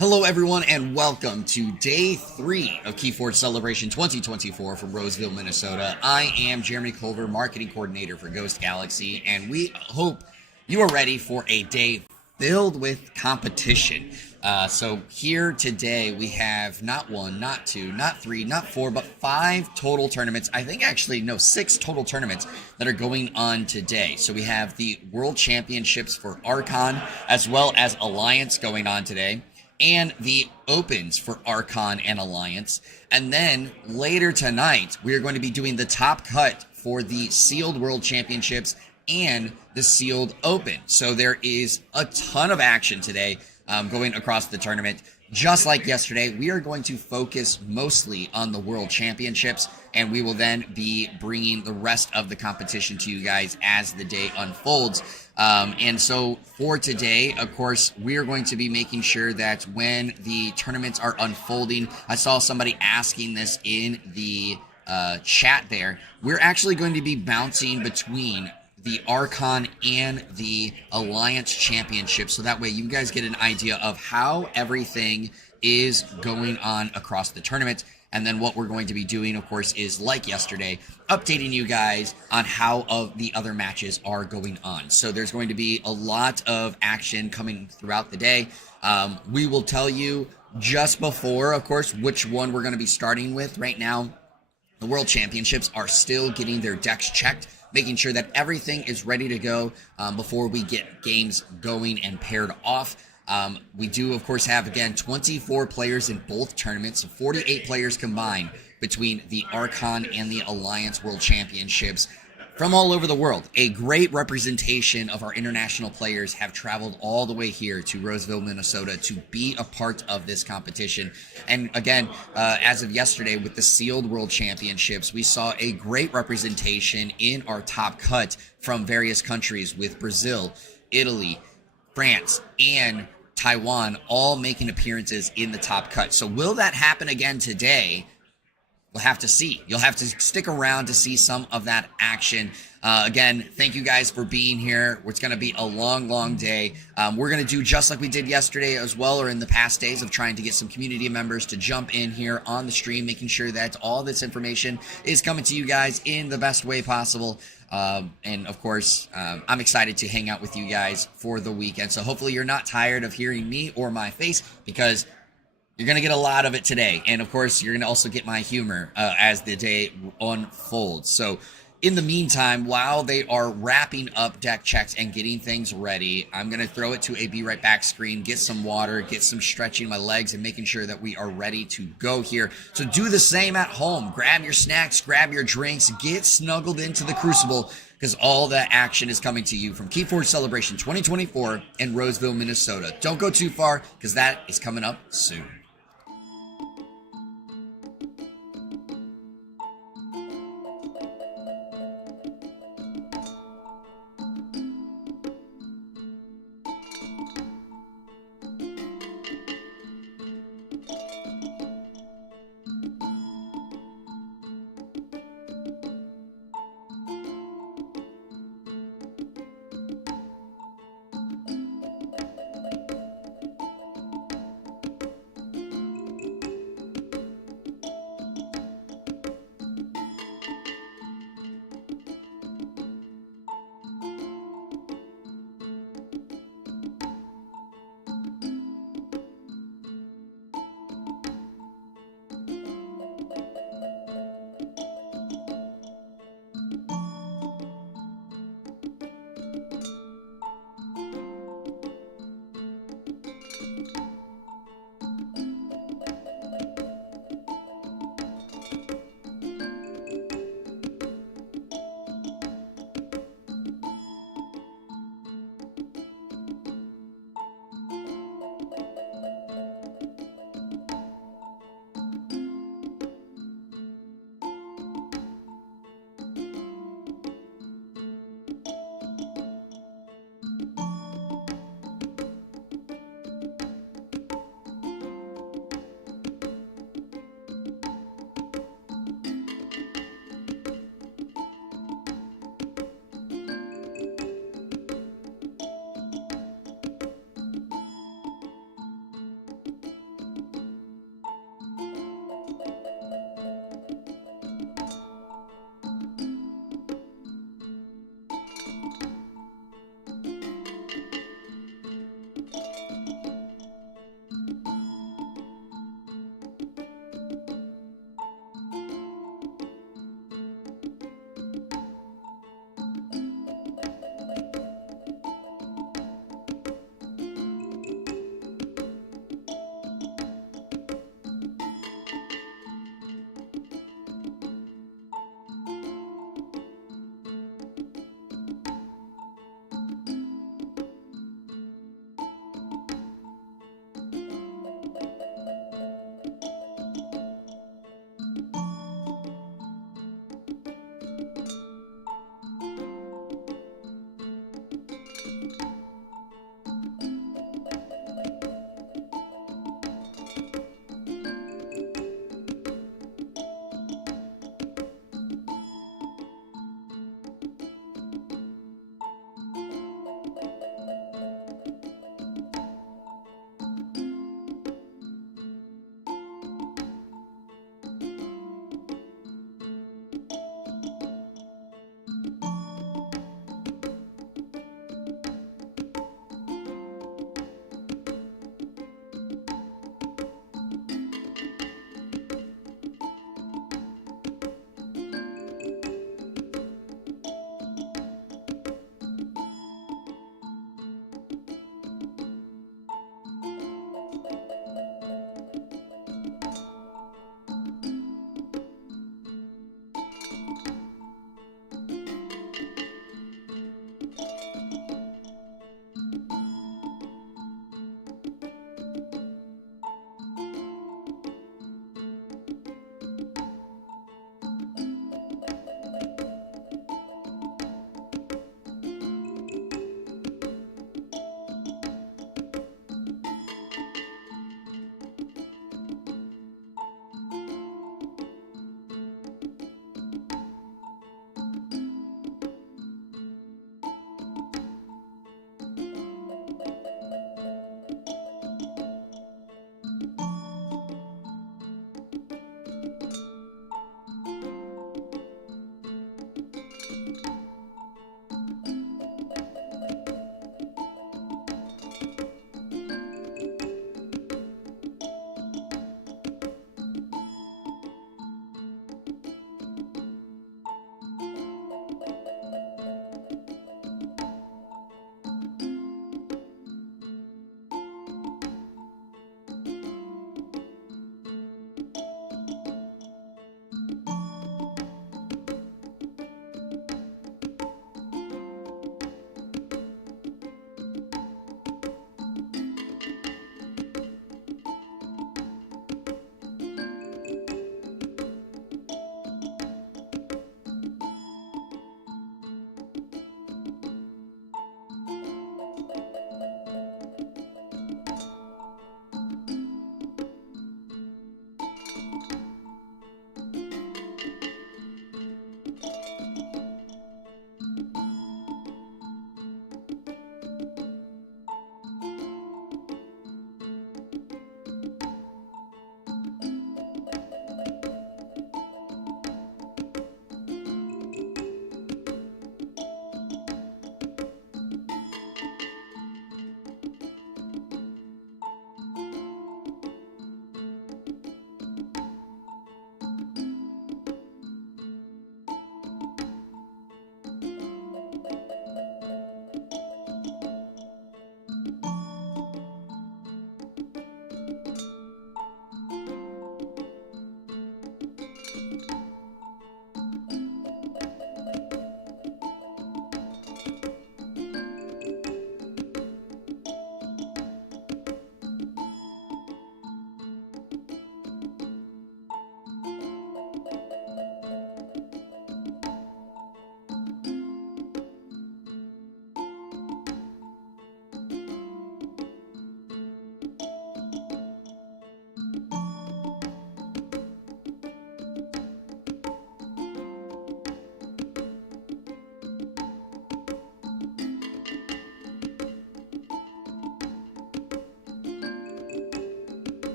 Hello, everyone, and welcome to Day 3 of KeyForge Celebration 2024 from Roseville, Minnesota. I am Jeremy Culver, Marketing Coordinator for Ghost Galaxy, and we hope you are ready for a day filled with competition. So here today we have not one, not two, not three, not four, but 5 total tournaments. I think actually, no, 6 total tournaments that are going on today. So we have the World Championships for Archon as well as Alliance going on today, and the Opens for Archon and Alliance. And then later tonight, we are going to be doing the top cut for the Sealed World Championships and the Sealed Open. So there is a ton of action today going across the tournament. Just like yesterday, we are going to focus mostly on the World Championships, and we will then be bringing the rest of the competition to you guys as the day unfolds. And so for today, of course, we are going to be making sure that when the tournaments are unfolding, I saw somebody asking this in the chat there, we're actually going to be bouncing between the Archon and the Alliance Championship, so that way you guys get an idea of how everything is going on across the tournament. And then what we're going to be doing, of course, is like yesterday, updating you guys on how the other matches are going on. So there's going to be a lot of action coming throughout the day. We will tell you just before, of course, which one we're going to be starting with. Right now, the World Championships are still getting their decks checked, making sure that everything is ready to go before we get games going and paired off. We do, of course, have, again, 24 players in both tournaments, so 48 players combined between the Archon and the Alliance World Championships from all over the world. A great representation of our international players have traveled all the way here to Roseville, Minnesota to be a part of this competition. And again, as of yesterday with the Sealed World Championships, we saw a great representation in our top cut from various countries with Brazil, Italy, France, and Taiwan all making appearances in the top cut. So will that happen again today? We'll have to see. You'll have to stick around to see some of that action. Again, thank you guys for being here. It's going to be a long, long day. We're going to do just like we did yesterday as well, or in the past days, of trying to get some community members to jump in here on the stream, making sure that all this information is coming to you guys in the best way possible. And of course, I'm excited to hang out with you guys for the weekend. So hopefully you're not tired of hearing me or my face, because you're going to get a lot of it today. And of course, you're going to also get my humor as the day unfolds. So in the meantime, while they are wrapping up deck checks and getting things ready, I'm going to throw it to a Be Right Back screen, get some water, get some stretching my legs, and making sure that we are ready to go here. So do the same at home. Grab your snacks, grab your drinks, get snuggled into the Crucible, because all the action is coming to you from KeyForge Celebration 2024 in Roseville, Minnesota. Don't go too far, because that is coming up soon.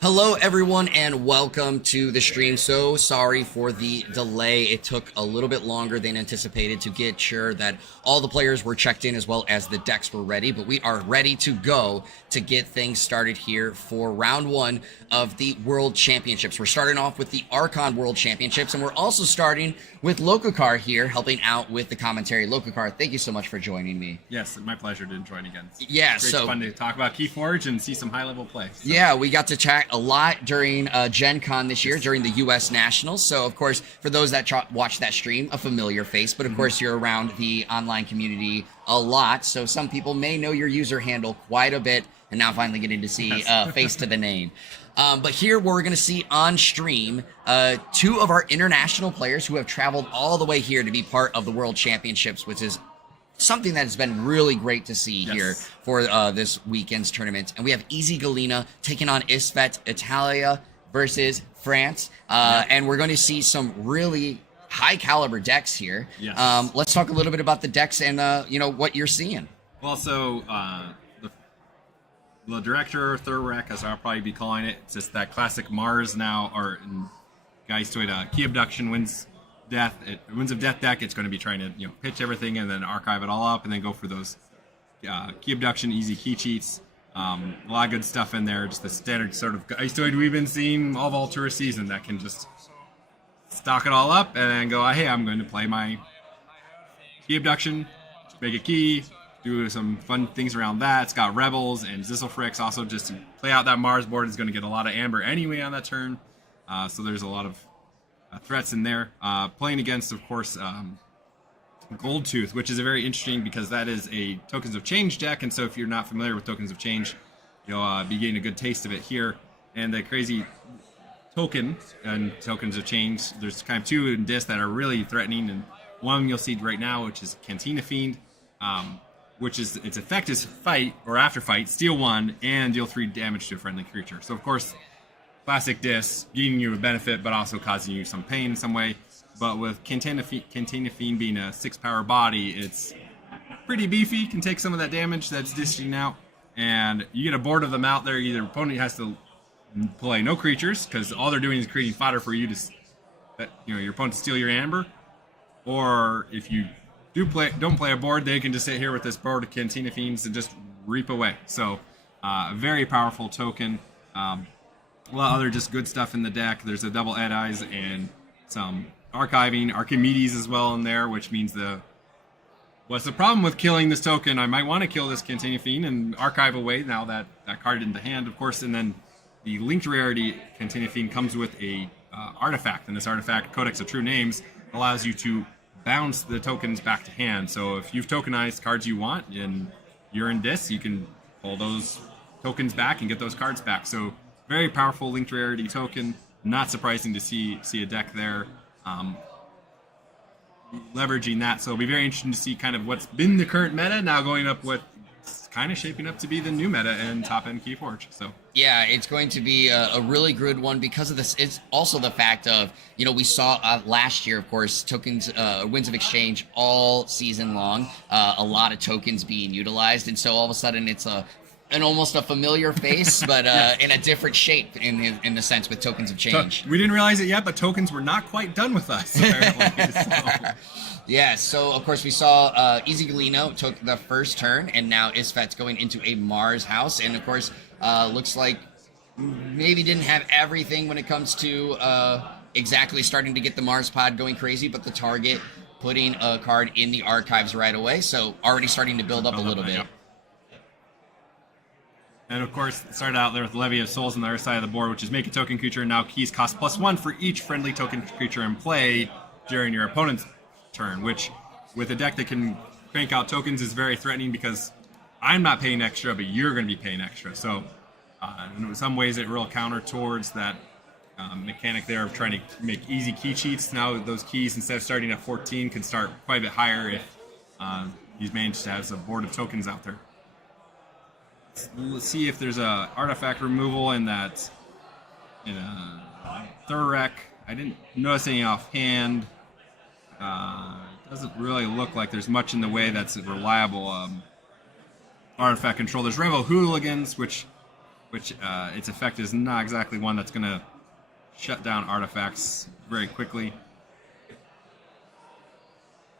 Hello, everyone, and welcome to the stream. So sorry for the delay. It took a little bit longer than anticipated to get sure that all the players were checked in as well as the decks were ready, but we are ready to go to get things started here for round one of the World Championships. We're starting off with the Archon World Championships, and we're also starting with Lokakar here, helping out with the commentary. Lokakar, thank you so much for joining me. Yes, my pleasure to join again. It's fun to talk about KeyForge and see some high-level play. So. Yeah, we got to chat a lot during Gen Con this year, during the U.S. Nationals. So, of course, for those that watch that stream, a familiar face. But, of course, you're around the online community a lot. So some people may know your user handle quite a bit, and now finally getting to see face to the name. But here we're going to see on stream two of our international players who have traveled all the way here to be part of the World Championships, which is something that has been really great to see here for this weekend's tournament. And we have Easy Galena taking on Isfet Italia versus France. And we're going to see some really high caliber decks here. Yes. Let's talk a little bit about the decks and what you're seeing. Well, so the director, third rec, as I'll probably be calling it, it's just that classic Mars now, or in Guys to it, Key Abduction wins of Death deck. It's going to be trying to pitch everything and then archive it all up and then go for those Key Abduction easy key cheats. A lot of good stuff in there. Just the standard sort of Geistoid we've been seeing all tour season that can just stock it all up and then go, hey, I'm going to play my Key Abduction, make a key, do some fun things around that. It's got Rebels and Zisselfrix also just to play out that Mars board. Is going to get a lot of Amber anyway on that turn. So there's a lot of threats in there. Playing against, of course, Goldtooth, which is a very interesting because that is a Tokens of Change deck. And so if you're not familiar with Tokens of Change, you'll be getting a good taste of it here. And the crazy token and Tokens of Change, there's kind of two in this that are really threatening. And one of them you'll see right now, which is Cantina Fiend, which is its effect is fight or after fight, steal 1 and deal 3 damage to a friendly creature. So of course, classic dis, giving you a benefit but also causing you some pain in some way. But with Cantina Fiend being a 6-power body, it's pretty beefy, can take some of that damage that's dishing out. And you get a board of them out there, either opponent has to play no creatures, because all they're doing is creating fodder for you to, your opponent to steal your Amber. Or if you don't play a board, they can just sit here with this board of Cantina Fiends and just reap away. So, a very powerful token. A lot of other just good stuff in the deck. There's a double Ed-Eyes and some archiving, Archimedes as well in there, which means what's the problem with killing this token? I might want to kill this Cantina Fiend and archive away now that card in the hand, of course. And then the linked rarity Cantina Fiend comes with a artifact, and this artifact, Codex of True Names, allows you to bounce the tokens back to hand. So if you've tokenized cards you want and you're in this, you can pull those tokens back and get those cards back. So very powerful linked rarity token. Not surprising to see a deck there leveraging that. So it'll be very interesting to see kind of what's been the current meta now going up what's kind of shaping up to be the new meta in top-end KeyForge. So yeah, it's going to be a really good one because of this. It's also the fact of, we saw last year, of course, tokens, Winds of Exchange all season long, a lot of tokens being utilized. And so all of a sudden it's almost a familiar face, but in a different shape in the sense with Tokens of Change. We didn't realize it yet, but tokens were not quite done with us, apparently. So. Yeah, so of course we saw Easy Galeno took the first turn, and now Isfet's going into a Mars house, and of course looks like maybe didn't have everything when it comes to exactly starting to get the Mars pod going crazy, but the target putting a card in the archives right away, so already starting to build up a little bit. Yep. And of course, it started out there with Levy of Souls on the other side of the board, which is make a token creature, and now keys cost +1 for each friendly token creature in play during your opponent's turn, which with a deck that can crank out tokens is very threatening because I'm not paying extra, but you're going to be paying extra. So in some ways it will counter towards that mechanic there of trying to make easy key cheats. Now those keys, instead of starting at 14, can start quite a bit higher if he's managed to have a board of tokens out there. Let's see if there's a artifact removal in that in a third rec. I didn't notice any offhand. Doesn't really look like there's much in the way that's a reliable artifact control. There's Revo Hooligans, which which its effect is not exactly one that's going to shut down artifacts very quickly.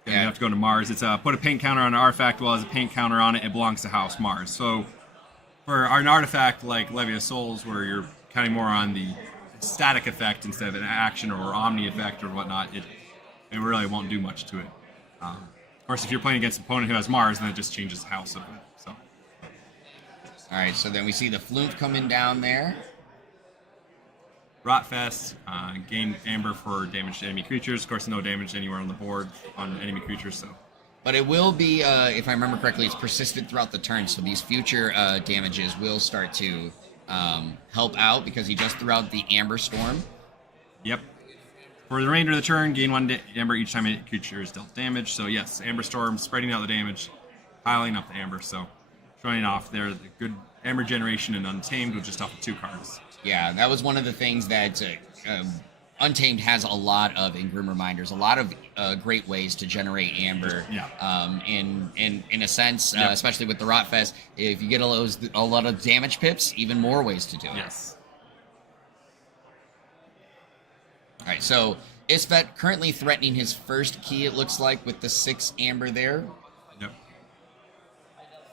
You have to go to Mars. It's put a paint counter on an artifact. Well, as a paint counter on it, it belongs to House Mars. So for an artifact like Levy of Souls, where you're counting more on the static effect instead of an action or omni effect or whatnot, it really won't do much to it. Of course, if you're playing against an opponent who has Mars, then it just changes the house of it. So. All right, so then we see the Flume coming down there. Rotfest, gain Amber for damage to enemy creatures. Of course, no damage anywhere on the board on enemy creatures. So, but it will be, if I remember correctly, it's persistent throughout the turn. So these future damages will start to help out because he just threw out the Amber Storm. Yep. For the remainder of the turn, gain 1 Amber each time a creature is dealt damage. So yes, Amber Storm, spreading out the damage, piling up the Amber. So showing off there the good Amber generation and Untamed with just off of 2 cards. Yeah, that was one of the things that Untamed has a lot of in Grim Reminders, a lot of great ways to generate Amber. Yeah. In a sense, Yep. especially with the Rotfest, if you get a lot of damage pips, even more ways to do it. Yes. All right, so Isfet currently threatening his first key, it looks like, with the 6 Amber there. Yep.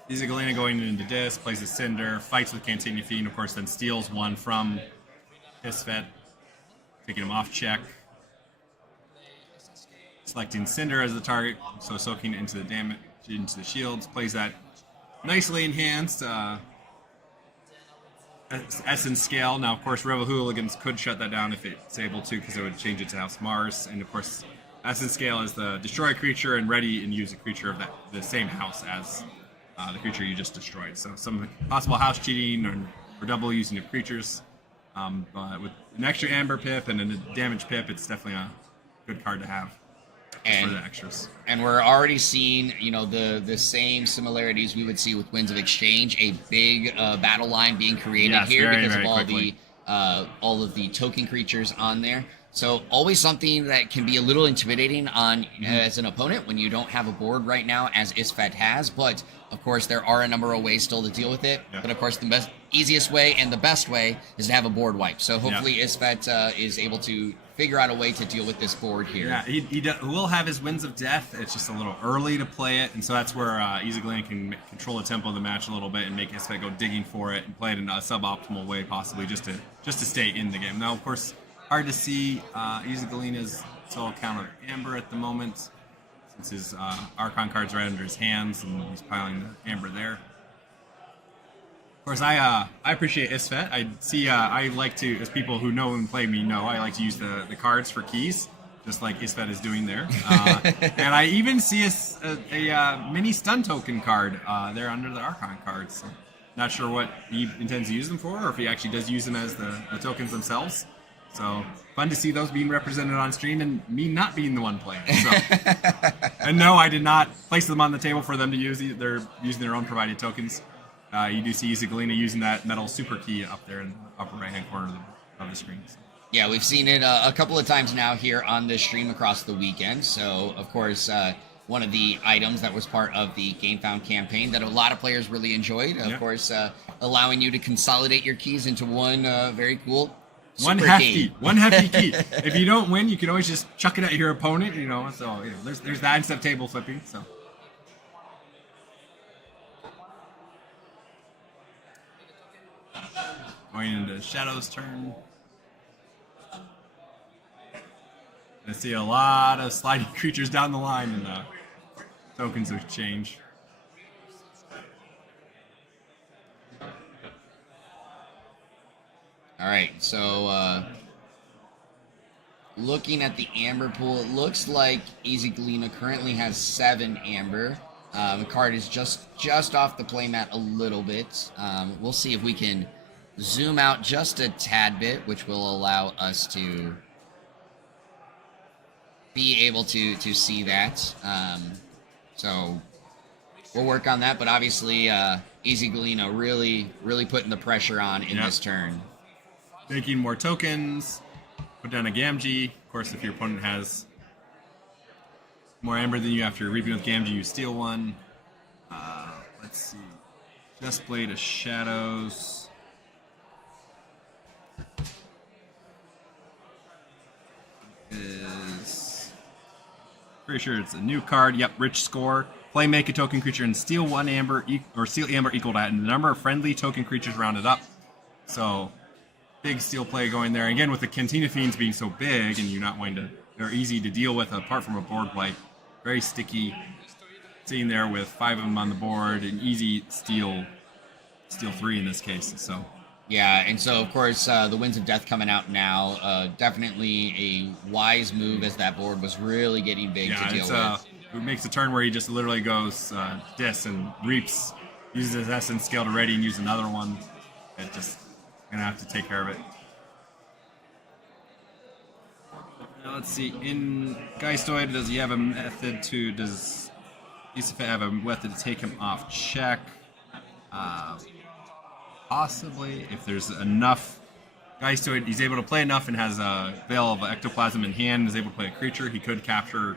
Galena going into Disc, plays a Cinder, fights with Cantina Fiend, of course, then steals 1 from Isfet, taking him off check. Selecting Cinder as the target, so soaking into the damage, into the shields, plays that nicely enhanced Essence Scale. Now, of course, Rebel Hooligans could shut that down if it's able to, because it would change it to House Mars. And, of course, Essence Scale is the destroy a creature and ready and use a creature of the same house as the creature you just destroyed. So some possible house cheating or double using of creatures. But with an extra Amber pip and a damage pip, it's definitely a good card to have for the extras. And we're already seeing, the same similarities we would see with Winds of Exchange, a big battle line being created here very, because very of quickly. all of the token creatures on there. So always something that can be a little intimidating on as an opponent when you don't have a board right now, as Isfet has. But of course, there are a number of ways still to deal with it. Yeah. But of course, the easiest way and the best way is to have a board wipe. So hopefully, Isfet is able to figure out a way to deal with this board here. Yeah, he will have his Winds of Death. It's just a little early to play it, and so that's where Galena can control the tempo of the match a little bit and make Isfet go digging for it and play it in a suboptimal way, possibly just to stay in the game. Now, of course, hard to see Galena's solo counter Amber at the moment, since his Archon card's right under his hands and he's piling the Amber there. Of course, I appreciate Isfet. I like to, as people who know and play me know, I like to use the cards for keys, just like Isfet is doing there. And I even see a mini stun token card there under the Archon cards. So not sure what he intends to use them for, or if he actually does use them as the tokens themselves. So fun to see those being represented on stream and me not being the one playing. So. And no, I did not place them on the table for them to use. They're using their own provided tokens. You do see Galena using that metal super key up there in the upper right-hand corner of the screen. So. Yeah, we've seen it a couple of times now here on this stream across the weekend. So, of course, one of the items that was part of the GameFound campaign that a lot of players really enjoyed. Of course, allowing you to consolidate your keys into one very cool One hefty key. If you don't win, you can always just chuck it at your opponent. So there's that instead of table flipping. So. Going into Shadow's turn. I see a lot of sliding creatures down the line, and tokens will change. All right, so looking at the Amber pool, it looks like Galena currently has 7 Amber. The card is just off the playmat a little bit. We'll see if we can zoom out just a tad bit, which will allow us to be able to see that. So we'll work on that, but obviously Galena really putting the pressure on in this turn. Making more tokens, put down a Gamgee. Of course, if your opponent has more Amber than you after reaping with Gamgee, you steal one. Let's see. Just Blade of Shadows. pretty sure it's a new card. Yep, rich score. Play make a token creature and steal 1 amber or steal amber equal to that, and the number of friendly token creatures rounded up. So big steal play going there. Again, with the Cantina Fiends being so big and you not wanting to, they're easy to deal with apart from a board wipe. Very sticky. Sitting there with 5 of them on the board, an easy steal 3 in this case. So. Yeah, and so of course the Winds of Death coming out now, definitely a wise move as that board was really getting big to deal with. It makes a turn where he just literally goes dis and reaps, uses his essence scale to ready and use another one. It just gonna have to take care of it. Now let's see, in Geistoid, does he have a method to, does Isifet have a method to take him off check? Possibly, if there's enough Geistoid, he's able to play enough and has a Veil of Ectoplasm in hand, is able to play a creature, he could capture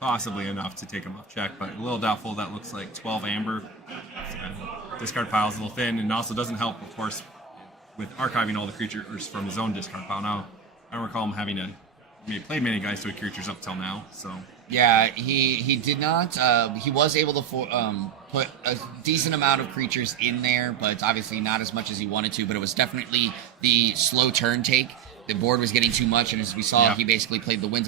possibly enough to take him off check, but a little doubtful. That looks like 12 amber. Discard pile's a little thin, and also doesn't help, of course, with archiving all the creatures from his own discard pile. Now, I don't recall him having played many Geistoid creatures up till now, so. Yeah, he did not. He was able to put a decent amount of creatures in there, but obviously not as much as he wanted to. But it was definitely the slow turn take. The board was getting too much, and as we saw, he basically played the Winds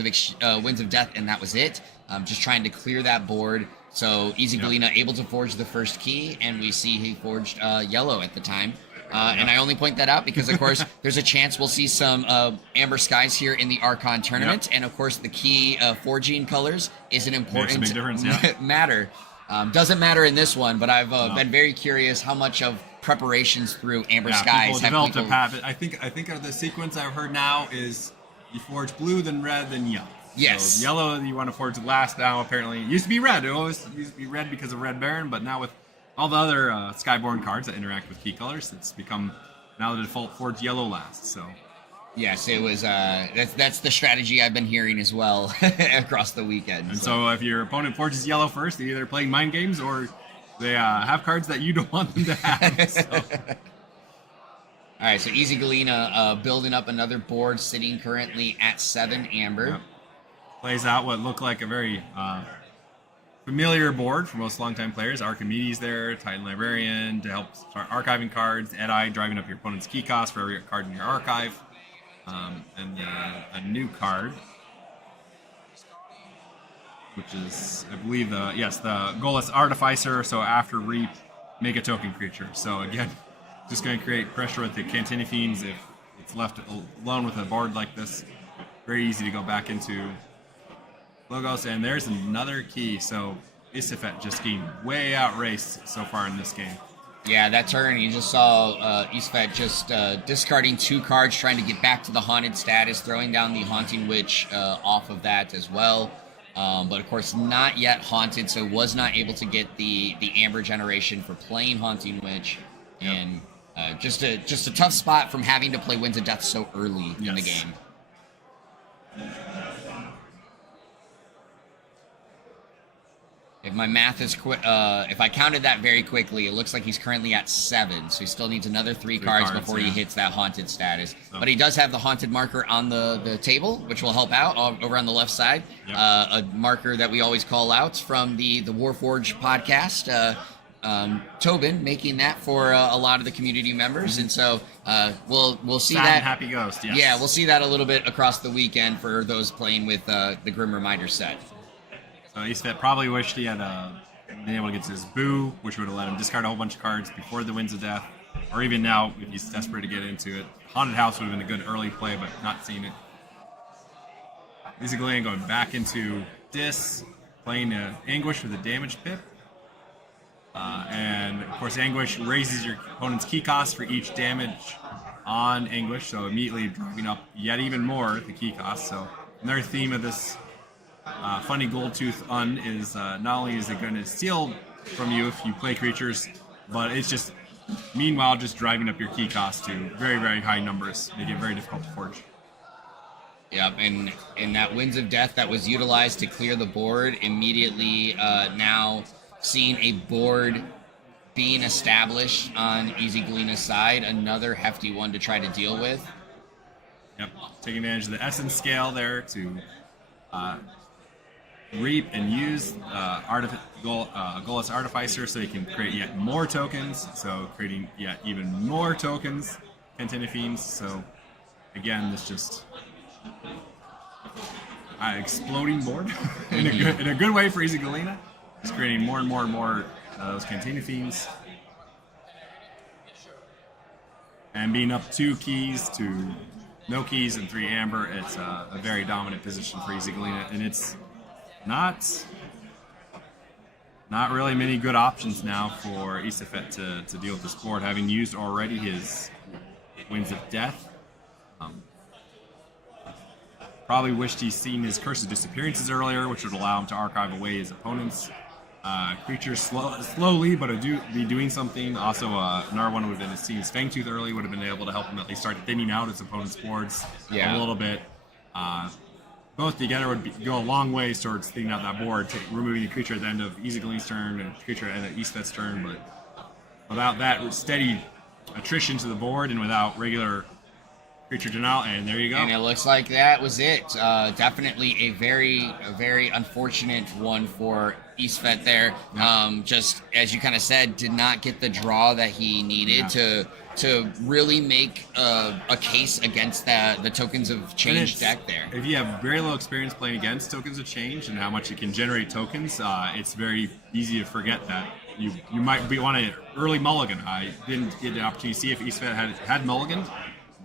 of Death, and that was it. Just trying to clear that board. So Easy Galena able to forge the first key, and we see he forged yellow at the time. And I only point that out because, of course, there's a chance we'll see some Amber Skies here in the Archon tournament. And, of course, the key forging colors is an important Makes a big difference, matter. Doesn't matter in this one, but I've been very curious how much of preparations through Amber Skies have developed a habit. I think of the sequence I've heard now is you forge blue, then red, then yellow. Yes. So yellow you want to forge last now, apparently. It used to be red. It always used to be red because of Red Baron, but now with all the other Skyborn cards that interact with key colors, it's become now the default forge yellow last. So. Yes, it was. That's the strategy I've been hearing as well across the weekend. And so if your opponent forges yellow first, they're either playing mind games or they have cards that you don't want them to have. So. All right, so Easy Galena building up another board, sitting currently at 7 amber. Yep. Plays out what looked like a very familiar board for most longtime players. Archimedes there, Titan Librarian to help start archiving cards. Ed-Eye driving up your opponent's key cost for every card in your archive. And a new card, which is, I believe, the Goalless Artificer. So after Reap, make a token creature. So again, just going to create pressure with the Cantina Fiends if it's left alone with a board like this. Very easy to go back into Logos, and there's another key. So Isifet just getting way outraced so far in this game. Yeah, that turn, you just saw Isifet just discarding 2 cards, trying to get back to the Haunted status, throwing down the Haunting Witch off of that as well. But of course, not yet Haunted, so was not able to get the Amber generation for playing Haunting Witch. And just a tough spot from having to play Winds of Death so early in the game. If my math is if I counted that very quickly, it looks like he's currently at 7, so he still needs another 3 cards before he hits that Haunted status. So. But he does have the Haunted marker on the table, which will help out over on the left side. Yep. A marker that we always call out from the Warforge podcast. Tobin making that for a lot of the community members, and so we'll see Sad that. And happy Ghost, yes. Yeah, we'll see that a little bit across the weekend for those playing with the Grim Reminder set. So Isifet probably wished he had been able to get to his Boo, which would have let him discard a whole bunch of cards before the Winds of Death, or even now if he's desperate to get into it. Haunted House would have been a good early play, but not seeing it. Easy Galena going back into Dis, playing Anguish with a damage pip. And of course, Anguish raises your opponent's key cost for each damage on Anguish, so immediately driving up yet even more the key cost. So another theme of this funny Goldtooth Un is not only is it going to steal from you if you play creatures, but it's just meanwhile just driving up your key cost to very, very high numbers, making it very difficult to forge. Yep, and that Winds of Death that was utilized to clear the board immediately now seeing a board being established on Easy Galena's side, another hefty one to try to deal with. Yep, taking advantage of the essence scale there to reap and use Golas Artificer so you can create yet more tokens, so creating yet even more tokens, Cantina Fiends. So again, this just exploding board in a good way for Easy Galena. Just creating more and more and more those Cantina Fiends. And being up 2 keys to no keys and 3 amber, it's a very dominant position for Easy Galena, and it's not really many good options now for Isafet to deal with this board, having used already his Winds of Death. Probably wished he's seen his Curse of Disappearances earlier, which would allow him to archive away his opponent's creatures slowly, but be doing something. Also, another one would have been seeing his Fangtooth early, would have been able to help him at least start thinning out his opponent's boards a little bit. Both together would go a long way towards thinning out that board, removing a creature at the end of Easy Galena's turn and a creature at the end of Isafet's turn, but without that steady attrition to the board and without regular creature denial, and there you go. And it looks like that was it. Definitely a very unfortunate one for Isafet there. Just as you kind of said, did not get the draw that he needed to really make a case against the Tokens of Change deck there. If you have very low experience playing against Tokens of Change and how much it can generate tokens, it's very easy to forget that you might want an early mulligan. I didn't get the opportunity to see if Isafet had mulligan,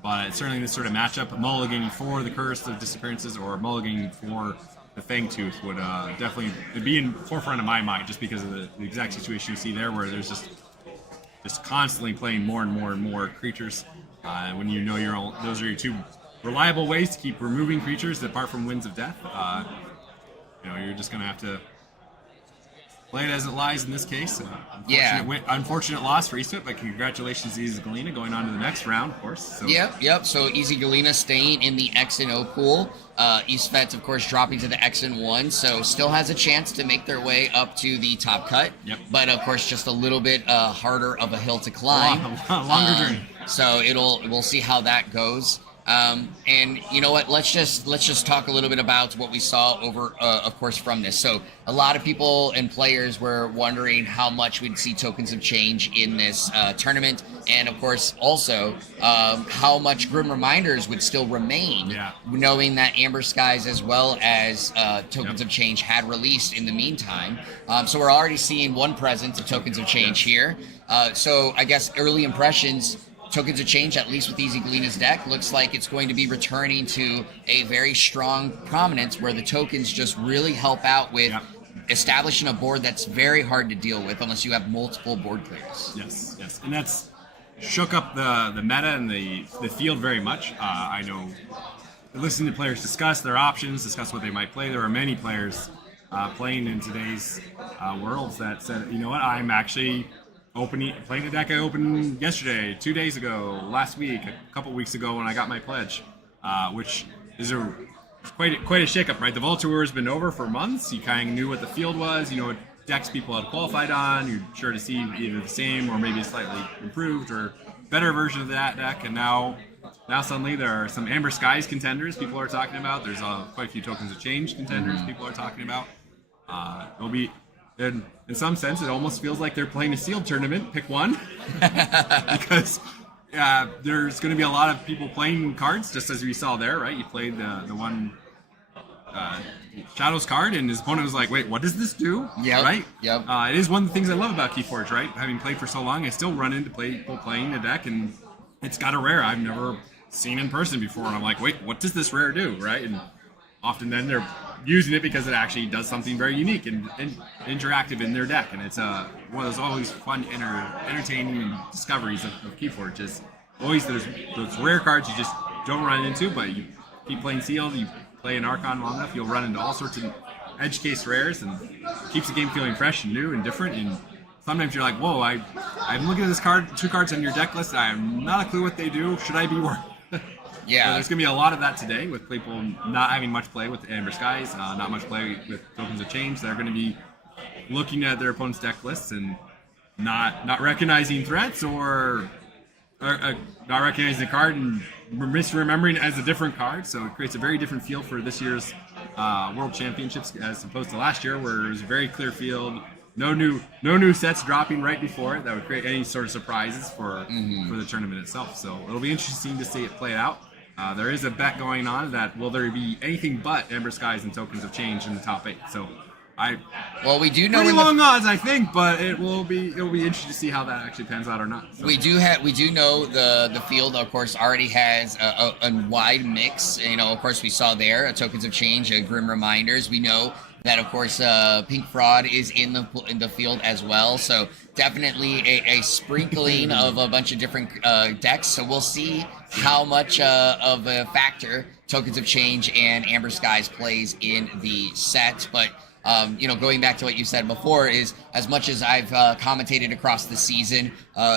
but certainly this sort of matchup, mulliganing for the Curse of Disappearances or mulliganing for the Fangtooth would definitely be in forefront of my mind, just because of the exact situation you see there, where there's just constantly playing more and more and more creatures. When you know those are your 2 reliable ways to keep removing creatures apart from Winds of Death, you're just going to have to play it as it lies in this case. Unfortunate loss for Isafet, but congratulations to Easy Galena going on to the next round, of course. So. Yep. So Easy Galena staying in the X and O pool. Isafet, of course, dropping to the X and 1, so still has a chance to make their way up to the top cut. Yep. But of course, just a little bit harder of a hill to climb. A longer journey. So we'll see how that goes. And you know what? Let's just talk a little bit about what we saw over, of course, from this. So a lot of people and players were wondering how much we'd see Tokens of Change in this tournament, and of course also how much Grim Reminders would still remain, knowing that Amber Skies as well as Tokens of Change had released in the meantime. So we're already seeing one presence of Tokens of Change here. So I guess early impressions. Tokens of Change, at least with Easy Galena's deck, looks like it's going to be returning to a very strong prominence where the tokens just really help out with establishing a board that's very hard to deal with unless you have multiple board clears. Yes. And that's shook up the meta and the field very much. I know, listening to players discuss their options, discuss what they might play. There are many players playing in today's worlds that said, you know what, I'm actually playing a deck I opened yesterday, 2 days ago, last week, a couple weeks ago when I got my pledge, which is quite a shakeup, right? The Vault Tour has been over for months. You kind of knew what the field was, you know what decks people had qualified on. You're sure to see either the same or maybe a slightly improved or better version of that deck. And now suddenly there are some Amber Skies contenders people are talking about. There's quite a few Tokens of Change contenders people are talking about. It'll be. In some sense, it almost feels like they're playing a sealed tournament. Pick one, because there's going to be a lot of people playing cards, just as we saw there, right? You played the one Shadows card, and his opponent was like, "Wait, what does this do?" Right? Yep. It is one of the things I love about KeyForge, right? Having played for so long, I still run into people playing a deck, and it's got a rare I've never seen in person before, and I'm like, "Wait, what does this rare do?" Right? And often then they're using it because it actually does something very unique and interactive in their deck, and it's one of those always fun, entertaining discoveries of KeyForge. Is always there's those rare cards you just don't run into, but you keep playing sealed, you play an Archon long enough, you'll run into all sorts of edge case rares, and keeps the game feeling fresh and new and different. And sometimes you're like, whoa, I'm looking at this card, 2 cards on your deck list, I have not a clue what they do. Should I be worried? Yeah. So there's going to be a lot of that today with people not having much play with Amber Skies, not much play with Tokens of Change. They're going to be looking at their opponent's deck lists and not recognizing threats or not recognizing the card and misremembering it as a different card. So it creates a very different feel for this year's World Championships as opposed to last year, where it was a very clear field. No new sets dropping right before it that would create any sort of surprises for the tournament itself. So it'll be interesting to see it play out. There is a bet going on that will there be anything but Ember Skies and Tokens of Change in the top 8. So we do know pretty long odds, I think, but it'll be interesting to see how that actually pans out or not. So. We do know the field, of course, already has a wide mix. You know, of course, we saw there Tokens of Change, Grim Reminders. We know that, of course, Pink Fraud is in the field as well. So definitely a sprinkling of a bunch of different decks. So we'll see how much of a factor Tokens of Change and Amber Skies plays in the set, but. Going back to what you said before, is as much as I've commentated across the season,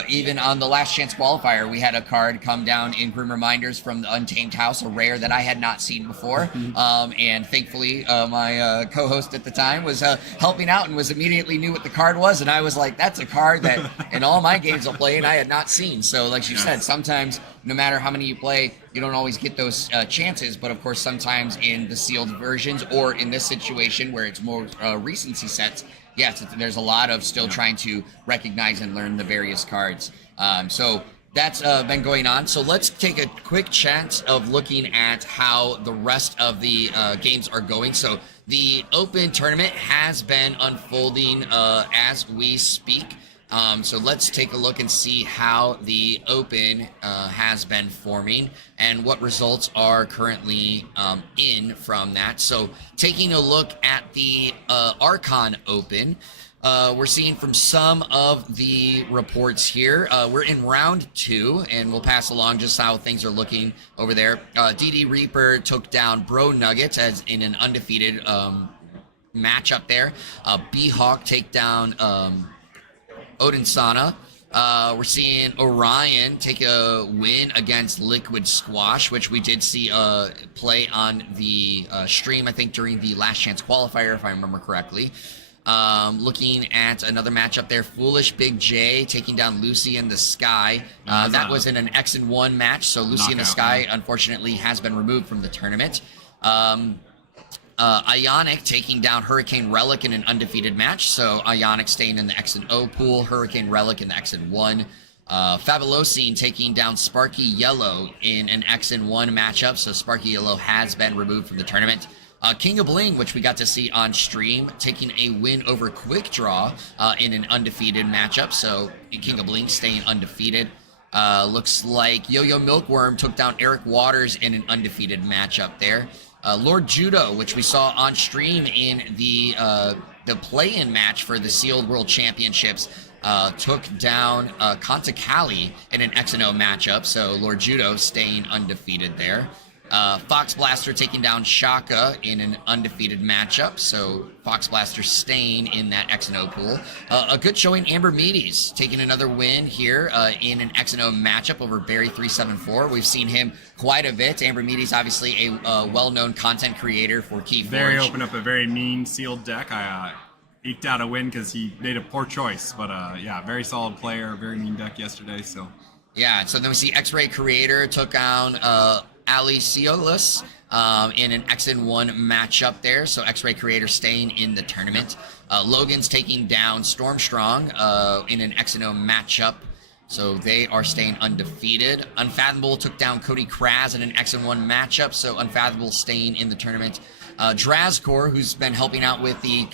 even on the Last Chance qualifier, we had a card come down in Grim Reminders from the Untamed House, a rare that I had not seen before. And thankfully, my co-host at the time was helping out and was immediately knew what the card was. And I was like, that's a card that in all my games I'll play and I had not seen. So like you said, sometimes no matter how many you play, you don't always get those chances. But of course, sometimes in the sealed versions or in this situation where it's more recency sets, yes, there's a lot of still trying to recognize and learn the various cards. So that's been going on. So let's take a quick chance of looking at how the rest of the games are going. So the Open tournament has been unfolding as we speak. So let's take a look and see how the Open has been forming and what results are currently in from that. So taking a look at the Archon Open, we're seeing from some of the reports here, we're in round 2, and we'll pass along just how things are looking over there. DD Reaper took down Bro Nuggets as in an undefeated matchup there. B-Hawk take down Odin Sana. We're seeing Orion take a win against Liquid Squash, which we did see play on the stream, I think, during the Last Chance qualifier, if I remember correctly. Looking at another matchup there, Foolish Big J taking down Lucy in the Sky. That was in an X and 1 match, so Lucy in the Sky, unfortunately, has been removed from the tournament. Ionic taking down Hurricane Relic in an undefeated match. So Ionic staying in the X and O pool, Hurricane Relic in the X and 1. Fabulosine taking down Sparky Yellow in an X and 1 matchup. So Sparky Yellow has been removed from the tournament. King of Bling, which we got to see on stream, taking a win over Quick Draw in an undefeated matchup. So King of Bling staying undefeated. Looks like Yo-Yo Milkworm took down Eric Waters in an undefeated matchup there. Lord Judo, which we saw on stream in the play-in match for the Sealed World Championships, took down Kanta Kali in an X&O matchup, so Lord Judo staying undefeated there. Fox Blaster taking down Shaka in an undefeated matchup, so Fox Blaster staying in that X&O pool. A good showing, Amber Meaties taking another win here in an X&O matchup over Barry 374. We've seen him quite a bit. Amber Meaties, obviously a well-known content creator for KeyForge. Barry opened up a very mean sealed deck. I eked out a win because he made a poor choice, but yeah, very solid player, very mean deck yesterday. So yeah, so then we see X-Ray Creator took down Ali Ciolus in an X and 1 matchup there. So X-Ray Creator staying in the tournament. Logan's taking down Stormstrong in an X and O matchup. So they are staying undefeated. Unfathomable took down Cody Kraz in an X and 1 matchup. So Unfathomable staying in the tournament. Drazcor, who's been helping out with the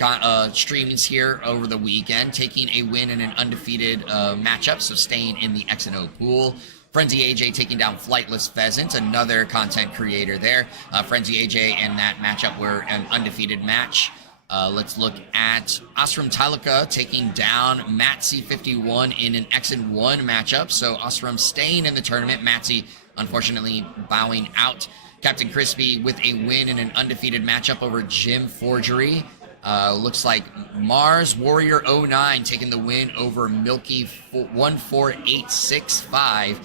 streamings here over the weekend, taking a win in an undefeated matchup. So staying in the X and O pool. Frenzy AJ taking down Flightless Pheasant, another content creator there. Frenzy AJ and that matchup were an undefeated match. Let's look at Osram Tylika taking down Matsy51 in an X and 1 matchup. So Osram staying in the tournament. Matsy, unfortunately, bowing out. Captain Crispy with a win in an undefeated matchup over Jim Forgery. Looks like Mars Warrior 09 taking the win over Milky 14865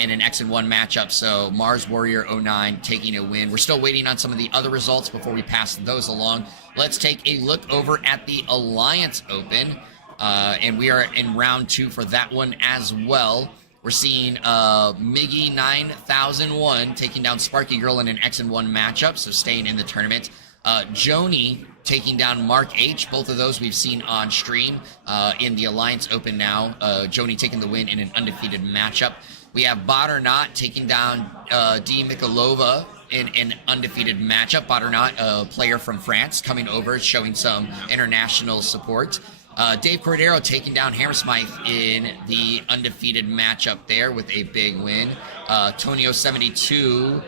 in an X and 1 matchup. So Mars Warrior 09 taking a win. We're still waiting on some of the other results before we pass those along. Let's take a look over at the Alliance Open, and we are in round 2 for that one as well. We're seeing Miggy 9001 taking down Sparky Girl in an X and 1 matchup, so staying in the tournament. Joni taking down Mark H. Both of those we've seen on stream in the Alliance Open now. Joni taking the win in an undefeated matchup. We have Bot or Not taking down D. Mikolova in an undefeated matchup. Bot or Not, a player from France, coming over, showing some international support. Dave Cordero taking down Hammersmith in the undefeated matchup there with a big win. Tonio72,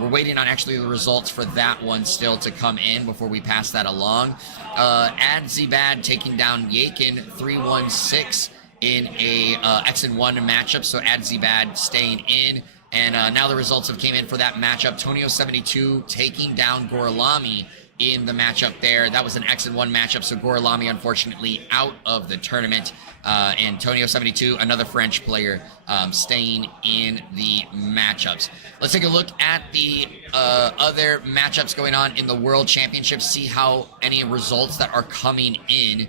we're waiting on actually the results for that one still to come in before we pass that along. Adzibad taking down Yakin 3-1-6 in a X1 matchup, so Adzibad staying in. And now the results have came in for that matchup. Tonio72 taking down Gorlami in the matchup there. That was an X1 matchup, so Gorlami unfortunately out of the tournament. And Tonio72, another French player, staying in the matchups. Let's take a look at the other matchups going on in the World Championships, see how any results that are coming in.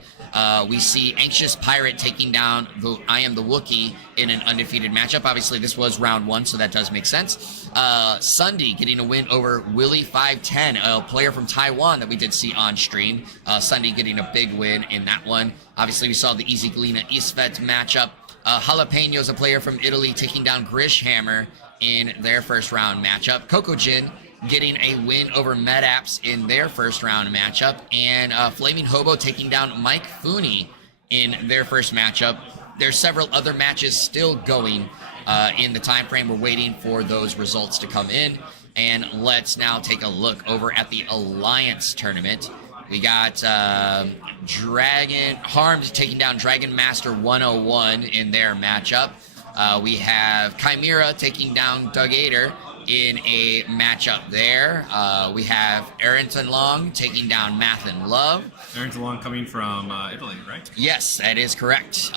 We see Anxious Pirate taking down I Am the Wookiee in an undefeated matchup. Obviously, this was round one, so that does make sense. Sunday getting a win over Willie 510, a player from Taiwan that we did see on stream. Sunday getting a big win in that one. Obviously, we saw the Easy Galena Isvet matchup. Jalapeno's a player from Italy taking down Grishhammer in their first round matchup. Kokojin getting a win over Medaps in their first round matchup. And Flaming Hobo taking down Mike Fooney in their first matchup. There's several other matches still going in the time frame. We're waiting for those results to come in. And let's now take a look over at the Alliance tournament. We got Dragon Harms taking down Dragon Master 101 in their matchup. We have Chimera taking down Doug Ader in a matchup there. We have Arrington Long taking down Math and Love. Arrington Long coming from Italy, right? Yes, that is correct.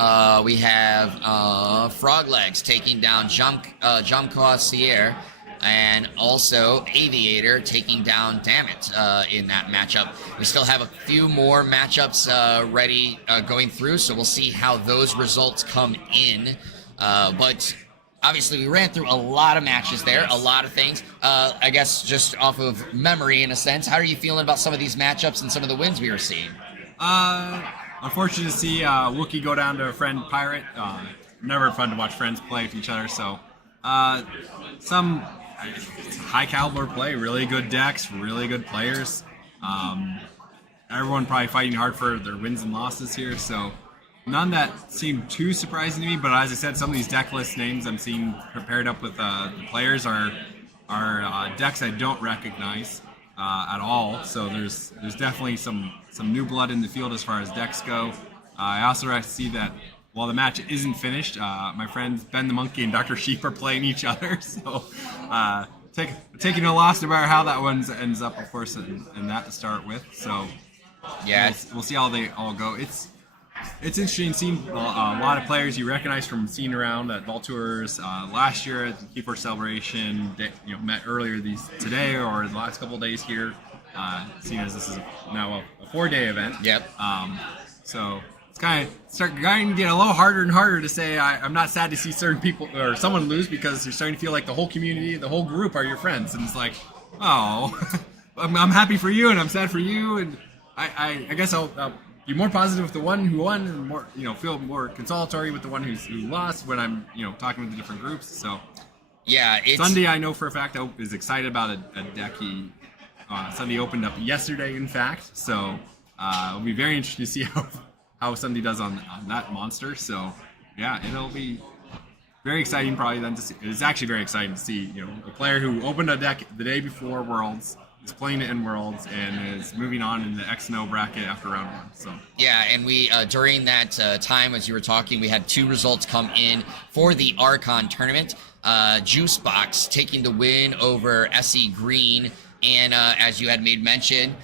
We have Froglegs taking down Jamka Sierre. And also Aviator taking down Dammit in that matchup. We still have a few more matchups ready going through, so we'll see how those results come in. But obviously we ran through a lot of matches there, a lot of things. I guess just off of memory in a sense, how are you feeling about some of these matchups and some of the wins we were seeing? Unfortunate to see Wookiee go down to a friend Pirate. Never fun to watch friends play with each other, so some high caliber play, really good decks, really good players. Everyone probably fighting hard for their wins and losses here, so none that seem too surprising to me. But as I said, some of these deck list names I'm seeing paired up with the players are decks I don't recognize at all. So there's definitely some new blood in the field as far as decks go. I also see that while the match isn't finished, my friends Ben the Monkey and Dr. Sheep are playing each other. So taking a loss no matter how that one ends up, of course, and that to start with. So yeah, we'll see how they all go. It's interesting seeing a lot of players you recognize from seeing around at Vault Tours last year at the KeyForge Celebration. Met earlier today or the last couple of days here. Seeing as this is now a 4-day event. Yep. So it's kind of starting to get a little harder and harder to say I'm not sad to see certain people or someone lose, because you're starting to feel like the whole community, the whole group are your friends, and it's like, oh, I'm happy for you and I'm sad for you, and I guess I'll be more positive with the one who won and more, feel more consolatory with the one who lost when I'm, talking with the different groups. So yeah, Sunday I know for a fact I is excited about a deck he Sunday opened up yesterday, in fact. So it'll be very interesting to see how Sunday does on that monster. So yeah, it'll be very exciting probably then to see. It's actually very exciting to see, a player who opened a deck the day before Worlds is playing it in Worlds and is moving on in the X and O bracket after round one. So yeah, and we during that time as you were talking, we had two results come in for the Archon tournament. Juicebox taking the win over SE Green. And as you had made mention,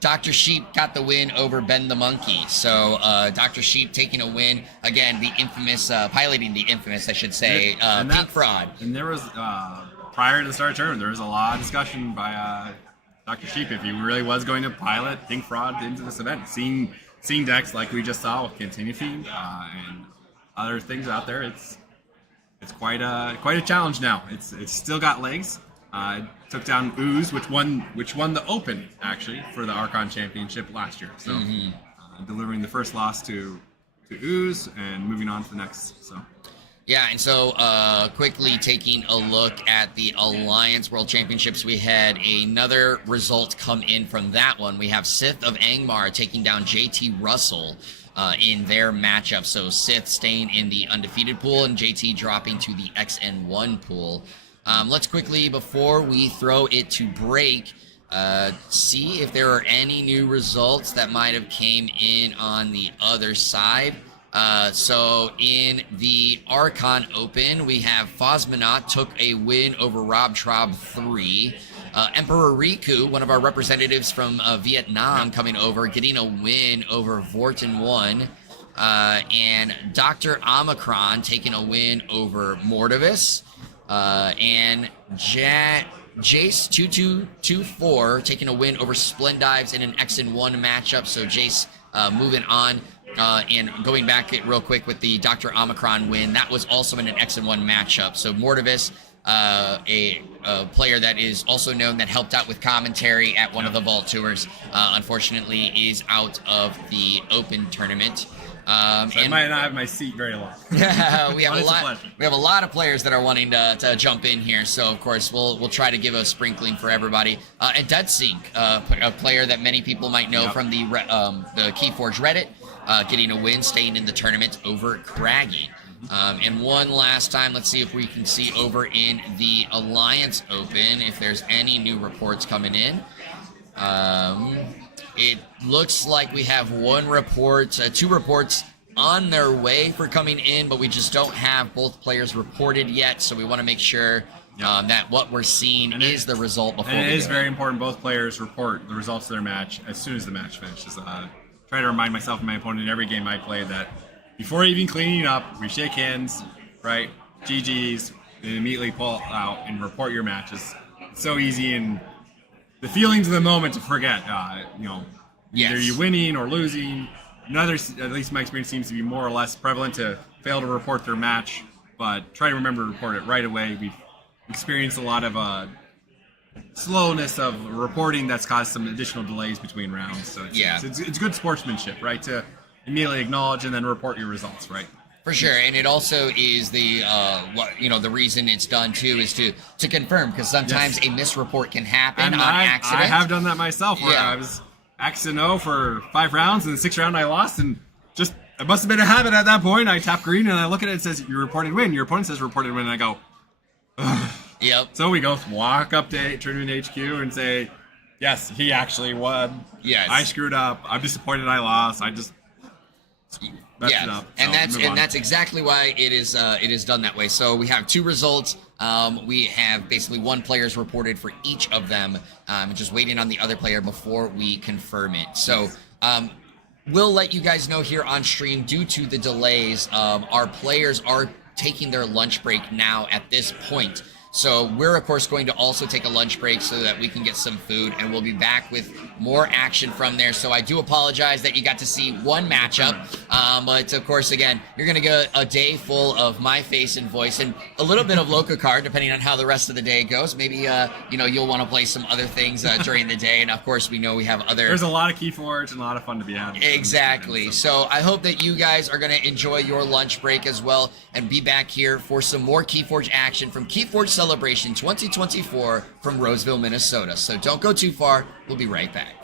Dr. Sheep got the win over Ben the Monkey. So Dr. Sheep taking a win, again, the infamous, piloting the infamous, I should say, Pink Fraud. And there was, prior to the start of the tournament, there was a lot of discussion by Dr. Sheep if he really was going to pilot Pink Fraud into this event. Seeing decks like we just saw with Continuity and other things out there, it's quite a challenge now. It's still got legs. Took down Ooze, which won the Open actually for the Archon Championship last year. So delivering the first loss to Ooze and moving on to the next. So. Yeah, and so quickly taking a look at the Alliance World Championships, we had another result come in from that one. We have Sith of Angmar taking down JT Russell in their matchup. So Sith staying in the undefeated pool and JT dropping to the XN1 pool. Let's quickly, before we throw it to break, see if there are any new results that might have came in on the other side. So in the Archon Open, we have Fosmanot took a win over Rob Traub 3. Emperor Riku, one of our representatives from Vietnam, coming over, getting a win over Vorten 1. And Dr. Omicron taking a win over Mordivis. And Jace2224 taking a win over Splendives in an XN1 matchup. So Jace moving on. And going back real quick with the Dr. Omicron win, that was also in an XN1 matchup. So Mordivis, a player that is also known that helped out with commentary at one of the Vault Tours, unfortunately is out of the Open tournament. So I might not have my seat very long. we have a lot of players that are wanting to jump in here, so of course we'll try to give a sprinkling for everybody. And Deadsync, a player that many people might know from the KeyForge Reddit, getting a win, staying in the tournament over Craggy. And one last time, let's see if we can see over in the Alliance Open if there's any new reports coming in. It looks like we have two reports on their way for coming in, but we just don't have both players reported yet, so we want to make sure that what we're seeing is the result before. And it is very important both players report the results of their match as soon as the match finishes. Try to remind myself and my opponent in every game I play that before even cleaning up, we shake hands, right? GG's, and immediately pull out and report your matches. It's so easy, and the feelings of the moment to forget. Either you winning or losing. At least my experience seems to be more or less prevalent to fail to report their match, but try to remember to report it right away. We've experienced a lot of slowness of reporting that's caused some additional delays between rounds. So it's good sportsmanship, right? To immediately acknowledge and then report your results, right? For sure, and it also is the the reason it's done too is to confirm, because sometimes a misreport can happen on accident. I have done that myself, where I was X-0 for 5 rounds, and the 6th round I lost, and just it must have been a habit at that point. I tap green and I look at it, it says you reported win. Your opponent says reported win, and I go, ugh. Yep. So we go walk up to Tournament HQ and say, yes, he actually won. Yes. I screwed up. I'm disappointed I lost. I just messed it up. And that's exactly why it is done that way. So we have 2 results. We have basically 1 player's reported for each of them, just waiting on the other player before we confirm it. So we'll let you guys know here on stream, due to the delays, our players are taking their lunch break now at this point. So we're, of course, going to also take a lunch break so that we can get some food, and we'll be back with more action from there. So I do apologize that you got to see 1 matchup, but, of course, again, you're going to get a day full of my face and voice and a little bit of Loca Card, depending on how the rest of the day goes. Maybe, you'll want to play some other things during the day, and, of course, we know we have other... There's a lot of KeyForge and a lot of fun to be had. Exactly. So I hope that you guys are going to enjoy your lunch break as well and be back here for some more KeyForge action from KeyForge Celebration 2024 from Roseville, Minnesota. So don't go too far. We'll be right back.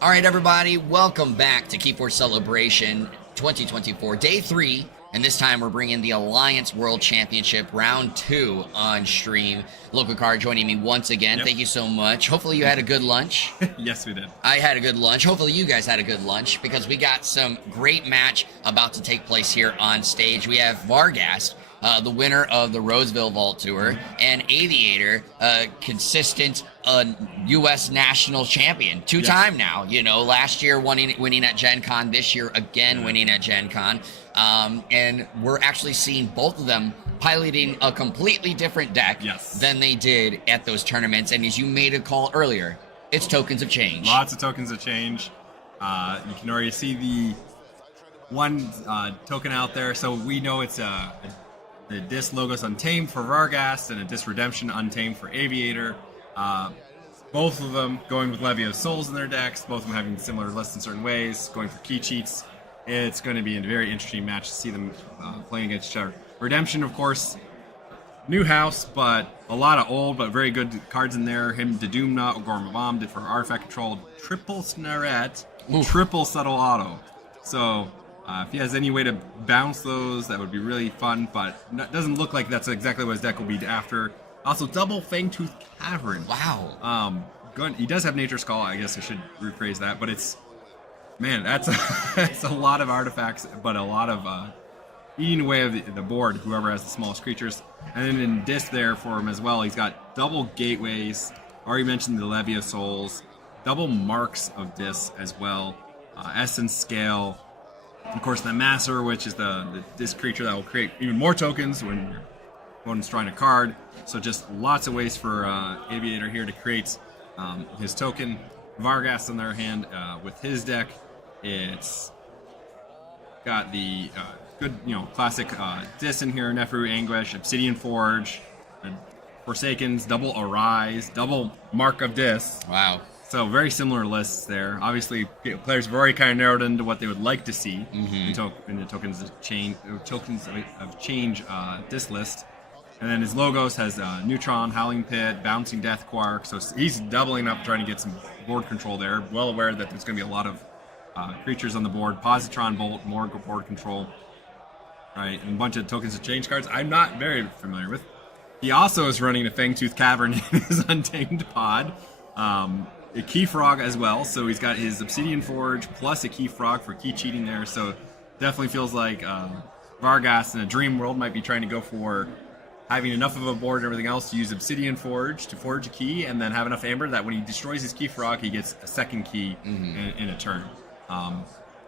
All right, everybody, welcome back to KeyForge Celebration 2024, Day 3. And this time we're bringing the Alliance World Championship Round 2 on stream. Local Car joining me once again. Yep. Thank you so much. Hopefully you had a good lunch. Yes, we did. I had a good lunch. Hopefully you guys had a good lunch because we got some great match about to take place here on stage. We have Vargas, the winner of the Roseville Vault Tour, and Aviator, consistent U.S. national champion, two-time now. You know, last year winning at Gen Con, this year again winning at Gen Con. And we're actually seeing both of them piloting a completely different deck than they did at those tournaments. And as you made a call earlier, it's tokens of change. Lots of tokens of change. You can already see the one token out there. So we know it's the Dis Logos Untamed for Vargas and a Dis Redemption Untamed for Aviator. Both of them going with Levy of Souls in their decks. Both of them having similar lists in certain ways. Going for key cheats. It's going to be a very interesting match to see them playing against each other. Redemption, of course, new house, but a lot of old but very good cards in there. Him, Dedumna, Gorma Bomb did for artifact control, triple Snarette, triple Subtle Auto. So if he has any way to bounce those, that would be really fun, but it doesn't look like that's exactly what his deck will be after. Also, double Fangtooth Cavern. Wow. Good. He does have Nature's Call, I guess I should rephrase that, but it's... Man, that's a lot of artifacts, but a lot of eating away of the board, whoever has the smallest creatures. And then in Dis there for him as well, he's got double Gateways, already mentioned the Levy of Souls, double Marks of Dis as well, Essence Scale, of course the Masser, which is the Dis creature that will create even more tokens when your opponent's drawing a card. So just lots of ways for Aviator here to create his token. Vargas on their hand with his deck. It's got the good, classic Dis in here, Neferu Anguish, Obsidian Forge, Forsakens, double Arise, double Mark of Dis. Wow. So very similar lists there. Obviously, players have already kind of narrowed into what they would like to see in the tokens of change Dis list. And then his logos has Neutron, Howling Pit, Bouncing Death Quark. So he's doubling up, trying to get some board control there. Well aware that there's going to be a lot of creatures on the board. Positron Bolt, more board control. Right, and a bunch of tokens of change cards I'm not very familiar with. He also is running a Fangtooth Cavern in his Untamed pod. A Key Frog as well. So he's got his Obsidian Forge plus a Key Frog for key cheating there. So definitely feels like Vargas in a Dream World might be trying to go for having enough of a board and everything else to use Obsidian Forge to forge a key, and then have enough Amber that when he destroys his Key Frog, he gets a second key in a turn.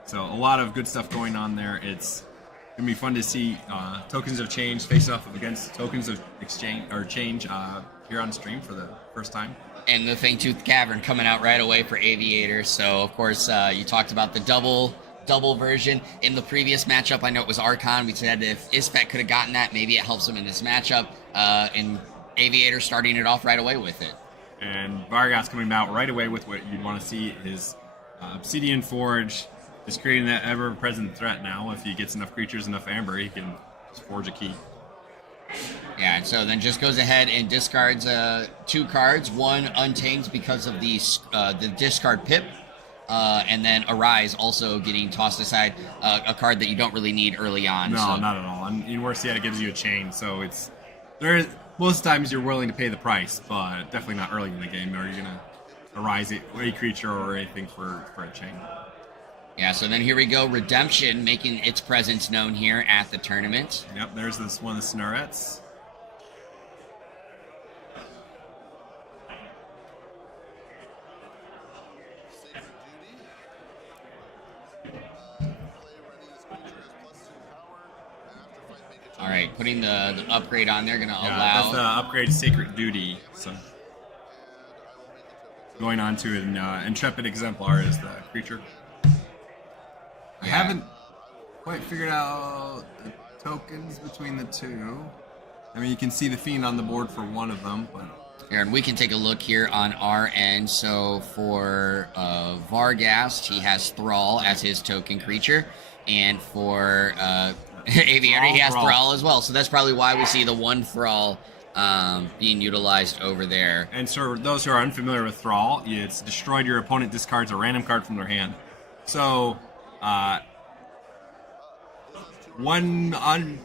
So a lot of good stuff going on there. It's going to be fun to see tokens of change face off against tokens of exchange or change here on stream for the first time. And the Fangtooth Cavern coming out right away for Aviator. So, of course, you talked about the double version in the previous matchup. I know it was Archon. We said if Isfet could have gotten that, maybe it helps him in this matchup. And Aviator starting it off right away with it. And Vargas coming out right away with what you'd want to see is Obsidian Forge is creating that ever-present threat now. If he gets enough creatures, enough Amber, he can just forge a key. Yeah, and so then just goes ahead and discards 2 cards. One Untamed because of the discard Pip. And then Arise also getting tossed aside, a card that you don't really need early on. No, not at all. And worse yet, it gives you a chain. So it's most times you're willing to pay the price, but definitely not early in the game. Or you're gonna Arise a creature or anything for a chain. Yeah. So then here we go. Redemption making its presence known here at the tournament. Yep. There's this one of the Snarettes. All right, putting the upgrade on there, going to allow... That's the upgrade Sacred Duty. So going on to an Intrepid Exemplar is the creature. I haven't quite figured out the tokens between the two. I mean, you can see the Fiend on the board for one of them, but... Here, and we can take a look here on our end. So for Vargas, he has Thrall as his token creature. And for... Aviator, he has Thrall as well, so that's probably why we see the one Thrall being utilized over there. And so those who are unfamiliar with Thrall, it's destroyed your opponent discards a random card from their hand. So one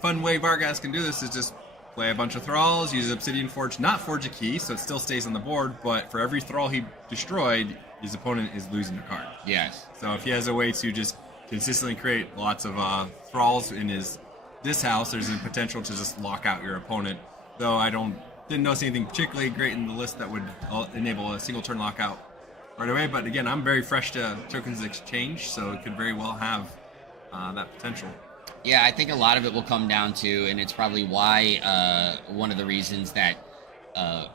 fun way Vargas can do this is just play a bunch of Thralls, use Obsidian Forge, not forge a key, so it still stays on the board, but for every Thrall he destroyed, his opponent is losing a card. Yes. So if he has a way to just consistently create lots of Thralls in this house, there's a potential to just lock out your opponent. Though I didn't notice anything particularly great in the list that would enable a single turn lockout right away. But again, I'm very fresh to tokens exchange, so it could very well have that potential. Yeah, I think a lot of it will come down to, and it's probably why one of the reasons that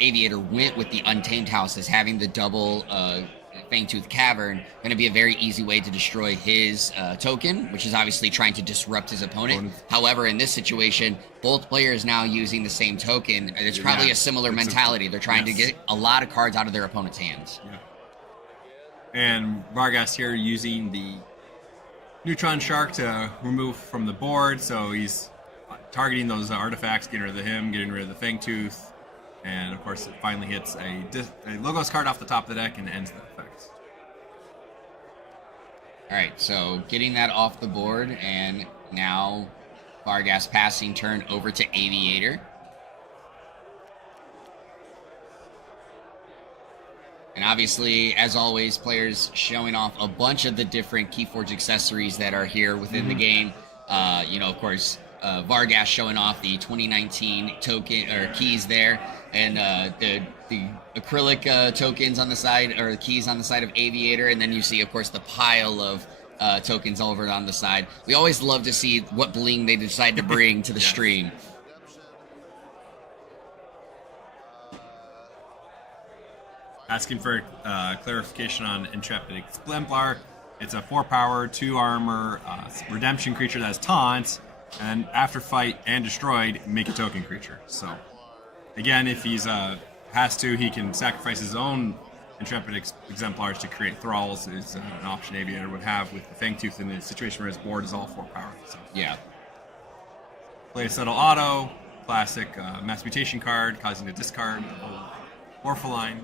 Aviator went with the Untamed House is having the double Fangtooth Cavern, going to be a very easy way to destroy his token, which is obviously trying to disrupt his opponent. However, in this situation, both players now using the same token, and it's probably a similar mentality. They're trying to get a lot of cards out of their opponent's hands. Yeah. And Vargas here using the Neutron Shark to remove from the board, so he's targeting those artifacts, getting rid of him, getting rid of the Fangtooth, and of course it finally hits a Logos card off the top of the deck and ends the effect. Alright, so getting that off the board, and now Vargas passing turn over to Aviator. And obviously, as always, players showing off a bunch of the different KeyForge accessories that are here within the game. Of course, Vargas showing off the 2019 token or keys there, and the acrylic tokens on the side, or keys on the side of Aviator, and then you see, of course, the pile of tokens over on the side. We always love to see what bling they decide to bring to the stream. Asking for clarification on Intrepid Exemplar. It's a 4-power, 2 armor, redemption creature that has taunt, and after fight and destroyed, make a token creature. So, again, if he's has to, he can sacrifice his own Intrepid Exemplars to create Thralls. Is an option Aviator would have with the Fangtooth in a situation where his board is all 4-power. So, yeah. Play a Subtle Auto, classic Mass Mutation card, causing to discard Morpholine.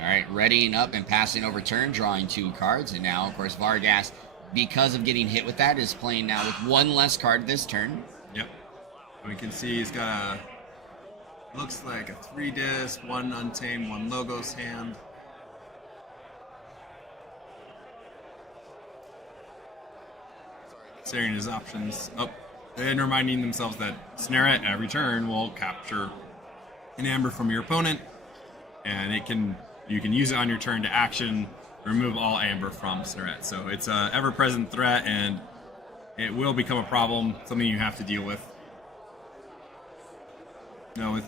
All right, readying up and passing over turn, drawing 2 cards. And now, of course, Vargas, because of getting hit with that, is playing now with 1 less card this turn. Yep. We can see he's got looks like a 3-disc, 1 Untamed, 1 Logos hand. Considering his options. Oh, and reminding themselves that Snare at every turn will capture an amber from your opponent, and you can use it on your turn to action, remove all amber from Snarette. So it's an ever-present threat, and it will become a problem, something you have to deal with. You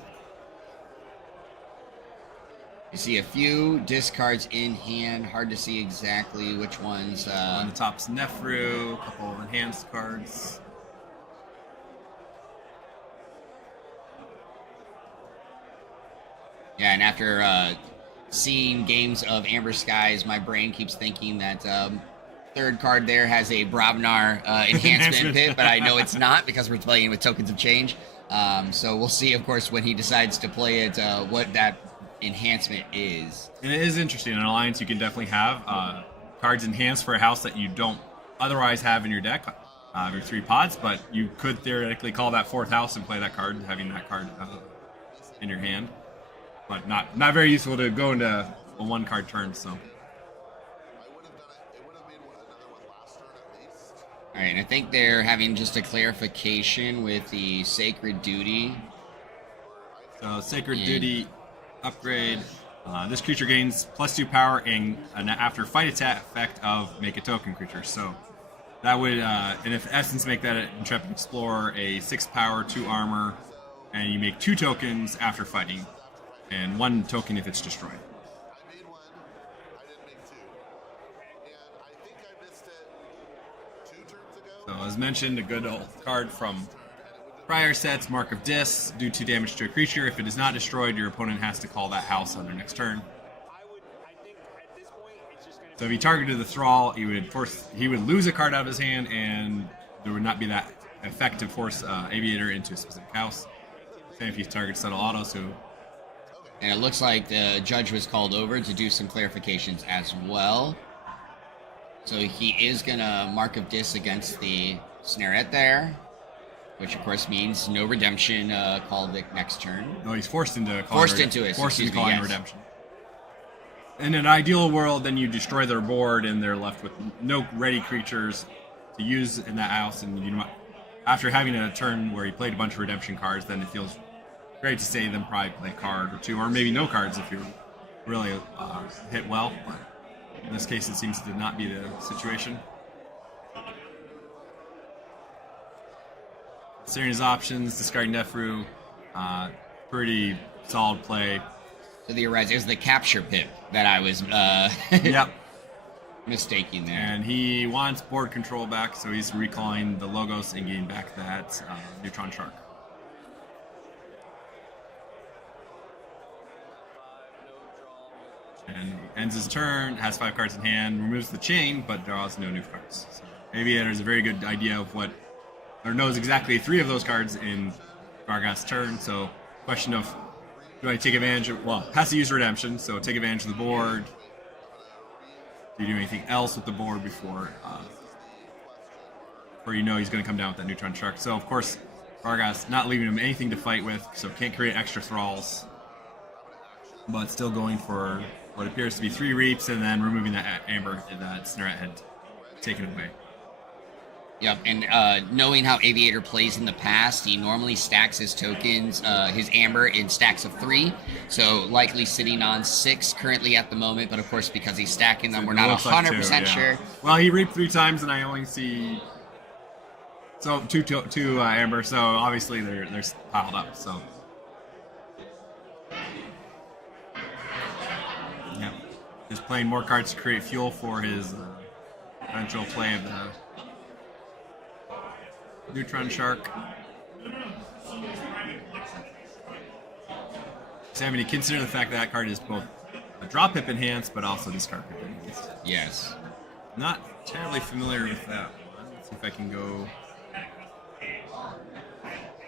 see a few discards in hand. Hard to see exactly which ones. On the top's Nefru, a couple of enhanced cards. Yeah, and after seeing games of Amber Skies, my brain keeps thinking that third card there has a Bravnar enhancement pit, but I know it's not because we're playing with tokens of change. So we'll see, of course, when he decides to play it, what that enhancement is. And it is interesting. In Alliance, you can definitely have cards enhanced for a house that you don't otherwise have in your deck, your 3 pods, but you could theoretically call that 4th house and play that card, having that card in your hand. But not very useful to go into a 1-card turn, so. All right, I think they're having just a clarification with the Sacred Duty. So Sacred Duty upgrade. This creature gains +2 power and an after fight attack effect of make a token creature. So that would, and if Essence make that Intrepid Explorer a 6 power, 2 armor, and you make 2 tokens after fighting, and 1 token if it's destroyed. I made 1. I didn't make 2. And I think I missed it 2 turns ago. So as mentioned, a good old card from prior sets, Mark of Dis, do 2 damage to a creature. If it is not destroyed, your opponent has to call that house on their next turn. I think at this point it's just going So if he targeted the thrall, he would lose a card out of his hand, and there would not be that effective force Aviator into a specific house. Same if he targets Subtle Auto, so... And it looks like the judge was called over to do some clarifications as well. So he is going to mark of dis against the Snarette there, which of course means no redemption called the next turn. No, he's forced into calling Forced into it. Forced into Excuse me, calling yes. redemption. In an ideal world, then you destroy their board, and they're left with no ready creatures to use in that house. And you know, after having a turn where he played a bunch of redemption cards, then it feels great to say them probably play a card or two, or maybe no cards if you really hit well. But in this case, it seems to not be the situation. Considering his options, discarding Nefru, pretty solid play. So the Arise is the capture pip that I was Yep. mistaking there. And he wants board control back, so he's recalling the Logos and getting back that Neutron Shark. And he ends his turn, has 5 cards in hand, removes the chain, but draws no new cards. So Aviator has a very good idea of what, or knows exactly 3 of those cards in Vargas' turn, so question of, do I take advantage of, well, has to use redemption, so take advantage of the board. Do you do anything else with the board before you know he's going to come down with that Neutron Shark? So, of course, Vargas not leaving him anything to fight with, so can't create extra thralls. But still going for what appears to be 3 Reaps and then removing that Amber that Snarette had taken away. Yep, and knowing how Aviator plays in the past, he normally stacks his tokens, his Amber, in stacks of 3. So likely sitting on 6 currently at the moment, but of course because he's stacking them, we're not 100% sure. Well, he reaped 3 times, and I only see two Amber. So obviously they're piled up. So yeah, just playing more cards to create fuel for his eventual play of the Neutron Shark. So having to consider the fact that card is both a draw pip enhanced, but also discard pip enhanced. Yes. Not terribly familiar with that one. Let's see if I can go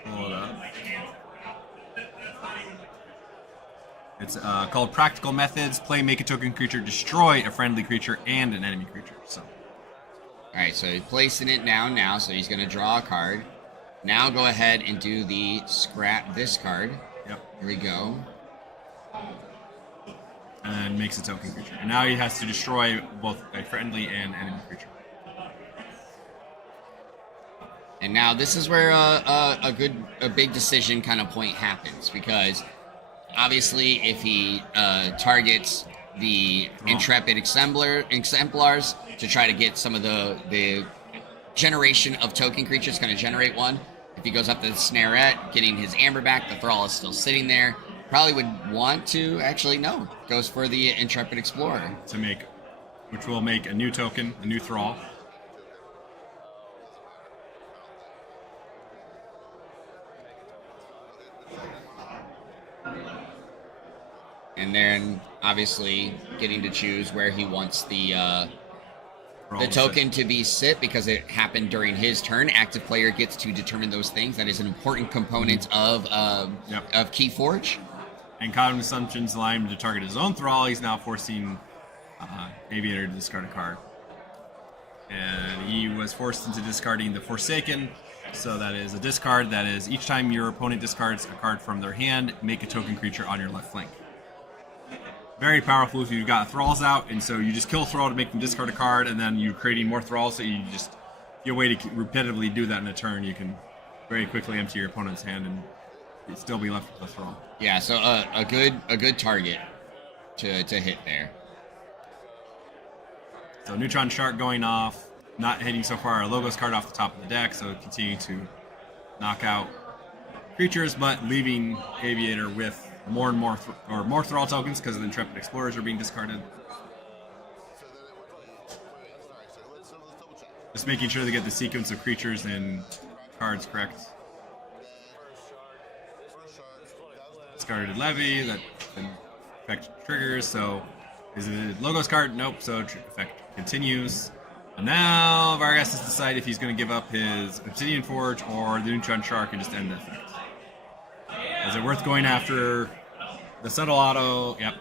pull it up. It's called Practical Methods. Play, make a token creature, destroy a friendly creature and an enemy creature. So. Alright, so he's placing it now, so he's going to draw a card. Now go ahead and do the scrap this card. Yep. Here we go. And makes a token creature. And now he has to destroy both a friendly and enemy creature. And now this is where a big decision kind of point happens, because obviously if he targets the Intrepid Exemplars to try to get some of the generation of token creatures, going to generate one. If he goes up to the Snarette, getting his Amber back, the Thrall is still sitting there. Probably would want to, actually no, goes for the Intrepid Explorer. To make, which will make a new token, a new Thrall. And then, obviously, getting to choose where he wants the token to be sit, because it happened during his turn. Active player gets to determine those things. That is an important component of KeyForge. And Cognitive Assumptions allow him to target his own Thrall. He's now forcing Aviator to discard a card. And he was forced into discarding the Forsaken. So that is a discard. That is, each time your opponent discards a card from their hand, make a token creature on your left flank. Very powerful if you've got Thralls out, and so you just kill a Thrall to make them discard a card, and then you're creating more Thralls, so your way to repetitively do that in a turn, you can very quickly empty your opponent's hand and you'd still be left with a Thrall. Yeah, so a good target to hit there. So Neutron Shark going off, not hitting so far a Logos card off the top of the deck, so continue to knock out creatures, but leaving Aviator with more and more more Thrall tokens because the Intrepid Explorers are being discarded. Just making sure they get the sequence of creatures and cards correct. Discarded Levy, that can affect triggers, so Is it Logos card? Nope. So effect continues. And now Vargas has decided if he's going to give up his Obsidian Forge or the Neutron Shark and just end the effect. Is it worth going after the subtle auto? Yep.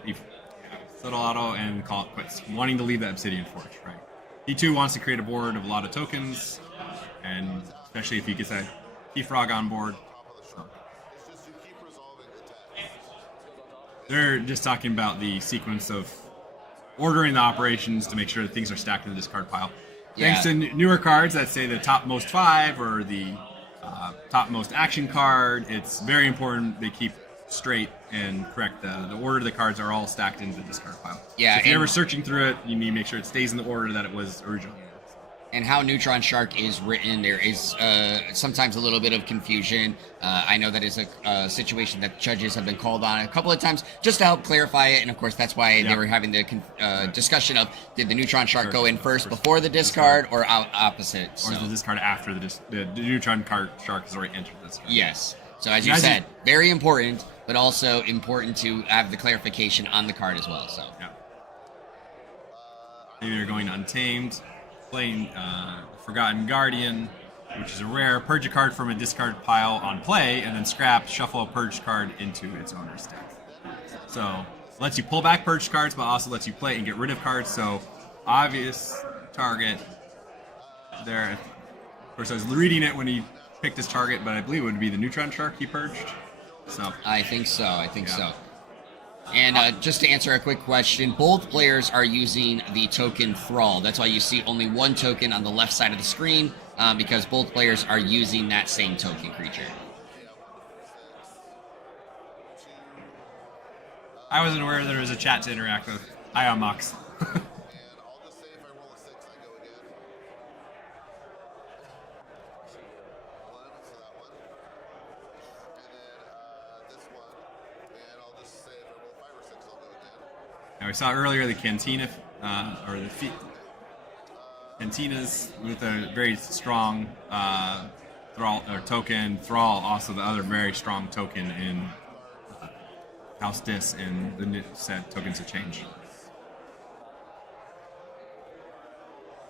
Subtle auto and call it quits. Wanting to leave that Obsidian Forge, right? He too wants to create a board of a lot of tokens, and especially if he gets a Key Frog on board. So. They're just talking about the sequence of ordering the operations to make sure that things are stacked in the discard pile. Yeah. Thanks to newer cards that say the topmost 5 or the topmost action card, it's very important they keep straight and correct. The order of the cards are all stacked into the discard pile. Yeah, so if you're ever searching through it, you need to make sure it stays in the order that it was originally. And how Neutron Shark is written, there is sometimes a little bit of confusion. I know that is a situation that judges have been called on a couple of times just to help clarify it. And of course, that's why they were having the discussion of, did the Neutron Shark go in first before the discard or opposite? Or is the discard after the Neutron Shark has already entered this card? Yes. So as you said, very important, but also important to have the clarification on the card as well. So yeah. Maybe they're going Untamed. Playing Forgotten Guardian, which is a rare. Purge a card from a discard pile on play, and then scrap, shuffle a purged card into its owner's deck. So, lets you pull back purged cards, but also lets you play and get rid of cards. So, obvious target there. Of course, I was reading it when he picked his target, but I believe it would be the Neutron Shark he purged. So I think so. So. And just to answer a quick question, both players are using the token Thrall. That's why you see only one token on the left side of the screen, because both players are using that same token creature. I wasn't aware there was a chat to interact with. Hi, I'm Mox. Now we saw earlier the Cantina, or the Cantinas with a very strong Thrall or token. Thrall, also the other very strong token in House Dis, and the set tokens have changed.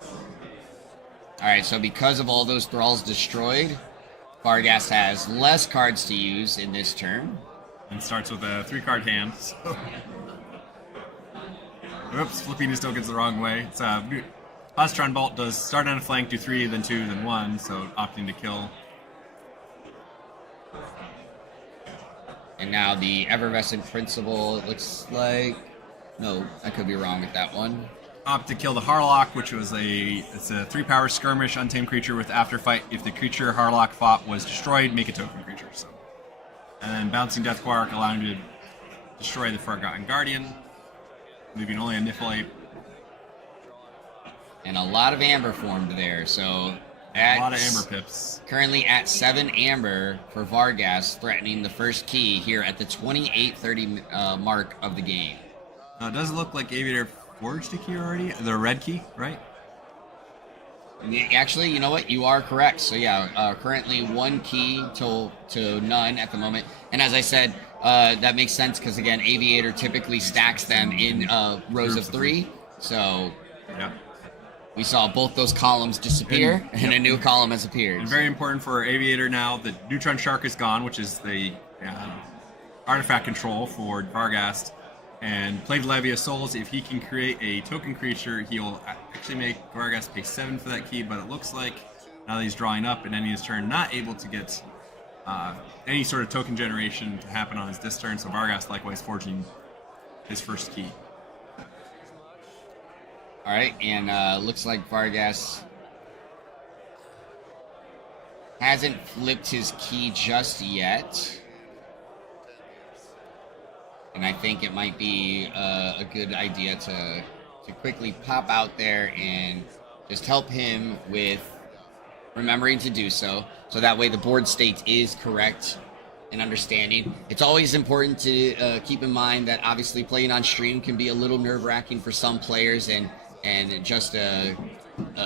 All right, so because of all those Thralls destroyed, Vargas has less cards to use in this turn. And starts with a 3-card hand. Oops, flipping his tokens the wrong way. It's Positron Bolt does start on a flank, do 3, then 2, then 1, so opting to kill. And now the Effervescent Principle, it looks like... No, I could be wrong with that one. Opt to kill the Harlock, which was it's a 3-power skirmish, untamed creature with afterfight. If the creature Harlock fought was destroyed, make a token creature. So. And then Bouncing Death Quark, allowing you to destroy the Forgotten Guardian. Leaving only a Niffle Ape. And a lot of amber formed there, so... A lot of amber pips. Currently at 7 amber for Vargas, threatening the first key here at the 28:30 mark of the game. It does look like Aviator forged a key already. The red key, right? Actually, you know what? You are correct. So yeah, currently 1 key to none at the moment. And as I said, that makes sense because again, Aviator typically stacks them in rows of 3. So yeah. We saw both those columns disappear, and a new column has appeared. And very important for Aviator now, the Neutron Shark is gone, which is the artifact control for Vargas. And Plague Levy of Souls, if he can create a token creature, he'll actually make Vargas pay 7 for that key, but it looks like now that he's drawing up and ending his turn, not able to get any sort of token generation to happen on his this turn, so Vargas likewise forging his first key. All right, and looks like Vargas hasn't flipped his key just yet. And I think it might be a good idea to quickly pop out there and just help him with remembering to do so. So that way the board state is correct and understanding. It's always important to keep in mind that obviously playing on stream can be a little nerve-wracking for some players, and just a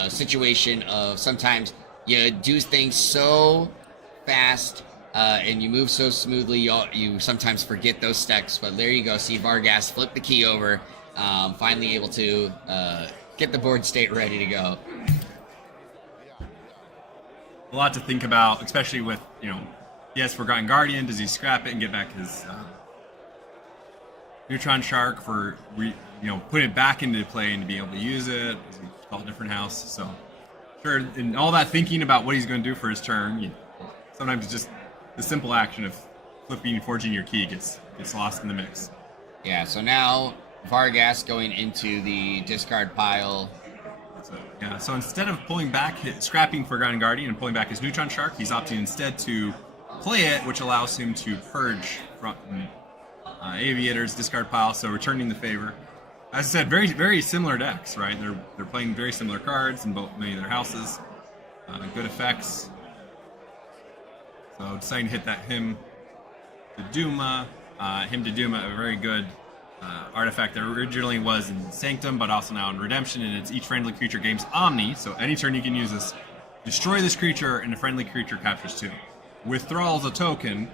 situation of sometimes you do things so fast and you move so smoothly, you sometimes forget those steps. But there you go. See Vargas flip the key over, Finally able to get the board state ready to go. A lot to think about, especially with, he has Forgotten Guardian. Does he scrap it and get back his Neutron Shark for, put it back into play and to be able to use it? Does he call a different house? So, sure, and all that thinking about what he's going to do for his turn, sometimes it's just the simple action of flipping and forging your key gets lost in the mix. Yeah, so now Vargas going into the discard pile. So instead of pulling back, scrapping Forgotten Guardian and pulling back his Neutron Shark, he's opting instead to play it, which allows him to purge from Aviator's discard pile, so returning the favor. As I said, very, very similar decks, right? They're playing very similar cards in many of their houses. Good effects. So deciding to hit that him to Duma, a very good artifact that originally was in Sanctum, but also now in Redemption, and it's each friendly creature gains Omni, so any turn you can use this. Destroy this creature, and the friendly creature captures 2. With Thrall as a token,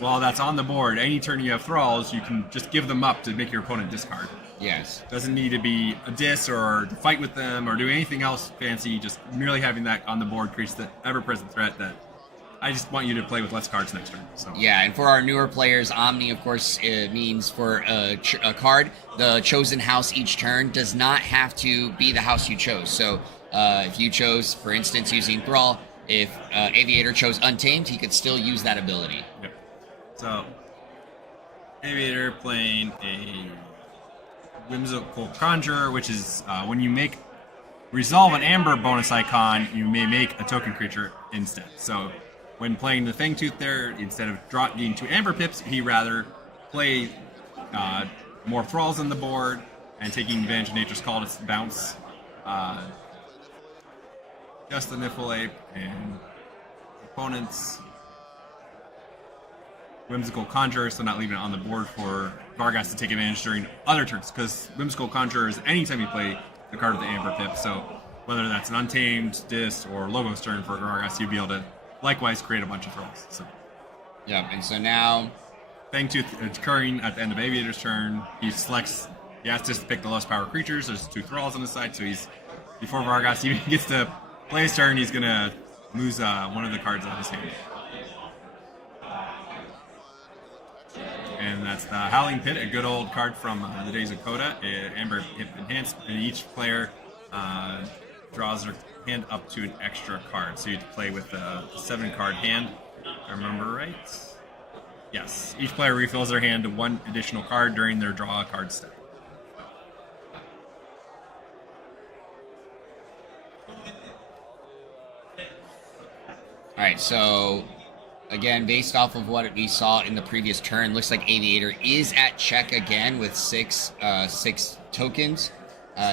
while that's on the board, any turn you have Thralls, you can just give them up to make your opponent discard. Yes. Doesn't need to be a dis or to fight with them or do anything else fancy, just merely having that on the board creates that ever-present threat that I just want you to play with less cards next turn. So. Yeah, and for our newer players, Omni, of course, means for a card, the chosen house each turn does not have to be the house you chose. So if you chose, for instance, using Thrall, if Aviator chose Untamed, he could still use that ability. Yep. So, Aviator playing a Whimsical Conjurer, which is when you resolve an Amber bonus icon, you may make a token creature instead. So, when playing the Fangtooth there, instead of getting 2 Amber Pips, he rather play more Thralls on the board and taking advantage of Nature's Call to bounce just the Niffle Ape and opponent's Whimsical Conjurer, so not leaving it on the board for Vargas to take advantage during other turns, because Whimsical Conjurer is anytime you play the card with the Amber Pip, so whether that's an Untamed, Dis, or Logos turn for Vargas, you'd be able to likewise create a bunch of Thralls. So. Yeah, and so now Fangtooth occurring at the end of Aviator's turn, he has to pick the lowest power creatures. There's 2 Thralls on the side, so before Vargas even gets to play his turn, he's going to lose one of the cards out of his hand. And that's the Howling Pit, a good old card from the days of Coda. Amber Pip enhanced, and each player draws their hand up to an extra card. So you play with a 7-card hand, if I remember right. Yes, each player refills their hand to 1 additional card during their draw a card step. All right, so again, based off of what we saw in the previous turn, looks like Aviator is at check again with 6 tokens,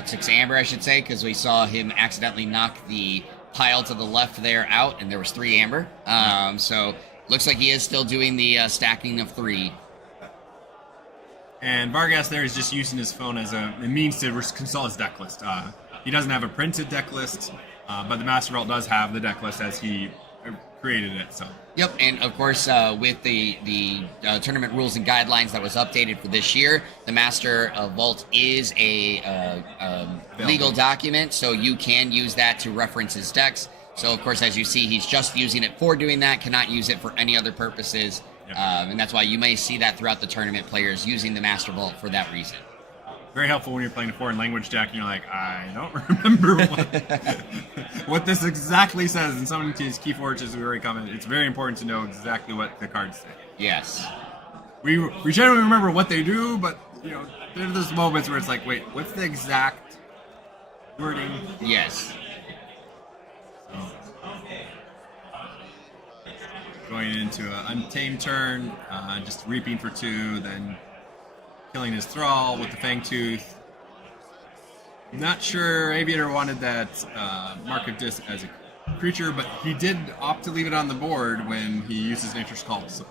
6 Amber, I should say, because we saw him accidentally knock the pile to the left there out, and there was 3 Amber. So looks like he is still doing the stacking of 3. And Vargas there is just using his phone as a means to consult his deck list. He doesn't have a printed deck list, but the Master Vault does have the deck list as he created it. So. Yep, and of course, with the tournament rules and guidelines that was updated for this year, the Master Vault is a legal document, so you can use that to reference his decks. So, of course, as you see, he's just using it for doing that, cannot use it for any other purposes, and that's why you may see that throughout the tournament, players using the Master Vault for that reason. Very helpful when you're playing a foreign language deck and you're like, I don't remember what this exactly says. And some of these KeyForge is very common. It's very important to know exactly what the cards say. Yes. We generally remember what they do, but there are those moments where it's like, wait, what's the exact wording? Yes. So, going into an Untamed turn, just reaping for 2, then killing his Thrall with the Fangtooth. Not sure Aviator wanted that Mark of Dis as a creature, but he did opt to leave it on the board when he uses Nature's Call. So.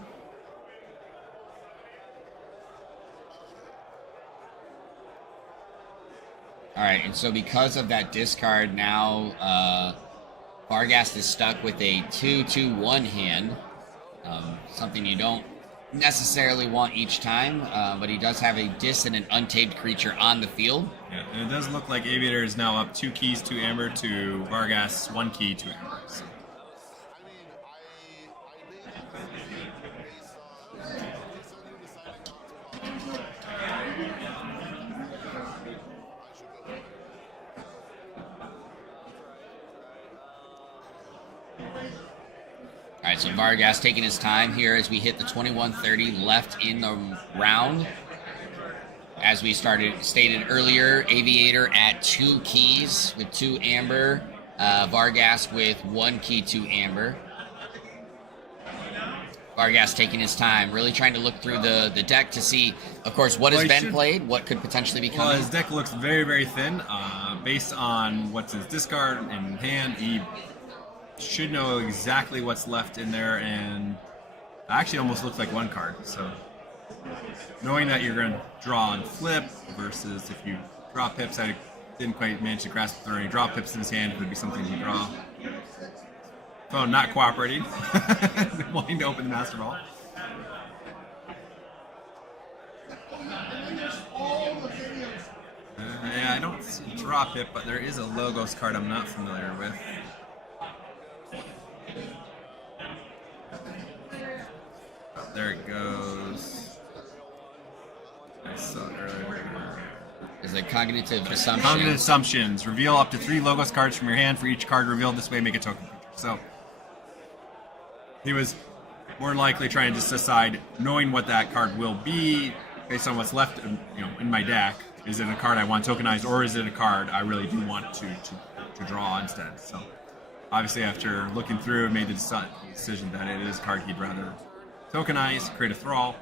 Alright, and so because of that discard now, Vargas is stuck with a 2-2-1 hand. Something you don't necessarily want each time, but he does have a dis and an untamed creature on the field. Yeah, and it does look like Aviator is now up 2 keys to Amber to Vargas 1 key to Amber. So. I mean, I made that decision based on you deciding not to call. I should go. All right, so Vargas taking his time here as we hit the 21:30 left in the round. As we stated earlier, Aviator at 2 keys with 2 Amber. Vargas with 1 key to Amber. Vargas taking his time, really trying to look through the deck to see, of course, what has been played, what could potentially be coming. Well, his deck looks very, very thin. Based on what's his discard and hand, he should know exactly what's left in there, and actually almost looks like 1 card. So knowing that you're going to draw and flip versus if you draw pips, I didn't quite manage to grasp if there are any draw pips in his hand. It would be something to draw. Phone not cooperating, wanting to open the Master Ball. Yeah, I don't see a draw pip, but there is a Logos card I'm not familiar with. There it goes. I saw it earlier. Is it cognitive assumptions? Cognitive assumptions. Reveal up to 3 Logos cards from your hand. For each card revealed this way, make a token creature. So he was more than likely trying to just decide, knowing what that card will be, based on what's left, in my deck. Is it a card I want tokenized, or is it a card I really do want to draw instead? So obviously, after looking through, made the decision that it is a card he'd rather tokenize, create a thrall.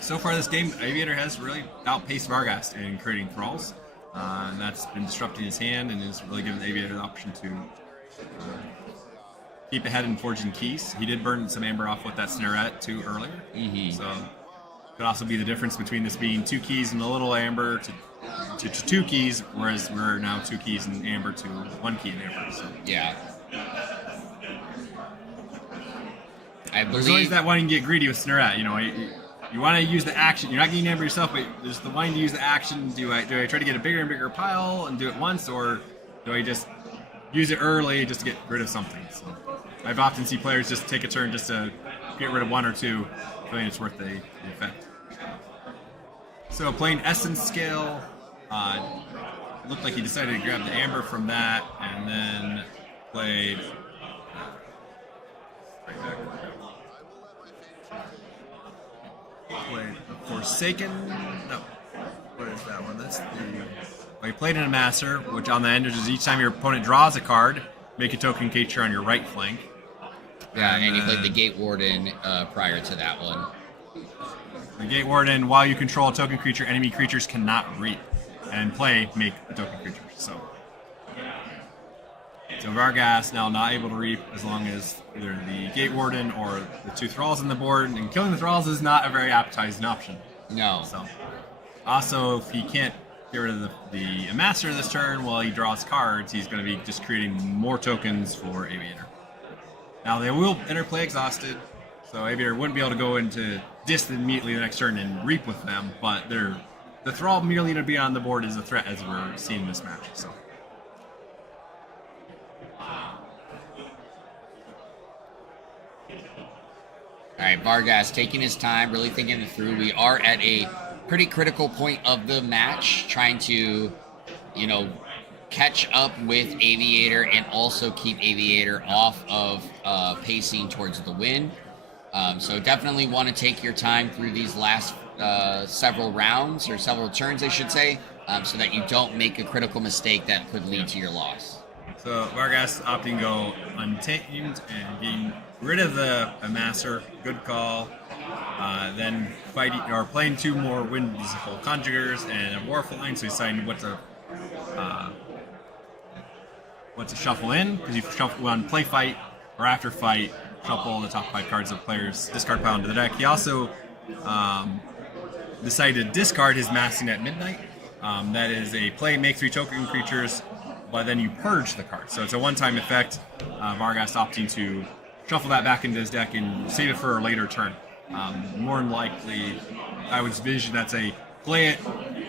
So far this game, Aviator has really outpaced Vargas in creating thralls. And that's been disrupting his hand and has really given Aviator the option to keep ahead in forging keys. He did burn some Amber off with that Snarette too earlier. Mm-hmm. So could also be the difference between this being 2 keys and a little Amber to 2 keys, whereas we're now 2 keys in Amber to 1 key in Amber. So Yeah. I there's always believe that wanting to get greedy with Snarette. You want to use the action. You're not getting Amber yourself, but there's the wanting to use the action. Do I try to get a bigger and bigger pile and do it once, or do I just use it early just to get rid of something? So I've often seen players just take a turn just to get rid of 1 or 2, feeling it's worth the effect. So playing Essence Scale, it looked like he decided to grab the Amber from that, and then played. Played Forsaken. No. What is that one? That's the. Well, he played in a Master, which on the end is each time your opponent draws a card, make a token creature on your right flank. Yeah, and he played the Gate Warden prior to that one. The Gate Warden, while you control a token creature, enemy creatures cannot reap. And play, make a token creature. So Vargas now not able to reap as long as either the Gate Warden or the 2 Thralls on the board. And killing the Thralls is not a very appetizing option. No. So also, if he can't get rid of the Master this turn while he draws cards, he's going to be just creating more tokens for Aviator. Now they will interplay exhausted, so Aviator wouldn't be able to go into Dis immediately the next turn and reap with them, but the Thrall merely to be on the board is a threat as we're seeing this match. So. All right, Vargas taking his time, really thinking it through. We are at a pretty critical point of the match, trying to, catch up with Aviator and also keep Aviator off of pacing towards the win. So definitely want to take your time through these last several rounds, or several turns, I should say, so that you don't make a critical mistake that could lead to your loss. So Vargas opting to go untamed and getting rid of the Master, good call. Then fighting or playing 2 more Whimsical Conjurers and a Warfline, so he's deciding what to shuffle in, because you shuffle on play fight or after fight, shuffle the top 5 cards of players' discard pile into the deck. He also decided to discard his Masking at Midnight. That is a play, make 3 token creatures, but then you purge the card. So it's a one-time effect. Vargas opting to shuffle that back into his deck and save it for a later turn. More than likely, I would envision that's a play it,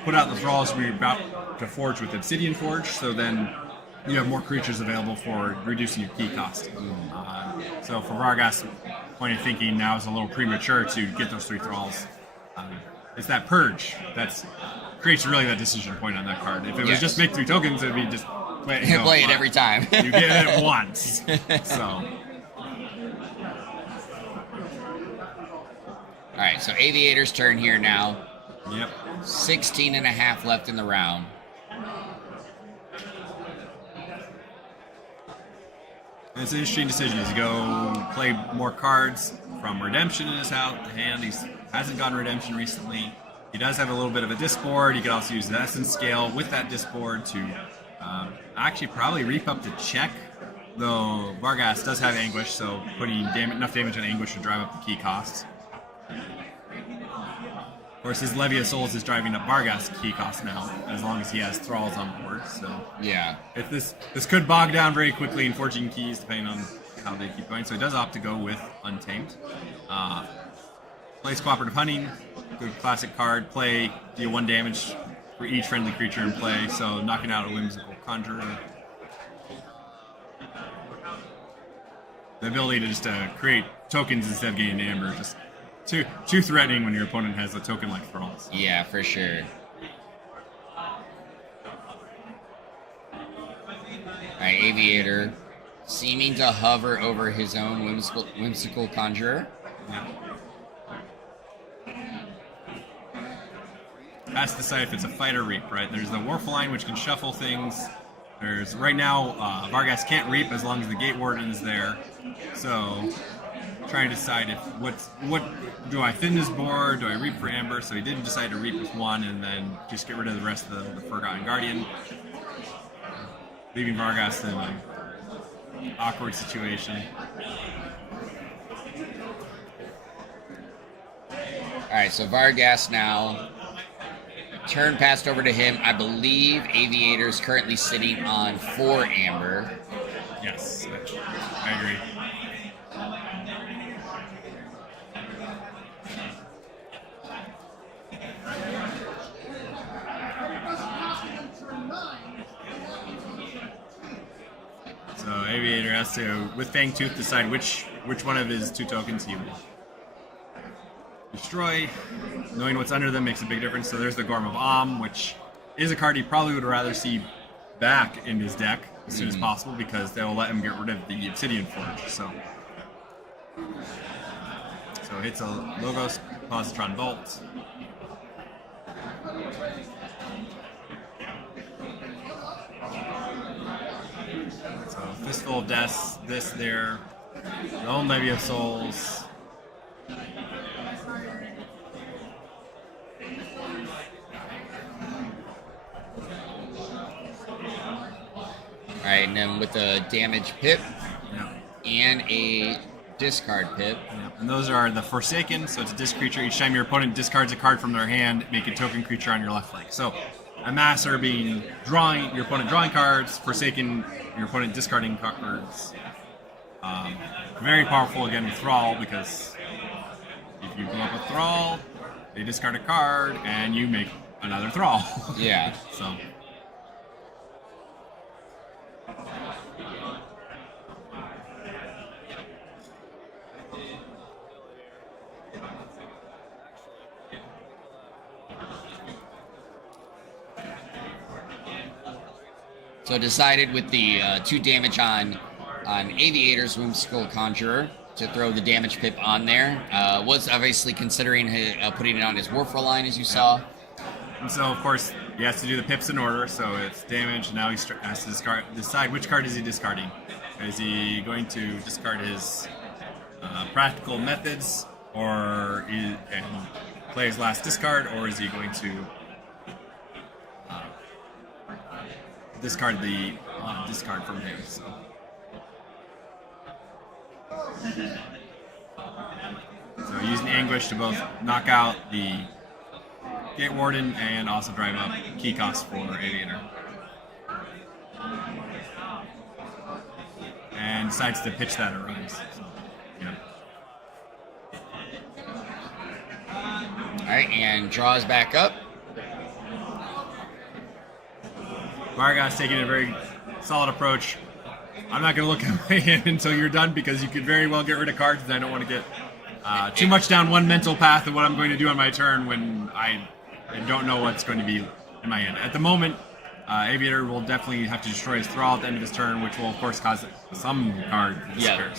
put out the thralls we're about to forge with Obsidian Forge, so then you have more creatures available for reducing your key cost. So for Vargas' point of thinking, now is a little premature to get those 3 thralls. It's that purge that creates really that decision point on that card. If it was just make 3 tokens, it would be just play it every time. You get it once. So. All right, so Aviator's turn here now. Yep. 16 and a half left in the round. It's an interesting decision. He's go play more cards from Redemption in his hand. He hasn't gotten Redemption recently. He does have a little bit of a disboard. You could also use the Essence Scale with that disboard to actually probably reap up the check. Though Vargas does have Anguish, so putting enough damage on Anguish to drive up the key costs. Of course, his Levy of Souls is driving up Vargas' key cost now, as long as he has Thralls on board. So yeah, if this could bog down very quickly in forging keys, depending on how they keep going. So he does opt to go with Untamed. Plays Cooperative Hunting, good classic card. Deal 1 damage for each friendly creature in play. So knocking out a Whimsical Conjurer. The ability to just create tokens instead of getting Amber, just too threatening when your opponent has a token like Thralls. Yeah, for sure. Alright, Aviator seeming to hover over his own whimsical Conjurer. Yeah. Has to decide if it's a fight or reap, right? There's the Warfaline, which can shuffle things. There's right now Vargas can't reap as long as the Gate Warden is there. So trying to decide if what do I thin this board? Do I reap for Amber? So he didn't decide to reap with 1 and then just get rid of the rest of the Forgotten Guardian, leaving Vargas in an awkward situation. All right, so Vargas now. Turn passed over to him. I believe Aviator's currently sitting on 4 Amber. Yes, I agree. So Aviator has to, with Fangtooth, decide which one of his 2 tokens he would destroy. Knowing what's under them makes a big difference. So there's the Gorm of Om, which is a card he probably would rather see back in his deck as soon as possible, because they will let him get rid of the Obsidian Forge. So hits a Logos Positron Bolt. So Fistful of Deaths, this there, the own Levy of Souls. Alright, and then with a damage pip Yeah. and a discard pip. Yeah. And those are the Forsaken, so it's a disc creature. Each time your opponent discards a card from their hand, make a token creature on your left flank. So a Masser being your opponent drawing cards, Forsaken, your opponent discarding cards. Very powerful again with Thrall, because if you go up with Thrall, they discard a card, and you make another Thrall. Yeah. So decided with the 2 damage on Aviator's Whimsical Conjurer to throw the damage pip on there. Was obviously considering putting it on his Warfaline, as you saw. And so, of course, he has to do the pips in order, so it's damage, and now he has to decide which card is he discarding. Is he going to discard his Practical Methods and play his last discard, or is he going to discard the discard from him? So using Anguish to both knock out the Gate Warden and also drive up key costs for Aviator. And decides to pitch that Arise. So, yeah. right, and draws back up. Vargas taking a very solid approach. I'm not going to look at my hand until you're done because you could very well get rid of cards, and I don't want to get too much down one mental path of what I'm going to do on my turn when I don't know what's going to be in my hand. At the moment, Aviator will definitely have to destroy his Thrall at the end of his turn, which will, of course, cause some card to disappear.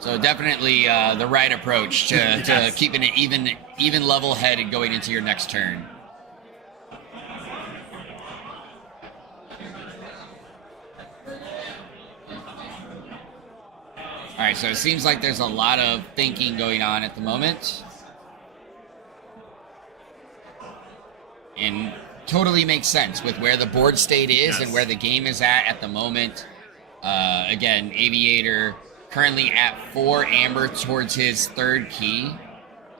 So definitely the right approach to keeping it even level headed going into your next turn. All right, so it seems like there's a lot of thinking going on at the moment. And totally makes sense with where the board state is and where the game is at the moment. Again, Aviator currently at 4 amber towards his 3rd key.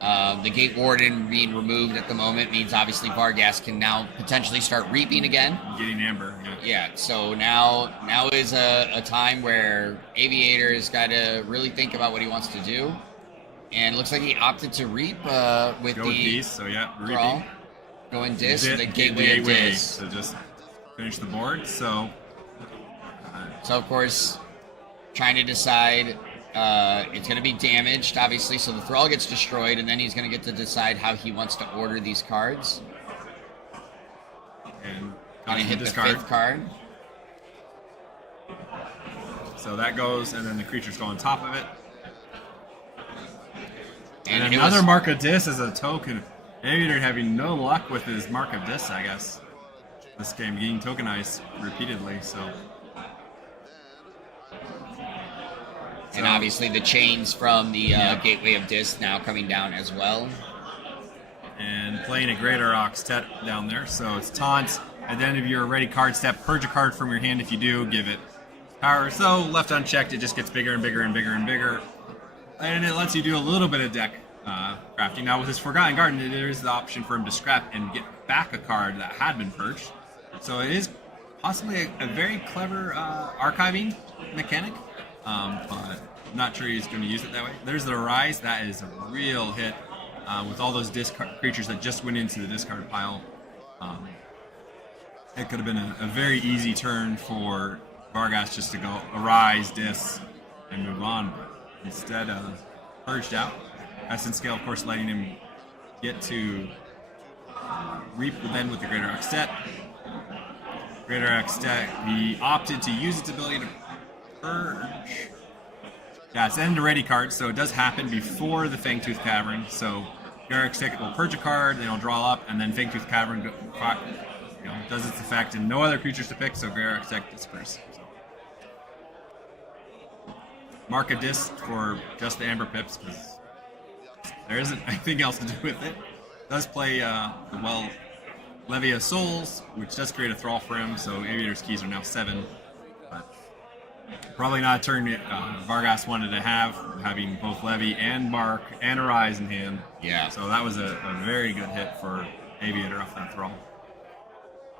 The Gate Warden being removed at the moment means obviously Vargas can now potentially start reaping again. Getting amber. Yeah, so now is a time where Aviator's got to really think about what he wants to do. And it looks like he opted to reap with Go the with these, so yeah, draw. reaping. Going Dis, the Gateway of Dis. So just finish the board, so of course, trying to decide, it's going to be damaged, obviously, so the Thrall gets destroyed, and then he's going to get to decide how he wants to order these cards. And going to hit the 5th card. So that goes, and then the creatures go on top of it. And it another was, Mark of Dis as a token. Aviator having no luck with his Mark of Dis, I guess. This game getting tokenized repeatedly, so. And obviously the chains from the Gateway of Dis now coming down as well. And playing a Greater Oxtet down there, so it's taunts. At the end of your ready card step, purge a card from your hand. If you do, give it power. So left unchecked, it just gets bigger and bigger and bigger and bigger. And it lets you do a little bit of deck crafting. Now with his Forgotten Garden, there is the option for him to scrap and get back a card that had been purged. So it is possibly a very clever archiving mechanic, but I'm not sure he's going to use it that way. There's the Rise. That is a real hit with all those creatures that just went into the discard pile. It could have been a very easy turn for Vargas just to go Arise, Dis, and move on. But instead, purged out. Essence Scale, of course, letting him get to reap then with the Greater Oxtet. Greater Oxtet, he opted to use its ability to purge. Yeah, it's an ready card, so it does happen before the Fangtooth Cavern. So Greater Oxtet will purge a card, then it'll draw up, and then Fangtooth Cavern does its effect, and no other creatures to pick, so Greater Oxtet disperse. Mark a Dis for just the Amber Pips, because there isn't anything else to do with it. Does play Levy of Souls, which does create a Thrall for him, so Aviator's keys are now 7. But probably not a turn Vargas wanted to have, having both Levy and Mark and Arise in hand. Yeah. So that was a very good hit for Aviator off that Thrall.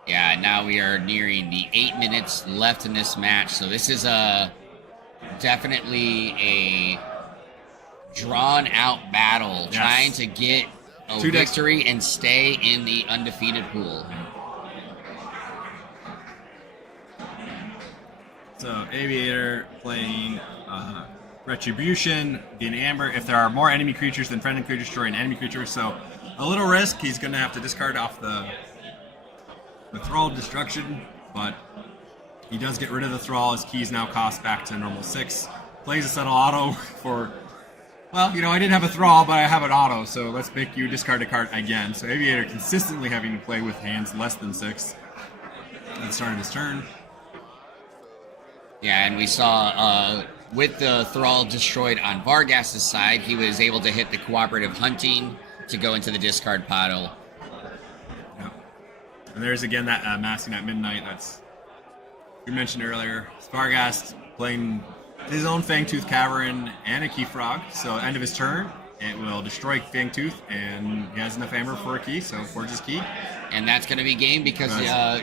Yeah, now we are nearing the 8 minutes left in this match, so this is definitely a drawn-out battle, trying to get a victory and stay in the undefeated pool. So Aviator playing Retribution, being Amber. If there are more enemy creatures than friendly creatures, destroy an enemy creature. So a little risk. He's going to have to discard off the Thrall Destruction, but he does get rid of the Thrall. His keys now cost back to normal 6. Plays a Settle Auto for, well, I didn't have a Thrall, but I have an Auto, so let's make you discard a card again. So Aviator consistently having to play with hands less than 6 at the start of his turn. Yeah, and we saw with the Thrall destroyed on Vargas' side, he was able to hit the Cooperative Hunting to go into the discard pile. Yeah. And there's again that Massing at Midnight that's we mentioned earlier. Vargas playing his own Fangtooth Cavern and a Key Frog. So end of his turn, it will destroy Fangtooth, and he has enough amber for a key, so forges key. And that's going to be game because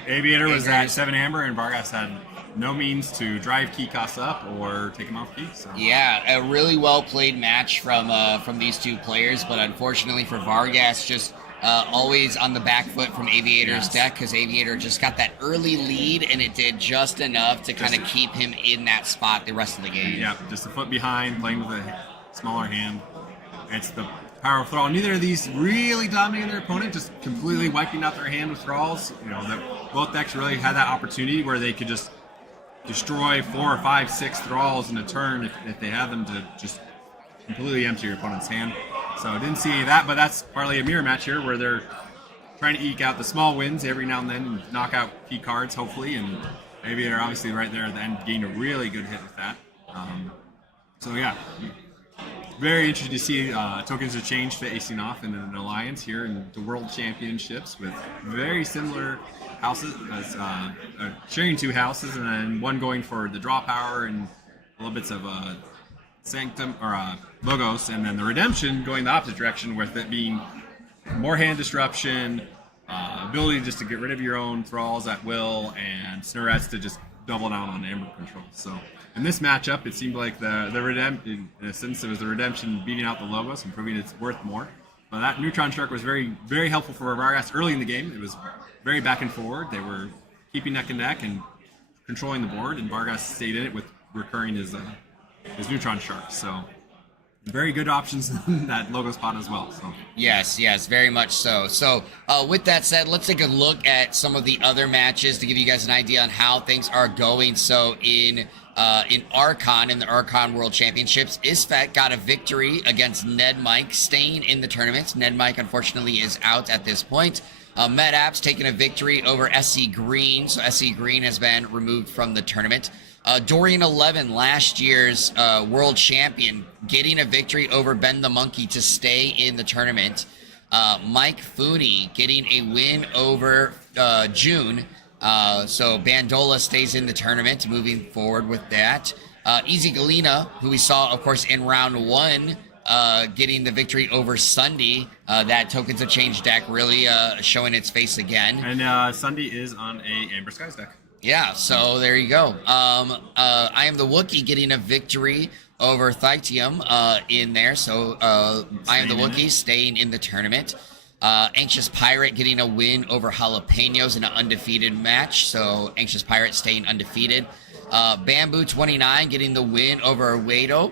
Aviator was at 7 amber, and Vargas had no means to drive key costs up or take them off key. So. Yeah, a really well played match from these two players, but unfortunately for Vargas, just always on the back foot from Aviator's deck, because Aviator just got that early lead, and it did just enough to kind of keep him in that spot the rest of the game. Yeah, just a foot behind, playing with a smaller hand. It's the power of thrall. Neither of these really dominating their opponent, just completely wiping out their hand with thralls. Both decks really had that opportunity where they could just destroy 4 or 5, 6 thralls in a turn if they had them, to just completely empty your opponent's hand. So I didn't see any of that, but that's partly a mirror match here where they're trying to eke out the small wins every now and then and knock out key cards, hopefully, and maybe they're obviously right there at the end, gained a really good hit with that. So yeah, very interesting to see tokens of change facing off in an alliance here in the World Championships with very similar houses, sharing 2 houses, and then one going for the draw power and little bits of Sanctum or Logos, and then the Redemption going the opposite direction, with it being more hand disruption, ability just to get rid of your own thralls at will, and Snurrets to just double down on Amber control. So in this matchup, it seemed like the Redemption, in a sense, it was the Redemption beating out the Logos and proving it's worth more. But that Neutron Shark was very, very helpful for Vargas early in the game. It was very back and forward. They were keeping neck and neck and controlling the board, and Vargas stayed in it with recurring his Neutron Shark. So very good options in that logo spot as well. So Yes, very much so. So with that said, let's take a look at some of the other matches to give you guys an idea on how things are going. So in Archon, in the Archon World Championships, Isfet got a victory against Ned Mike, staying in the tournament. Ned Mike, unfortunately, is out at this point. MedApp's taken a victory over SC Green, so SC Green has been removed from the tournament. Dorian 11, last year's world champion, getting a victory over Ben the Monkey to stay in the tournament. Mike Fooney getting a win over June. So Bandola stays in the tournament, moving forward with that. Easy Galena, who we saw, of course, in round 1, getting the victory over Sunday. That Tokens of Change deck really showing its face again. And Sunday is on a Amber Skies deck. Yeah, so there you go. I Am the Wookiee getting a victory over Thytium in there. So I Am the Wookiee staying in the tournament. Anxious Pirate getting a win over Jalapenos in an undefeated match. So Anxious Pirate staying undefeated. Bamboo 29 getting the win over Wado.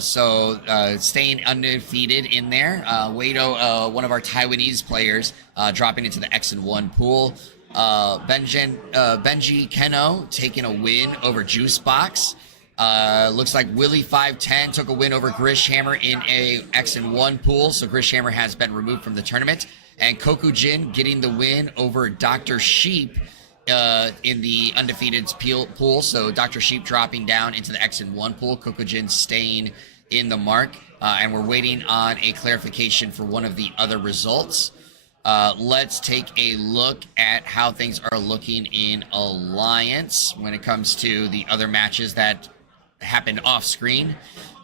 So staying undefeated in there. Wado, one of our Taiwanese players, dropping into the X and 1 pool. Benji Keno taking a win over Juicebox. Looks like Willie 510 took a win over Grishhammer in a X and 1 pool, so Grishhammer has been removed from the tournament. And Kokujin getting the win over Dr. Sheep in the undefeated pool, so Dr. Sheep dropping down into the X and 1 pool, Kokujin staying in the mark, and we're waiting on a clarification for one of the other results. Let's take a look at how things are looking in Alliance when it comes to the other matches that happened off screen.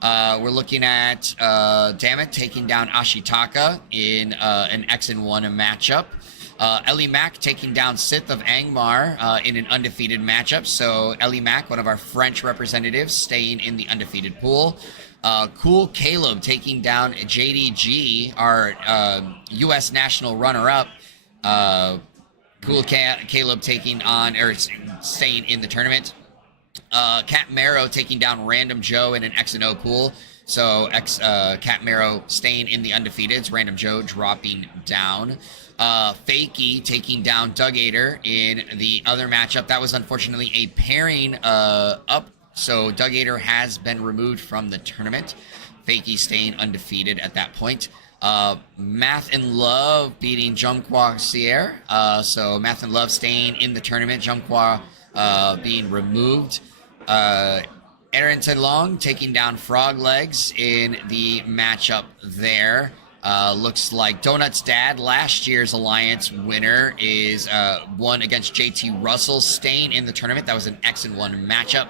We're looking at Dammit taking down Ashitaka in an X and 1 matchup. Ellie Mack taking down Sith of Angmar in an undefeated matchup. So Ellie Mack, one of our French representatives, staying in the undefeated pool. Cool Caleb taking down JDG, our U.S. national runner-up. Cool Caleb taking on, or staying in the tournament. Cat Marrow taking down Random Joe in an X and O pool. So Cat Marrow staying in the undefeateds. Random Joe dropping down. Fakey taking down Dugator in the other matchup. That was unfortunately a pairing up. So Dugator has been removed from the tournament. Fakey staying undefeated at that point. Math and Love beating Jumqua Sierre. So Math and Love staying in the tournament. Jumqua being removed. Arrington Long taking down Frog Legs in the matchup there. Looks like Donut's dad, last year's Alliance winner, is won against JT Russell, staying in the tournament. That was an X and 1 matchup.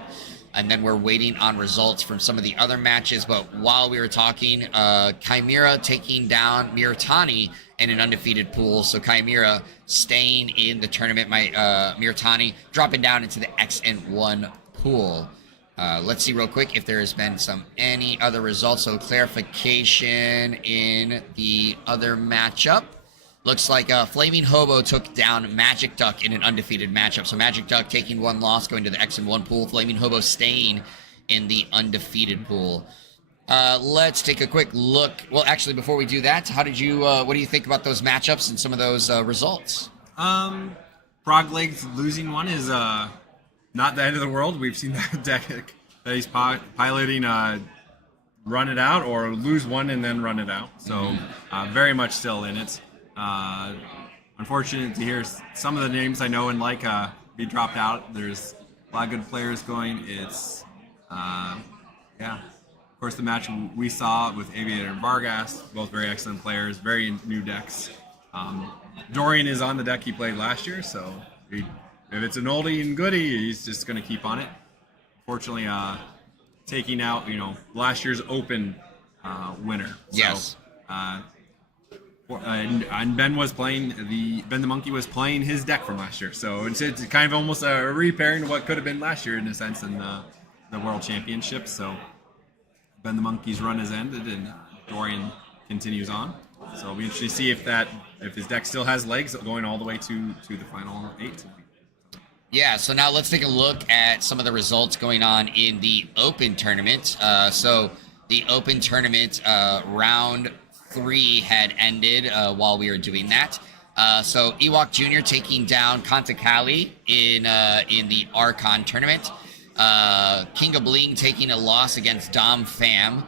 and then we're waiting on results from some of the other matches. But while we were talking, Chimera taking down Miratani in an undefeated pool. So Chimera staying in the tournament. Miratani dropping down into the XN1 pool. Let's see real quick if there has been any other results. So clarification in the other matchup. Looks like Flaming Hobo took down Magic Duck in an undefeated matchup. So Magic Duck taking one loss, going to the XN1 pool. Flaming Hobo staying in the undefeated pool. Let's take a quick look. Well, actually, before we do that, what do you think about those matchups and some of those results? Frog Legs losing one is not the end of the world. We've seen that deck that he's piloting run it out, or lose one and then run it out. So very much still in it. Unfortunate to hear some of the names I know and like be dropped out. There's a lot of good players going. It's of course the match we saw with Aviator and Vargas, both very excellent players, very new decks. Dorian is on the deck he played last year, so if it's an oldie and goodie, he's just going to keep on it. Fortunately, taking out last year's Open winner. Yes. And Ben the Monkey was playing his deck from last year, so it's kind of almost a repairing to what could have been last year in a sense in the World Championship. So Ben the Monkey's run has ended and Dorian continues on. So it'll be interesting to see if his deck still has legs going all the way to the final 8. Yeah, so now let's take a look at some of the results going on in the Open tournament. So the Open tournament round 3 had ended while we were doing that. So Ewok Jr. taking down Kantakali in the Archon tournament. King of Bling taking a loss against Dom Pham.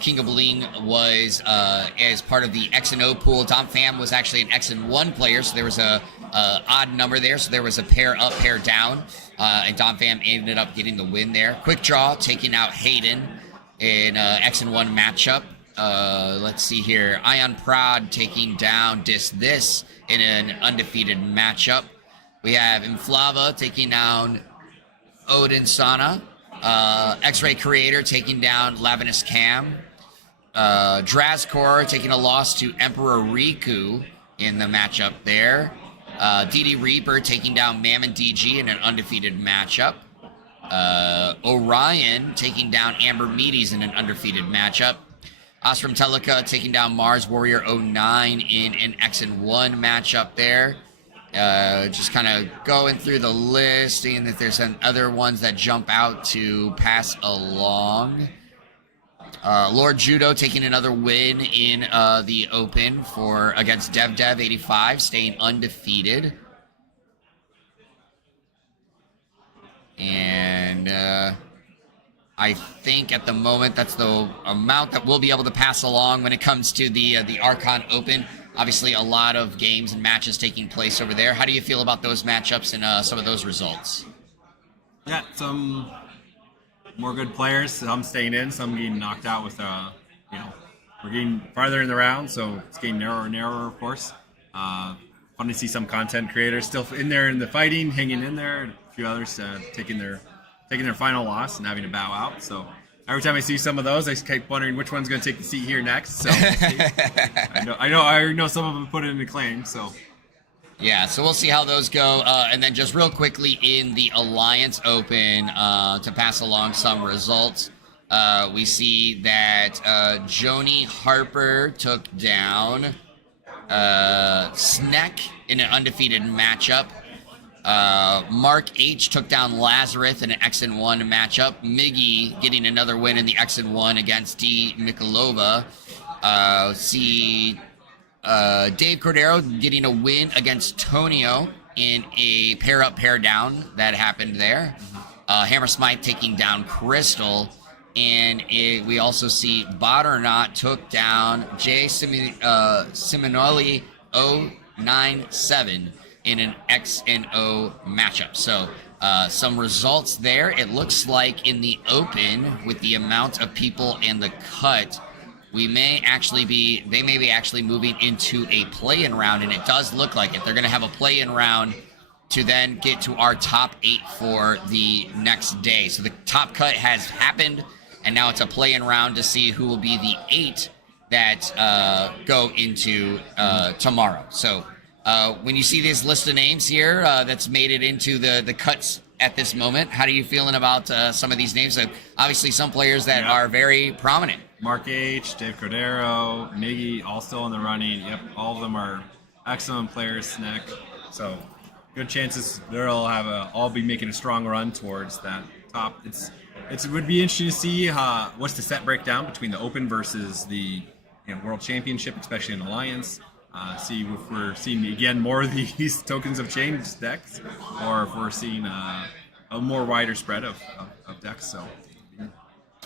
King of Bling was as part of the XNO pool. Dom Pham was actually an XN1 player, so there was a odd number there. So there was a pair up, pair down, and Dom Pham ended up getting the win there. Quick Draw taking out Hayden in XN1 matchup. Let's see here. Ion Prod taking down This in an undefeated matchup. We have Inflava taking down Odin Sana. X-Ray Creator taking down Lavinus Cam. Drazkor taking a loss to Emperor Riku in the matchup there. DD Reaper taking down Mammon DG in an undefeated matchup. Orion taking down Amber Meaties in an undefeated matchup. Osram Teleka taking down Mars Warrior 09 in an XN1 matchup there. Just kind of going through the list, seeing if there's some other ones that jump out to pass along. Lord Judo taking another win in the Open against DevDev85, staying undefeated. And I think at the moment that's the amount that we'll be able to pass along when it comes to the Archon Open. Obviously, a lot of games and matches taking place over there. How do you feel about those matchups and some of those results? Yeah, some more good players. Some staying in, some getting knocked out with, we're getting farther in the round, so it's getting narrower and narrower, of course. Fun to see some content creators still in there in the fighting, hanging in there, and a few others taking their final loss and having to bow out. So every time I see some of those, I keep wondering which one's going to take the seat here next. So we'll see. I know some of them put it in the claim. So yeah, so we'll see how those go. And then just real quickly in the Alliance Open, to pass along some results, we see that Joni Harper took down Sneck in an undefeated matchup. Mark H took down Lazarus in an XN1 matchup. Miggy getting another win in the XN1 against D. Mikolova. Dave Cordero getting a win against Tonio in a pair up, pair down that happened there. Hammer Smite taking down Crystal. And we also see Botternot took down Jay Simonelli 097 in an XNO matchup. So some results there. It looks like in the Open, with the amount of people in the cut, they may be actually moving into a play-in round, and it does look like it. They're going to have a play-in round to then get to our top 8 for the next day. So the top cut has happened, and now it's a play-in round to see who will be the 8 that go into tomorrow. So when you see this list of names here that's made it into the cuts at this moment, how are you feeling about some of these names? Obviously, some players that are very prominent. Mark H., Dave Cordero, Miggy, all still in the running. Yep, all of them are excellent players. Snack, so good chances they'll have all be making a strong run towards that top. It would be interesting to see what's the set breakdown between the Open versus the World Championship, especially in Alliance. See if we're seeing again more of these tokens of change decks, or if we're seeing a more wider spread of decks. So.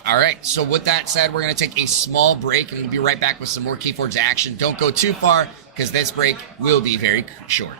All right, so with that said, we're going to take a small break, and we'll be right back with some more KeyForge action. Don't go too far, because this break will be very short.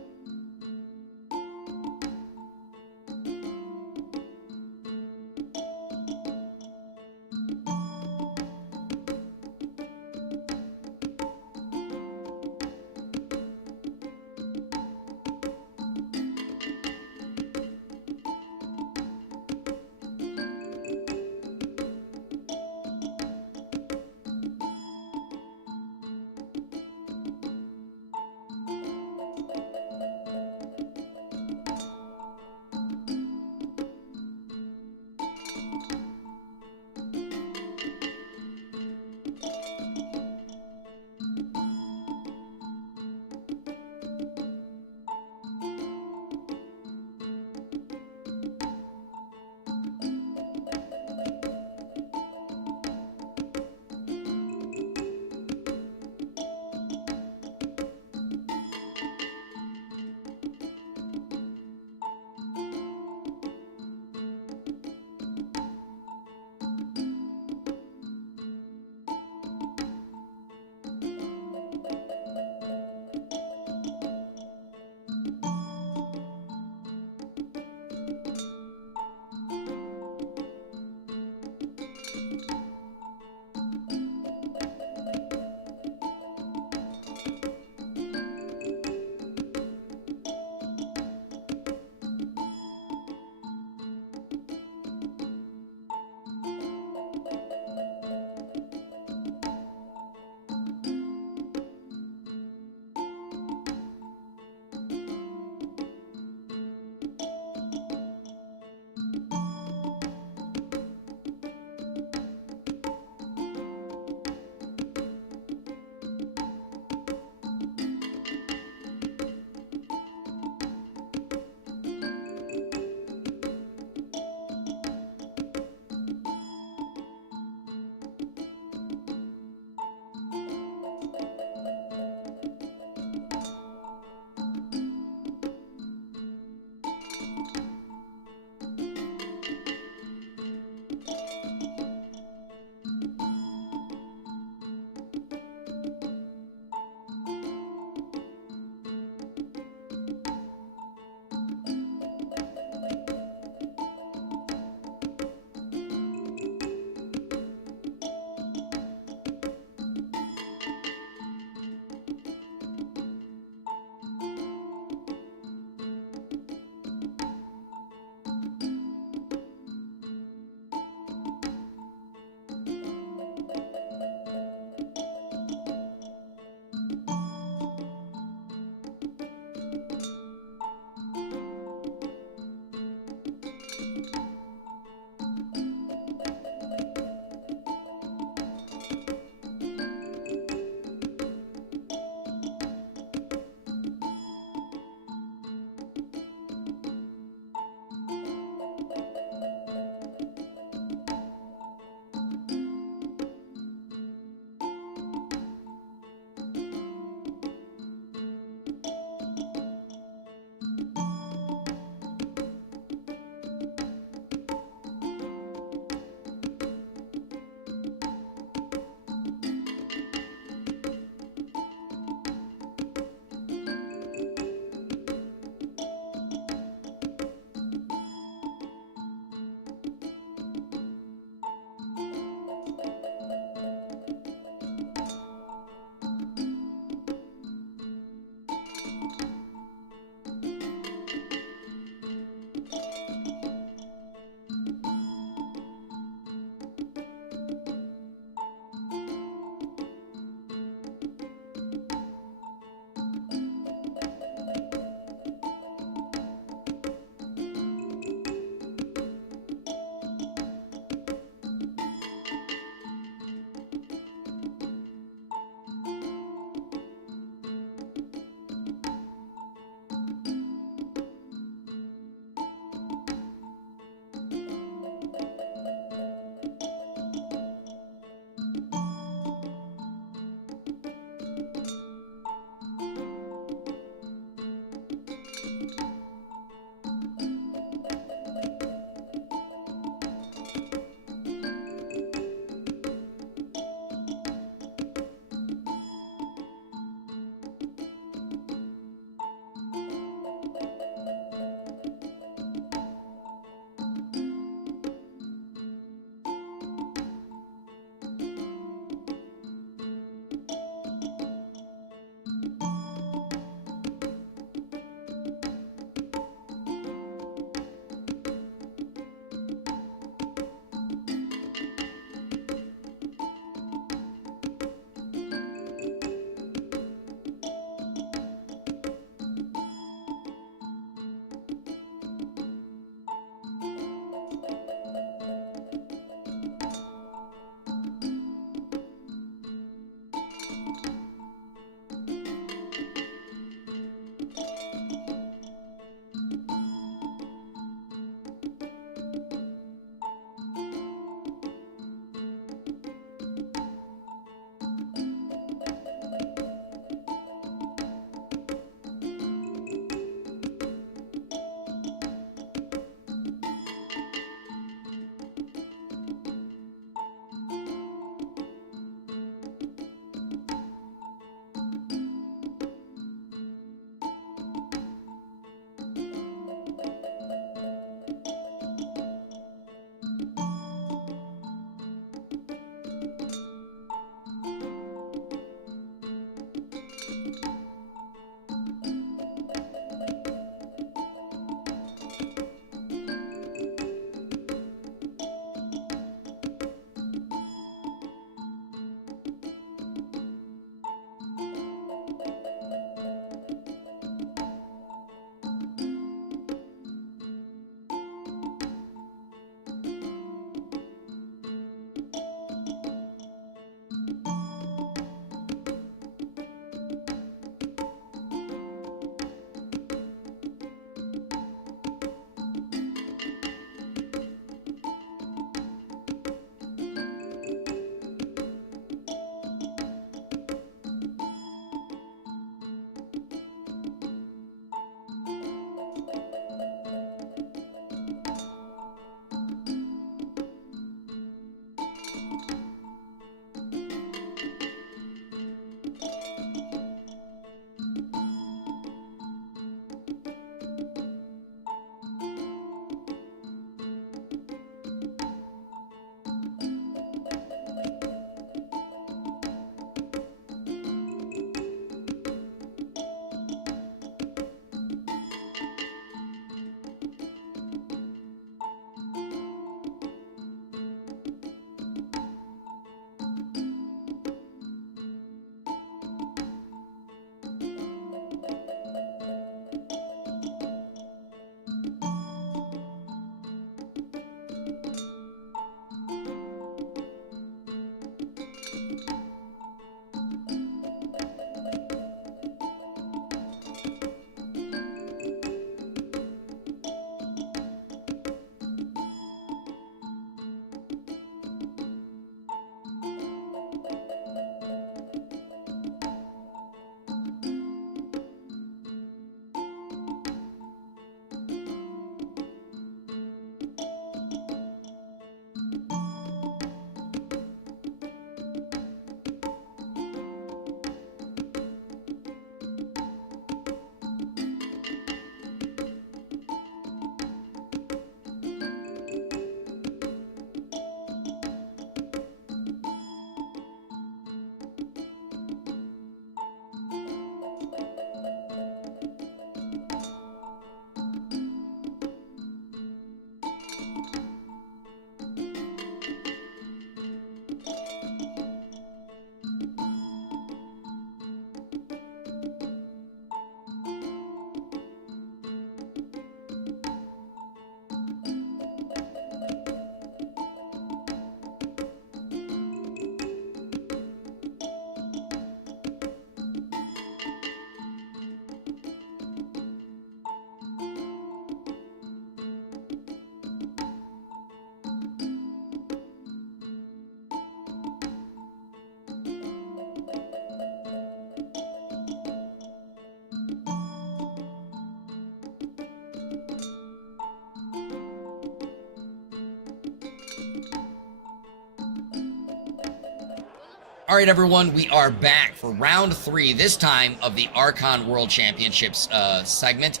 All right, everyone, we are back for round 3, this time of the Archon World Championships segment,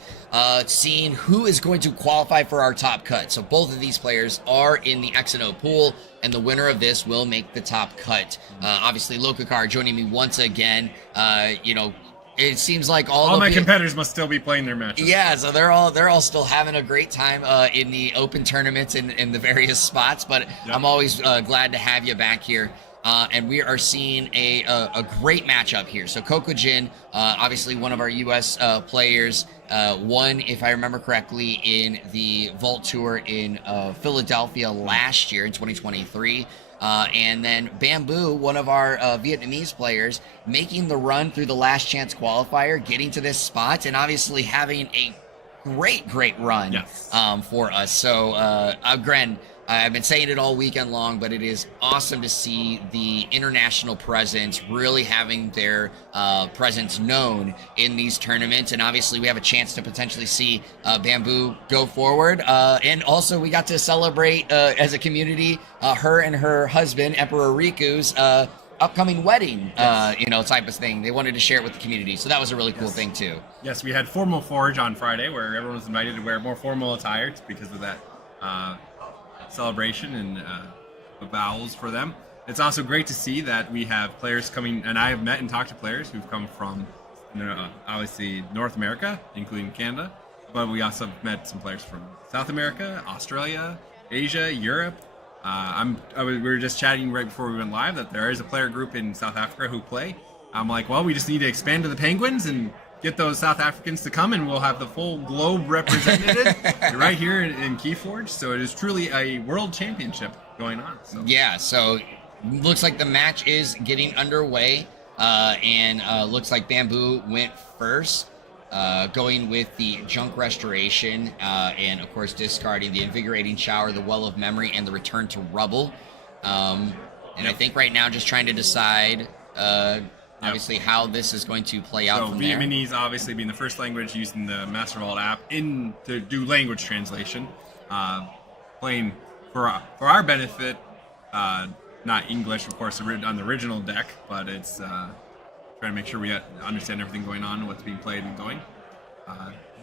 seeing who is going to qualify for our top cut. So both of these players are in the X and O pool, and the winner of this will make the top cut. Obviously, Lokakar joining me once again. It seems like all my competitors must still be playing their matches. Yeah, so they're all still having a great time in the open tournaments in the various spots. But yep. I'm always glad to have you back here. And we are seeing a great matchup here. So Kokujin, obviously one of our U.S. Players, won, if I remember correctly, in the Vault Tour in Philadelphia last year in 2023. And then Bamboo, one of our Vietnamese players, making the run through the last chance qualifier, getting to this spot, and obviously having a great run yes. For us. So, Gren, I've been saying it all weekend long, but it is awesome to see the international presence really having their presence known in these tournaments. And obviously we have a chance to potentially see Bamboo go forward. And also we got to celebrate as a community her and her husband, Emperor Riku's upcoming wedding, yes. Type of thing. They wanted to share it with the community. So that was a really cool thing too. Yes, we had Formal Forge on Friday where everyone was invited to wear more formal attire because of that celebration and the vowels for them. It's also great to see that we have players coming, and I have met and talked to players who've come from obviously North America, including Canada, but we also have met some players from South America, Australia, Asia, Europe. We were just chatting right before we went live that there is a player group in South Africa who play. I'm like, well, we just need to expand to the Penguins and get those South Africans to come, and we'll have the full globe represented right here in KeyForge. So it is truly a world championship going on. So. Yeah, so looks like the match is getting underway, and looks like Bamboo went first, going with the Junk Restoration, and of course discarding the Invigorating Shower, the Well of Memory, and the Return to Rubble. And I think right now just trying to decide obviously how this is going to play out. So Vietnamese obviously being the first language, using the Master Vault app to do language translation, playing for our benefit, not English of course on the original deck, but it's trying to make sure we understand everything going on and what's being played and going.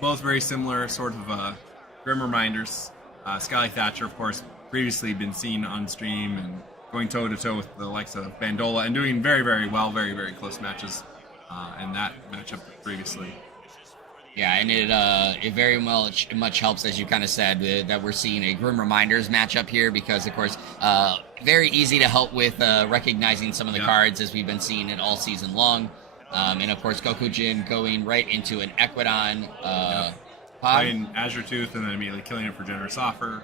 Both very similar sort of grim reminders. Sky Thatcher of course previously been seen on stream and going toe-to-toe with the likes of Bandola and doing very, very well, very, very close matches in that matchup previously. Yeah, and it very much helps, as you kind of said, that we're seeing a Grim Reminders matchup here because, of course, very easy to help with recognizing some of the cards as we've been seeing it all season long. And, of course, Kokujin going right into an Equidon pod. Playing Azure Tooth and then immediately killing it for Generous Offer.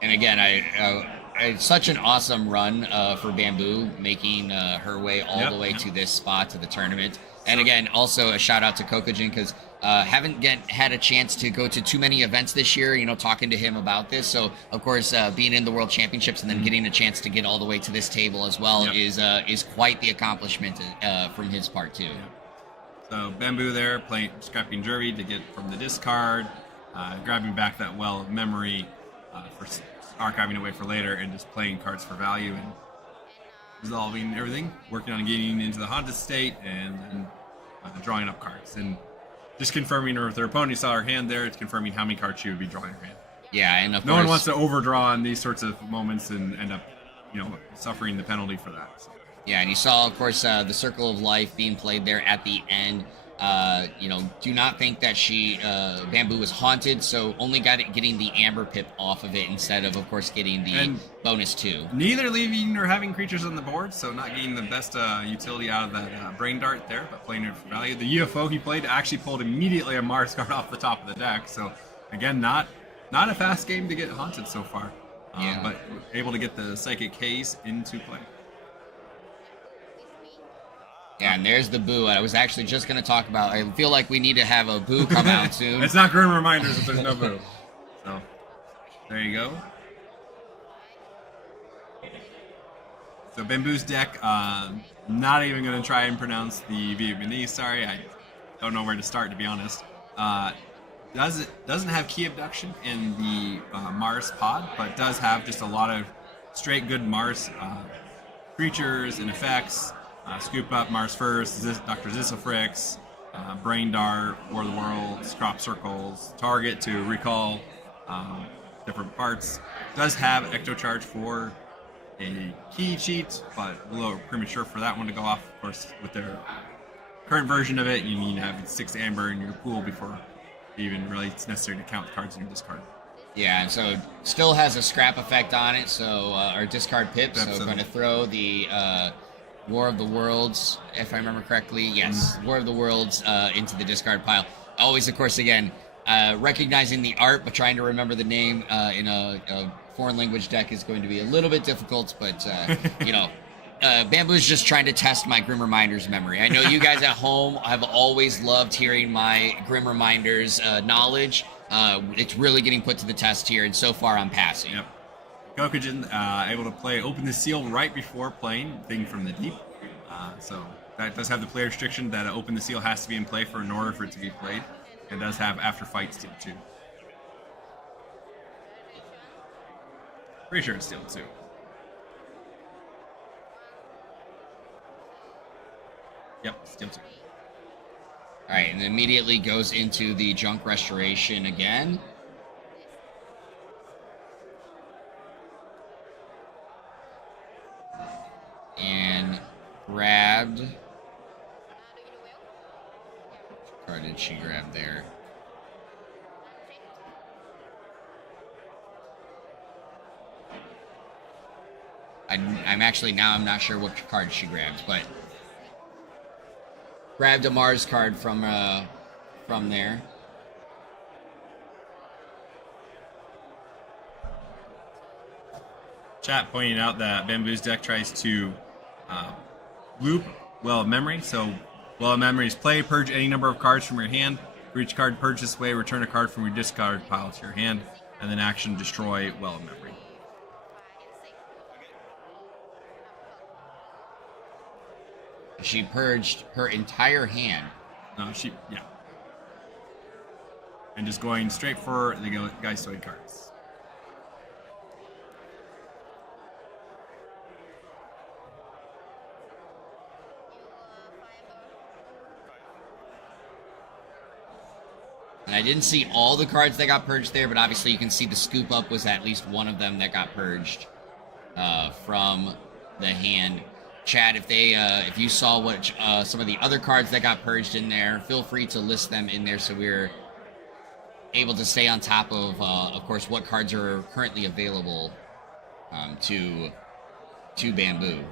And again, it's such an awesome run for Bamboo, making her way all the way to this spot, to the tournament. And again, also a shout out to Kokujin because haven't had a chance to go to too many events this year, talking to him about this. So, of course, being in the World Championships and then getting a chance to get all the way to this table as well is quite the accomplishment from his part, too. So, Bamboo there, scrapping Jervy to get from the discard, grabbing back that Well of Memory, for archiving away for later and just playing cards for value and resolving everything, working on getting into the haunted state and then drawing up cards and just confirming her if their opponent saw her hand there, it's confirming how many cards she would be drawing her hand. Yeah, and of course, no one wants to overdraw in these sorts of moments and end up suffering the penalty for that. So. Yeah, and you saw, of course, the Circle of Life being played there at the end. Do not think that Bamboo was haunted, so only getting the Amber Pip off of it instead of course, getting the bonus 2. Neither leaving or having creatures on the board, so not getting the best utility out of that Brain Dart there, but playing it for value. The UFO he played actually pulled immediately a Mars card off the top of the deck, so again, not a fast game to get haunted so far, but able to get the Psychic Haze into play. Yeah, and there's the Boo. I was actually just going to talk about, I feel like we need to have a Boo come out soon. It's not Grim Reminders if there's no Boo. So, there you go. So, Bamboo's deck, not even going to try and pronounce the Vietnamese, sorry. I don't know where to start, to be honest. doesn't have key abduction in the Mars pod, but does have just a lot of straight good Mars creatures and effects. Scoop Up, Mars First, Dr. Zissofrix, Brain Dart, War of the Worlds, Crop Circles, Target to recall different parts. Does have Ectocharge for a key cheat, but a little premature for that one to go off. Of course, with their current version of it, you need to have 6 amber in your pool before even really it's necessary to count the cards in your discard. Yeah, and so still has a scrap effect on it, so or discard pips. So going to throw the War of the Worlds, if I remember correctly. Yes, War of the Worlds into the discard pile. Always, of course, again, recognizing the art, but trying to remember the name in a foreign language deck is going to be a little bit difficult, but, you know, Bamboo's just trying to test my Grim Reminders memory. I know you guys at home have always loved hearing my Grim Reminders knowledge. It's really getting put to the test here, and so far I'm passing. Yep. Gokujin able to play Open the Seal right before playing Thing from the Deep. So that does have the play restriction that Open the Seal has to be in play in order for it to be played. It does have After Fight Steal too. Pretty sure it's Steal too. Yep, Steal too. All right, and immediately goes into the Junk Restoration again. And grabbed. Which card did she grab there? I'm actually now I'm not sure what card she grabbed, but grabbed a Mars card from there. Chat pointing out that Bamboo's deck tries to loop Well of Memory. So Well of Memory is play, purge any number of cards from your hand. For each card purged this way, return a card from your discard pile to your hand, and then action destroy Well of Memory. She purged her entire hand. No, yeah. And just going straight for the Geistoid cards. And I didn't see all the cards that got purged there, but obviously you can see the Scoop Up was at least one of them that got purged from the hand. Chad, if you saw what some of the other cards that got purged in there, feel free to list them in there so we're able to stay on top of course, what cards are currently available to Bamboo.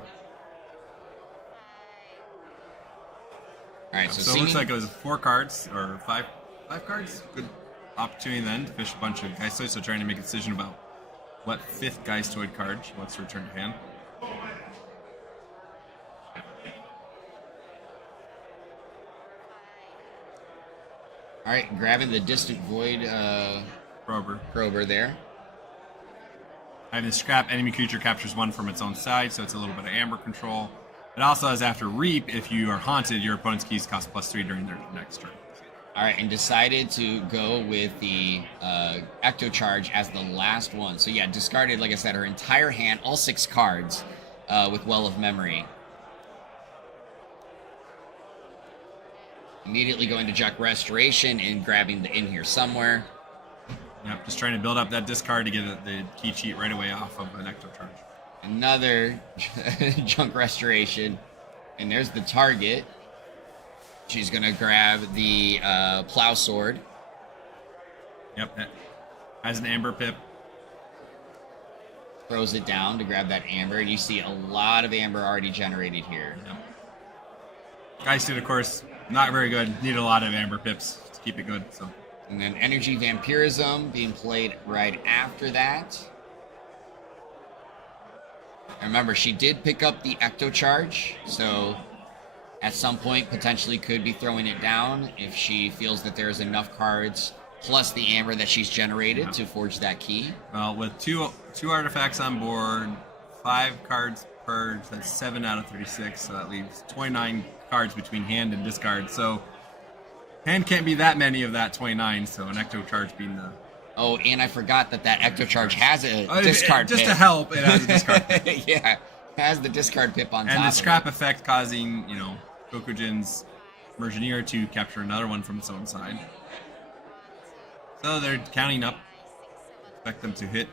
All right, so it looks like it was 4 cards or 5 cards. Good opportunity then to fish a bunch of Geistoids. So trying to make a decision about what 5th Geistoid card she wants to return to hand. All right, grabbing the Distant Void Prober there. Having the scrap, enemy creature captures 1 from its own side, so it's a little bit of amber control. It also has after Reap, if you are haunted, your opponent's keys cost +3 during their next turn. All right, and decided to go with the Ectocharge as the last one. So yeah, discarded, like I said, her entire hand, all 6 cards with Well of Memory. Immediately going to Junk Restoration and grabbing the in here somewhere. Yep, just trying to build up that discard to get the key cheat right away off of an Ectocharge. Another Junk Restoration. And there's the target. She's going to grab the Plow Sword. Yep, has an Amber Pip. Throws it down to grab that Amber. And you see a lot of Amber already generated here. Yep. Geistoid, of course, not very good. Need a lot of Amber Pips to keep it good. So. And then Energy Vampirism being played right after that. And remember, she did pick up the Ectocharge, so at some point potentially could be throwing it down if she feels that there's enough cards plus the Amber that she's generated to forge that key. Well, with two artifacts on board, 5 cards purged, that's 7 out of 36, so that leaves 29 cards between hand and discard. So Hand can't be that many of that 29, so an Ecto Charge being the... Oh, and I forgot that Ecto Charge has a discard just pip. to help, it has a discard pip. Yeah, has the discard pip on top And the of scrap it. effect causing, Kokujin's Mergeneer to capture another one from its own side. So they're counting up. Expect them to hit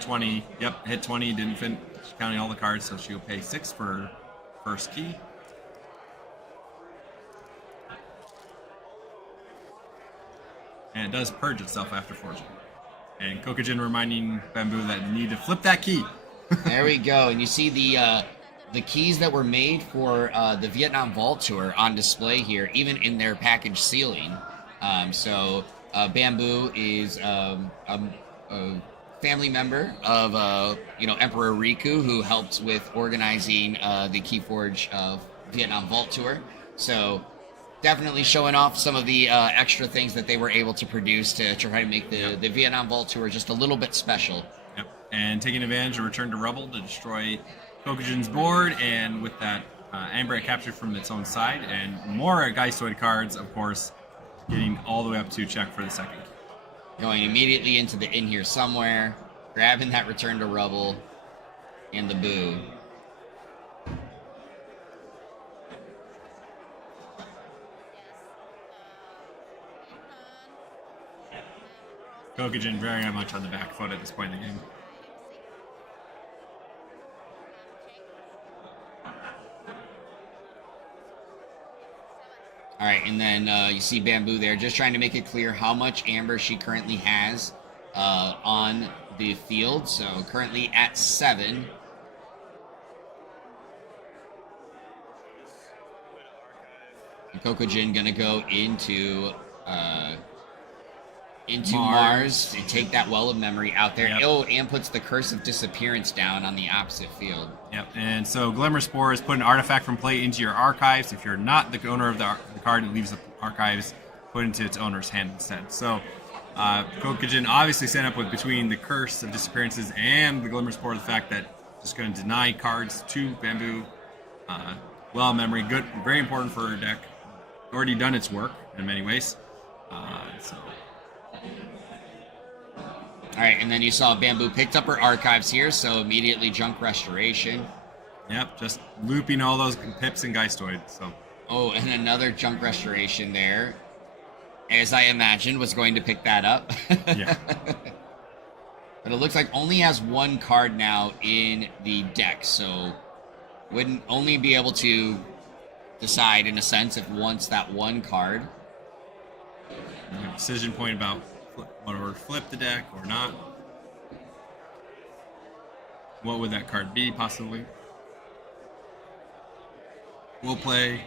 20. Yep, hit 20. Didn't finish counting all the cards, so she'll pay 6 for first key. And it does purge itself after forging. And Kokujin reminding Bamboo that you need to flip that key. There we go. And you see the keys that were made for the Vietnam Vault Tour on display here, even in their package sealing. So Bamboo is a family member of Emperor Riku, who helped with organizing the KeyForge Vietnam Vault Tour. So definitely showing off some of the extra things that they were able to produce to try to make the Vietnam Vault Tour just a little bit special. Yep. And taking advantage of Return to Rubble to destroy Kokujin's board, and with that Amber captured from its own side, and more Geistoid cards, of course, getting all the way up to check for the second. Going immediately into the in here somewhere, grabbing that Return to Rubble and the Boo. Kokujin very much on the back foot at this point in the game. All right, and then you see Bamboo there, just trying to make it clear how much Amber she currently has on the field. So currently at 7. And Kokujin gonna go into Mars to take that Well of Memory out there. Yep. Oh, and puts the Curse of Disappearance down on the opposite field. Yep, and so Glimmer Spores put an artifact from play into your archives. If you're not the owner of the card, it leaves the archives put into its owner's hand instead. So Kokujin obviously set up with between the Curse of Disappearances and the Glimmer Spore, the fact that just going to deny cards to Bamboo. Well, memory, good, very important for her deck. Already done its work in many ways. All right, and then you saw Bamboo picked up her archives here, so immediately Junk Restoration. Yep, just looping all those pips and Geistoid. So. Oh, and another Junk Restoration there, as I imagined, was going to pick that up. Yeah. But it looks like only has one card now in the deck, so wouldn't only be able to decide, in a sense, if wants that one card. Decision point about whether to flip the deck or not. What would that card be, possibly? We'll play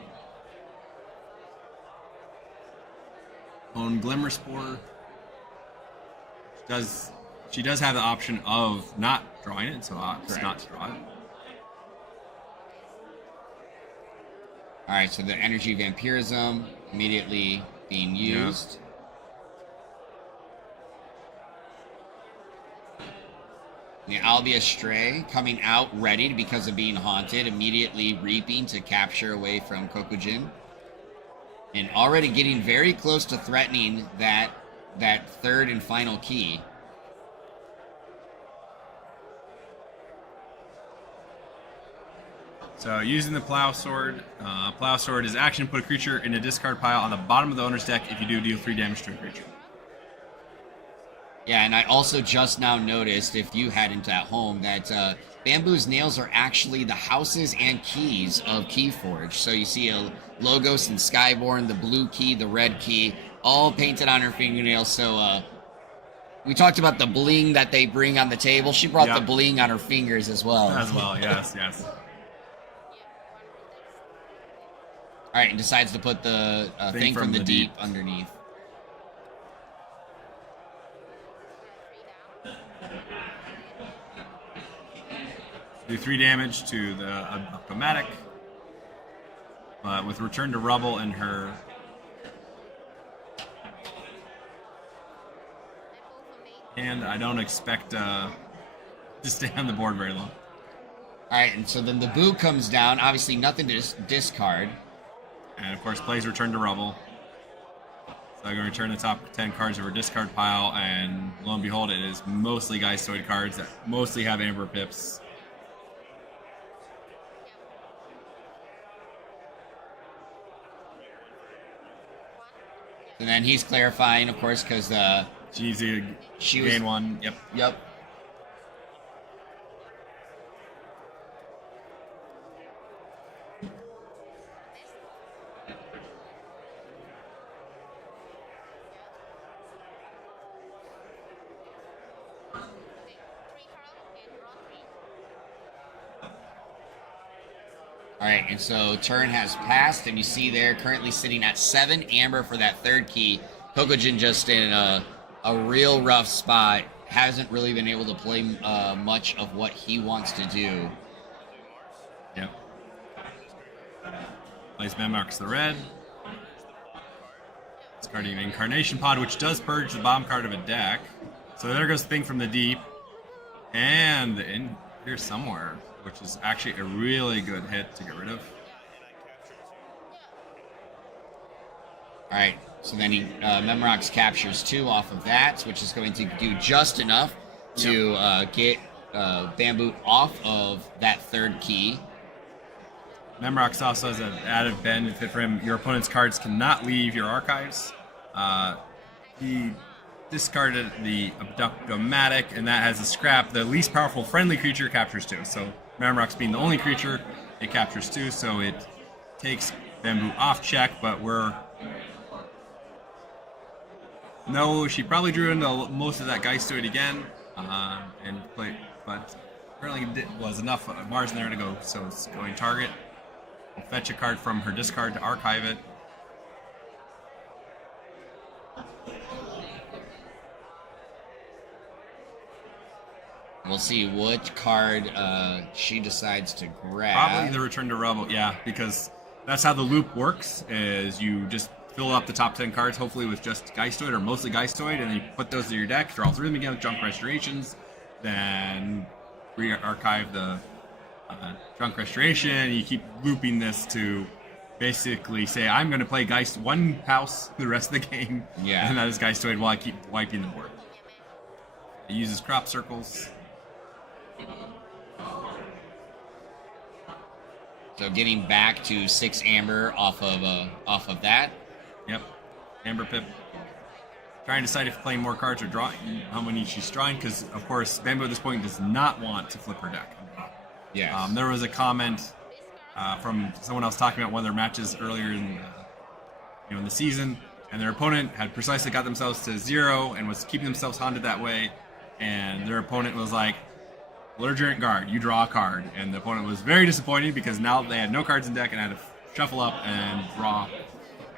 on Glimmer Spore. She does have the option of not drawing it, so it's not to draw it. All right, so the Energy Vampirism immediately being used. The Albia Stray coming out ready because of being haunted, immediately reaping to capture away from Kokujin. And already getting very close to threatening that third and final key. So using the Plow Sword is action, put a creature in a discard pile on the bottom of the owner's deck. If you do, deal 3 damage to a creature. Yeah, and I also just now noticed, if you hadn't at home, that Bamboo's nails are actually the houses and keys of KeyForge. So you see a Logos and Skyborn, the blue key, the red key, all painted on her fingernails. So we talked about the bling that they bring on the table. She brought the bling on her fingers as well. As well, yes, yes. All right, and decides to put the thing from the deep underneath. Do 3 damage to the Optomatic. With Return to Rubble in her. And I don't expect to stay on the board very long. All right, and so then the Boo comes down. Obviously, nothing to discard. And of course, plays Return to Rubble. So I'm going to return the top 10 cards of our discard pile, and lo and behold, it is mostly Geistoid cards that mostly have Amber pips. And then he's clarifying, of course, because she was gain one. Yep. Yep. All right, and so turn has passed, and you see they're currently sitting at 7 amber for that third key. Kokujin just in a real rough spot. Hasn't really been able to play much of what he wants to do. Yep. Plays Memmarks the red. Discarding an Incarnation Pod, which does purge the bottom card of a deck. So there goes Thing from the Deep. And in here somewhere, which is actually a really good hit to get rid of. All right, so then he Memrox captures 2 off of that, which is going to do just enough to get Bamboo off of that third key. Memrox also has an added benefit for him. Your opponent's cards cannot leave your archives. He discarded the Abductomatic, and that has a scrap. The least powerful friendly creature captures 2. So Memrox being the only creature, it captures 2, so it takes Bamboo off check, but we're... No, she probably drew into most of that Geistoid again, and played, but apparently was enough Mars in there to go, so it's going target. We'll fetch a card from her discard to archive it. We'll see which card she decides to grab. Probably the Return to Rubble, yeah, because that's how the loop works, is you just fill up the top 10 cards, hopefully with just Geistoid or mostly Geistoid, and then you put those in your deck, draw through them again with Drunk Restorations, then re-archive the Drunk Restoration. You keep looping this to basically say, I'm going to play Geist one house the rest of the game, and that is Geistoid while I keep wiping the board. It uses crop circles. So getting back to 6 amber off of that. Yep, amber pip. Trying to decide if playing more cards or drawing, how many she's drawing, because of course Bamboo at this point does not want to flip her deck. Yeah. There was a comment from someone else talking about one of their matches earlier in in the season, and their opponent had precisely got themselves to 0 and was keeping themselves haunted that way, and their opponent was like, Belligerent Guard, you draw a card, and the opponent was very disappointed because now they had no cards in deck and had to shuffle up and draw,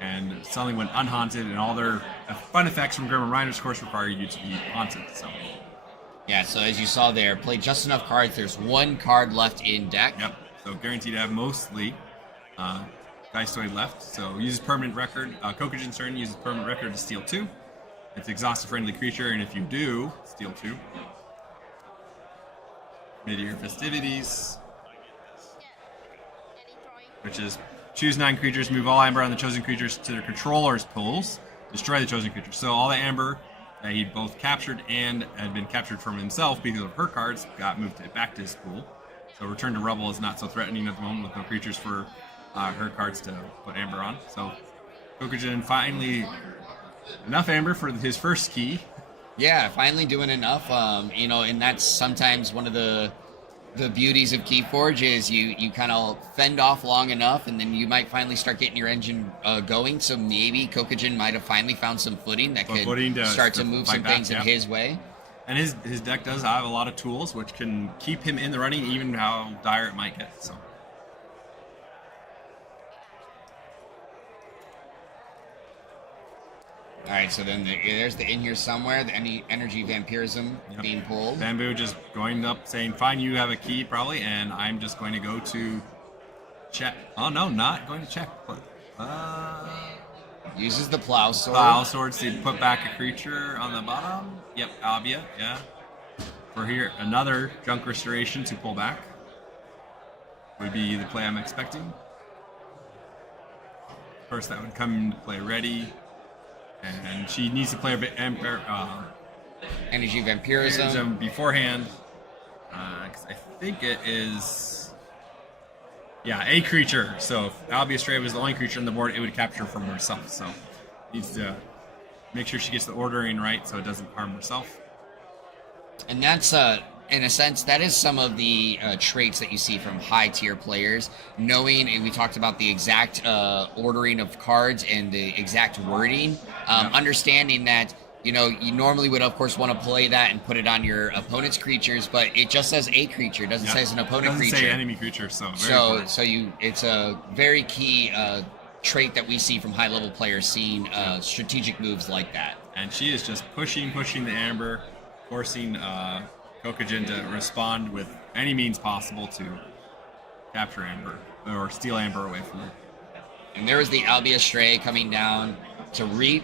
and suddenly went unhaunted, and all their fun effects from Grim and Reiner's course require you to be haunted. So yeah, so as you saw there, play just enough cards. There's 1 card left in deck. Yep. So guaranteed to have mostly Geistoid left. So uses permanent record. Kokujin's turn uses permanent record to steal 2. It's exhaust a friendly creature, and if you do, steal 2. Mid-year festivities, which is choose 9 creatures, move all amber on the chosen creatures to their controller's pools, destroy the chosen creature. So all the amber that he both captured and had been captured from himself because of her cards got moved back to his pool. So Return to Rubble is not so threatening at the moment with no creatures for her cards to put amber on. So Kokujin finally enough amber for his first key. Yeah, finally doing enough. And that's sometimes one of the beauties of KeyForge is you kind of fend off long enough, and then you might finally start getting your engine going. So maybe Kokujin might have finally found some footing that could start to move some things in his way. And his deck does have a lot of tools which can keep him in the running, even how dire it might get. So. All right, so then there's the in here somewhere, the energy vampirism being pulled. Bamboo just going up, saying, fine, you have a key probably, and I'm just going to go to check. Oh, no, not going to check. Uses the plow sword. Plow sword to put back a creature on the bottom. Yep, Abia, yeah. For here, another Junk Restoration to pull back. Would be the play I'm expecting. Of course, that would come into play ready. And she needs to play a bit Energy Vampirism. beforehand. 'Cause I think it is... Yeah, a creature. So if Albia Stray was the only creature on the board, it would capture from herself. So needs to make sure she gets the ordering right so it doesn't harm herself. And that's, in a sense, that is some of the traits that you see from high-tier players. Knowing, and we talked about the exact ordering of cards and the exact wording. Understanding that, you know, you normally would, of course, want to play that and put it on your opponent's creatures, but it just says a creature. It doesn't say it's an opponent creature. It doesn't say enemy creature, so it's a very key trait that we see from high-level players, seeing strategic moves like that. And she is just pushing the Amber, forcing Kokujin to respond with any means possible to capture Amber or steal Amber away from her. And there was the Albia Stray coming down to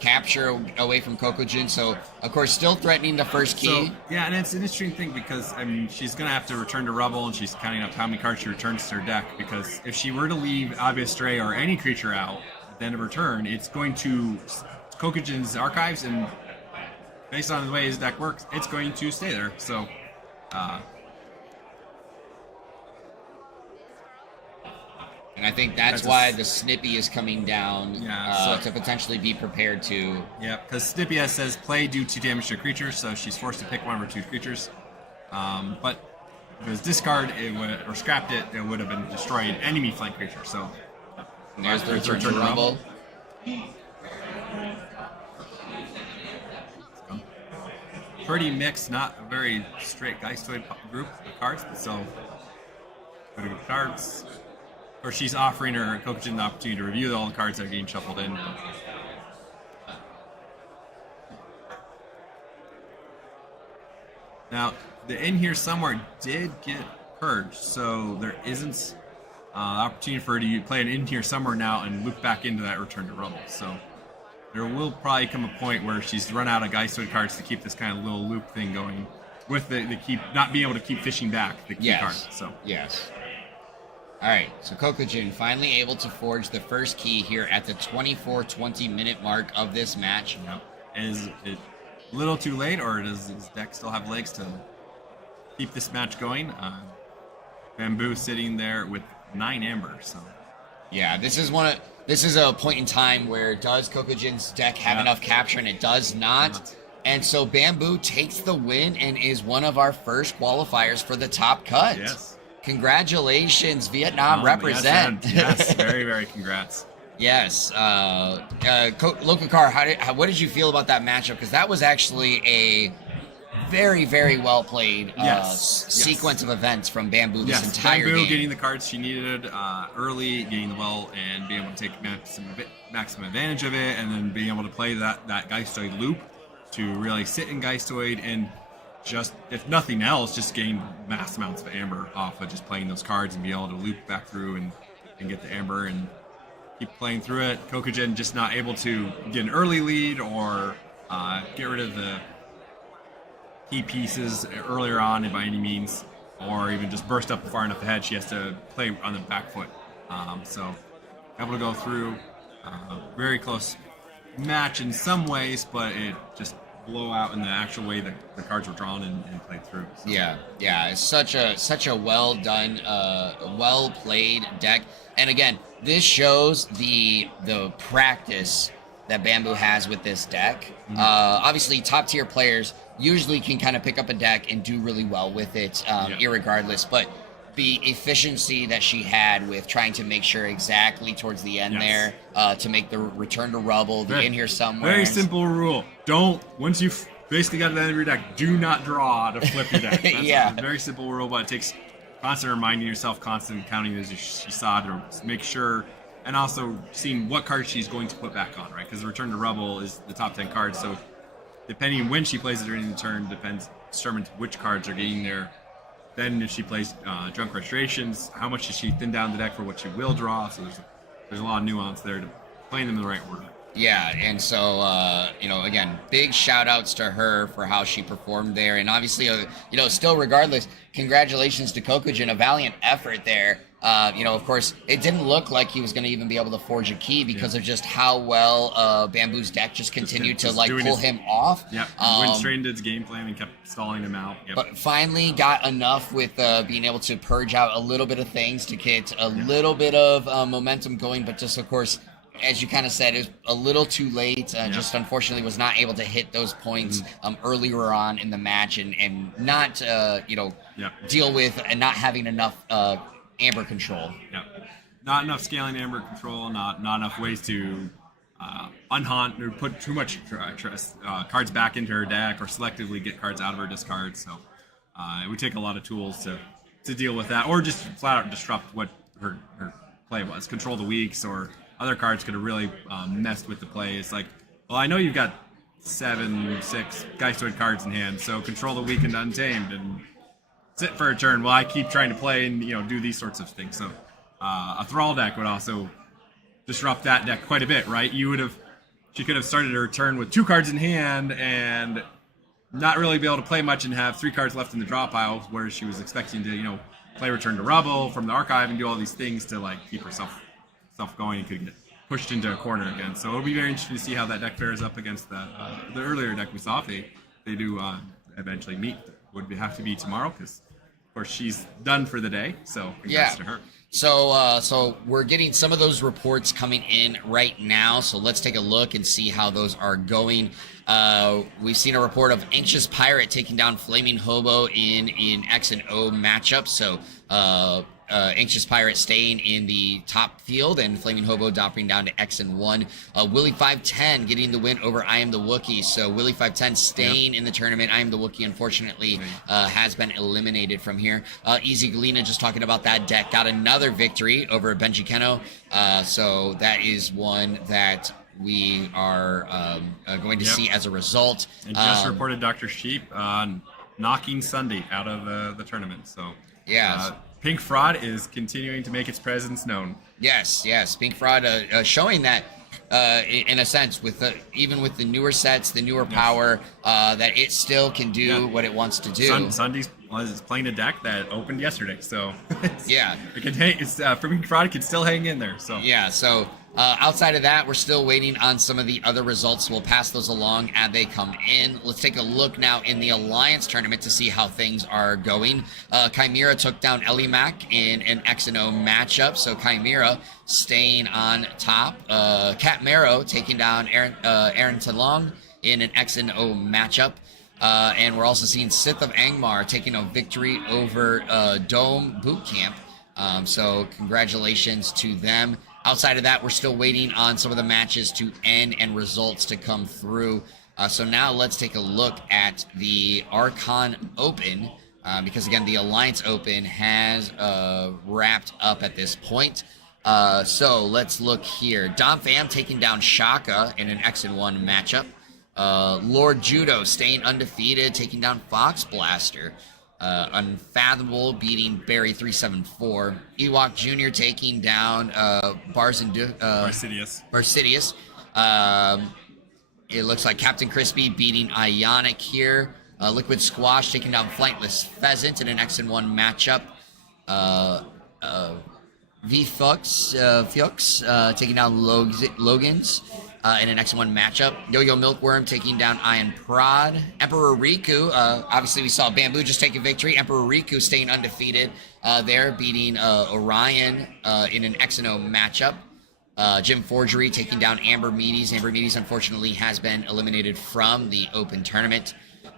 capture away from Kokujin. So, of course, still threatening the first key. So, yeah, and it's an interesting thing because, I mean, she's going to have to return to Rubble, and she's counting up how many cards she returns to her deck. Because if she were to leave Albia Stray or any creature out, then to return, it's going to Kokujin's archives, and based on the way his deck works, it's going to stay there. So, and I think that's why the Snippy is coming down to potentially be prepared to... Yeah, because Snippy says play, do 2 damage to a creature, so she's forced to pick one of her 2 creatures. But if it was discard or scrapped it, it would have been destroyed enemy flank creature. So and there's the return to Rumble. Pretty mixed, not a very straight Geistoid group of cards, but still pretty good cards. Or she's offering her Kokujin the opportunity to review all the cards that are getting shuffled in. Now, the In Here Somewhere did get purged, so there isn't opportunity for her to play an In Here Somewhere now and loop back into that Return to Rubble. So there will probably come a point where she's run out of Geistoid cards to keep this kind of little loop thing going, with the keep not being able to keep fishing back the key card. So yes. All right, so Kokujin finally able to forge the first key here at the 24-20 minute mark of this match. Yep. Is it a little too late, or does his deck still have legs to keep this match going? Bamboo sitting there with 9 Amber. So yeah, this is a point in time where does Kokujin's deck have enough capture, and it does not. And so Bamboo takes the win and is one of our first qualifiers for the top cut. Yes. Congratulations, Vietnam represent. Yes, very, very congrats. Yes. Lokakar, what did you feel about that matchup? Because that was actually a very, very well played sequence of events from Bamboo this entire Bamboo game. getting the cards she needed early, getting the well, and being able to take maximum advantage of it, and then being able to play that Geistoid loop to really sit in Geistoid and just, if nothing else, just gain mass amounts of Amber off of just playing those cards and be able to loop back through and get the Amber and keep playing through it. Kokujin just not able to get an early lead or get rid of the key pieces earlier on by any means, or even just burst up far enough ahead. She has to play on the back foot. So able to go through very close match in some ways, but it just blow out in the actual way that the cards were drawn and played through. So. Yeah, it's such a well done, well played deck. And again, this shows the practice that Bamboo has with this deck. Mm-hmm. Obviously, top tier players usually can kind of pick up a deck and do really well with it, irregardless. But the efficiency that she had with trying to make sure exactly towards the end there to make the Return to Rubble, the In Here Somewhere. Very simple rule. Once you've basically got to the end of your deck, do not draw to flip your deck. That's a very simple rule, but it takes constant reminding yourself, constant counting as she saw to make sure, and also seeing what cards she's going to put back on, right? Because the Return to Rubble is the top 10 cards, so depending on when she plays it during the turn, determines which cards are getting there. Then if she plays Drunk Restorations, how much does she thin down the deck for what she will draw? So there's a lot of nuance there to playing them in the right order. Yeah, and so again, big shout outs to her for how she performed there, and obviously, still regardless, congratulations to Kokujin, a valiant effort there. Of course, it didn't look like he was going to even be able to forge a key because of just how well Bamboo's deck just continued to pull him off. Yeah, went straight into his game plan and kept stalling him out. Yep. But finally got enough with being able to purge out a little bit of things to get a little bit of momentum going, but just of course, as you kind of said, it was a little too late. Just unfortunately was not able to hit those points earlier on in the match and not, deal with and not having enough amber control. Yeah. Not enough scaling amber control, not enough ways to unhaunt or put too much cards back into her deck or selectively get cards out of her discard. So it would take a lot of tools to deal with that, or just flat out disrupt what her play was. Control the weaks, or other cards could have really messed with the play. It's like, well, I know you've got 6 Geistoid cards in hand, so control the weak and Untamed and sit for a turn while I keep trying to play and do these sorts of things. So a Thrall deck would also disrupt that deck quite a bit, right? She could have started her turn with 2 cards in hand and not really be able to play much and have 3 cards left in the draw pile, where she was expecting to play Return to Rubble from the archive and do all these things to keep herself going and could get pushed into a corner again. So it'll be very interesting to see how that deck fares up against the earlier deck we saw. If they do eventually meet, would have to be tomorrow, because of course she's done for the day. So congrats to her. So we're getting some of those reports coming in right now. So let's take a look and see how those are going. We've seen a report of Anxious Pirate taking down Flaming Hobo in X and O matchup. So Anxious Pirate staying in the top field and Flaming Hobo dropping down to X and 1. Willie 510 getting the win over I Am the Wookiee. So Willie 510 staying in the tournament. I Am the Wookiee, unfortunately, has been eliminated from here. Easy Galena, just talking about that deck, got another victory over Benji Keno. So that is one that we are going to see as a result. And just reported Dr. Sheep knocking Sunday out of the tournament. So Pink Fraud is continuing to make its presence known. Yes. Pink Fraud showing that, in a sense, even with the newer sets, the newer power, that it still can do what it wants to do. Sunday's is playing a deck that opened yesterday, so Pink Fraud can still hang in there. So outside of that, we're still waiting on some of the other results. We'll pass those along as they come in. Let's take a look now in the Alliance tournament to see how things are going. Chimera took down Elimac in an X and O matchup, so Chimera staying on top. Cat Marrow taking down Aaron Talong in an X and O matchup. And we're also seeing Sith of Angmar taking a victory over Dome Boot Camp. So congratulations to them. Outside of that, we're still waiting on some of the matches to end and results to come through. So now let's take a look at the Archon Open, because again, the Alliance Open has wrapped up at this point. So let's look here. Dom Pham taking down Shaka in an X and 1 matchup. Lord Judo staying undefeated, taking down Fox Blaster. Unfathomable beating Barry 374. Ewok Jr. taking down Barsidius. It looks like Captain Crispy beating Ionic here. Liquid Squash taking down Flightless Pheasant in an X and 1 matchup. Fuchs taking down Logan's in an X1 matchup. Yo-Yo Milkworm taking down Iron Prod. Emperor Riku, obviously we saw Bamboo just take a victory. Emperor Riku staying undefeated there, beating Orion in an X and O matchup. Jim Forgery taking down Amber Meaties. Amber Meaties, unfortunately, has been eliminated from the Open Tournament.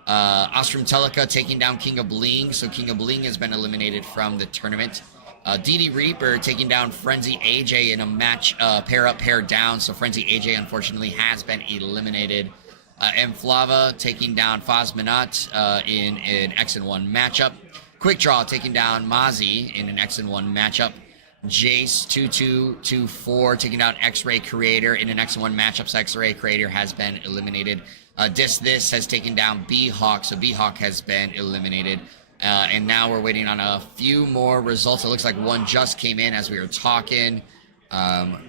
Ostrom Teleka taking down King of Bling. So King of Bling has been eliminated from the tournament. DD Reaper taking down Frenzy AJ in a match pair up, pair down. So Frenzy AJ, unfortunately, has been eliminated. M. Flava taking down Fosmanot in an X and 1 matchup. Quick Draw taking down Mozzie in an X and 1 matchup. Jace 2224 taking down X-Ray Creator in an X and 1 matchup. So X-Ray Creator has been eliminated. This has taken down B-Hawk. So B-Hawk has been eliminated. And now we're waiting on a few more results. It looks like one just came in as we were talking.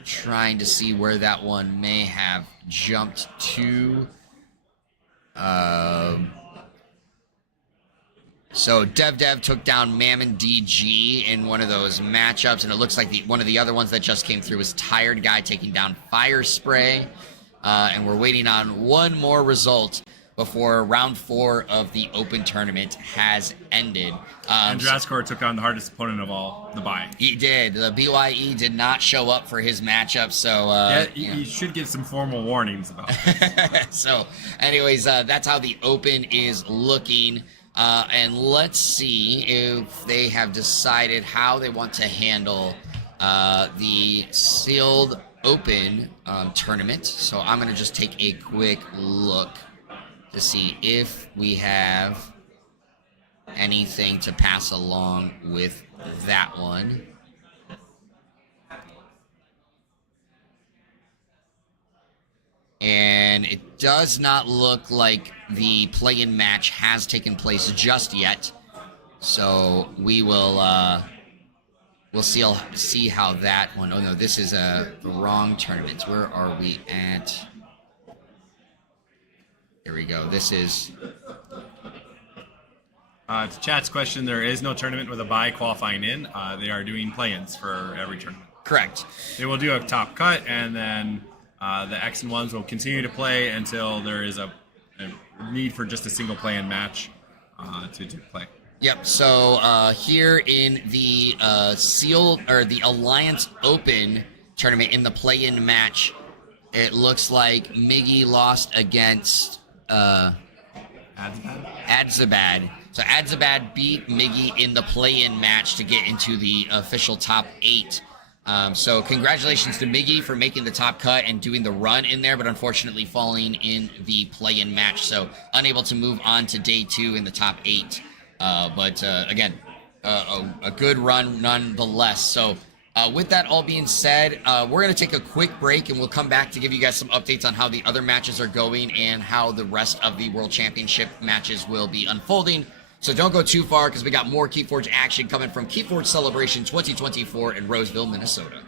Trying to see where that one may have jumped to. So Dev took down Mammon DG in one of those matchups, and it looks like one of the other ones that just came through was Tired Guy taking down Fire Spray. And we're waiting on one more result before round 4 of the Open tournament has ended. And Draskor took on the hardest opponent of all, the bye. He did. The BYE did not show up for his matchup, so... you should get some formal warnings about it. So, anyways, that's how the Open is looking. And let's see if they have decided how they want to handle the Sealed Open tournament. So I'm going to just take a quick look to see if we have anything to pass along with that one. And it does not look like the play-in match has taken place just yet. So we will we'll see how that one. Oh no, this is the wrong tournament. Where are we at? Here we go. This is to chat's question, there is no tournament with a bye qualifying in. They are doing play-ins for every tournament. correct. They will do a top cut, and then the X and ones will continue to play until there is a need for just a single play-in match to play. Yep. So here in the Sealed or the Alliance Open tournament in the play-in match, it looks like Miggy lost against Adzabad. So Adzabad beat Miggy in the play-in match to get into the official top 8. So congratulations to Miggy for making the top cut and doing the run in there, but unfortunately falling in the play-in match. So unable to move on to day 2 in the top 8. But again, a good run nonetheless. So with that all being said, we're going to take a quick break and we'll come back to give you guys some updates on how the other matches are going and how the rest of the World Championship matches will be unfolding. So don't go too far because we got more KeyForge action coming from KeyForge Celebration 2024 in Roseville, Minnesota.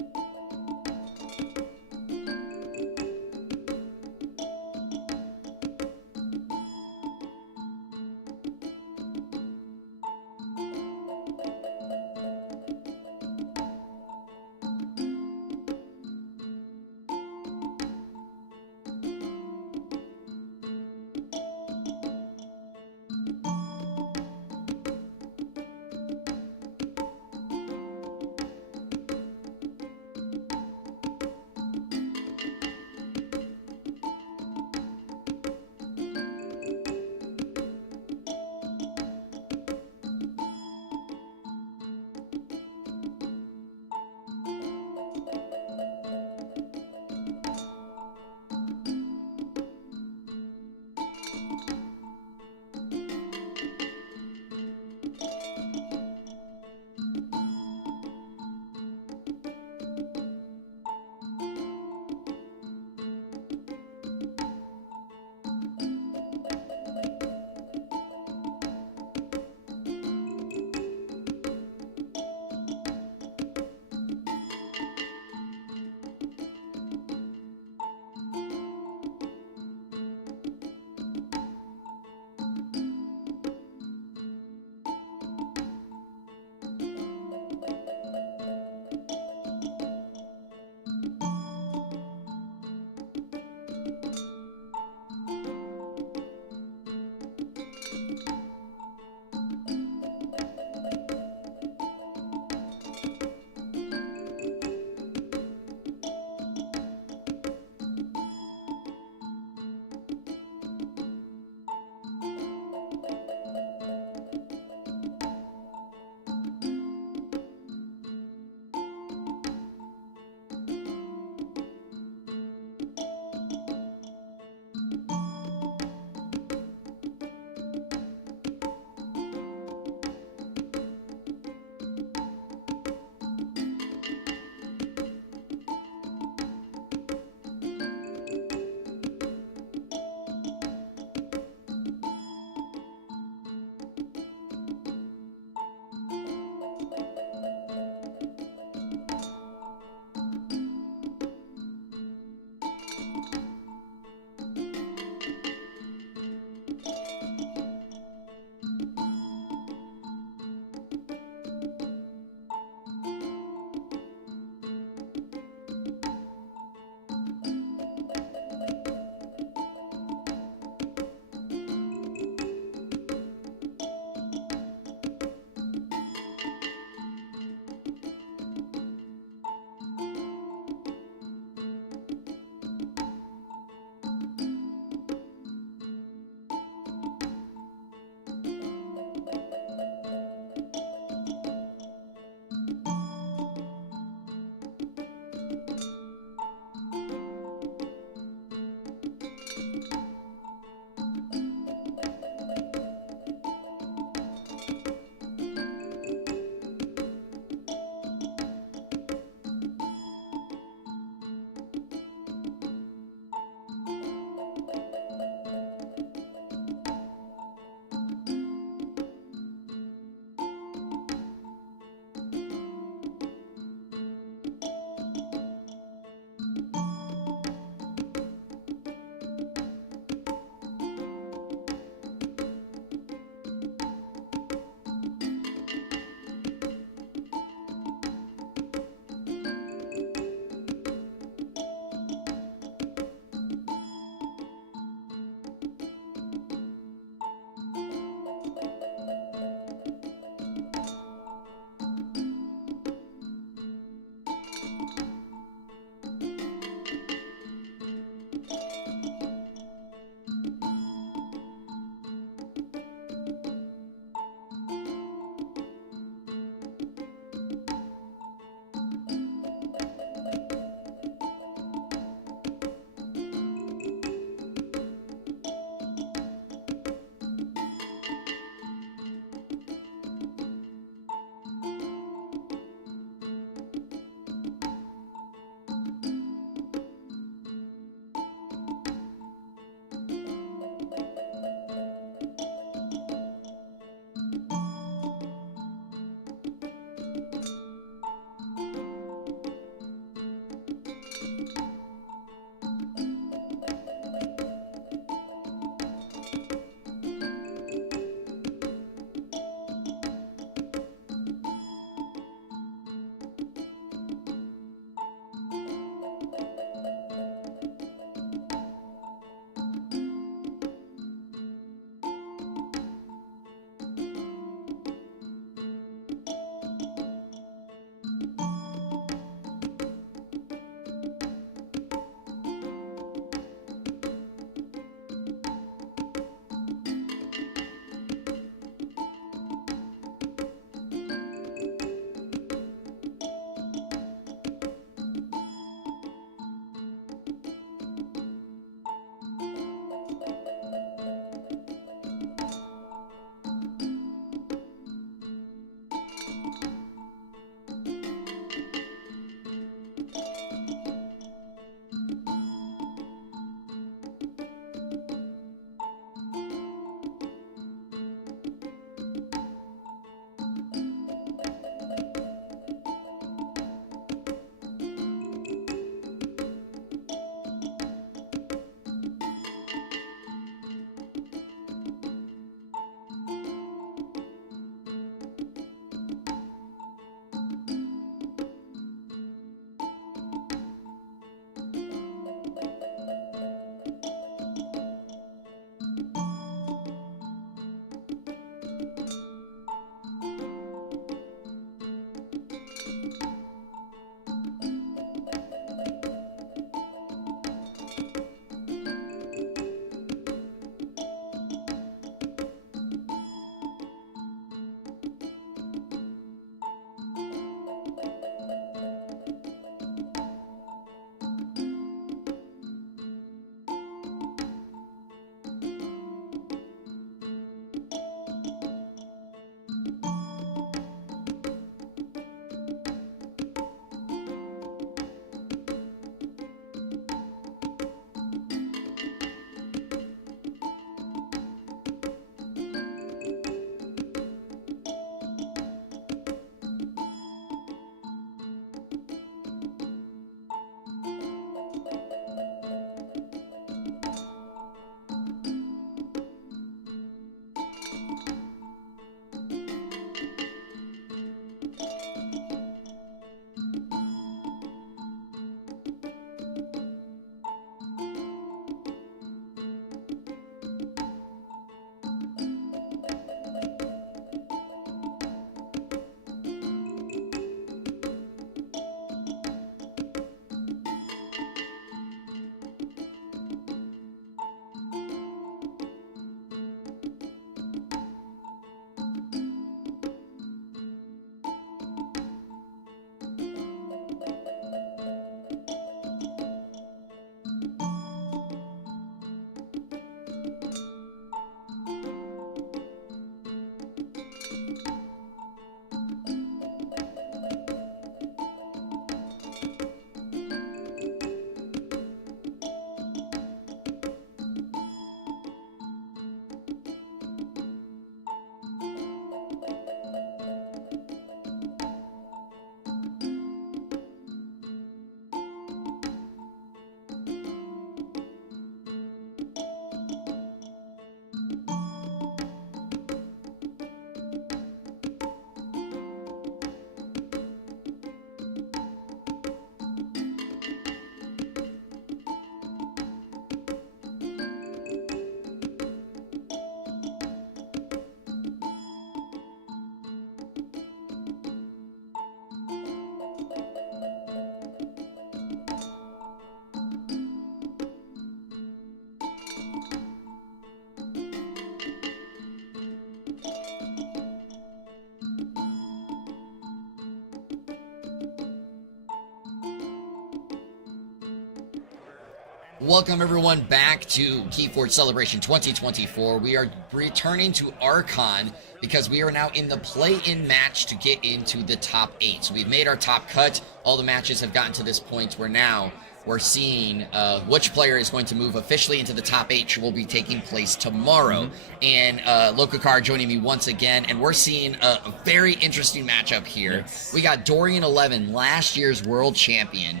Welcome everyone back to KeyForge Celebration 2024. We are returning to Archon because we are now in the play-in match to get into the top 8. So we've made our top cut. All the matches have gotten to this point where now we're seeing which player is going to move officially into the top 8, which will be taking place tomorrow. And Lokakar joining me once again, and we're seeing a very interesting matchup here. Yes. We got Dorian 11, last year's world champion,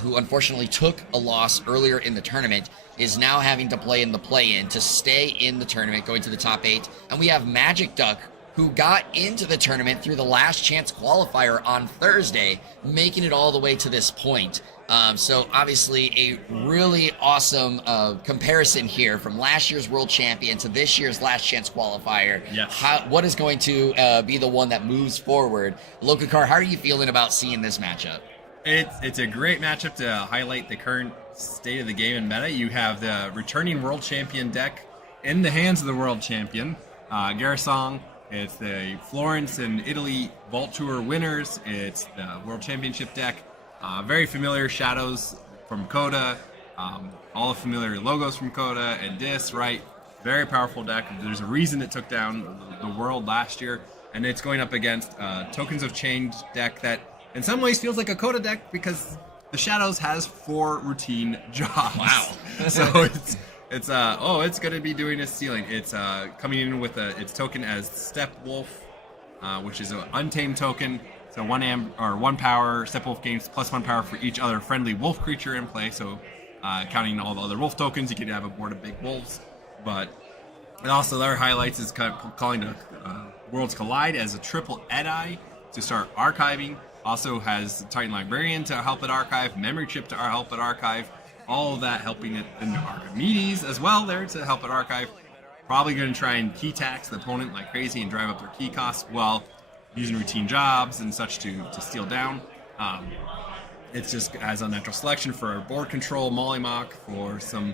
who unfortunately took a loss earlier in the tournament, is now having to play in the play-in to stay in the tournament, going to the top 8. And we have Magic Duck, who got into the tournament through the last chance qualifier on Thursday, making it all the way to this point. So obviously a really awesome comparison here from last year's world champion to this year's last chance qualifier. Yes. What is going to be the one that moves forward? Lokakar, how are you feeling about seeing this matchup? It's a great matchup to highlight the current state of the game and meta. You have the returning world champion deck in the hands of the world champion, Garrison. It's the Florence and Italy Vault Tour winners. It's the World Championship deck. Very familiar shadows from Coda, all the familiar logos from Coda and Dis, right? Very powerful deck. There's a reason it took down the world last year, and it's going up against Tokens of Change deck that in some ways feels like a Coda deck because the shadows has 4 routine jobs. Wow. So it's going to be doing a stealing. It's coming in with its token as Step Wolf, which is an untamed token. So 1 power, Step Wolf gains +1 power for each other friendly wolf creature in play. So counting all the other wolf tokens, you could have a board of big wolves. But and also their highlights is calling the Worlds Collide as a triple Edi to start archiving. Also has Titan Librarian to help it archive, Memory Chip to help it archive. All of that helping it into Archimedes as well there to help it archive. Probably going to try and key tax the opponent like crazy and drive up their key costs while using routine jobs and such to steal down. It's just as unnatural selection for board control, Mollymawk, for some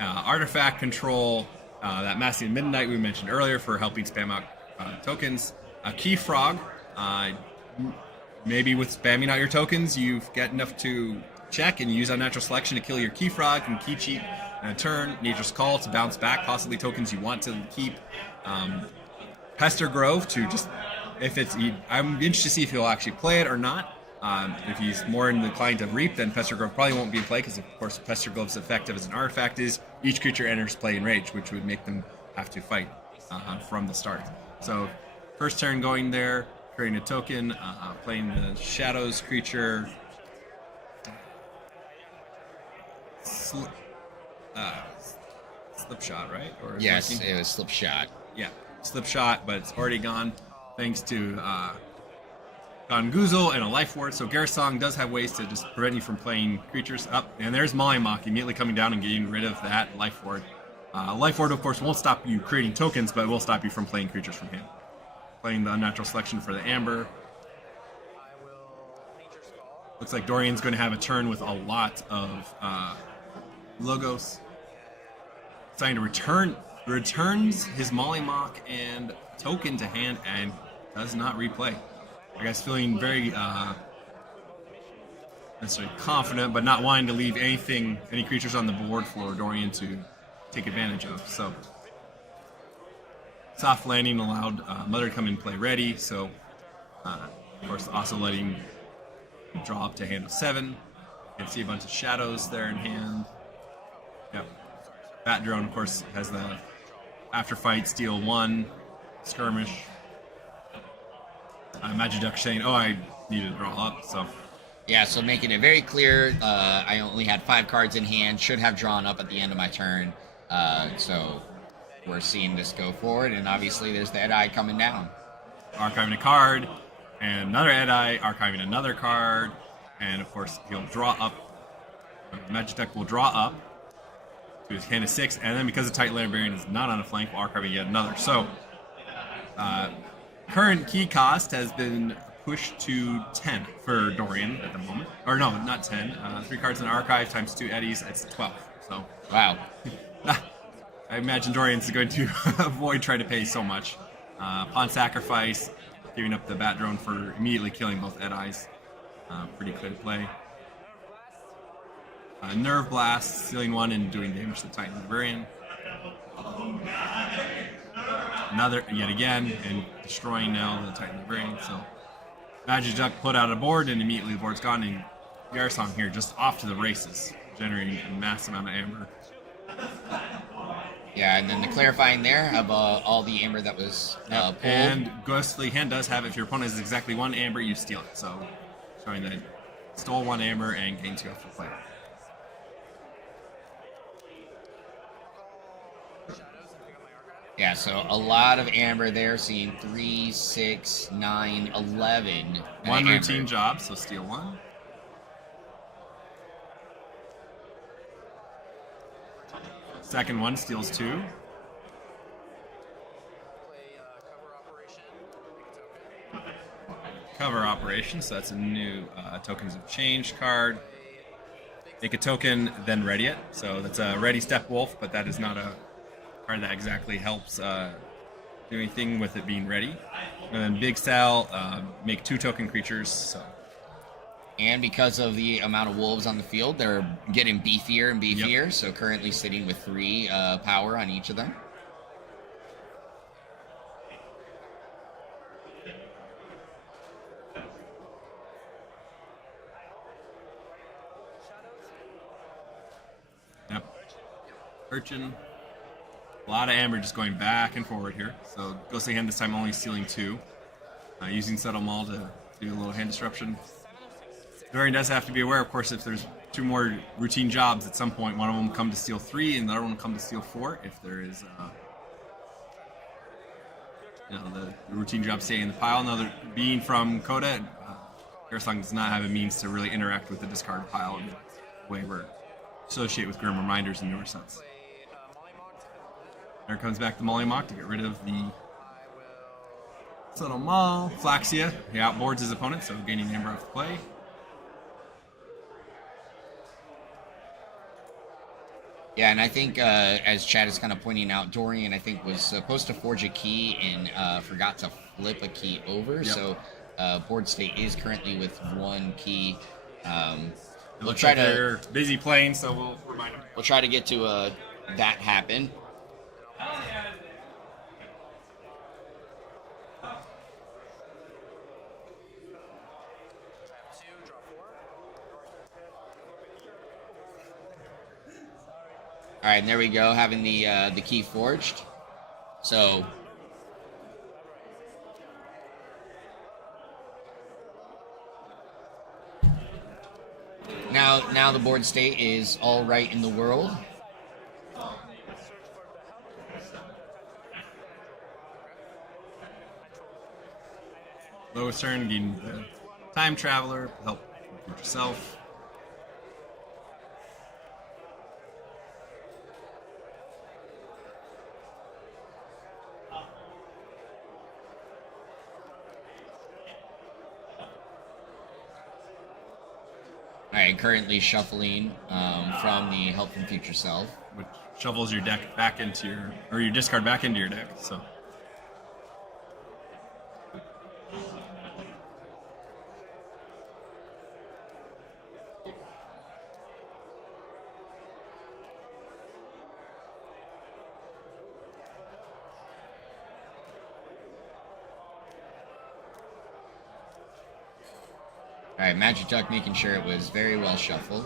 artifact control, that Massive Midnight we mentioned earlier for helping spam out tokens. Key Frog, maybe with spamming out your tokens, you get enough to check and use unnatural selection to kill your Key Frog and Key Cheat in a turn. Nature's Call to bounce back possibly tokens you want to keep. Pester Grove to just, if it's, I'm interested to see if he'll actually play it or not. If he's more inclined to Reap, then Pester Grove probably won't be in play because, of course, Pester Grove's effective as an artifact is each creature enters play in Rage, which would make them have to fight from the start. So, first turn going there, creating a token, playing the Shadows creature. Slipshot, right? Or Yes, something? it was Slipshot. Yeah, Slipshot, but it's already gone thanks to Gonguzel and a Life Ward. So Garrison does have ways to just prevent you from playing creatures up. And there's Mollymawk immediately coming down and getting rid of that Life Ward. Life Ward, of course, won't stop you creating tokens, but it will stop you from playing creatures from hand. Playing the unnatural selection for the Amber. Looks like Dorian's going to have a turn with a lot of logos. Deciding to returns his Mollymawk and token to hand and does not replay. I guess feeling very necessarily confident, but not wanting to leave any creatures on the board for Dorian to take advantage of. So soft landing allowed Mother to come in and play ready. So of course also letting draw up to hand of 7. You can see a bunch of shadows there in hand. Yep. Bat Drone, of course, has the after fight, steal 1, skirmish. Magic Duck saying, oh, I needed to draw up, so. Yeah, so making it very clear, I only had 5 cards in hand, should have drawn up at the end of my turn. So we're seeing this go forward, and obviously there's the Edi coming down. Archiving a card, and another Edi, archiving another card, and of course he'll draw up. Magic Duck will draw up to his hand of 6, and then because the Titan Librarian is not on a flank, we'll archive yet another. So, current key cost has been pushed to 10 for Dorian at the moment. Or no, not 10. 3 cards in archive times 2 eddies, it's 12. So, Wow. I imagine Dorian's going to avoid trying to pay so much. Pawn Sacrifice, giving up the Bat Drone for immediately killing both Edis. Pretty clear play. Nerve Blast, stealing 1 and doing damage to the Titan Librarian. Another, yet again, and destroying now the Titan Librarian. So Magic Duck put out a board, and immediately the board's gone, and Garrison here just off to the races, generating a mass amount of amber. Yeah, and then the clarifying there of all the amber that was pulled. And Ghostly Hand does have, if your opponent has exactly 1 amber, you steal it. So showing that stole 1 amber and gains 2 after play. Yeah, so a lot of amber there, seeing 3, 6, 9, 11. 1 amber. routine job, so steal 1. Second one steals 2. Cover operation, so that's a new tokens of change card. Make a token, then ready it. So that's a ready step wolf, but that is not a card that exactly helps do anything with it being ready. And then Big Sal, make 2 token creatures. So. And because of the amount of wolves on the field, they're getting beefier and beefier. Yep. So currently sitting with 3 power on each of them. Yep. Archon. A lot of amber just going back and forward here. So Ghostly Hand this time only stealing 2. Using Subtle Maul to do a little hand disruption. Dorian does have to be aware, of course, if there's 2 more routine jobs at some point, one of them will come to steal 3 and the other one will come to steal 4 if there is the routine job staying in the pile. Another being from Coda, Garrison does not have a means to really interact with the discard pile in the way we're associated with Grim Reminders in newer sets. There comes back the Mollymawk to get rid of the Subtle Maul. Flaxia, he outboards his opponent, so gaining amber off the play. Yeah, and I think as Chad is kind of pointing out, Dorian, I think, was supposed to forge a key and forgot to flip a key over. Yep. So board state is currently with 1 key. We'll try they're busy playing, so we'll remind them. We'll try to get to that happen. All right, and there we go, having the key forged. So now the board state is all right in the world. Lowest turn, getting the Time Traveler, help with yourself. Alright, currently shuffling from the Help from Future Self. Which shovels your deck back into your discard back into your deck, so. Alright, Magic Duck making sure it was very well shuffled.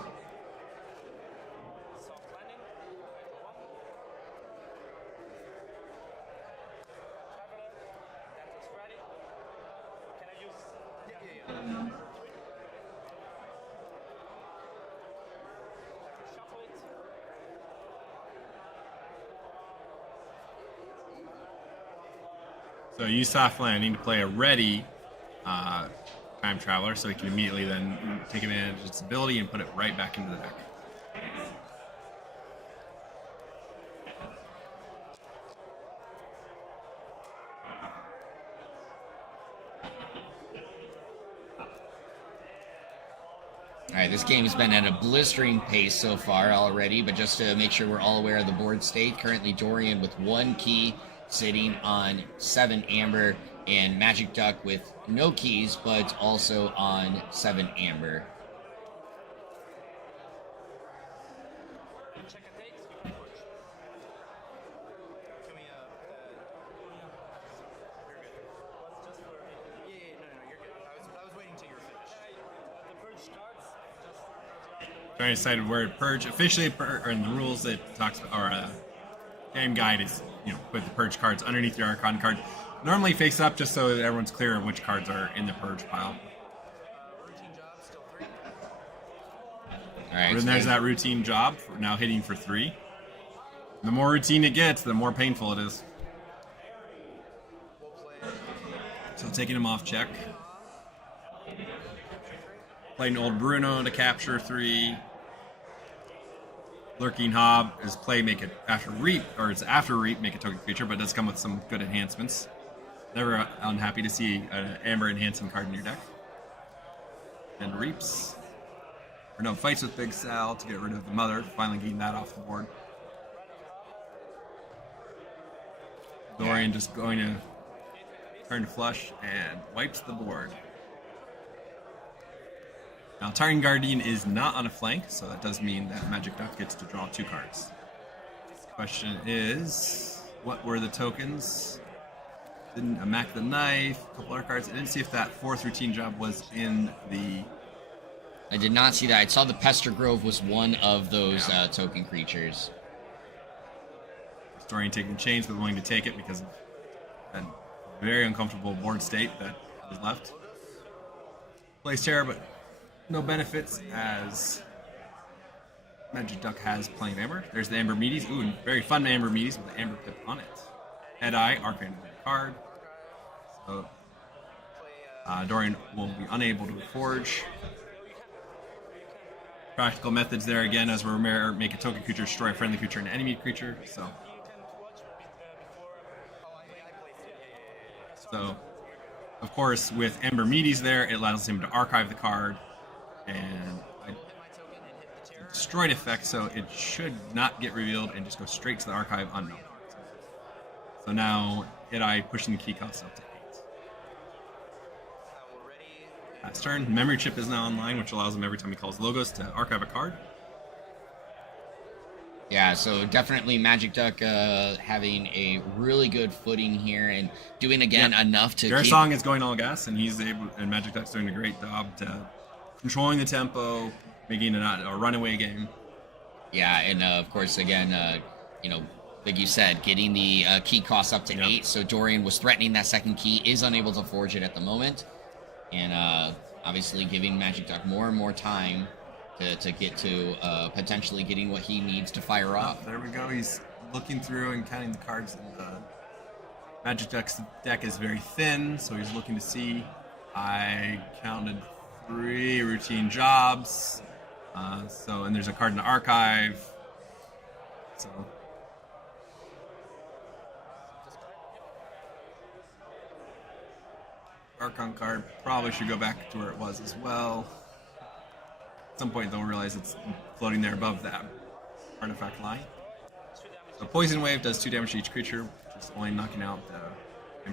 So you soft landing to play a ready Time Traveler, so he can immediately then take advantage of its ability and put it right back into the deck. Alright, this game has been at a blistering pace so far already, but just to make sure we're all aware of the board state, currently Dorian with 1 key sitting on 7 amber, and Magic Duck with no keys, but also on 7 amber. Trying to decide where to purge. Officially, or in the rules, it talks about, or game guide is, put the purge cards underneath your Archon card. Normally face up just so that everyone's clear of which cards are in the purge pile. All right. And there's that routine job, now hitting for 3. The more routine it gets, the more painful it is. So taking him off check. Playing old Bruno to capture 3. Lurking Hob is play make it after reap, or it's after reap make a token creature, but it does come with some good enhancements. Never unhappy to see an Amber enhancing card in your deck. And reaps. Or no, fights with Big Sal to get rid of the mother, finally getting that off the board. Dorian just going to turn to flush and wipes the board. Now, Titan Guardian is not on a flank, so that does mean that Magic Duck gets to draw 2 cards. Question is, what were the tokens? Didn't Mac the Knife, a couple other cards. I didn't see if that 4th routine job was in the... I did not see that. I saw the Pester Grove was one of those token creatures. Dorian taking chains, but willing to take it because of that very uncomfortable board state that was left. Plays Terror, but no benefits as Magic Duck has playing Amber. There's the Amber Meaties. Ooh, very fun Amber Meaties with the Amber Pip on it. Head Eye, Arcane card. So Dorian will be unable to forge. Practical methods there again, as we're make a token creature, destroy a friendly creature and an enemy creature. So, of course, with Amber Meaties there, it allows him to archive the card, and destroyed effect, so it should not get revealed and just go straight to the archive unknown. So now, Eye pushing the key cost up to 8. Last turn, Memory Chip is now online, which allows him every time he calls Logos to archive a card. Yeah, so definitely Magic Duck having a really good footing here and doing enough to Their song is going all gas, and and Magic Duck's doing a great job to controlling the tempo, making it not a runaway game. Yeah, and of course, again, like you said, getting the key cost up to 8. So Dorian was threatening that second key, is unable to forge it at the moment, and obviously giving Magic Duck more and more time to get to potentially getting what he needs to fire off. There we go. He's looking through and counting the cards. Magic Duck's deck is very thin, so he's looking to see. I counted 3 routine jobs. And there's a card in the archive. So Archon card probably should go back to where it was as well. At some point they'll realize it's floating there above that artifact line. So Poison Wave does 2 damage to each creature, just only knocking out the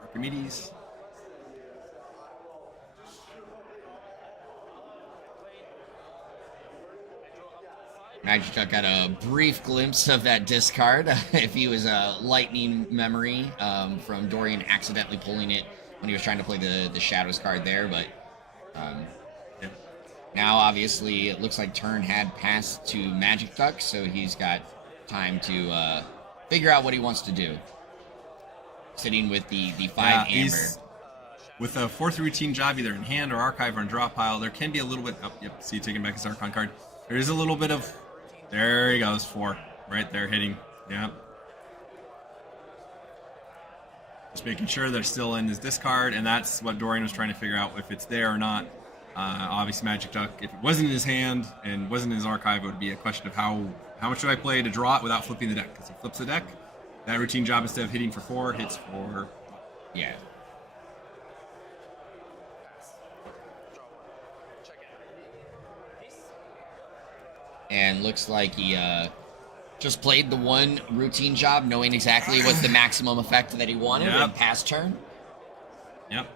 Archimedes. Magic Duck got a brief glimpse of that discard. If he was a lightning memory from Dorian accidentally pulling it when he was trying to play the Shadows card there, but now obviously it looks like turn had passed to Magic Duck, so he's got time to figure out what he wants to do. Sitting with the 5 Amber. With a 4th routine job, either in hand or archive or in draw pile, there can be a little bit. Oh, yep. See, taking back his Archon card. There is a little bit of. There he goes, 4 right there hitting. Yeah. Just making sure they're still in his discard, and that's what Dorian was trying to figure out if it's there or not. Obviously, Magic Duck, if it wasn't in his hand and wasn't in his archive, it would be a question of how much do I play to draw it without flipping the deck? Because he flips the deck, that routine job instead of hitting for 4 hits for. Yeah. And looks like he just played the 1 routine job, knowing exactly what the maximum effect that he wanted and past turn. Yep.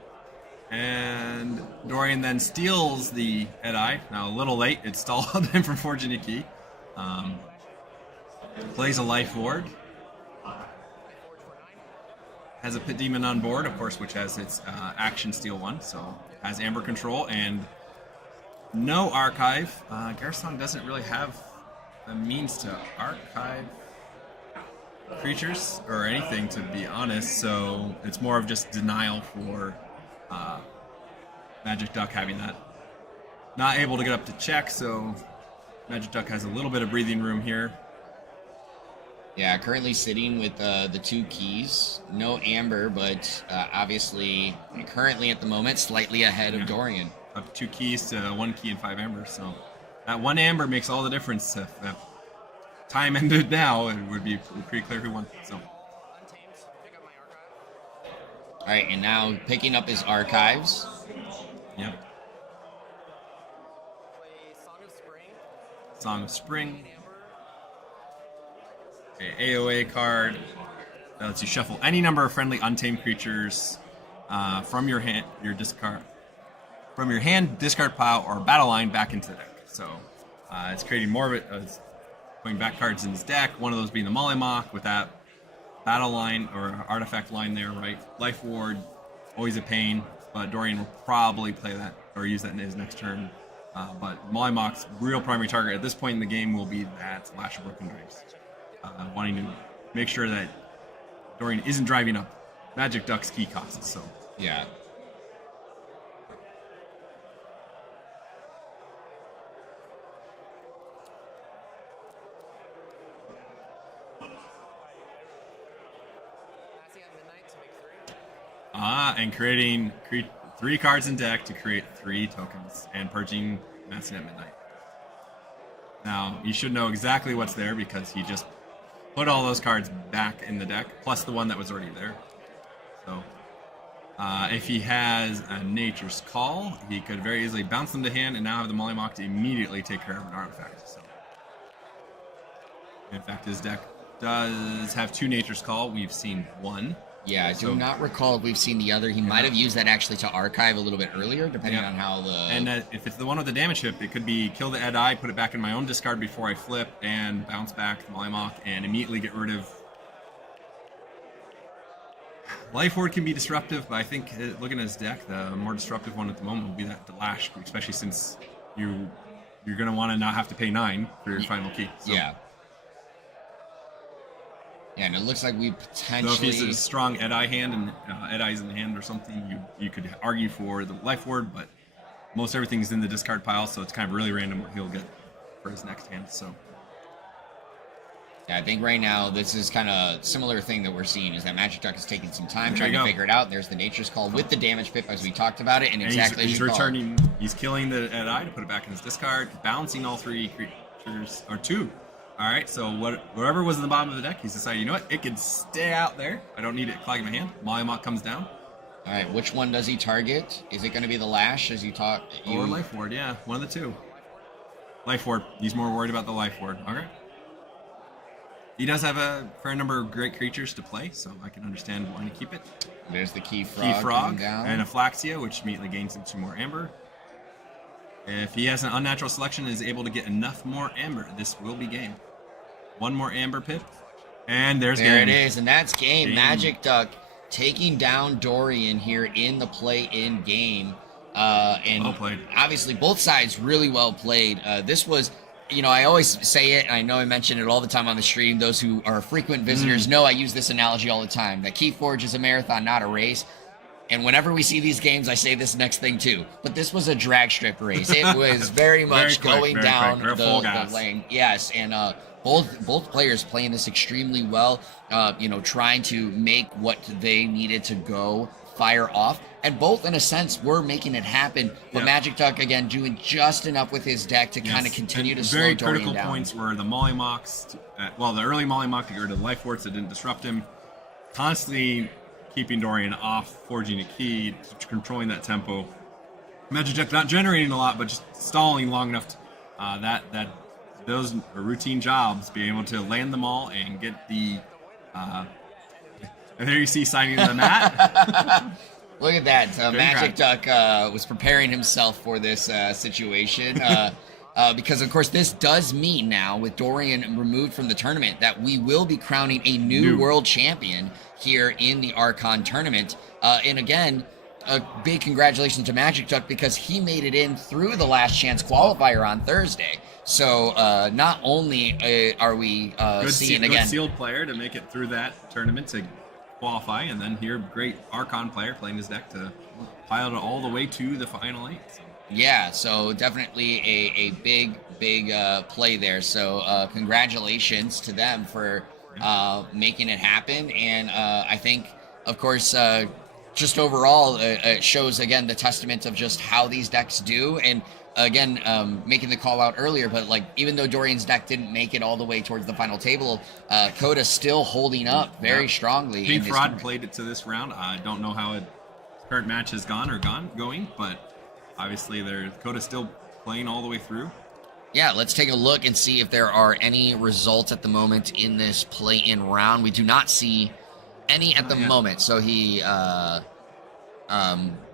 And Dorian then steals the Head Eye. Now a little late, it stalled him from forging a key. Plays a life ward. Has a pit demon on board, of course, which has its action steal 1, so has amber control and no archive. Garrison doesn't really have the means to archive creatures or anything, to be honest, so it's more of just denial for Magic Duck having that. Not able to get up to check, so Magic Duck has a little bit of breathing room here. Yeah, currently sitting with the 2 keys. No amber, but obviously currently at the moment slightly ahead of Dorian. Up 2 keys to 1 key and 5 amber, so that 1 amber makes all the difference. If time ended now, it would be pretty clear who won. So. All right, and now picking up his archives. Yep. Song of Spring. Okay, AOA card that lets you shuffle any number of friendly untamed creatures from your hand, discard pile, or battle line back into the deck. So it's creating more of it. It's putting back cards in his deck. One of those being the Mollymawk with that battle line or artifact line there, right? Life Ward, always a pain, but Dorian will probably play that or use that in his next turn. But Mollymawk's real primary target at this point in the game will be that Lash of Broken Dreams. Wanting to make sure that Dorian isn't driving up Magic Duck's key costs. So yeah. And creating 3 cards in deck to create 3 tokens and purging Massing at Midnight. Now, you should know exactly what's there because he just put all those cards back in the deck, plus the one that was already there. So, if he has a Nature's Call, he could very easily bounce them to hand and now have the Mollymawk to immediately take care of an artifact. So, in fact, his deck does have 2 Nature's Call. We've seen 1. Yeah, I do not recall if we've seen the other. He might have used that actually to archive a little bit earlier, depending on how the... And if it's the one with the damage chip, it could be kill the Ed-Eye, put it back in my own discard before I flip, and bounce back the Mollymawk, and immediately get rid of... Life Ward can be disruptive, but I think looking at his deck, the more disruptive one at the moment will be that Delash, especially since you're going to want to not have to pay 9 for your final key. So. Yeah. Yeah, and it looks like we potentially... So if he's a strong Ed-Eye hand and Ed-Eye's in the hand or something, you could argue for the Life Ward, but most everything's in the discard pile, so it's kind of really random what he'll get for his next hand. So yeah, I think right now this is kind of similar thing that we're seeing is that Magic Duck is taking some time trying to figure it out. There's the Nature's Call with the damage pip as we talked about it, and exactly he's returning. He's killing the Ed-Eye to put it back in his discard, bouncing all 3 creatures or 2. All right, so whatever was in the bottom of the deck, he's decided, you know what, it can stay out there. I don't need it clogging my hand. Mollymawk comes down. All right, which one does he target? Is it going to be the Lash as you talk? Or Life Ward, yeah, one of the 2. Life Ward. He's more worried about the Life Ward. Okay. He does have a fair number of great creatures to play, so I can understand wanting to keep it. There's the KeyFrog down. And a Flaxia, which immediately gains him 2 more Amber. If he has an unnatural selection and is able to get enough more Amber, this will be game. 1 more Amber pip, and there it is, and that's game. Magic Duck taking down Dorian here in the play-in game. And well played. Obviously, both sides really well played. This was, you know, I always say it, and I know I mention it all the time on the stream. Those who are frequent visitors know I use this analogy all the time, that KeyForge is a marathon, not a race. And whenever we see these games, I say this next thing too. But this was a drag strip race. It was very much going down the lane. Yes, and both players playing this extremely well. You know, trying to make what they needed to go fire off. And both, in a sense, were making it happen. But Magic Duck, again, doing just enough with his deck to kind of continue to slow Dorian down. Very critical points were the Mollymawks. The early Mollymawk to get rid of the Life Wards that didn't disrupt him. Constantly keeping Dorian off, forging a key, controlling that tempo. Magic Duck not generating a lot, but just stalling long enough to, those routine jobs, being able to land them all and get the... and there you see signing the mat. Look at that. Magic Duck was preparing himself for this situation. because of course this does mean now, with Dorian removed from the tournament, that we will be crowning a new world champion here in the Archon tournament. And again, a big congratulations to Magic Duck, because he made it in through the last chance qualifier on Thursday. So not only are we seeing again good sealed player to make it through that tournament to qualify, and then here great Archon player playing his deck to pilot it all the way to the final 8. So. Yeah, so definitely a big play there. So congratulations to them for making it happen. And I think, of course, just overall, it shows, again, the testament of just how these decks do. And again, making the call out earlier, but like, even though Dorian's deck didn't make it all the way towards the final table, Coda's still holding up very strongly. KeyForge played it to this round. I don't know how its current match has going, but obviously Coda's still playing all the way through. Yeah, let's take a look and see if there are any results at the moment in this play-in round. We do not see any at the moment, so he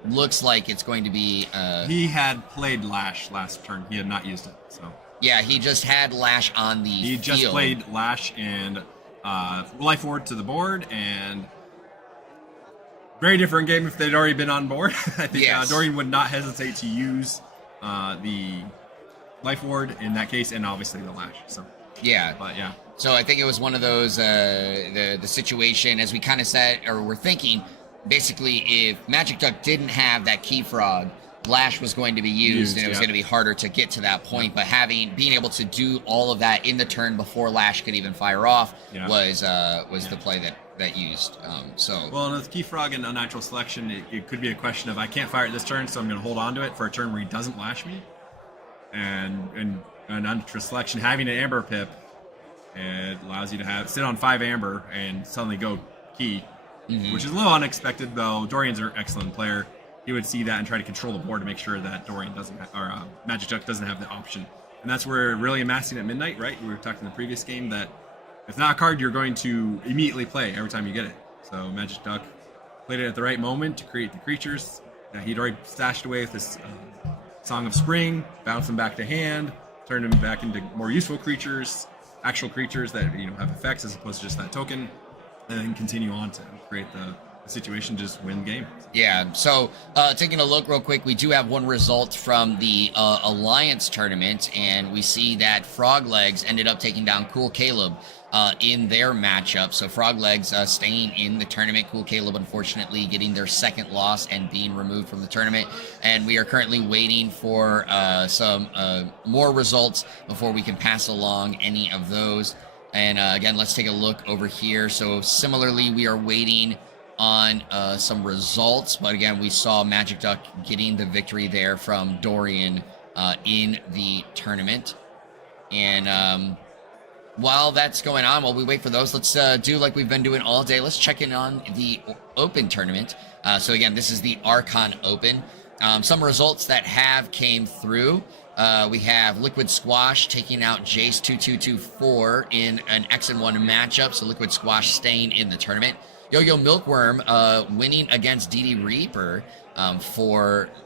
looks like it's going to be... he had played Lash last turn. He had not used it, so... Yeah, he just had Lash on the He just field. played Lash and Life Ward to the board, and... Very different game if they'd already been on board. I think Dorian would not hesitate to use the Life Ward in that case, and obviously the Lash. So yeah, but yeah. So I think it was one of those the situation, as we kind of said, or we're thinking, basically, if Magic Duck didn't have that Key Frog, Lash was going to be used and it was going to be harder to get to that point. But being able to do all of that in the turn before Lash could even fire off was the play that used. Well, with Key Frog and Unnatural Selection, it could be a question of, I can't fire it this turn, so I'm going to hold on to it for a turn where he doesn't Lash me. And Unnatural Selection, having an Amber Pip, it allows you to sit on 5 Amber and suddenly go Key, which is a little unexpected, though. Dorian's an excellent player. He would see that and try to control the board to make sure that Dorian doesn't Magic Duck doesn't have the option. And that's where really amassing at midnight, right? We were talking in the previous game that if not a card, you're going to immediately play every time you get it. So Magic Duck played it at the right moment to create the creatures that he'd already stashed away with this Song of Spring, bounce them back to hand, turn them back into more useful creatures, actual creatures that have effects as opposed to just that token, and then continue on to create the situation, just win the game. Yeah, so taking a look real quick, we do have one result from the Alliance tournament, and we see that Froglegs ended up taking down Cool Caleb in their matchup. So Froglegs staying in the tournament. Cool Caleb, unfortunately, getting their second loss and being removed from the tournament. And we are currently waiting for some more results before we can pass along any of those. And again, let's take a look over here. So similarly, we are waiting on some results, but again, we saw Magic Duck getting the victory there from Dorian in the tournament. And while that's going on, while we wait for those, let's do like we've been doing all day. Let's check in on the Open tournament. So again, this is the Archon Open. Some results that have came through. We have Liquid Squash taking out Jace 2224 in an X&1 matchup. So Liquid Squash staying in the tournament. Yo-Yo Milkworm winning against DD Reaper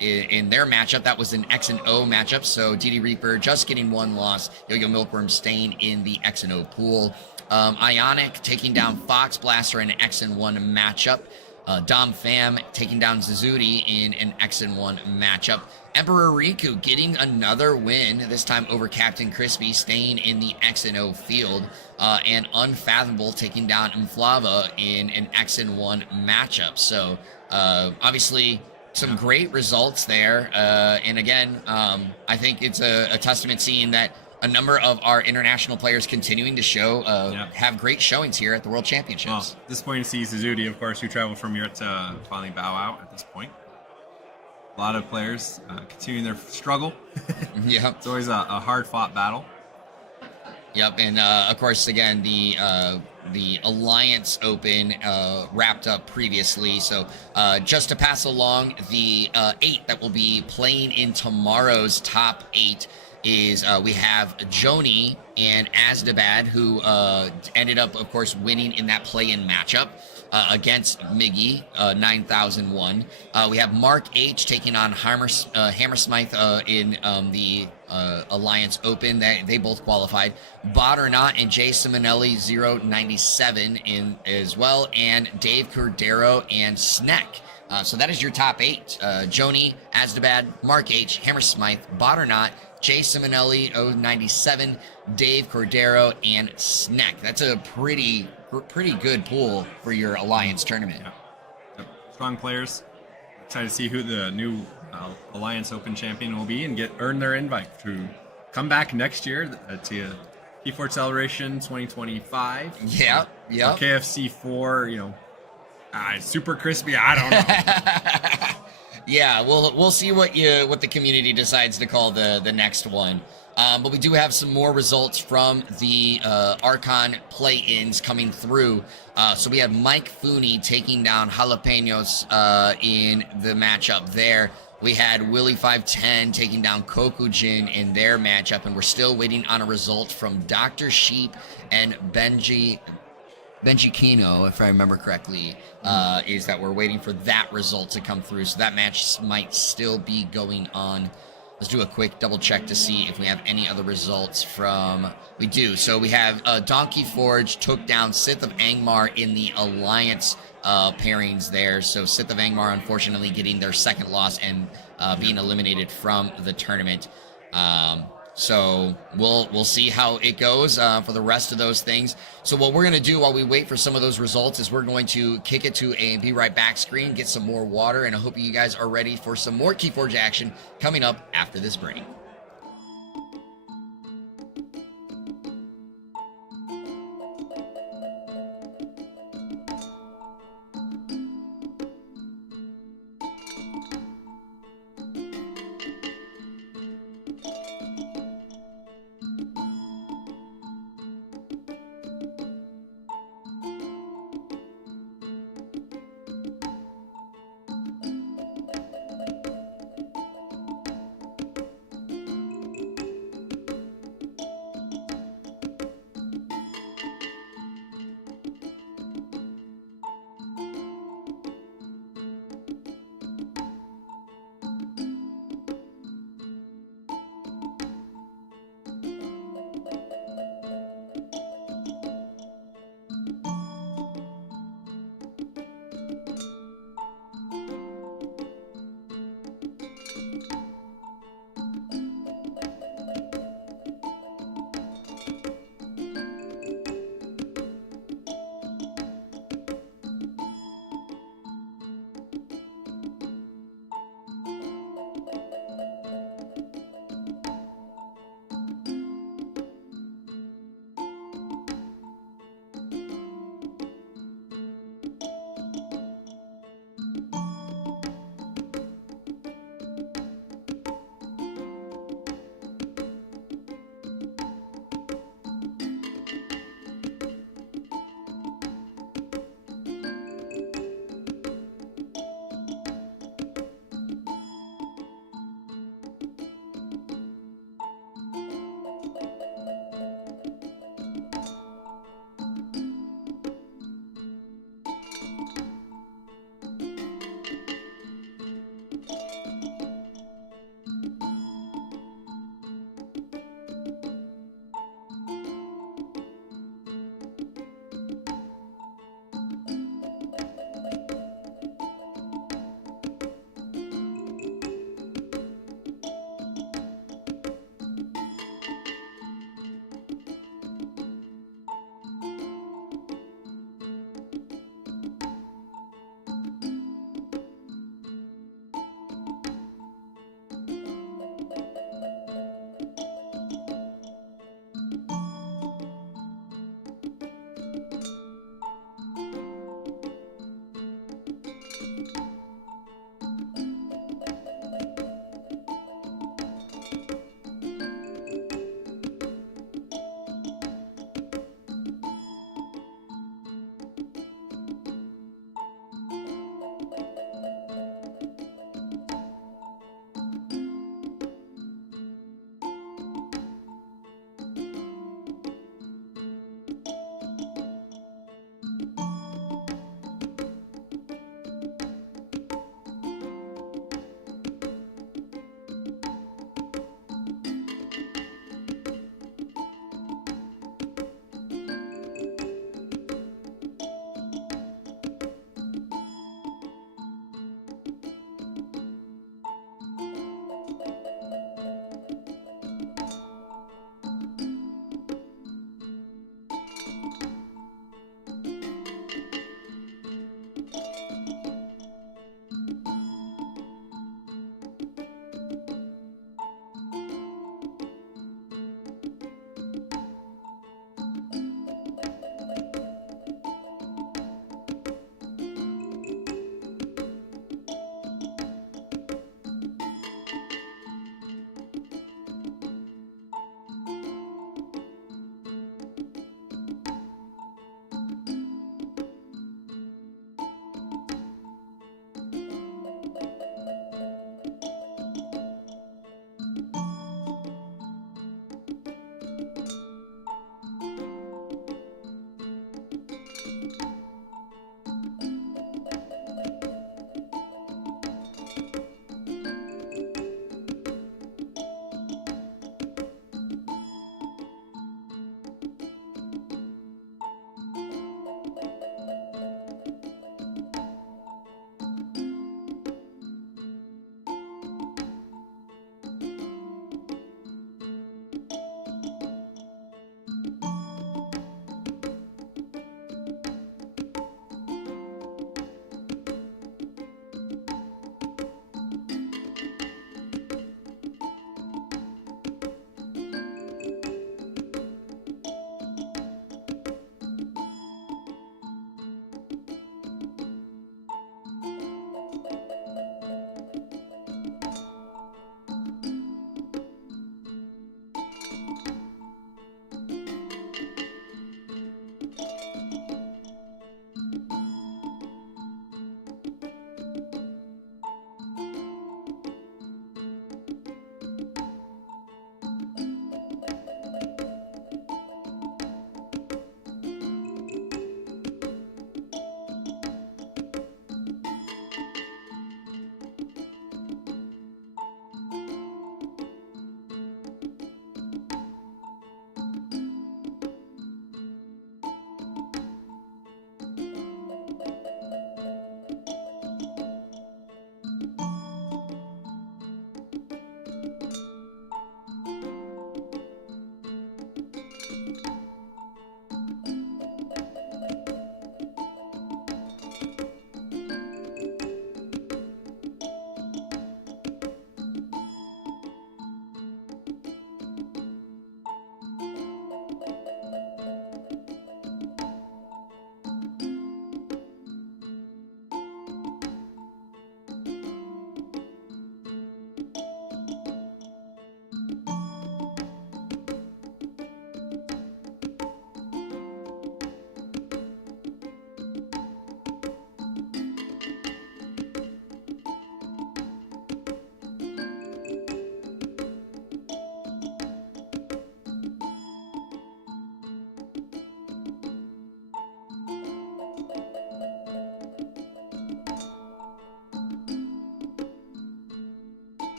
in their matchup. That was an X and O matchup, so DD Reaper just getting one loss. Yo-Yo Milkworm staying in the X and O pool. Ionic taking down Fox Blaster in an X and 1 matchup. Dom Pham taking down Zazudi in an X and 1 matchup. Emperor Riku getting another win, this time over Captain Crispy, staying in the X and O field. And Unfathomable taking down Mflava in an X and 1 matchup. So obviously some great results there. And again, I think it's a testament seeing that a number of our international players continuing to show have great showings here at the World Championships. Well, disappointing to see Zazudi, of course, who traveled from Europe to finally bow out at this point. A lot of players continuing their struggle. Yeah, it's always a hard-fought battle. Yep, and of course, again, the Alliance Open wrapped up previously. So just to pass along the 8 that will be playing in tomorrow's top 8 is we have Joni and Asdabad, who ended up, of course, winning in that play-in matchup against Miggy, 9001. We have Mark H taking on Hammersmith in the Alliance Open. They both qualified. Bot or Not and Jay Simonelli 097 in as well, and Dave Cordero and Sneck. So that is your top 8. Joni, Asdabad, Mark H, Hammer Smythe, Bot or Not, Jay Simonelli 097, Dave Cordero, and Sneck. That's a pretty good pool for your Alliance tournament. Yeah. Yep. Strong players. Excited to see who the new Alliance Open champion will be and earn their invite to come back next year to KeyForge Celebration 2025. Yeah. Or KFC 4, super crispy. I don't know. Yeah, we'll see what the community decides to call the next one. But we do have some more results from the Archon play-ins coming through. So we have Mike Fooney taking down Jalapenos in the matchup there. We had Willie 510 taking down Kokujin in their matchup, and we're still waiting on a result from Dr. Sheep and Benji Kino, if I remember correctly, is that we're waiting for that result to come through. So that match might still be going on. Let's do a quick double check to see if we have any other results from... We do. So we have Donkey Forge took down Sith of Angmar in the Alliance pairings there. So Sith of Angmar, unfortunately, getting their second loss and being eliminated from the tournament. So we'll see how it goes for the rest of those things. So what we're going to do while we wait for some of those results is we're going to kick it to a Be Right Back screen, get some more water, and I hope you guys are ready for some more KeyForge action coming up after this break.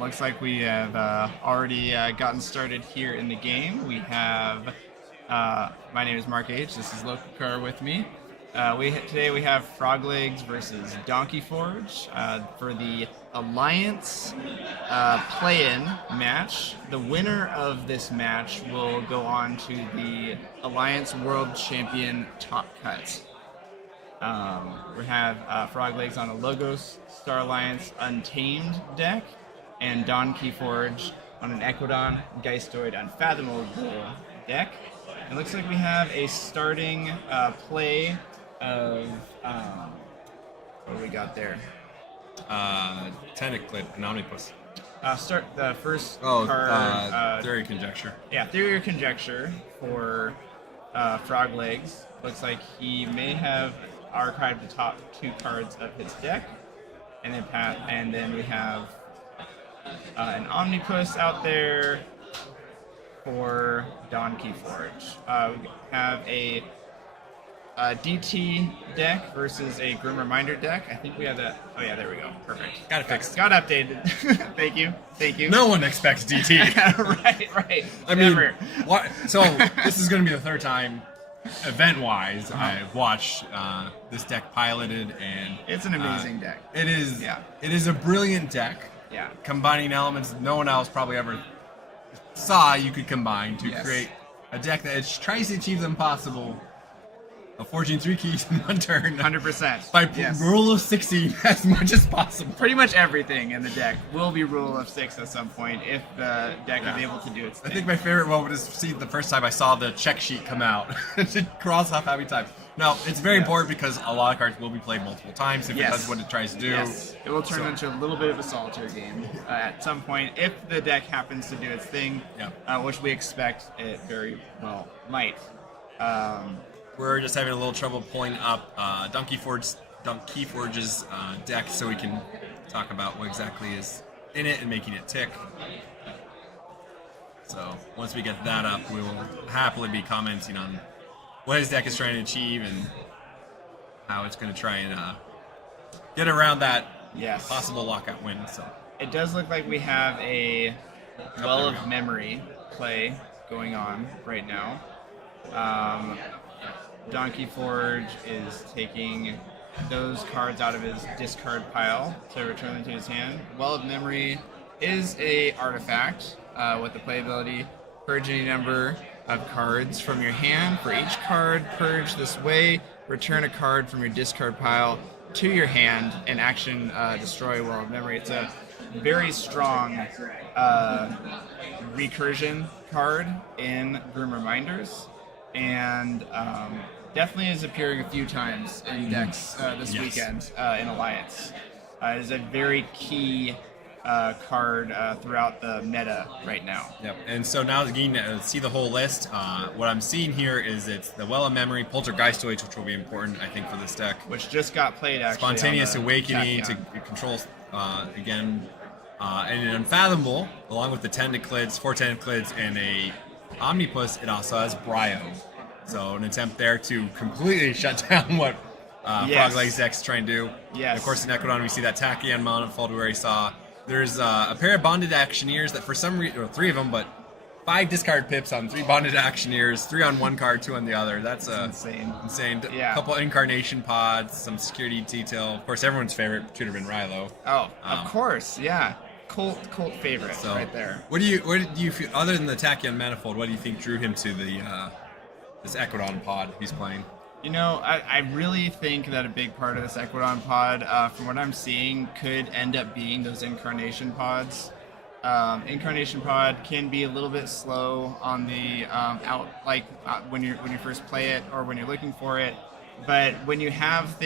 looks like we have already gotten started here in the game. We have, my name is Mark H. This is Lokakar with me. Today we have Frog Legs versus Donkey Forge for the Alliance play-in match. The winner of this match will go on to the Alliance World Champion Top Cut. We have Frog Legs on a Logos Star Alliance Untamed deck, and Don KeyForge on an Equidon Geistoid Unfathomable deck. It looks like we have a starting play of what do we got there? Tentaclid and Omnipus. Start the first card. Theory Conjecture. Yeah, Theory or Conjecture for Frog Legs. Looks like he may have archived the top 2 cards of his deck, and then we have an Omnipus out there for Don KeyForge. We have a DT deck versus a Grim Reminder deck. I think we have that. Oh yeah, there we go. Perfect. Got it fixed. Got updated. Thank you. No one expects DT. right. I mean, what? So this is going to be the third time, event-wise, I've watched this deck piloted, and it's an amazing deck. It is. Yeah. It is a brilliant deck. Yeah. Combining elements no one else probably ever saw you could combine to create a deck that tries to achieve the impossible. A forging 3 keys in 1 turn. 100%. By rule of 60 as much as possible. Pretty much everything in the deck will be rule of 6 at some point if the deck is able to do its thing. I think my favorite moment is see the first time I saw the check sheet come out. It cross off how many times. Now, it's very important because a lot of cards will be played multiple times if it does what it tries to do. Yes. It will turn into a little bit of a solitaire game at some point if the deck happens to do its thing, which we expect it very well might. We're just having a little trouble pulling up Donkey Forge's deck so we can talk about what exactly is in it and making it tick. So once we get that up, we will happily be commenting on what his deck is trying to achieve and how it's going to try and get around that possible lockout win. So it does look like we have a Well of Memory play going on right now. Donkey Forge is taking those cards out of his discard pile to return them to his hand. Well of Memory is a artifact with the playability: purge any number of cards from your hand. For each card purged this way, return a card from your discard pile to your hand and action destroy Well of Memory. It's a very strong recursion card in Grim Reminders, and definitely is appearing a few times in decks this weekend in Alliance. It is a very key card throughout the meta right now. Yep. And so now getting to see the whole list, what I'm seeing here is it's the Well of Memory, Poltergeistoid, which will be important, I think, for this deck. Which just got played, actually. Spontaneous Awakening to control, again, and an Unfathomable, along with the 4 Tentaclids, and a Omnipus. It also has Bryo. So an attempt there to completely shut down what Frog Legs deck's trying to do. Yes. And of course, in Equidon, we see that Tachyon Manifold we already saw. There's a pair of Bonded Actioneers that for some reason, or 3 of them, but 5 discard pips on 3 Bonded Actioneers, 3 on one card, 2 on the other. That's insane. A couple Incarnation Pods, some security detail. Of course, everyone's favorite should have been Rilo. Oh, of course, yeah. Cult favorite right there. What do you feel, other than the Tachyon Manifold, what do you think drew him to the this Equidon pod he's playing? You know, I really think that a big part of this Equidon pod, from what I'm seeing, could end up being those Incarnation Pods. Incarnation Pod can be a little bit slow on the when you first play it or when you're looking for it, but when you have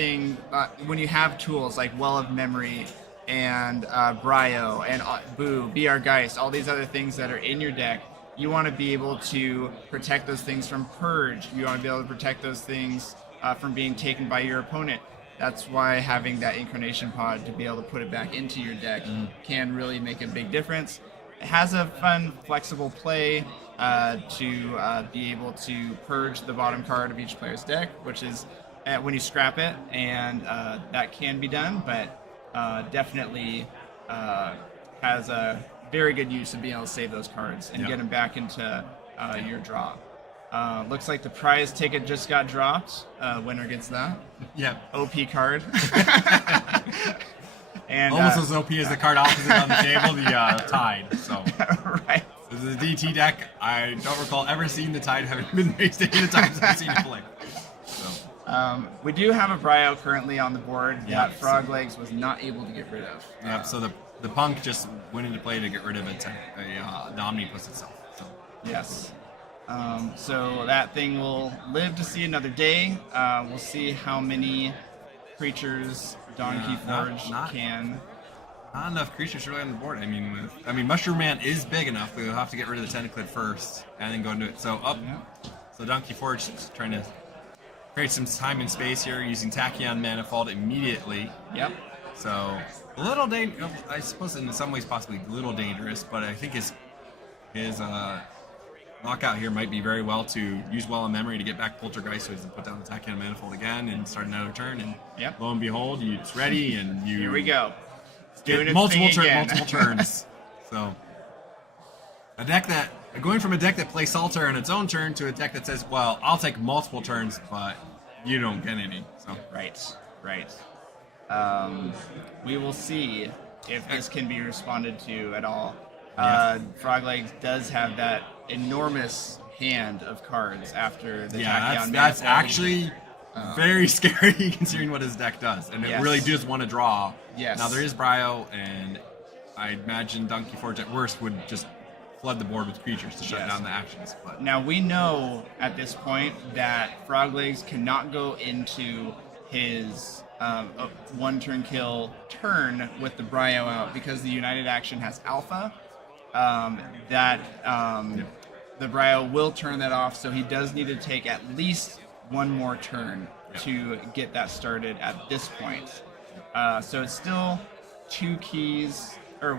tools like Well of Memory and Bryo and Be Our Geist, all these other things that are in your deck, you want to be able to protect those things from purge. You want to be able to protect those things from being taken by your opponent. That's why having that Incarnation Pod to be able to put it back into your deck can really make a big difference. It has a fun, flexible play to be able to purge the bottom card of each player's deck, which is when you scrap it, and that can be done, but definitely has a very good use of being able to save those cards and get them back into your draw. Looks like the prize ticket just got dropped. Winner gets that. Yeah. OP card. And almost as OP as the card opposite on the table, the Tide. So right. this is a DT deck. I don't recall ever seeing the Tide having been raised any of the times I've seen it play. So We do have a Bryo currently on the board Yeah, that Frog Legs was not able to get rid of. yeah, so the Punk just went into play to get rid of the Omnipus itself. So Yes. So that thing will live to see another day. We'll see how many creatures Don KeyForge can. Not enough creatures really on the board. I mean, Mushroom Man is big enough. We'll have to get rid of the Tentaclid first and then go into it. So So Don KeyForge is trying to create some time and space here using Tachyon Manifold immediately. Yep. So a little dangerous. I suppose in some ways possibly a little dangerous, but I think his knockout here might be very well to use Well in Memory to get back Poltergeist so he doesn't put down the Tachyon Manifold again and start another turn. And lo and behold, it's ready and you. Here we go. Get multiple turns. So going from a deck that plays Salter on its own turn to a deck that says, well, I'll take multiple turns, but you don't get any. So Right. We will see if this can be responded to at all. Frog Legs does have that enormous hand of cards after the Tachyon that's Manifold. actually very scary considering what his deck does, and it really does want to draw. Yes. Now there is Bryo, and I imagine Don KeyForge at worst would just flood the board with creatures to shut down the actions. But Now we know at this point that Frog Legs cannot go into his one turn kill turn with the Bryo out because the United Action has Alpha. The Bryo will turn that off, so he does need to take at least one more turn to get that started at this point. So it's still 2 keys, or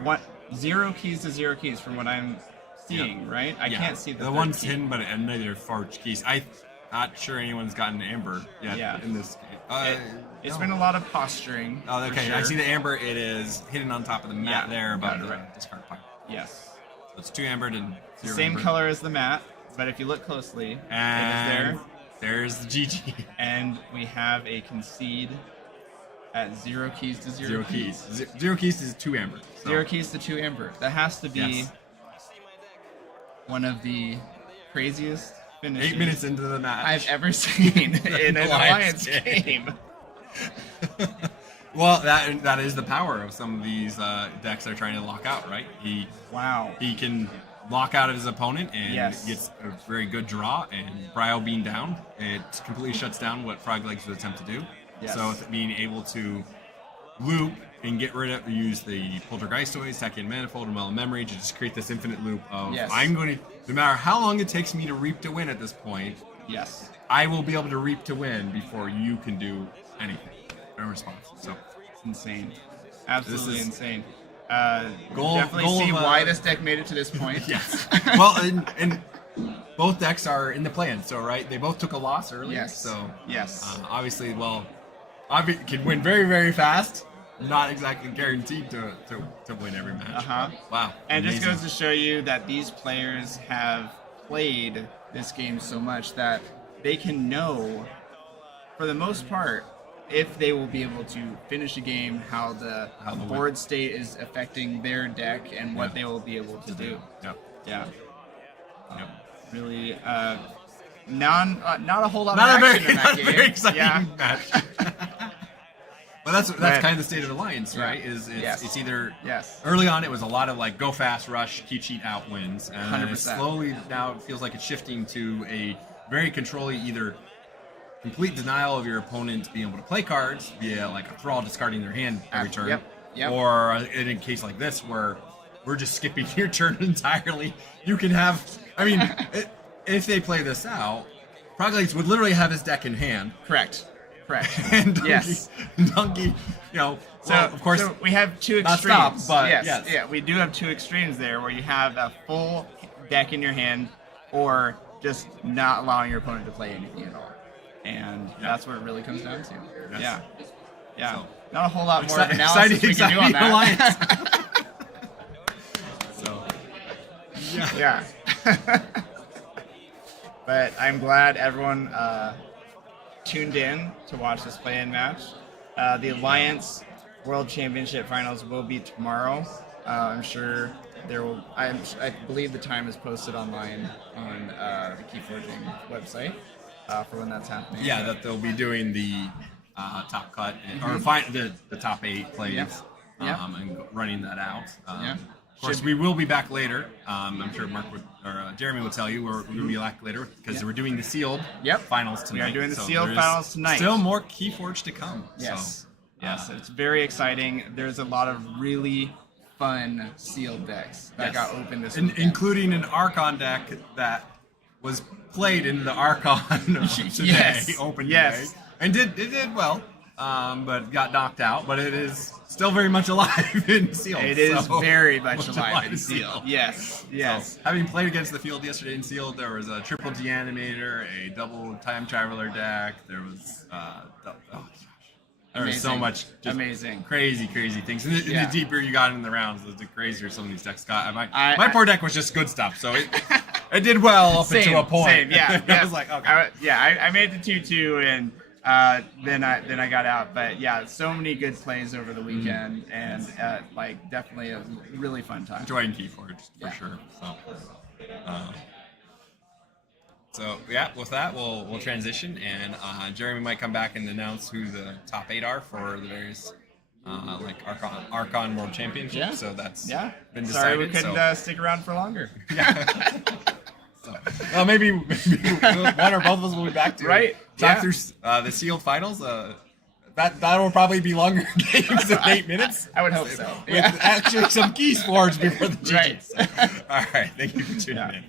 0 keys to 0 keys from what I'm seeing, right? I can't see the one's key. hidden, but neither forged keys. I'm not sure anyone's gotten Amber yet in this game. It's been a lot of posturing. Oh, okay. Sure. I see the Amber. It is hidden on top of the mat there above the discard pile. Yes. So it's 2 Ambered and 0 Same Ambered. color as the mat, but if you look closely, And it is there. there's the GG. And we have a concede at 0 keys to 0 keys. 0 keys is 2 Amber. So. 0 keys to 2 Ember. That has to be one of the craziest finishes 8 minutes into the match I've ever seen in an Alliance game. Well, that is the power of some of these decks that are trying to lock out, right? He can lock out his opponent and gets a very good draw, and Bryo being down, it completely shuts down what Frog Legs would attempt to do. So being able to loop and use the Poltergeistoids, Tachyon Manifold, and Well in Memory to just create this infinite loop of I'm going to, no matter how long it takes me to reap to win at this point, I will be able to reap to win before you can do anything in response. So it's insane. Absolutely insane. Goal Definitely see of, why this deck made it to this point. Yes. Well, and both decks are in the plan, so right, they both took a loss early. So obviously, can win very, very fast. Not exactly guaranteed to win every match. Wow. And it just goes to show you that these players have played this game so much that they can know, for the most part, if they will be able to finish a game, how the board state is affecting their deck, and what they will be able to do. Really, not a whole lot of action in that game. Very exciting match. Well, that's kind of the state of the Alliance, right? It's either early on it was a lot of like go fast, rush, keep cheat out wins, and it slowly now it feels like it's shifting to a very controlling either complete denial of your opponent being able to play cards via like a thrall discarding their hand every turn, or in a case like this where we're just skipping your turn entirely. You can have, if they play this out, Frog Legs would literally have his deck in hand. Correct. And Donkey, so of course, so we have two extremes. Not stop, but we do have two extremes there, where you have a full deck in your hand, or just not allowing your opponent to play anything at all, and that's what it really comes down to. So, not a whole lot more of analysis we can do on that. Yeah. But I'm glad everyone tuned in to watch this play-in match. The Alliance World Championship Finals will be tomorrow. I'm sure there will. I believe the time is posted online on the KeyForging website for when that's happening. Yeah, that they'll be doing the top cut or the top 8 plays. Yep. Yep. And running that out. Yeah. Of course, we will be back later. I'm sure Mark or Jeremy will tell you we're going to be back later because we're doing the sealed finals tonight. We are doing the So sealed there's finals tonight. Still more KeyForge to come. Yes. So, Yes, it's very exciting. There's a lot of really fun sealed decks that got opened this weekend. Including an Archon deck that was played in the Archon today, Yes. open Yes. today, and it did well, but got knocked out. But it is still very much alive in sealed. It is so very much alive alive in sealed. Yes, yes. So, having played against the field yesterday in sealed, there was a triple G animator, a double time traveler deck. There was there was so much amazing, crazy things. And the deeper you got in the rounds, the crazier some of these decks got. My poor deck was just good stuff, so it did well up until a point. Same, yeah. I was like, okay. I made the 2-2 and then I got out. But yeah, so many good plays over the weekend and like definitely a really fun time. Enjoying KeyForge for sure. So yeah, with that we'll transition, and Jeremy might come back and announce who the top 8 are for the various like Archon World Championships. Yeah. So that's been decided. Sorry we couldn't stick around for longer. Yeah. So, maybe one or both of us will be back to talk through the sealed finals. That will probably be longer games than 8 minutes. I would hope so. With actually some KeyForge before the GGs. Right. All right, thank you for tuning in.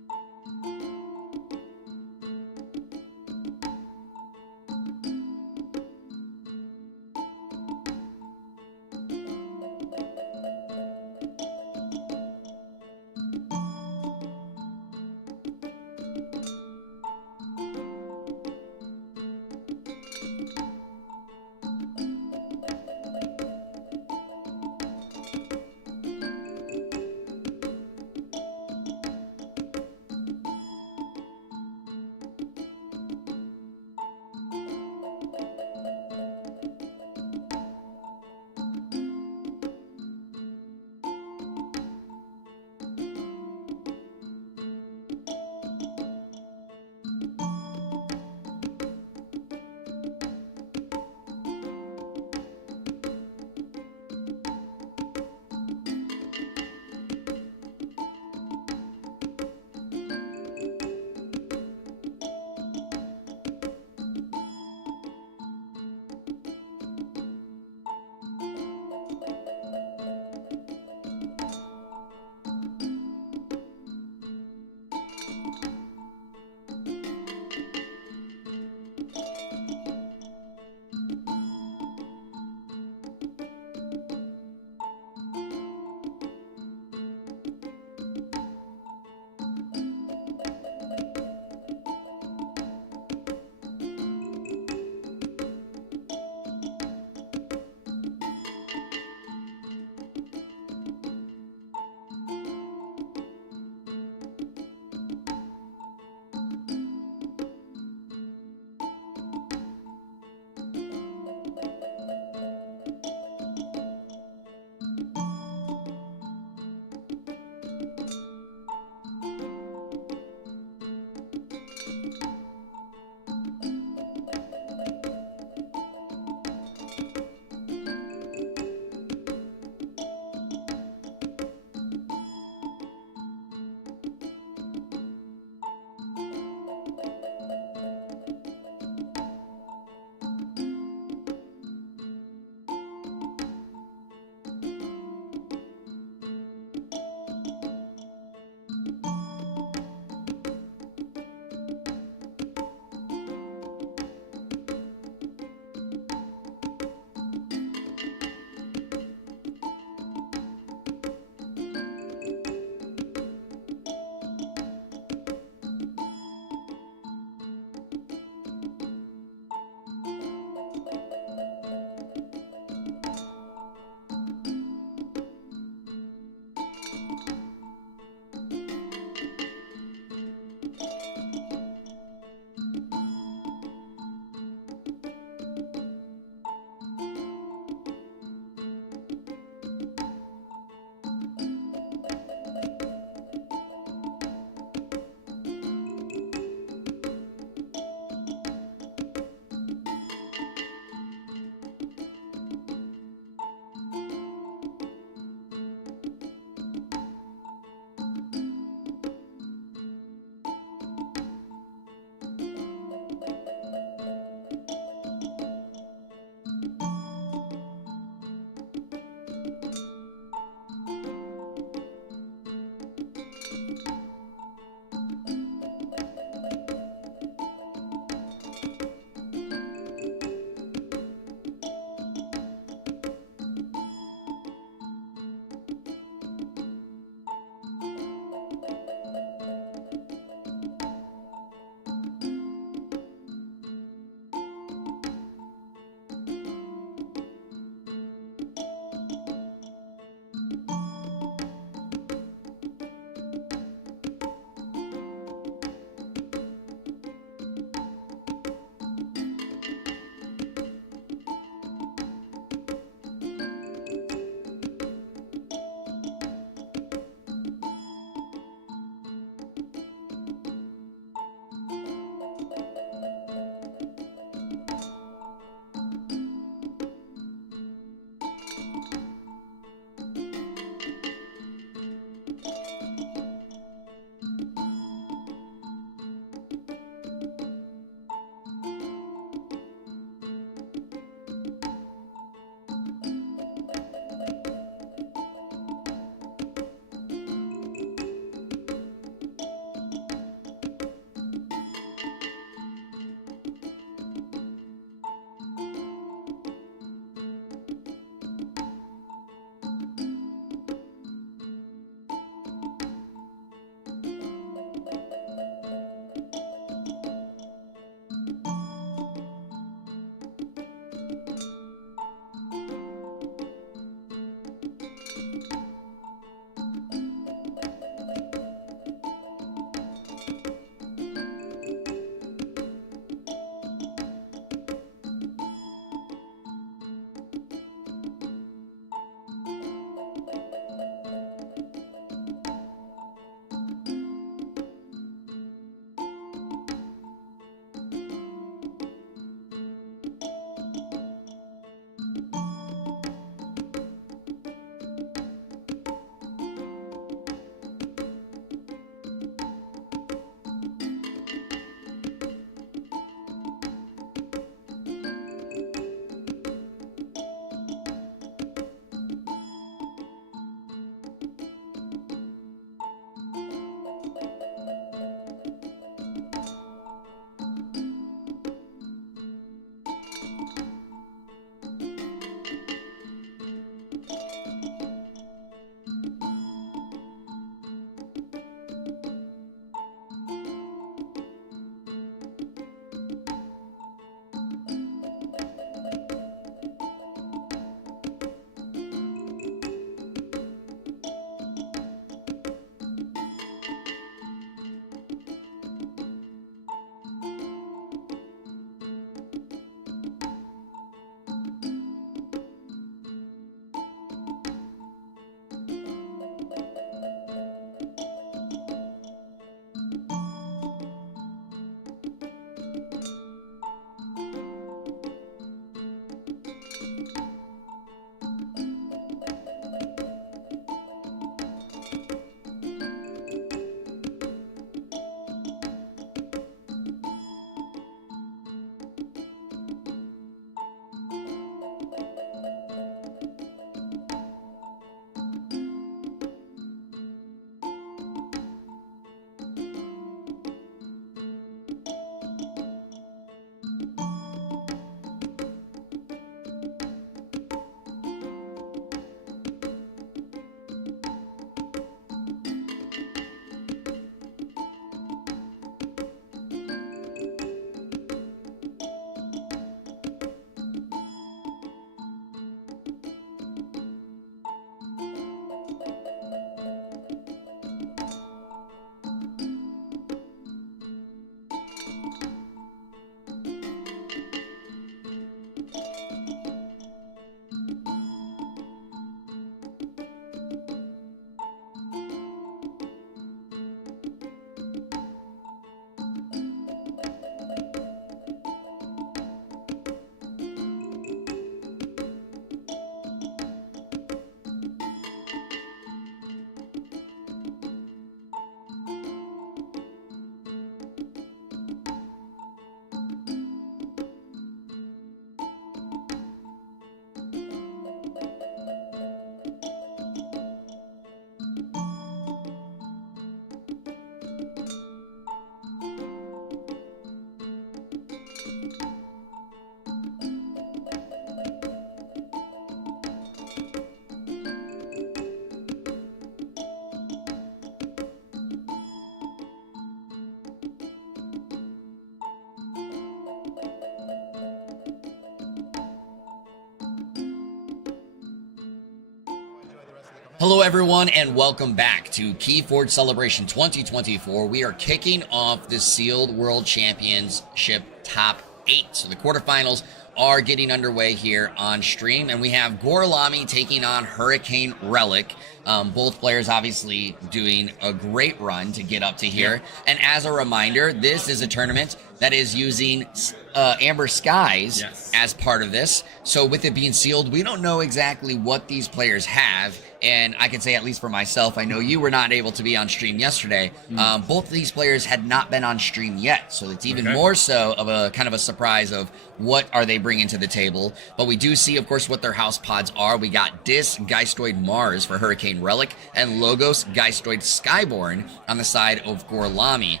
Hello, everyone, and welcome back to KeyForge Celebration 2024. We are kicking off the Sealed World Championship Top 8. So the quarterfinals are getting underway here on stream, and we have Gorlami taking on Hurricane Relic. Both players obviously doing a great run to get up to here. And as a reminder, this is a tournament that is using Amber Skies as part of this. So with it being sealed, we don't know exactly what these players have. And I can say, at least for myself, I know you were not able to be on stream yesterday. Both of these players had not been on stream yet. So it's even more so of a kind of a surprise of what are they bringing to the table. But we do see, of course, what their house pods are. We got Dis Geistoid Mars for Hurricane Relic and Logos Geistoid Skyborn on the side of Gorlami.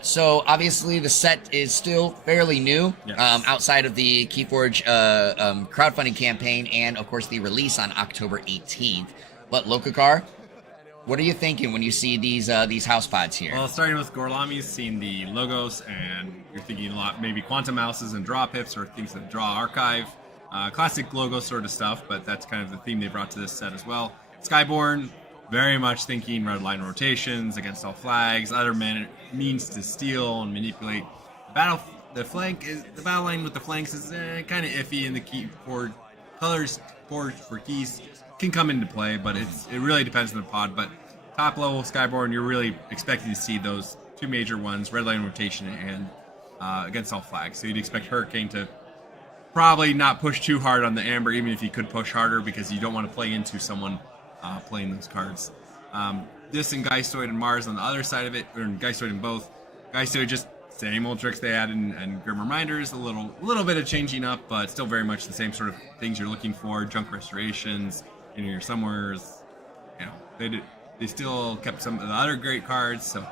So obviously the set is still fairly new, outside of the KeyForge crowdfunding campaign and of course the release on October 18th. But Lokakar, what are you thinking when you see these house pods here? Well, starting with Gorlami's, seeing the logos, and you're thinking a lot maybe Quantum Mouses and Draw Pips or things that draw archive, classic logo sort of stuff, but that's kind of the theme they brought to this set as well. Skyborn, very much thinking red line rotations against all flags, other means to steal and manipulate. The battle line with the flanks is kind of iffy, and the key for colors for keys can come into play, but it really depends on the pod. But top level Skyborn, you're really expecting to see those two major ones, red line rotation and against all flags. So you'd expect Hurricane to probably not push too hard on the Amber, even if he could push harder, because you don't want to play into someone playing those cards. This and Geistoid and Mars on the other side of it, or Geistoid in both. Geistoid just same old tricks they had in Grim Reminders, a little bit of changing up, but still very much the same sort of things you're looking for. Junk restorations, your somewheres, they still kept some of the other great cards, so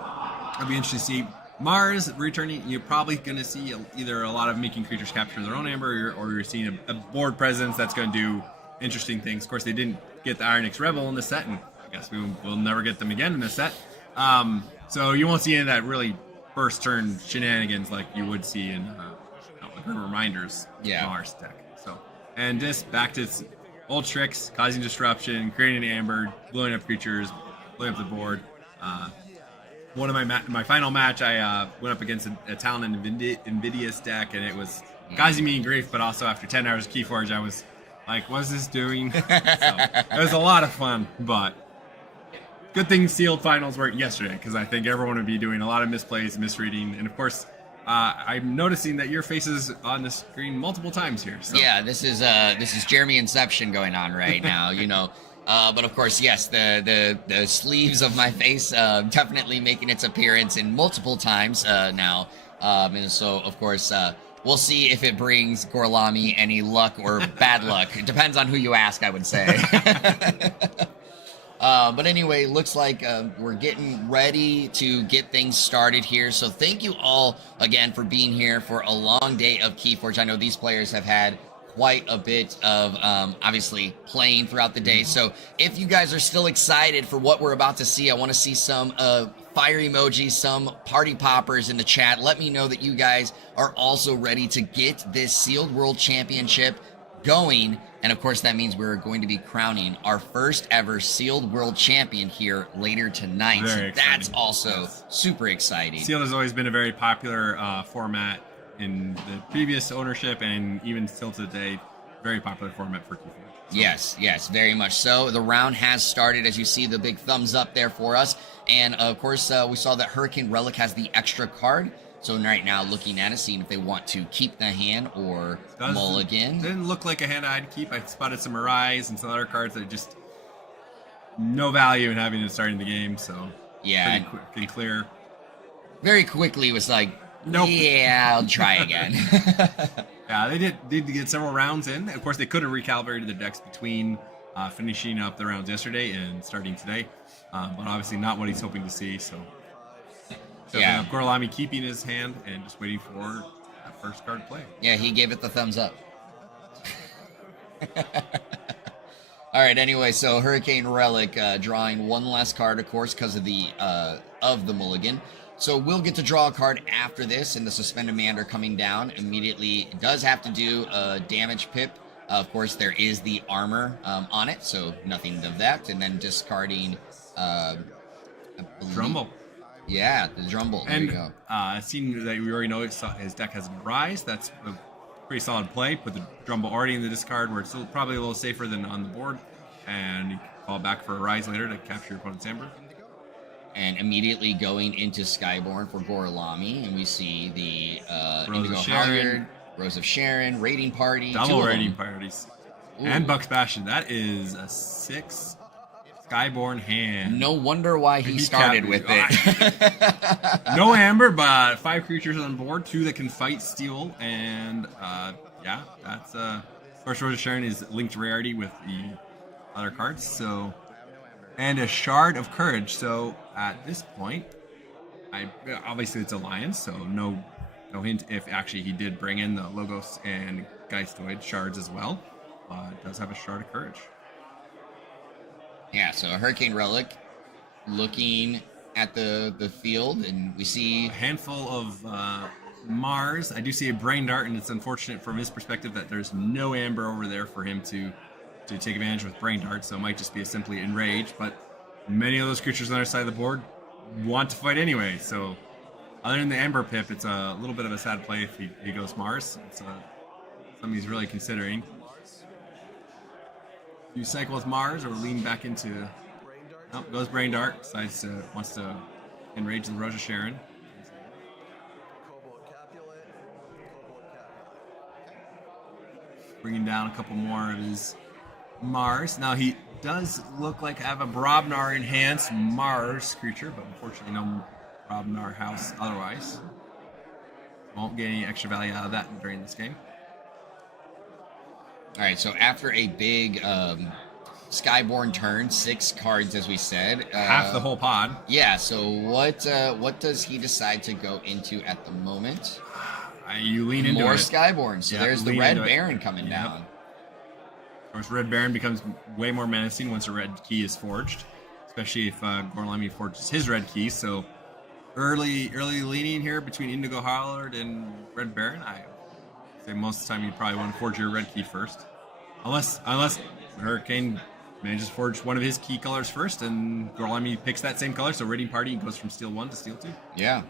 it'll be interesting to see. Mars returning, you're probably going to see either a lot of making creatures capture their own Amber, or you're seeing a board presence that's going to do interesting things. Of course, they didn't get the Iron X Rebel in the set, and I guess we'll never get them again in this set. So you won't see any of that really first turn shenanigans like you would see in the Reminders Mars deck. So, and this back to its old tricks, causing disruption, creating an Amber, blowing up creatures, blowing up the board. One of my final match, I went up against a Talon and Invidious deck, and it was causing me grief, but also after 10 hours of KeyForge, I was like, what's this doing? So, it was a lot of fun, but good thing sealed finals weren't yesterday, because I think everyone would be doing a lot of misplays, misreading, and of course, I'm noticing that your face is on the screen multiple times here. So. Yeah, this is Jeremy Inception going on right now, But of course, yes, the sleeves of my face definitely making its appearance in multiple times now. And so, of course, we'll see if it brings Gorlami any luck or bad luck. It depends on who you ask, I would say. But anyway, looks like we're getting ready to get things started here. So thank you all again for being here for a long day of KeyForge. I know these players have had quite a bit of obviously playing throughout the day. So if you guys are still excited for what we're about to see, I want to see some fire emojis, some party poppers in the chat. Let me know that you guys are also ready to get this Sealed World Championship going. And of course, that means we're going to be crowning our first ever Sealed World Champion here later tonight. So that's also super exciting. Sealed has always been a very popular format in the previous ownership, and even still today, very popular format for KeyForge. So. Yes, very much so. The round has started, as you see the big thumbs up there for us. And of course, we saw that Hurricane Relic has the extra card. So right now, looking at it, seeing if they want to keep the hand or mulligan. Didn't look like a hand I'd keep. I spotted some Arise and some other cards that just no value in having it starting the game. So yeah, pretty quick and clear. Very quickly, it was like, nope. Yeah, I'll try again. Yeah, they did get several rounds in. Of course, they could have recalibrated the decks between finishing up the rounds yesterday and starting today, but obviously not what he's hoping to see. So yeah, Gorlami keeping his hand and just waiting for that first card play. Yeah, he gave it the thumbs up. All right. Anyway, so Hurricane Relic drawing one last card, of course, because of the mulligan. So we'll get to draw a card after this, and the Suspended Mander coming down immediately does have to do a damage pip Of course, there is the armor on it, so nothing of that. And then discarding I believe- Drumble. Yeah, the Drumble. There you And go. seeing that we already know his deck has Rise, that's a pretty solid play. Put the Drumble already in the discard where it's still probably a little safer than on the board. And you can call back for a Rise later to capture your opponent's Amber. And immediately going into Skyborn for Gorlami, and we see the Rose Indigo of Sharon. Halyard, Rose of Sharon, Raiding Party. Double two of rating them. parties. Ooh. And Buck's Bastion. That is a 6 Skyborn hand. No wonder why he He started capped with it. it. No Amber, but 5 creatures on board, 2 that can fight, steal, and yeah, that's of course Rose of Sharon is linked rarity with the other cards, so and a Shard of Courage. So at this point, obviously it's Alliance, so no hint if actually he did bring in the Logos and Geistoid shards as well, but it does have a Shard of Courage. Yeah, so a Hurricane Relic looking at the field, and we see A handful of Mars. I do see a Brain Dart, and it's unfortunate from his perspective that there's no Amber over there for him to take advantage with Brain Dart, so it might just be a simply Enrage, but many of those creatures on the other side of the board want to fight anyway, so other than the Amber Pip, it's a little bit of a sad play if he goes Mars. It's something he's really considering. Do you cycle with Mars or lean back into... Oh, goes Brain Dart, wants to enrage the Rose of Sharon. Bringing down a couple more of his Mars. Now he does look like I have a Brobnar enhanced Mars creature, but unfortunately no Brobnar house otherwise. Won't get any extra value out of that during this game. all right. So after a big Skyborn turn, 6 cards, as we said, Half the whole pod. Yeah. So what does he decide to go into at the moment? You lean into More it. Skyborn. So Yeah, there's the lean Red into it. Baron coming Yep. down. Of course, Red Baron becomes way more menacing once a red key is forged, especially if Gorlami forges his red key. So early leaning here between Indigo Halyard and Red Baron. I say most of the time you probably want to forge your red key first, unless Hurricane manages to forge one of his key colors first, and Gorlami picks that same color. So Raiding Party goes from Steel 1 to Steel 2. Yeah.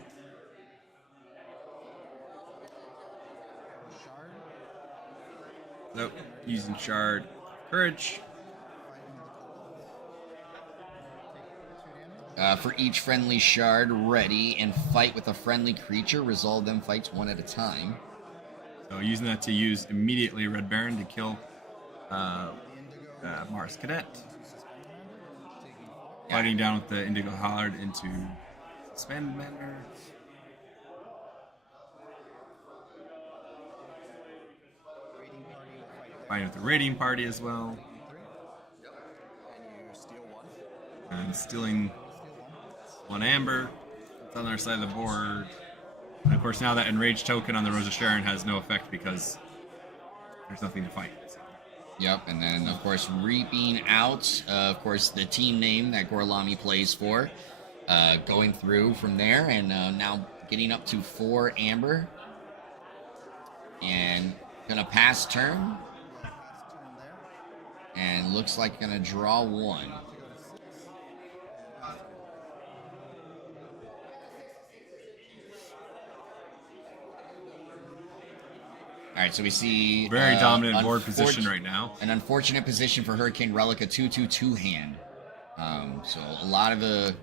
Nope. Using Shard Courage. For each friendly shard, ready and fight with a friendly creature. Resolve them fights one at a time. So using that to use immediately Red Baron to kill Mars Cadet. Fighting down with the Indigo Halyard into Suspend Mender. Fighting with the Raiding Party as well. And stealing 1 Amber. It's on their side of the board. And of course, now that Enraged token on the Rose of Sharon has no effect because there's nothing to fight. So. Yep, and then of course reaping out, of course the team name that Gorlami plays for, going through from there, and now getting up to 4 Amber, and gonna pass turn, and looks like gonna draw 1. All right, so we see Very dominant board position right now. An unfortunate position for Hurricane Relic, a 2/2 hand. So a lot of the.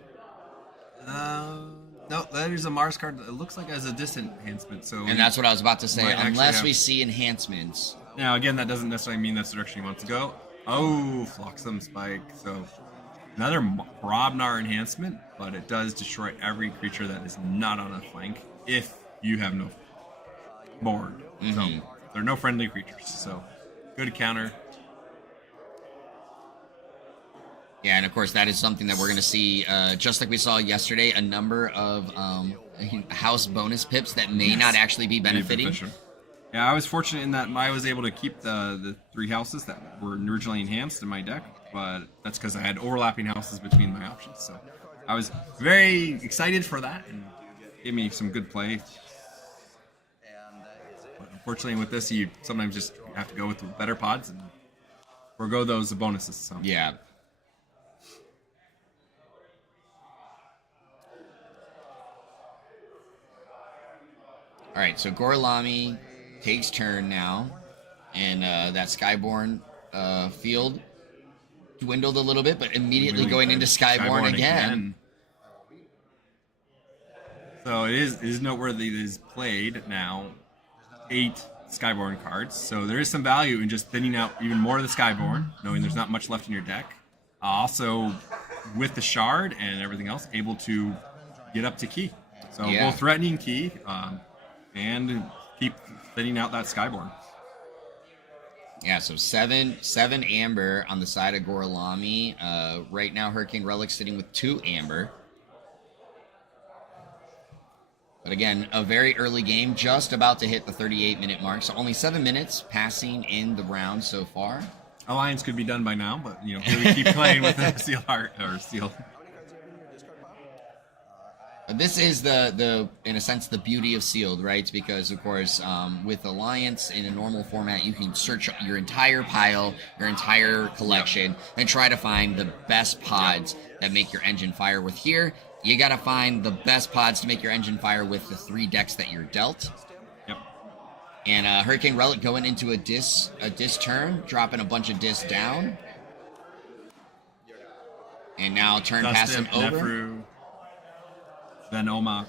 No, that is a Mars card. It looks like it has a distant enhancement. So And that's what I was about to say. might actually Unless have- we see enhancements. now again, that doesn't necessarily mean that's the direction you want to go. Oh, Flotsam Spike. So another Brobnar enhancement, but it does destroy every creature that is not on a flank if you have no board. So there are no friendly creatures. So good counter. Yeah, and of course that is something that we're going to see, just like we saw yesterday, a number of house bonus pips that may not actually be benefiting. Yeah, I was fortunate in that I was able to keep the 3 houses that were originally enhanced in my deck, but that's because I had overlapping houses between my options. So I was very excited for that and gave me some good play. But unfortunately, with this, you sometimes just have to go with the better pods and forgo those bonuses. So. Yeah. All right, so Gorlami takes turn now, and that Skyborn field dwindled a little bit, but immediately going into Skyborn again. So it is noteworthy that it is played now 8 Skyborn cards. So there is some value in just thinning out even more of the Skyborn, knowing there's not much left in your deck. Also, with the Shard and everything else, able to get up to Key. So both threatening Key and keep thinning out that Skyborn. Yeah, so seven Amber on the side of Gorlami. Right now, Hurricane Relic sitting with 2 Amber. But again, a very early game, just about to hit the 38-minute mark. So only 7 minutes passing in the round so far. Alliance could be done by now, but here we keep playing with the Steel Heart or Steel. This is the in a sense the beauty of Sealed, right? Because of course, with Alliance in a normal format, you can search your entire pile, your entire collection, and try to find the best pods that make your engine fire. With here, you gotta find the best pods to make your engine fire with the 3 decks that you're dealt. Yep. And Hurricane Relic going into a dis turn, dropping a bunch of dis down, and now turn passing over. Nefru, then Oma.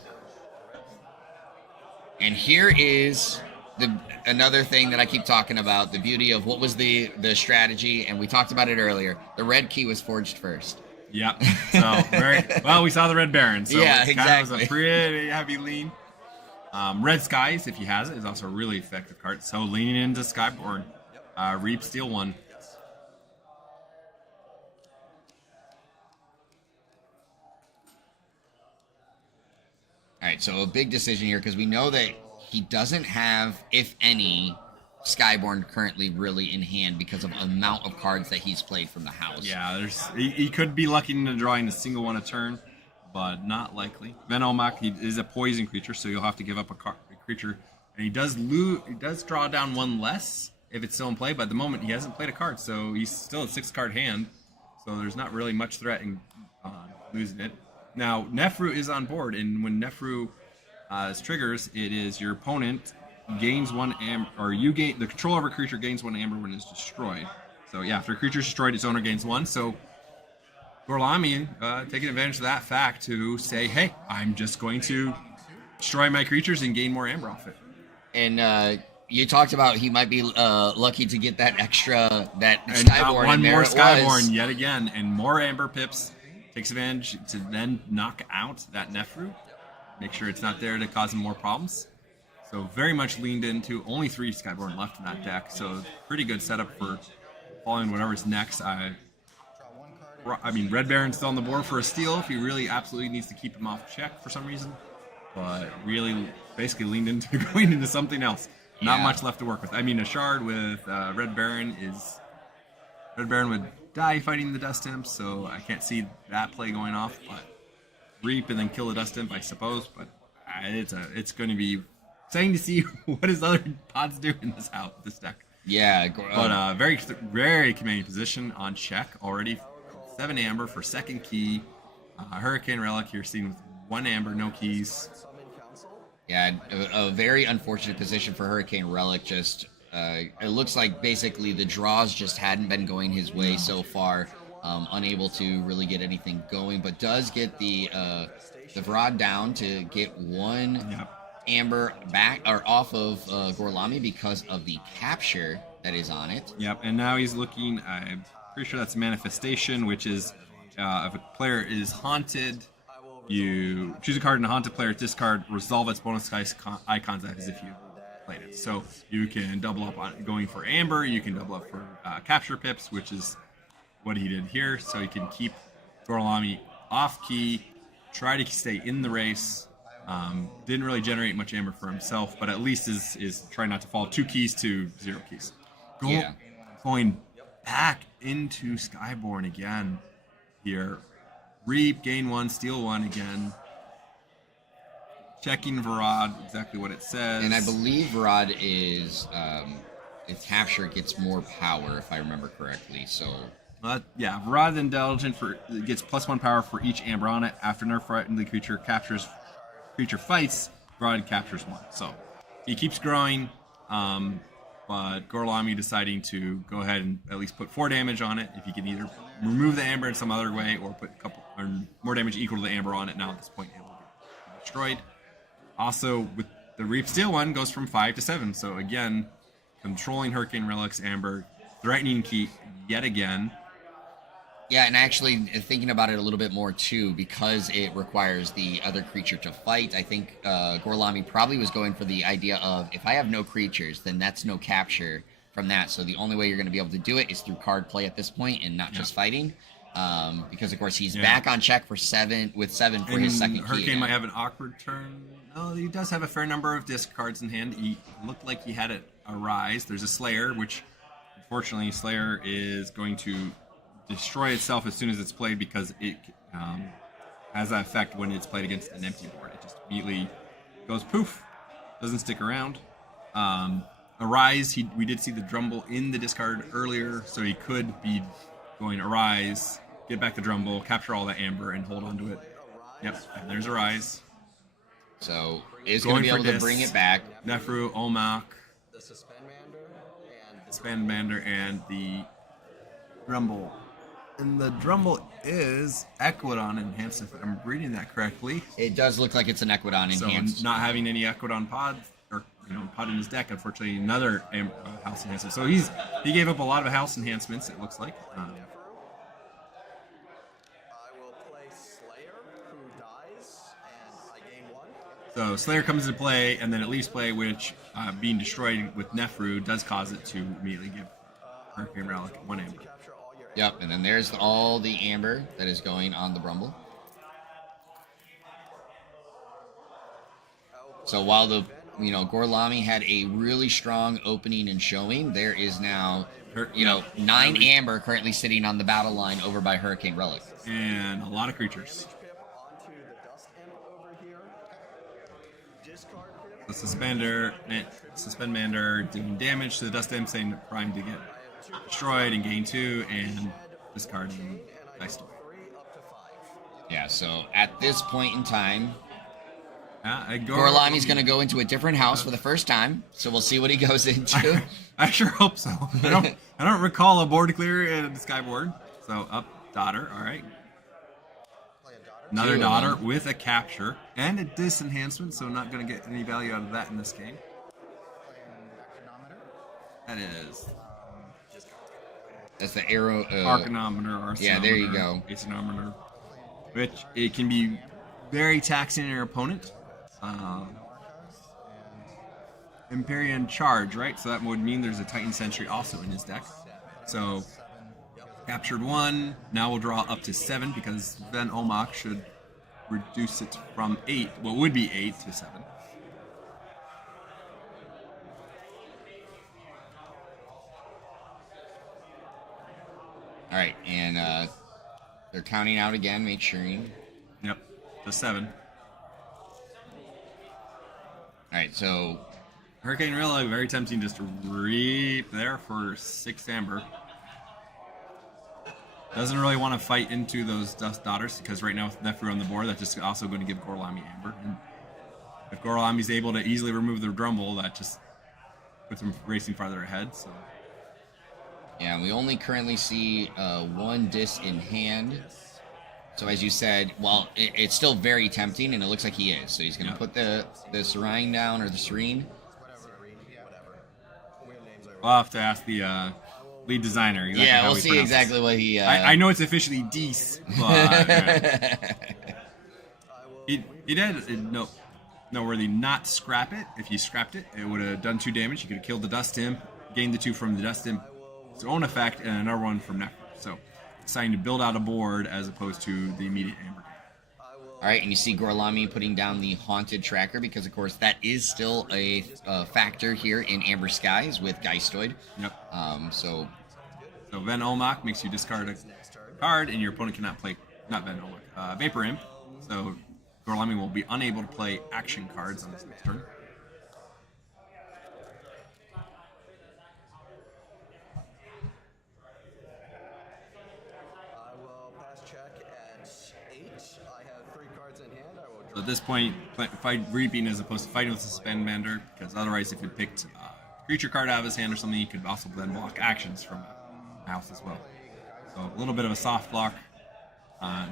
And here is another thing that I keep talking about, the beauty of what was the strategy, and we talked about it earlier. The red key was forged first. Yeah. So we saw the Red Baron. So yeah, it exactly. was a pretty heavy lean. Red Skies, if he has it, is also a really effective card. So leaning into Skyborn, Reap Steel 1. All right, so a big decision here because we know that he doesn't have, if any, Skyborn currently really in hand because of the amount of cards that he's played from the house. Yeah, he could be lucky into drawing a single one a turn, but not likely. Venomak, he is a poison creature, so you'll have to give up a creature, and he does draw down 1 less if it's still in play. But at the moment, he hasn't played a card, so he's still a 6-card hand. So there's not really much threat in losing it. Now, Nefru is on board, and when Nefru triggers, it is your opponent gains 1 amber, or you gain the control of a creature gains 1 amber when it's destroyed. So yeah, after a creature is destroyed, its owner gains 1. So Gorlami taking advantage of that fact to say, hey, I'm just going to destroy my creatures and gain more amber off it. And you talked about he might be lucky to get that extra and Skyborn. One more Skyborn yet again, and more amber pips. Takes advantage to then knock out that Nefru. Make sure it's not there to cause him more problems. So very much leaned into only 3 Skyborn left in that deck. So pretty good setup for following whatever's next. I mean, Red Baron's still on the board for a steal if he really absolutely needs to keep him off check for some reason. But really basically leaned into going into something else. Not much left to work with. I mean, a Shard with Red Baron would die fighting the Dust Imp, so I can't see that play going off. But Reap and then kill the Dust Imp, I suppose. But it's going to be exciting to see what his other pods do in this deck. Yeah, but very very commanding position on check already. 7 amber for second key. Hurricane Relic here seen with 1 amber, no keys. Yeah, a very unfortunate position for Hurricane Relic. Just it looks like basically the draws just hadn't been going his way so far. Unable to really get anything going, but does get the Vrod down to get 1 amber back or off of Gorlami because of the capture that is on it. Yep, and now he's looking. I'm pretty sure that's Manifestation, which is if a player is haunted. You choose a card in a haunted player's discard, resolve its bonus icons as if you played it. So you can double up on going for Amber, you can double up for Capture Pips, which is what he did here. So he can keep Gorlami off key, try to stay in the race. Didn't really generate much Amber for himself, but at least is trying not to fall 2 keys to 0 keys. Going back into Skyborn again here. Reap, gain 1, steal 1 again. checking Varad exactly what it says. And I believe Varad is its capture gets more power, if I remember correctly. So yeah, Varad Indulgent gets +1 power for each amber on it. After nerf friendly creature fights, Varad captures 1. So he keeps growing, but Gorlami deciding to go ahead and at least put 4 damage on it. If he can either remove the amber in some other way or put a couple or more damage equal to the amber on it. Now at this point, it will get destroyed. Also, with the Reap Steel one, goes from 5 to 7. So again, controlling Hurricane Relics, Amber, threatening Keep yet again. Yeah, and actually thinking about it a little bit more too, because it requires the other creature to fight, I think Gorlami probably was going for the idea of, if I have no creatures, then that's no capture from that. So the only way you're going to be able to do it is through card play at this point and not just fighting. Because, of course, he's back on check for 7 for his second key. Hurricane might have an awkward turn. No, he does have a fair number of discards in hand. He looked like he had a Rise. There's a Slayer, which, unfortunately, Slayer is going to destroy itself as soon as it's played because it has that effect when it's played against an empty board. It just immediately goes poof, doesn't stick around. A Rise, we did see the Drumble in the discard earlier, so he could be going Arise, get back the Drumble, capture all the Amber, and hold on to it. Yep, and there's a Rise. So is going to be able to bring it back. Nefru, Olmec, Spandmander, and the Drumble. And the Drumble is Equidon enhanced, if I'm reading that correctly. It does look like it's an Equidon enhanced. So not having any Equidon pod, or pod in his deck, unfortunately, another house enhancer. So he gave up a lot of house enhancements, it looks like. I will play Slayer, who dies, and I gain 1. So Slayer comes into play, and then at least play, which being destroyed with Nefru does cause it to immediately give Hurricane Relic 1 Amber. Yep, and then there's all the Amber that is going on the Brumble. So while the Gorlami had a really strong opening and showing, there is now 9 Amber currently sitting on the battle line over by Hurricane Relic. And a lot of creatures. The Suspendmander doing damage to the Dust Imp, saying Prime to get destroyed and gain 2, and discarding Dice Toy. Yeah, so at this point in time, Gorlami's Gorlami's going to go into a different house for the first time, so we'll see what he goes into. I sure hope so. I don't recall a board clear in the Sky board. So up Daughter, all right. Another Daughter with a capture and a dis enhancement, so not going to get any value out of that in this game. That is. That's the arrow. Arcanometer, yeah, there you go. Asinometer, which it can be very taxing on your opponent. Empyrean Charge, right? So that would mean there's a Titan Sentry also in his deck. So captured 1. Now we'll draw up to 7 because then Olmec should reduce it from 8. What would be 8 to 7. All right, and they're counting out again, make sure. Yep, the 7. All right, so Hurricane Relic, very tempting just to reap there for 6 Amber. Doesn't really want to fight into those Dust Daughters because right now with Nefru on the board, that's just also going to give Gorlami Amber. And if Gorlami's able to easily remove the Drumble, that just puts him racing farther ahead. So. Yeah, we only currently see 1 dis in hand. So as you said, well, it's still very tempting, and it looks like he is. So he's going to put the Serene down, or the Serene. We'll have to ask the lead designer. Exactly yeah, we'll see exactly what he... I know it's officially Dees, but... he did noteworthy not scrap it. If he scrapped it, it would have done 2 damage. He could have killed the Dust Imp, gained the 2 from the Dust Imp. Its own effect, and another one from Nefru. So, deciding to build out a board as opposed to the immediate Amber. All right, and you see Gorlami putting down the Haunted Tracker because, of course, that is still a factor here in Amber Skies with Geistoid. Yep. So Ven Olmec makes you discard a card, and your opponent cannot play, not Ven Olmec, Vapor Imp. So Gorlami will be unable to play action cards on his next turn. I will pass check at 8. I have 3 cards in hand. I will So draw. at this point, fight reaping as opposed to fighting with the suspend commander, because otherwise, if you picked a creature card out of his hand or something, you could also then block actions from a house as well. So a little bit of a soft block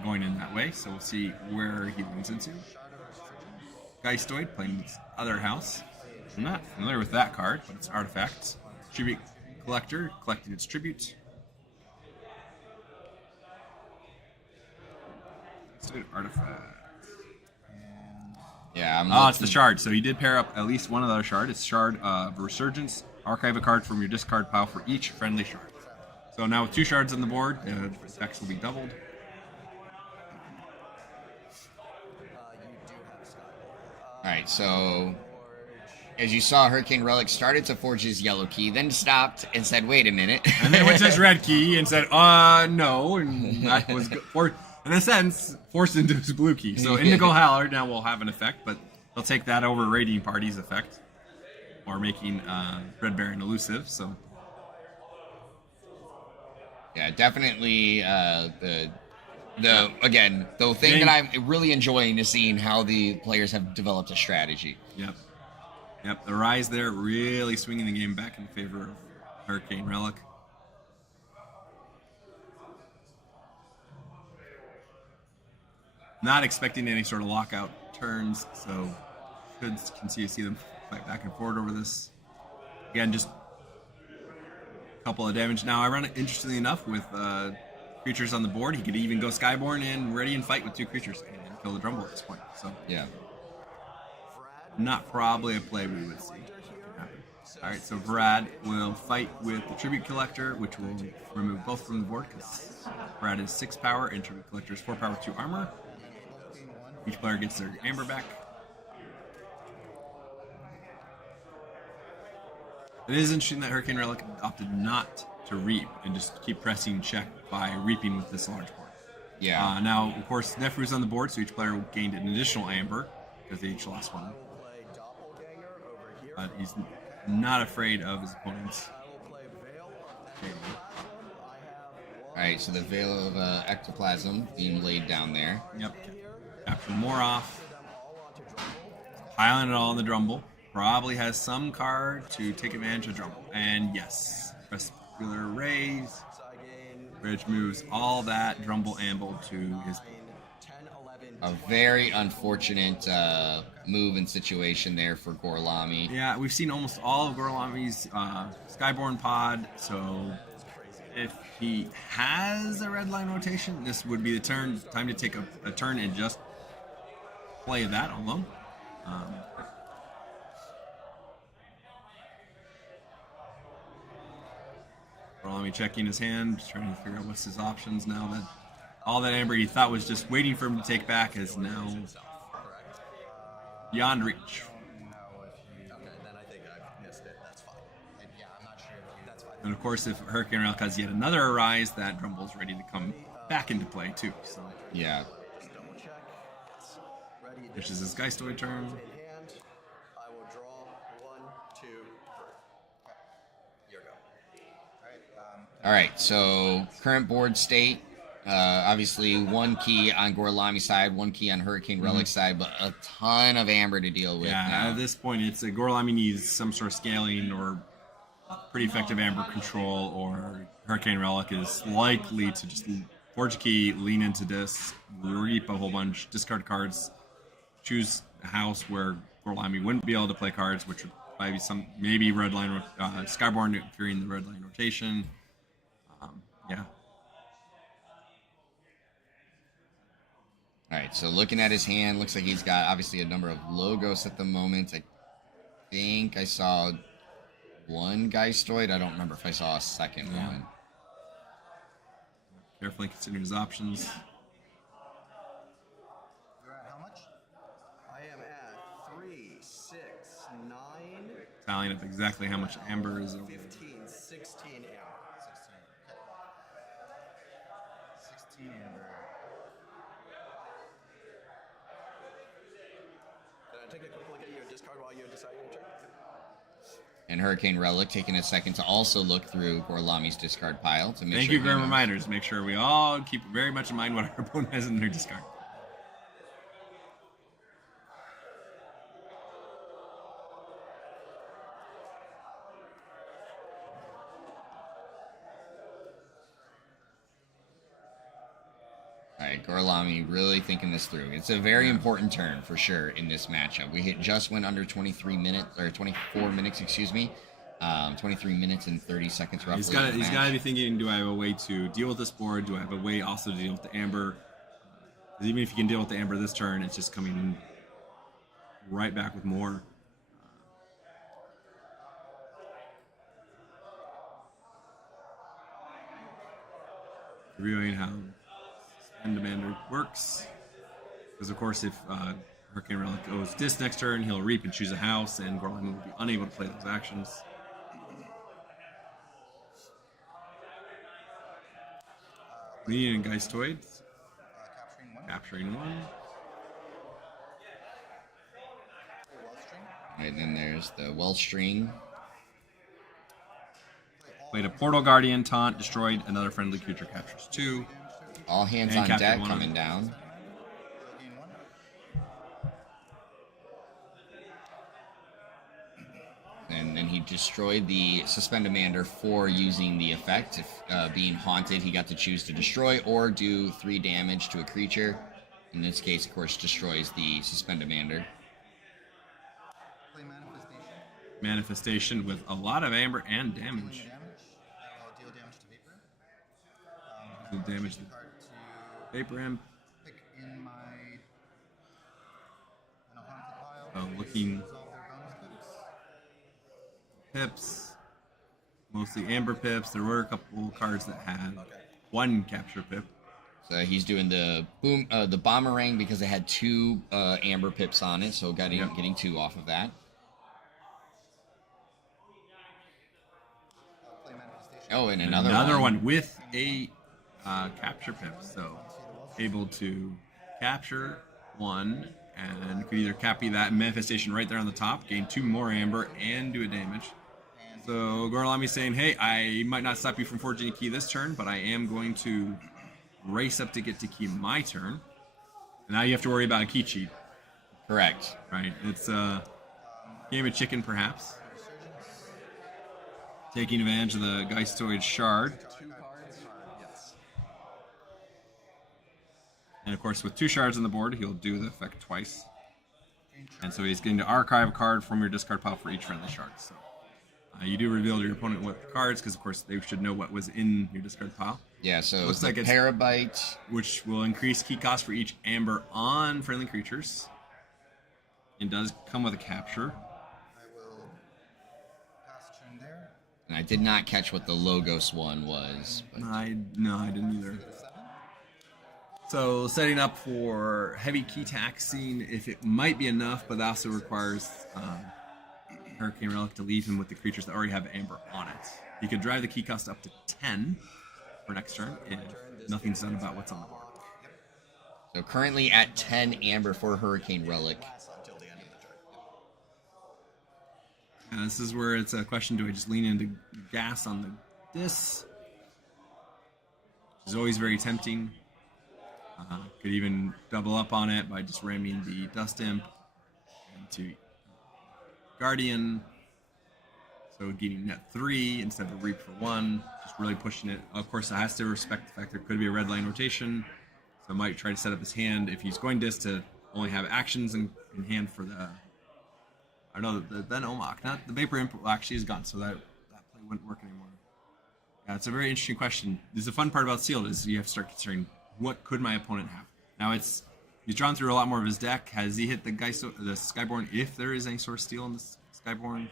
going in that way. So we'll see where he leans into. Geistoid playing this other house. I'm not familiar with that card, but it's artifacts. Tribute collector collecting its tribute. Geistoid artifact. Yeah, I'm Oh, it's the shard. So he did pair up at least one other shard. It's Shard of Resurgence. Archive a card from your discard pile for each friendly shard. So now with 2 shards on the board, the effects will be doubled. All right, so as you saw, Hurricane Relic started to forge his yellow key, then stopped and said, "Wait a minute." And then went to his red key and said, no. And that was, in a sense, forced into his blue key. So Indigo Howler now will have an effect, but they'll take that over Radiant Party's effect. Or making Red Baron elusive, so. Yeah, definitely again, the thing that I'm really enjoying is seeing how the players have developed a strategy. Yep, the rise there really swinging the game back in favor of Hurricane Relic. Not expecting any sort of lockout turns, so could continue to see them fight back and forward over this. Again, just a couple of damage. Now, I run it, interestingly enough, with creatures on the board. He could even go Skyborn and ready and fight with 2 creatures and kill the Drumble at this point. So, Yeah. not probably a play we would see happen. All right, so Brad will fight with the Tribute Collector, which will remove both from the board because Brad is 6 power and Tribute Collector is 4 power, 2 armor. Each player gets their Amber back. It is interesting that Hurricane Relic opted not to reap and just keep pressing check by reaping with this large board. Yeah. Now, of course, Nefru's on the board, so each player gained an additional Amber because they each lost one. But he's not afraid of his opponents. All right, so the Veil of Ectoplasm being laid down there. Yep. Capture more off. Piling it all in the Drumble. Probably has some card to take advantage of Drumble. And yes, Crepuscular Rays, which moves all that Drumble amble to his. A very unfortunate move and situation there for Gorlami. Yeah, we've seen almost all of Gorlami's Skyborn pod, so if he has a red line rotation, this would be the time to take a turn and just play that alone. Gorlami checking his hand, trying to figure out what's his options now that all that Amber he thought was just waiting for him to take back is now beyond reach. And of course, if Hurricane Relic has yet another Arise, that Drumble's ready to come back into play too. So Yeah. this is his Geistoid turn. I will draw 1, 2, 3. Here we go. All right, so current board state. Obviously, 1 key on Gorlami's side, 1 key on Hurricane Relic's side, but a ton of Amber to deal with. Yeah, now. at this point, it's Gorlami needs some sort of scaling or pretty effective Amber control, or Hurricane Relic is likely to just forge a key, lean into this, reap a whole bunch, discard cards, choose a house where Gorlami wouldn't be able to play cards, which would probably be maybe red line, Skyborn fearing the red line rotation. Yeah. All right, so looking at his hand, looks like he's got obviously a number of logos at the moment. I think I saw 1 Geistoid. I don't remember if I saw a second one. Carefully consider his options. You're at how much? I am at 3, 6, 9, Tallying up exactly how much Amber is over. 15, 16 amber. 16 amber. discard while you're deciding your turn. And Hurricane Relic taking a second to also look through Gorlami's discard pile to make Thank sure you he for knows. reminders. Make sure we all keep very much in mind what our opponent has in their discard. All right, Gorlami really thinking this through. It's a very important turn for sure in this matchup. We just went under 23 minutes, or 24 minutes, excuse me. 23 minutes and 30 seconds roughly. He's got to be thinking, do I have a way to deal with this board? Do I have a way also to deal with the Amber? 'Cause even if you can deal with the Amber this turn, it's just coming right back with more. Reviewing how End Demander works. Because, of course, if Hurricane Relic goes disc next turn, he'll reap and choose a house, and Gorlami will be unable to play those actions. Leaning and Geistoid. Capturing one. And then there's the Wellstring. Played a Portal Guardian, taunt, destroyed, another friendly creature captures 2. All hands And on captured deck one of coming them. down. And then he destroyed the Suspend Demander for using the effect. If being haunted, he got to choose to destroy or do 3 damage to a creature. In this case, of course, destroys the Suspend Demander. Play Manifestation. Manifestation with a lot of Amber and damage. I'll deal damage to Vapor. The damage to Card to Vapor Imp. pick in my haunted pile. Looking Resolve their bonus pips. pips. Mostly Amber pips. There were a couple cards that had one capture pip. So he's doing the the Bomberang because it had 2 Amber pips on it, so getting 2 off of that. Play Manifestation. Oh, and Another another one with a capture pip. So able to capture 1 and could either copy that manifestation right there on the top, gain 2 more Amber, and do a damage. So Gorlami's saying, hey, I might not stop you from forging a key this turn, but I am going to race up to get to key my turn. And now you have to worry about a key cheat, Correct. right? It's a game of chicken, perhaps. Taking advantage of the Geistoid Shard. 2 cards. Yes. And of course, with 2 shards on the board, he'll do the effect twice. And so he's going to archive a card from your discard pile for each friendly shard. So you do reveal to your opponent what the cards, because of course they should know what was in your discard pile. Yeah, so Looks it's the like it's- Parabyte. Which will increase key cost for each Amber on friendly creatures. It does come with a capture. I will pass turn there. And I did not catch what the Logos one was. But I didn't either. So setting up for heavy key taxing, if it might be enough, but that also requires Hurricane Relic to leave him with the creatures that already have Amber on it. He could drive the key cost up to 10 for next turn if nothing's done about what's on the board. so currently at 10 Amber for Hurricane Relic. Pass until the end of the turn. And this is where it's a question, do I just lean into gas on the dis? Which is always very tempting. Could even double up on it by just ramming the Dust Imp into Guardian. So getting net 3 instead of a Reap for 1. Just really pushing it. Of course, it has to respect the fact there could be a red line rotation. So I might try to set up his hand, if he's going disc, to only have actions in hand for the... I know then Omok, not the Vapor Imp actually is gone, so that play wouldn't work anymore. Yeah, it's a very interesting question. This is the fun part about Sealed, is you have to start considering what could my opponent have. Now he's drawn through a lot more of his deck. Has he hit the Skyborn, if there is any sort of steal in the Skyborn?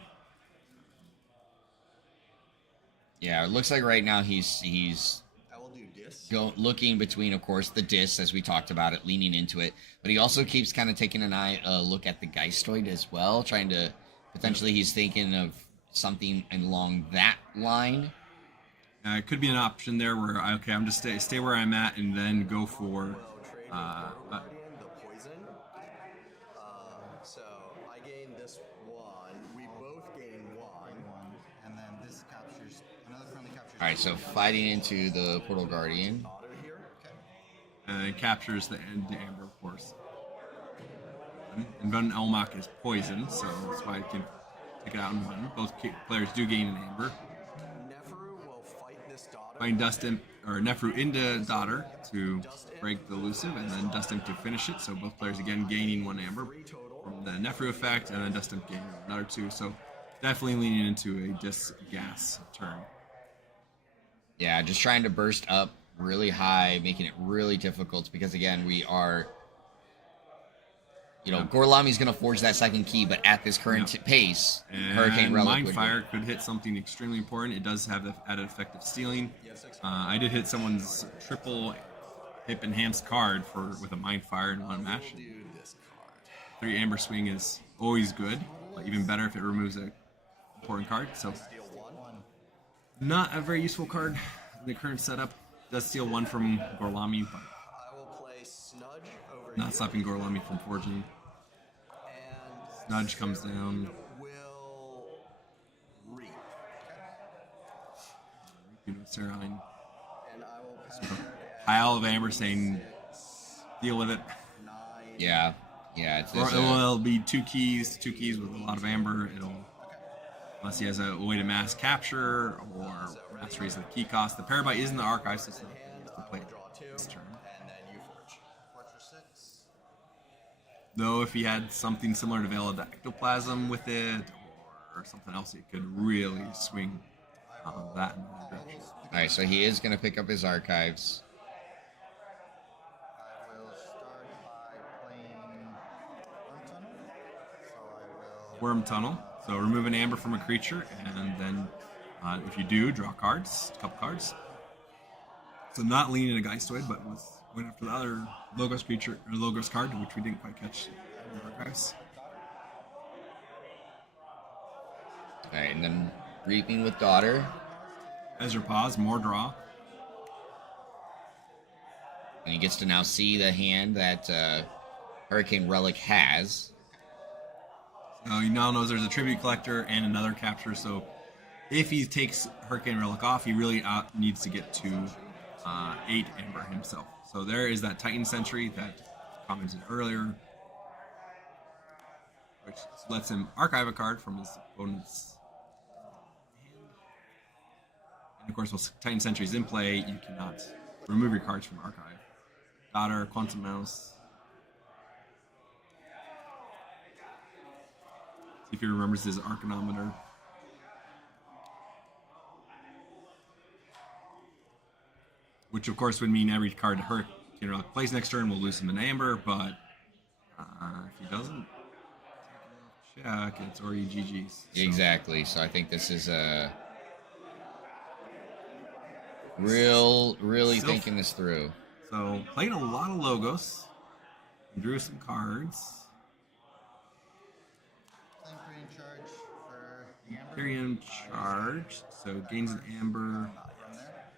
Yeah, it looks like right now he's I will do dis. looking between, of course, the discs, as we talked about it, leaning into it. But he also keeps kind of taking a look at the Geistoid as well, trying to, potentially he's thinking of something along that line. It could be an option there where, I'm just stay where I'm at and then go for... Guardian, the poison. So I gain this this one. We both gain one. And then this captures another friendly captures. All right, so fighting into the Portal Guardian. Daughter here. And it captures the amber, of course. And Van Elmach is poisoned, so that's why it can take it out in one. Both players do gain an amber. Nefru will fight this daughter. Find Nefru into Daughter to break the elusive, and then Dustin to finish it. So both players again gaining one amber from the Nefru effect, and then Dustin gaining another two. So definitely leaning into a disgas turn. Yeah, just trying to burst up really high, making it really difficult because, again, we are... Gorlami's going to forge that second key, but at this current pace, And Hurricane Relic Mind would Fire could hit something extremely important. It does have the added effect of stealing. I did hit someone's triple hip enhanced card with a Mind Fire in one match. 3 amber swing is always good, but even better if it removes an important card. So, not a very useful card in the current setup. Does steal 1 from Gorlami, but I will play Snudge over not stopping Gorlami from forging. and Nudge comes down. will reap. Sarine. And I will pass Pile of amber saying, deal with it. Yeah, it's Or this, it will be 2 keys with a lot of amber. Unless he has a way to mass capture or mass raise the key cost. The Parabyte is in the archive system to play this turn. and then you forge. Forge for 6. Though if he had something similar to Veil of the Ectoplasm with it, or something else, it could really swing that in the other direction. all right, so he is going to pick up his archives. I will start by playing Worm Tunnel. So I will. Worm Tunnel. So remove an amber from a creature, and then if you do, draw cards, a couple cards. So not leaning a Geistoid, but went after the other Logos creature, or Logos card, which we didn't quite catch in the archives. All right, and then Reaping with Daughter. Ezra pause, more draw. And he gets to now see the hand that Hurricane Relic has. So he now knows there's a Tribute Collector and another capture, so if he takes Hurricane Relic off, he really needs to get to 8 amber himself. So there is that Titan Sentry that commented earlier, which lets him archive a card from his opponent's hand. And of course, while Titan Sentry is in play, you cannot remove your cards from archive. Daughter, Quantum Mouse. See if he remembers his Arcanometer. Which, of course, would mean every card Hurricane Relic plays next turn will lose him an amber, but if he doesn't check, it's already GG's. So. Exactly. So I think this is really thinking this through. So played a lot of Logos, drew some cards. Claim Korean charge for the amber. Imperium charge, so gains an amber. From there.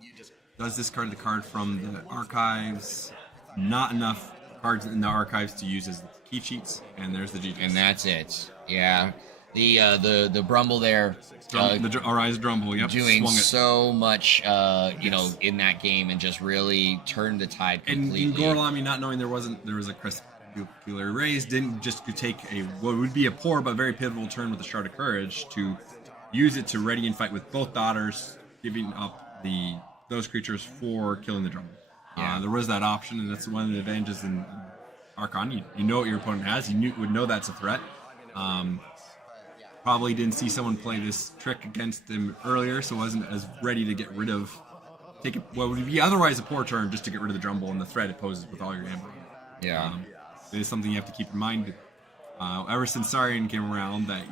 You just Does discard the card from the archives. Not enough cards in the archives to use as key cheats, and there's the GG's. And that's it. Yeah. The Brumble there the Arise Drumble, yep. doing swung it. so much in that game and just really turned the tide And completely. Gorlami, not knowing there was a Crepuscular Raise, didn't just take what would be a poor but very pivotal turn with the Shard of Courage to use it to ready and fight with both daughters, giving up those creatures for killing the Drumble. Yeah. There was that option, and that's one of the advantages in Archon. You know what your opponent has. You would know that's a threat. Probably didn't see someone play this trick against them earlier, so wasn't as ready to get rid of what would be otherwise a poor turn just to get rid of the Drumble and the threat it poses with all your amber. Yeah. It is something you have to keep in mind. Ever since Sarian came around, that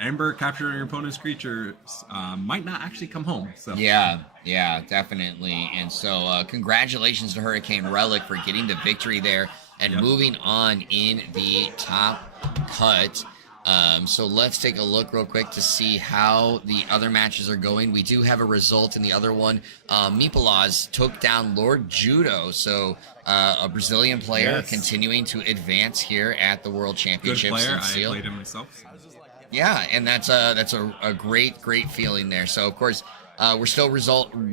amber capturing your opponent's creature might not actually come home. So Yeah, definitely. And so congratulations to Hurricane Relic for getting the victory there and moving on in the top cut. So let's take a look real quick to see how the other matches are going. We do have a result in the other one. Meepalaz took down Lord Judo, so a Brazilian player Yes. continuing to advance here at the World Good Championships player. in I Seal. played him myself. So. Yeah, and that's a great feeling there. So of course we're still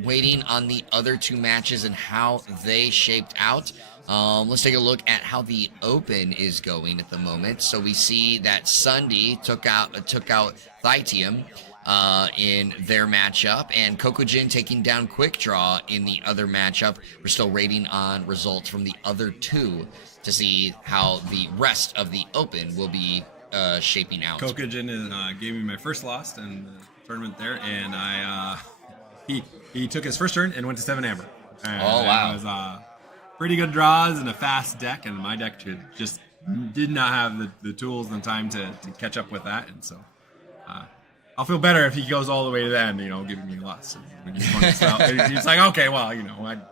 waiting on the other two matches and how they shaped out. Let's take a look at how the Open is going at the moment. So we see that Sunday took out Thytium in their matchup, and Kokujin taking down Quick Draw in the other matchup. We're still waiting on results from the other two to see how the rest of the Open will be shaping out. Kokujin gave me my first loss in the tournament there, and he took his first turn and went to 7 Amber. And Oh, wow. It was pretty good draws and a fast deck, and my deck just did not have the tools and the time to catch up with that, and so I'll feel better if he goes all the way to the end, giving me a loss. When you point this out, it's like, okay, well,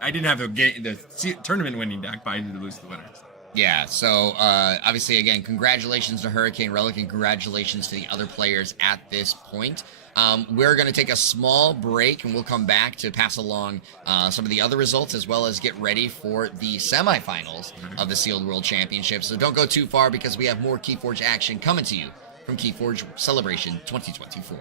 I didn't have the tournament winning deck, but I did lose the winner. So. Yeah, so obviously, again, congratulations to Hurricane Relic and congratulations to the other players at this point. We're going to take a small break and we'll come back to pass along some of the other results as well as get ready for the semifinals of the Sealed World Championship. So don't go too far because we have more KeyForge action coming to you from KeyForge Celebration 2024.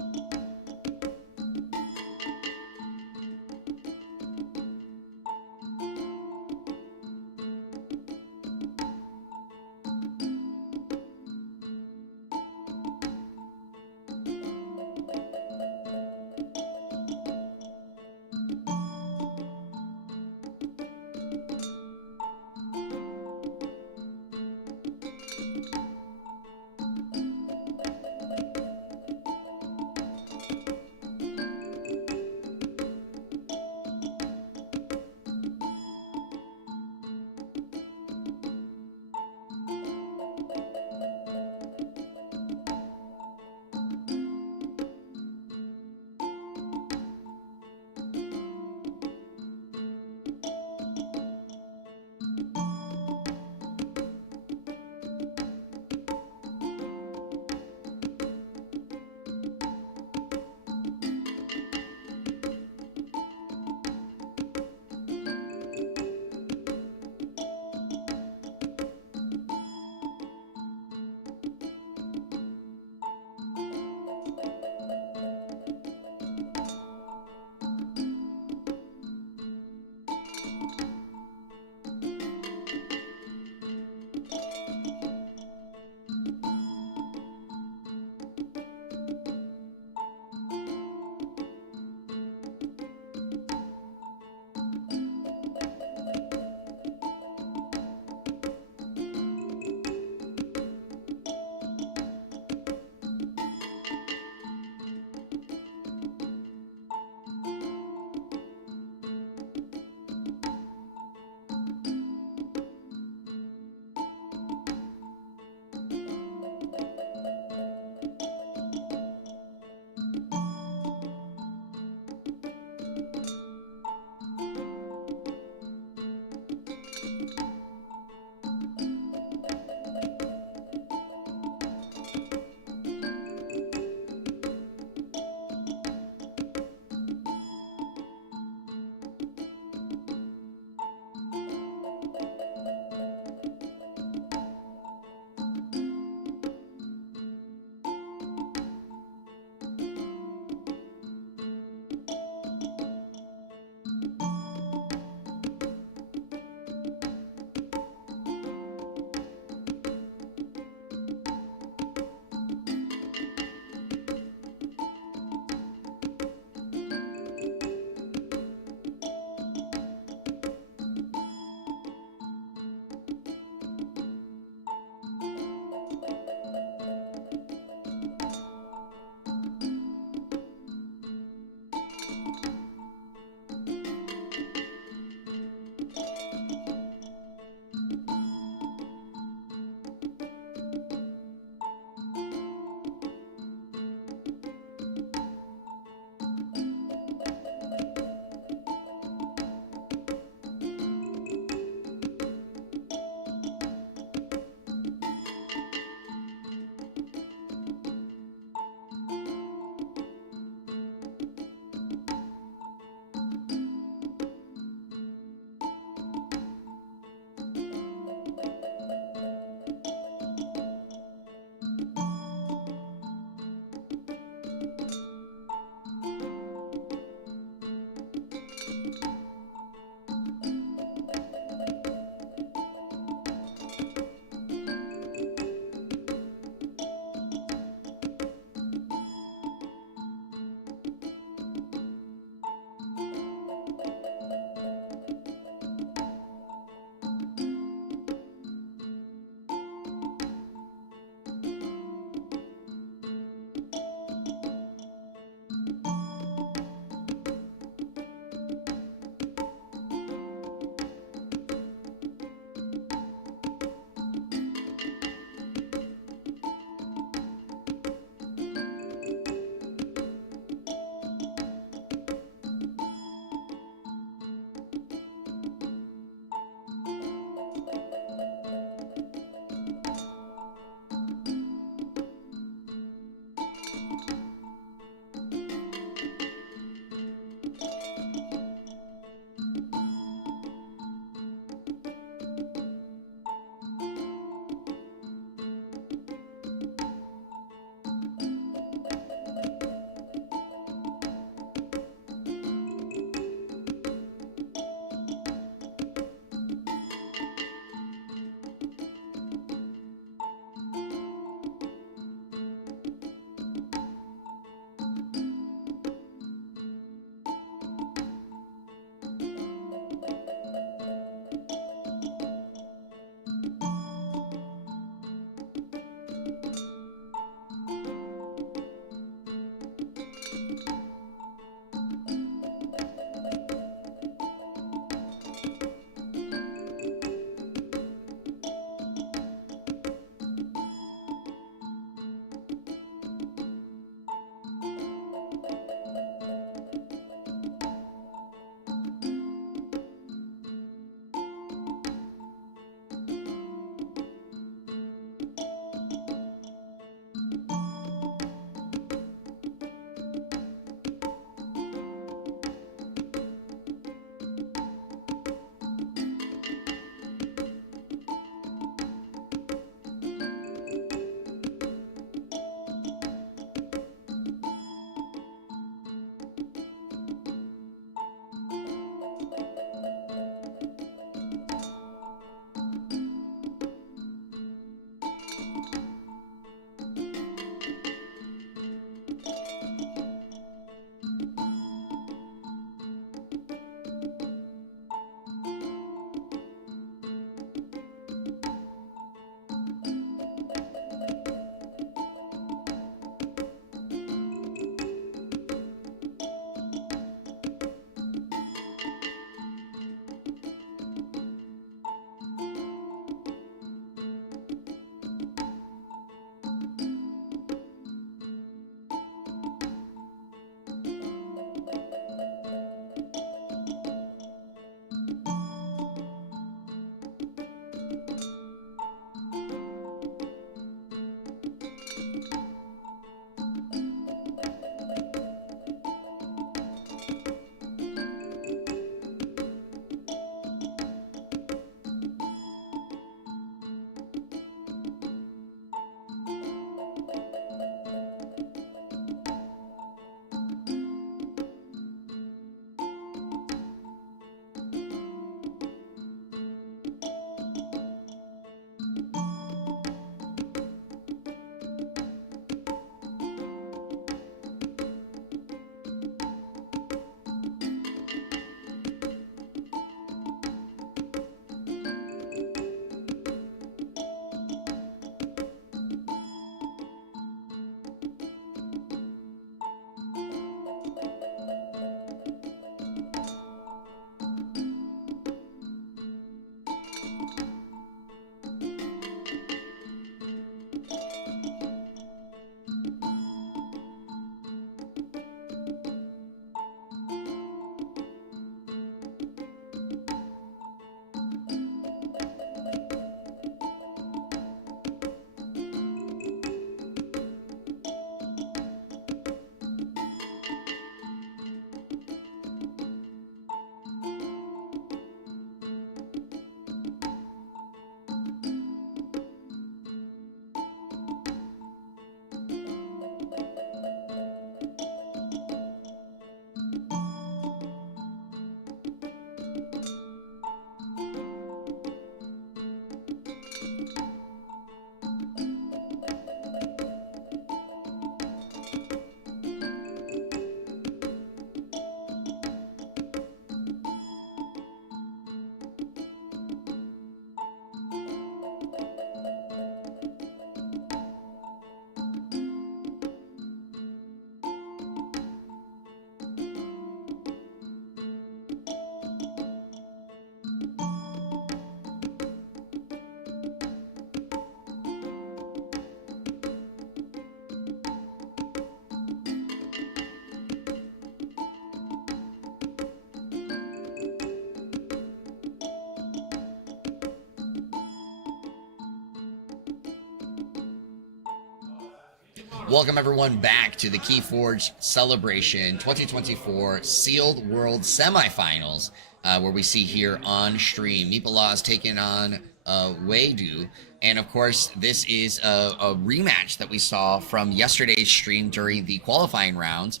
Welcome everyone back to the KeyForge Celebration 2024 Sealed World Semifinals, where we see here on stream Meepala's taking on Weidu, and of course this is a rematch that we saw from yesterday's stream during the qualifying rounds.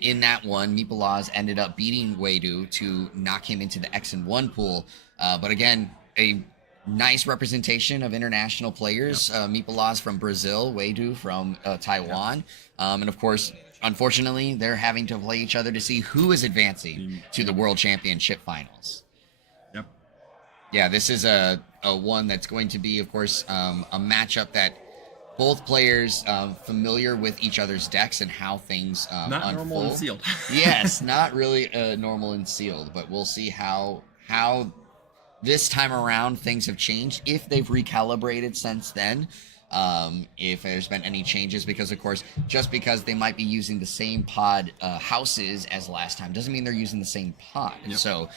In that one, Meepala's ended up beating Weidu to knock him into the X and 1 pool, but again, a nice representation of international players. Yep. Meepala's from Brazil, Weidu from Taiwan. And of course, unfortunately, they're having to play each other to see who is advancing to the World Championship finals. Yep. Yeah, this is a one that's going to be, of course, a matchup that both players familiar with each other's decks and how things Not unfold. normal and sealed. Yes, not really normal and sealed, but we'll see how this time around things have changed, if they've recalibrated since then, if there's been any changes, because of course, just because they might be using the same pod houses as last time doesn't mean they're using the same pod. Yep. So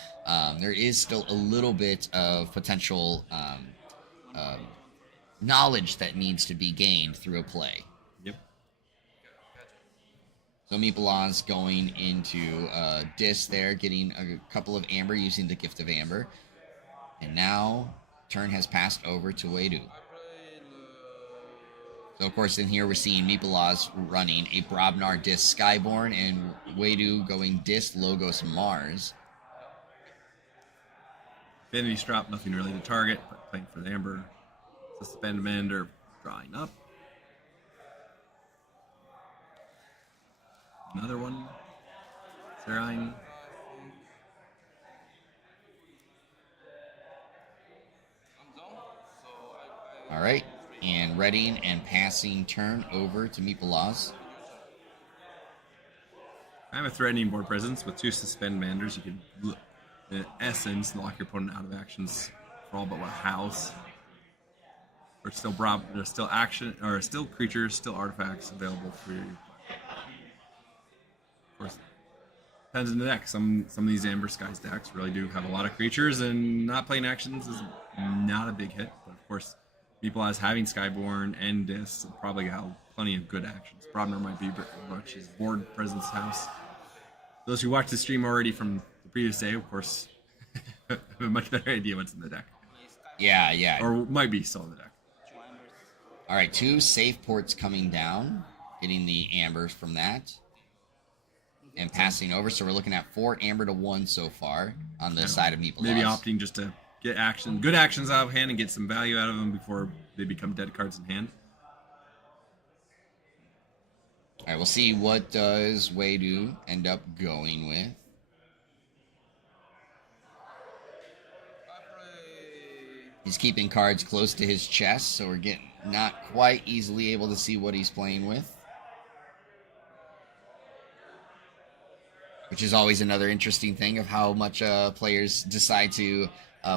there is still a little bit of potential knowledge that needs to be gained through a play. Yep. So Meepala's going into Dis there, getting a couple of Amber using the Gift of Amber. And now, turn has passed over to Weidu. So, of course, in here we're seeing Meepala's running a Brobnar Dis Skyborn and Weidu going Dis Logos Mars. Affinity Strop, nothing really to target, but playing for the Amber. Suspendment or drawing up. Another one. Serine. All right, and readying and passing turn over to Meepala's. I have a threatening board presence with 2 suspend manders. You can, in essence, lock your opponent out of actions for all but one house. There's still action, or still creatures, still artifacts available for you. Of course, depends on the deck. Some of these Amber Skies decks really do have a lot of creatures, and not playing actions is not a big hit. But of course, people as having Skyborn and Dis probably have plenty of good actions. Brobner might be much his board presence house. Those who watched the stream already from the previous day, of course, have a much better idea what's in the deck. Yeah. Or might be still in the deck. All right, 2 safe ports coming down, getting the Ambers from that. And passing over, so we're looking at 4 Amber to 1 so far on the side of Meepala's. Maybe opting just to get good actions out of hand and get some value out of them before they become dead cards in hand. All right, we'll see what does Weidu end up going with. He's keeping cards close to his chest, so we're getting not quite easily able to see what he's playing with. Which is always another interesting thing of how much players decide to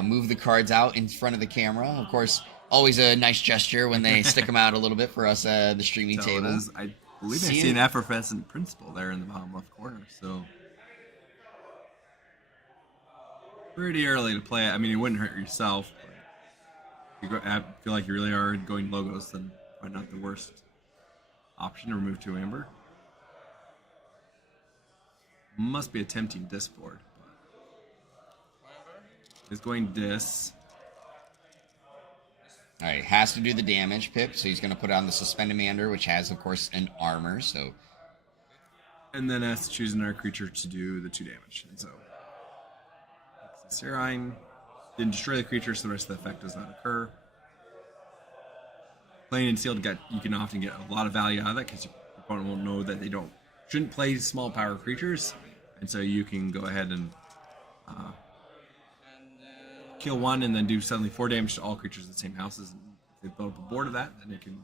move the cards out in front of the camera. Of course, always a nice gesture when they stick them out a little bit for us the streaming So table. I believe I see an effervescent principle there in the bottom left corner. So pretty early to play it. I mean, it wouldn't hurt yourself. But if you feel like you really are going logos, then probably not the worst option to remove 2 Amber. Must be a tempting Dis board. He's going Dis. All right, has to do the damage, Pip, so he's going to put on the Suspendamander, which has, of course, an armor, so... And then has to choose another creature to do the 2 damage. And so, Serine didn't destroy the creature, so the rest of the effect does not occur. Playing in sealed, you can often get a lot of value out of that because your opponent won't know that they shouldn't play small power creatures, and so you can go ahead and kill 1 and then do suddenly 4 damage to all creatures in the same houses. And if they build up a board of that, then it can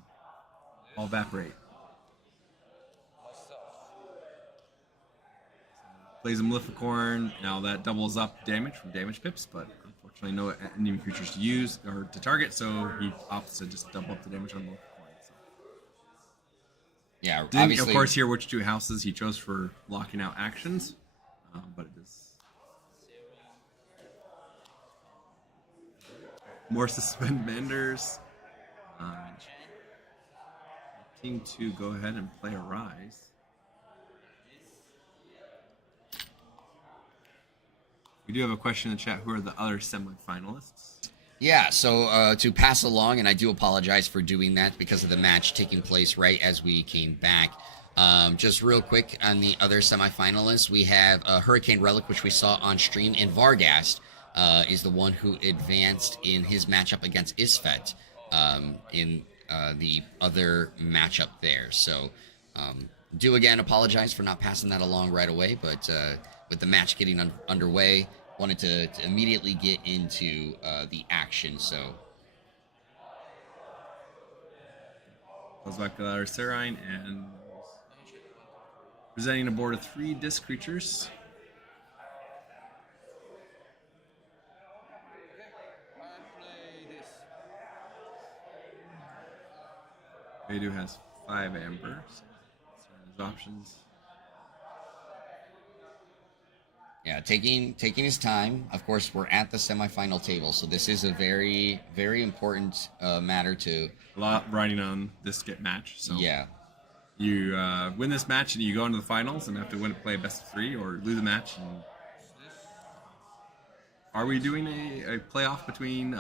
all evaporate. Plays a Maleficorn. Now that doubles up damage from damage pips, but unfortunately no enemy creatures to use or to target, so he opts to just double up the damage on Maleficorn. So. Yeah, Didn't, obviously... of course, hear which 2 houses he chose for locking out actions, but it is more suspend manders. Opting to go ahead and play a Rise. We do have a question in the chat. Who are the other semifinalists? Yeah, so to pass along, and I do apologize for doing that because of the match taking place right as we came back. Just real quick on the other semifinalists, we have Hurricane Relic, which we saw on stream, and Vargast is the one who advanced in his matchup against Isfet in the other matchup there. So do again apologize for not passing that along right away, but with the match getting underway, wanted to immediately get into the action. So Goes back to our Serine and presenting a board of 3 disc creatures. Vadu has 5 amber, so his options. yeah, taking his time. Of course, we're at the semifinal table, so this is a very, very important matter to. A lot riding on this match. So Yeah, you win this match and you go into the finals and have to play a best of 3 or lose a match. And are we doing a playoff between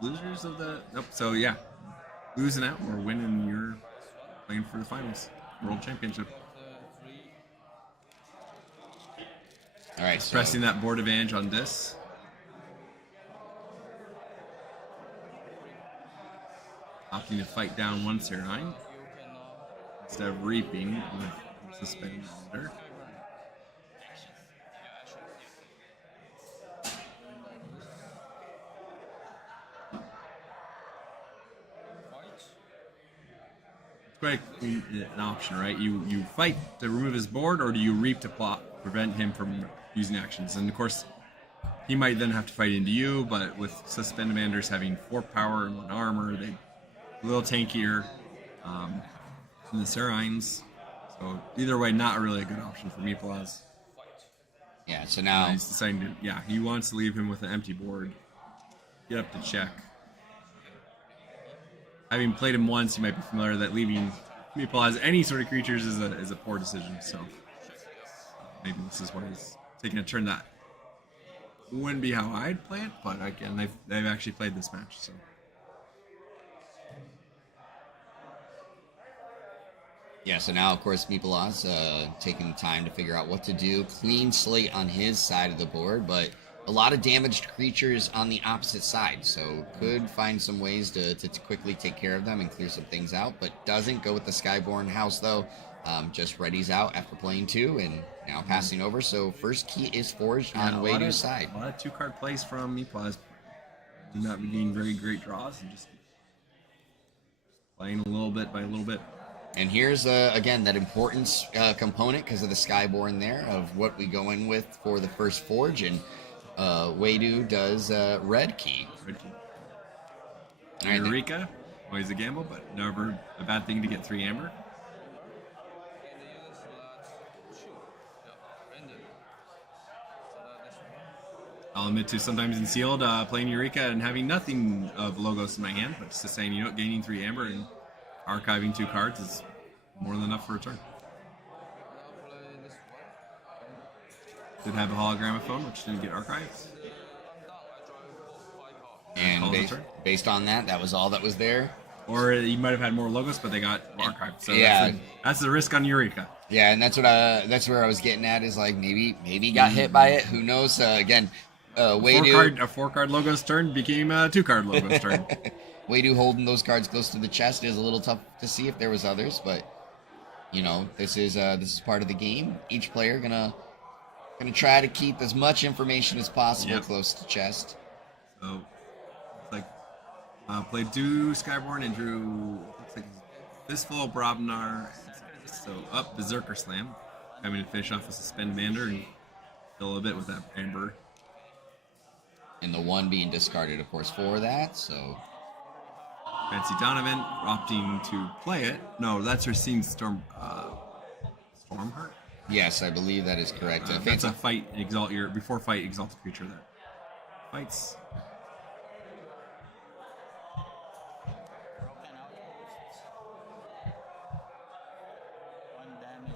losers of the? Nope. So yeah, losing out or winning, you're playing for the finals, World Championship. all right. So Pressing that board advantage on this. Opting to fight down 1 Serine instead of reaping with suspended under. It's quite an option, right? You fight to remove his board, or do you reap to prevent him from using actions? And of course, he might then have to fight into you, but with suspended manders having 4 power and 1 armor, they a little tankier than the Serines. So either way, not really a good option for Meeplaz. yeah, so now He's deciding to, he wants to leave him with an empty board. Get up to check. Having played him once, you might be familiar that leaving Meeplaz any sort of creatures is a poor decision. So maybe this is why he's taking a turn that wouldn't be how I'd play it, but again, they've actually played this match, so. Yeah, so now, of course, Meeplaz taking the time to figure out what to do. Clean slate on his side of the board, but a lot of damaged creatures on the opposite side. So could find some ways to quickly take care of them and clear some things out, but doesn't go with the Skyborn House, though. Just readies out after playing 2 and now passing over. So first key is forged on Wadu's side. A lot of 2-card plays from Meeplaz. Do not be getting very great draws and just playing a little bit by a little bit. And here's, again, that importance component because of the Skyborn there of what we go in with for the first forge. And Wadu does red key. Red key. All right, Eureka, always a gamble, but never a bad thing to get 3 amber. I'll admit to sometimes in sealed playing Eureka and having nothing of Logos in my hand, but just saying, gaining 3 amber and archiving 2 cards is more than enough for a turn. Did have a hologramophone, which didn't get archived. And based on that, that was all that was there. Or he might have had more Logos, but they got archived. So yeah, that's the risk on Eureka. Yeah, and that's where I was getting at is like maybe got hit by it. Who knows? Again, Wadu, a 4-card Logos turn became a 2-card Logos turn. Wadu holding those cards close to the chest is a little tough to see if there was others, but this is part of the game. Each player gonna try to keep as much information as possible close to chest. So it's like played 2 Skyborn and drew looks like Fistful, Brobnar, so up Berserker Slam. Having to finish off a Suspend Mander and fill a bit with that Amber. And the 1 being discarded, of course, for that, so. Fancy Donovan opting to play it. No, that's Racine Stormheart? Yes, I believe that is correct. That's a fight, before fight, exalt a creature that fights.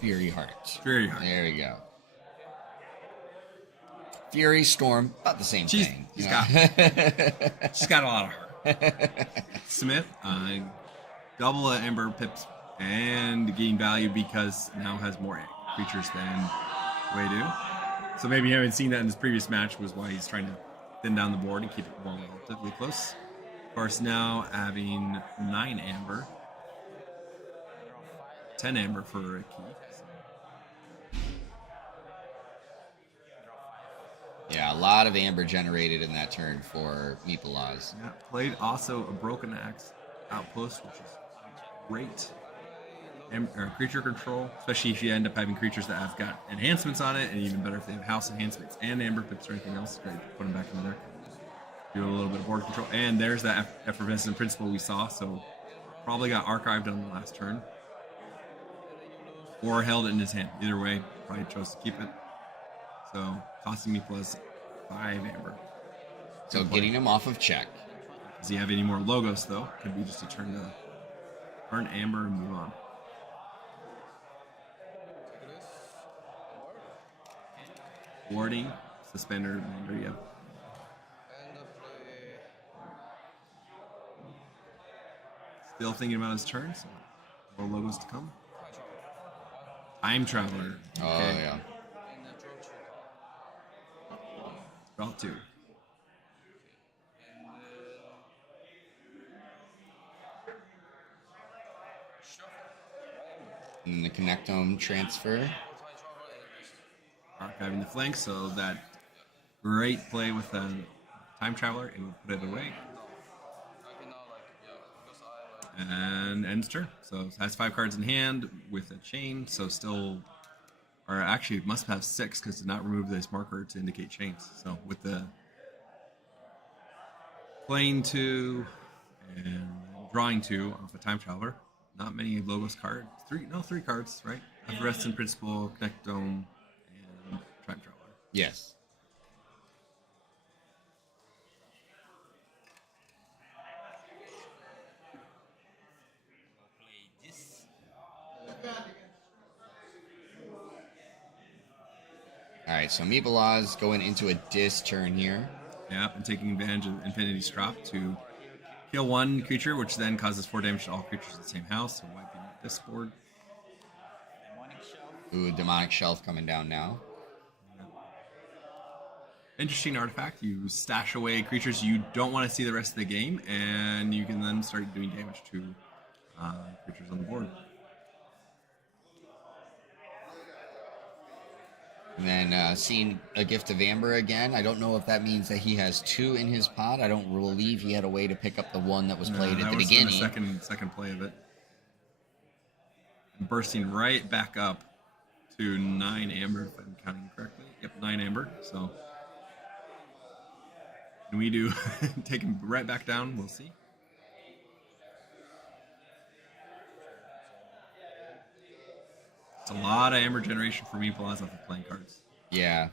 Fury Heart. Fury Heart. There we go. Fury, Storm, about the same thing. She's you got a lot of heart. Smith, double Ember pips and gain value because now has more creatures than Wei-Du. So maybe you haven't seen that in his previous match was why he's trying to thin down the board and keep it more relatively close. Of course, now having 9 Amber. 10 Amber for a key. Yeah, a lot of amber generated in that turn for Meepalaz. Yeah, played also a Broken Axe Outpost, which is great. Creature control, especially if you end up having creatures that have got enhancements on it, and even better if they have house enhancements and amber pips or anything else. Great, put them back in there. Do a little bit of board control. And there's that effervescent principle we saw, so probably got archived on the last turn. Or held it in his hand. Either way, probably chose to keep it. So, costing me plus 5 amber. So getting him off of check. Does he have any more logos, though? Could be just a turn to burn amber and move on. Warding, suspender, amber, yeah. Still thinking about his turn, so more logos to come. Time Traveler. Oh, Okay. yeah. Draw 2. And the Connectome transfer. Archiving the flank, so that great play with the Time Traveler, and we'll put it away. And ends turn. So it has 5 cards in hand with a chain, so still, or actually it must have 6 because did not remove this marker to indicate chains. So with the playing 2 and drawing 2 off a Time Traveler, not many logos cards. 3 cards, right? Effervescent Principle, Connectome, and Time Traveler. Yes. All right, so Meepalaz going into a dis turn here. Yeah, and taking advantage of Infinity's Drop to kill 1 creature, which then causes 4 damage to all creatures in the same house, so wiping this board. Ooh, Demonic Shelf coming down now. Interesting artifact. You stash away creatures you don't want to see the rest of the game, and you can then start doing damage to creatures on the board. And then seeing a Gift of Amber again. I don't know if that means that he has 2 in his pod. I don't believe he had a way to pick up the one that was played at the beginning. The second play of it. And bursting right back up to 9 amber, if I'm counting correctly. Yep, 9 amber. So, and we do take him right back down. We'll see. It's a lot of amber generation for Meepalaz off of playing cards. Yeah.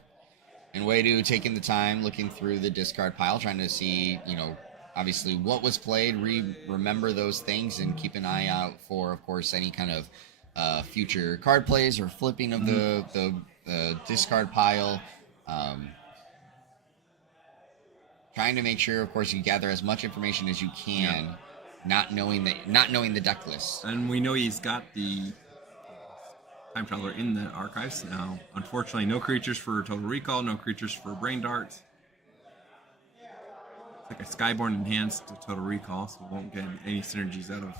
And Wei-Du taking the time, looking through the discard pile, trying to see, obviously what was played, remember those things, and keep an eye out for, of course, any kind of future card plays or flipping of the discard pile. Trying to make sure, of course, you gather as much information as you can, not knowing the deck list. And we know he's got the Time Traveler in the archives now. Unfortunately, no creatures for Total Recall, no creatures for Brain Dart. It's like a Skyborn enhanced to Total Recall, so we won't get any synergies out of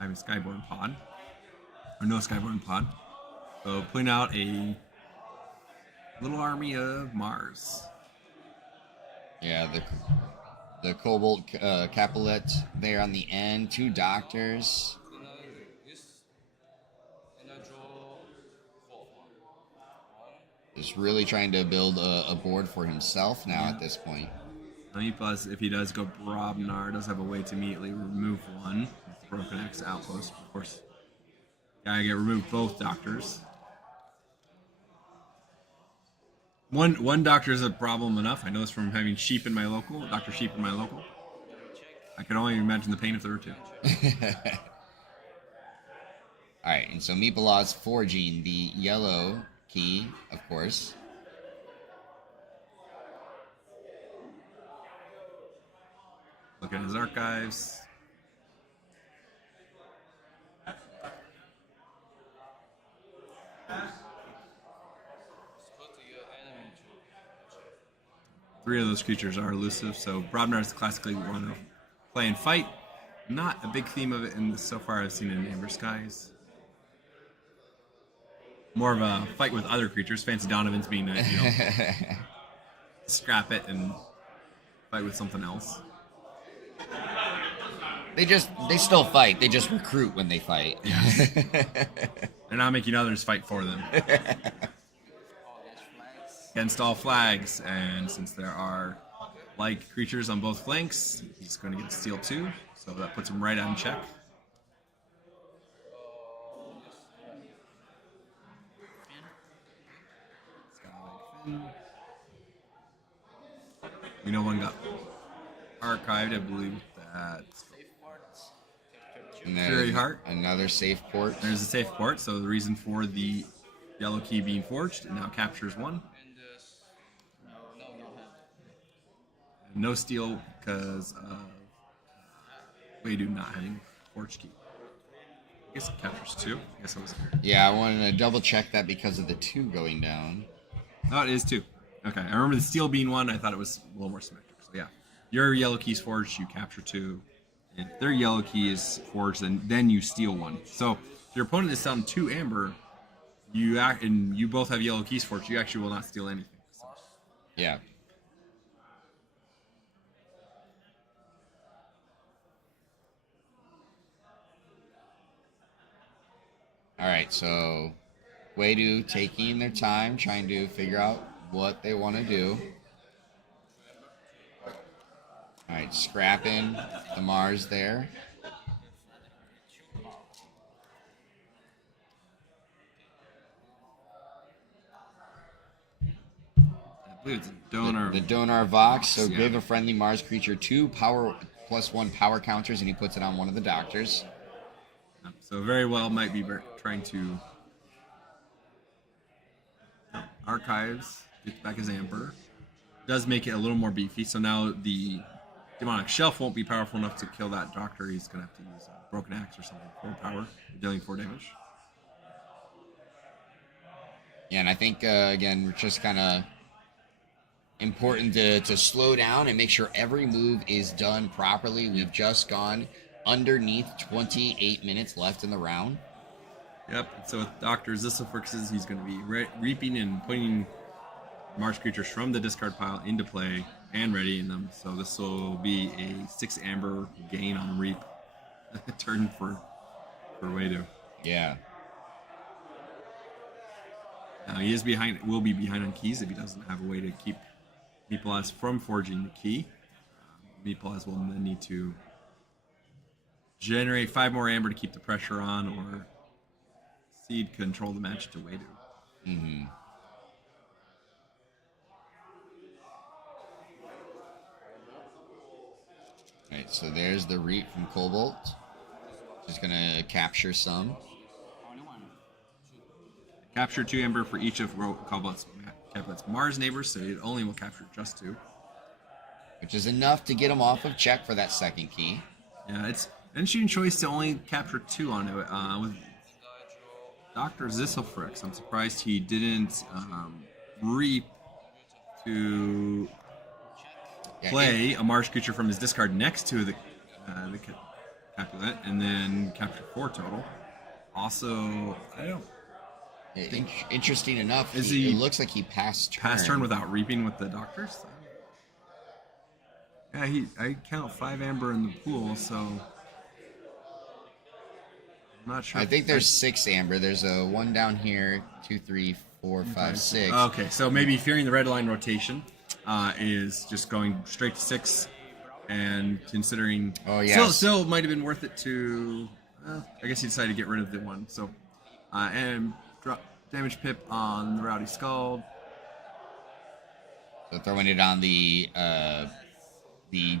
having Skyborn pod. Or no Skyborn pod. So putting out a little army of Mars. Yeah, the Cobalt Capulet there on the end, 2 Doctors. Just really trying to build a board for himself now at this point. Plus, if he does go Brobnar, does have a way to immediately remove 1 with Broken Axe Outpost. Of course, gotta get removed both Doctors. One Doctor is a problem enough. I know this from having sheep in my local, Dr. Sheep in my local. I can only imagine the pain if there were 2. All right, and so Meepalaw's forging the yellow key, of course. Look at his archives. Three of those creatures are elusive, so Brobnars classically want to play and fight. Not a big theme of it in so far I've seen in Amber Skies. More of a fight with other creatures. Fancy Donovan's being a, scrap it and fight with something else. They still fight. They just recruit when they fight. Yes. They're not making others fight for them. Against all flags, and since there are like creatures on both flanks, he's going to get steal 2, so that puts him right on check. You know, one got archived, I believe that's Fairy Heart. Another safe port. There's a safe port, so the reason for the yellow key being forged, it now captures 1. No steal because of Wadu not having forged key. I guess it captures 2. I guess I was. Yeah, I wanted to double check that because of the 2 going down. Oh, it is 2. Okay, I remember the steal being 1. I thought it was a little more symmetric. So yeah, your yellow key is forged, you capture 2. If their yellow key is forged, then you steal 1. So if your opponent is down 2 amber, you act and you both have yellow keys forged, you actually will not steal anything. So. Yeah. All right, so Wadu taking their time, trying to figure out what they want to do. All right, scrapping the Mars there. I believe it's donor. The Donar Vox, so Yeah. give a friendly Mars creature 2 power +1 power counters, and he puts it on one of the doctors. So very well might be trying to archives, gets back his amber. Does make it a little more beefy, so now the demonic shelf won't be powerful enough to kill that doctor. He's going to have to use a broken axe or something, 4 power, dealing 4 damage. Yeah, and I think, again, we're just kind of important to slow down and make sure every move is done properly. We've just gone underneath 28 minutes left in the round. Yep, so with Dr. Zisselfrix's, he's going to be reaping and putting Mars creatures from the discard pile into play and readying them. So this will be a 6 amber gain on reap turn for Wadu. Yeah. Now he is behind, will be behind on keys if he doesn't have a way to keep Meepalaz from forging the key. Meepalaz will then need to generate 5 more amber to keep the pressure on, or Seed control the match to Wadu. Mm-hmm. Alright, so there's the Reap from Cobalt. Just gonna capture some. Capture 2 amber for each of Cobalt's Mars neighbors, so it only will capture just 2. Which is enough to get him off of check for that second key. Yeah, it's an interesting choice to only capture 2 on it. With Dr. Zisselfrix, I'm surprised he didn't reap to play a Mars creature from his discard next to the Capulet, and then capture 4 total. Also, I don't. Interesting enough, Is it looks like he passed turn. Without reaping with the doctors. Yeah, I count 5 amber in the pool, so I'm not sure. I think there's 6 amber. There's a 1 down here, 2, 3, 4, 5, 6. Okay, so maybe fearing the red line rotation is just going straight to 6, and considering. Oh yeah. Still might have been worth it to. I guess he decided to get rid of the 1. So and drop damage pip on the Rowdy Scald. So throwing it on the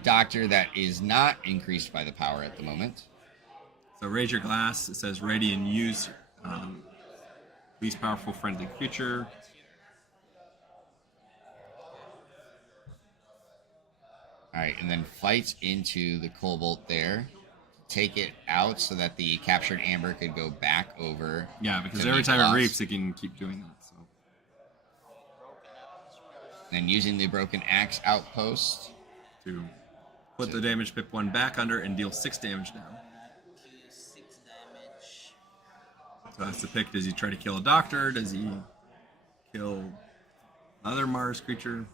doctor that is not increased by the power at the moment. So raise your glass. It says ready and use least powerful friendly creature. All right, and then fights into the Cobalt there. Take it out so that the captured Amber could go back over. Yeah, because to every time Meatloaf. it reaps, it can keep doing that. So And Using the Broken Axe outpost. to put the damage pip 1 back under and deal 6 damage now. 6 damage. So that's the pick. Does he try to kill a doctor? Does he kill another Mars creature?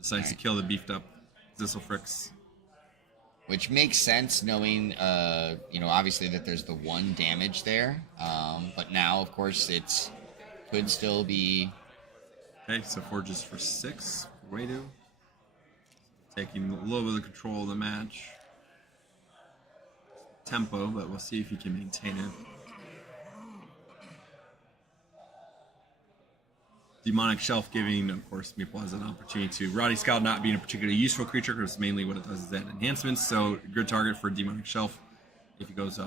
Decides to kill the beefed up Zisselfrix. Which makes sense, knowing, obviously that there's the 1 damage there. But now, of course, it could still be... Okay, so forges for 6. Wadu. Taking a little bit of control of the match. Tempo, but we'll see if he can maintain it. Demonic Shelf giving, of course, Meeple an opportunity to. Roddy Scout not being a particularly useful creature, because mainly what it does is add enhancements, so good target for Demonic Shelf if he goes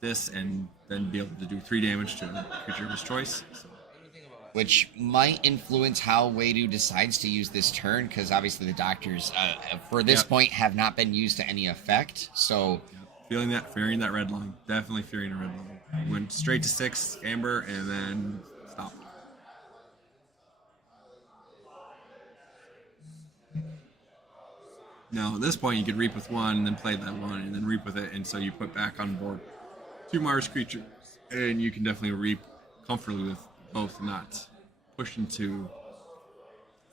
this, and then be able to do 3 damage to a creature of his choice. So. Which might influence how Wadu decides to use this turn, because obviously the doctors, for this point, have not been used to any effect, so... Fearing that red line. Definitely fearing a red line. Went straight to 6, Amber, and then stopped. Now, at this point, you could reap with 1, and then play that 1, and then reap with it, and so you put back on board 2 Mars creatures, and you can definitely reap comfortably with both, and not push into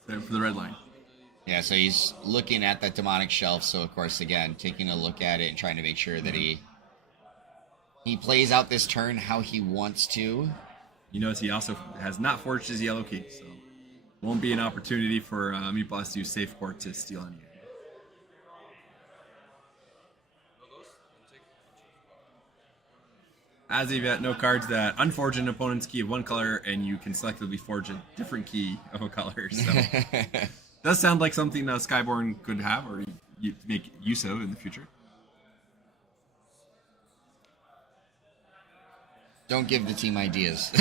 for the red line. Yeah, so he's looking at that Demonic Shelf, so of course, again, taking a look at it and trying to make sure that he plays out this turn how he wants to. You notice he also has not forged his yellow key, so won't be an opportunity for Meatballs to use Safe Port to steal any. As of yet, no cards that unforge an opponent's key of 1 color, and you can selectively forge a different key of a color. So, does sound like something Skyborn could have, or you make use of in the future. Don't give the team ideas.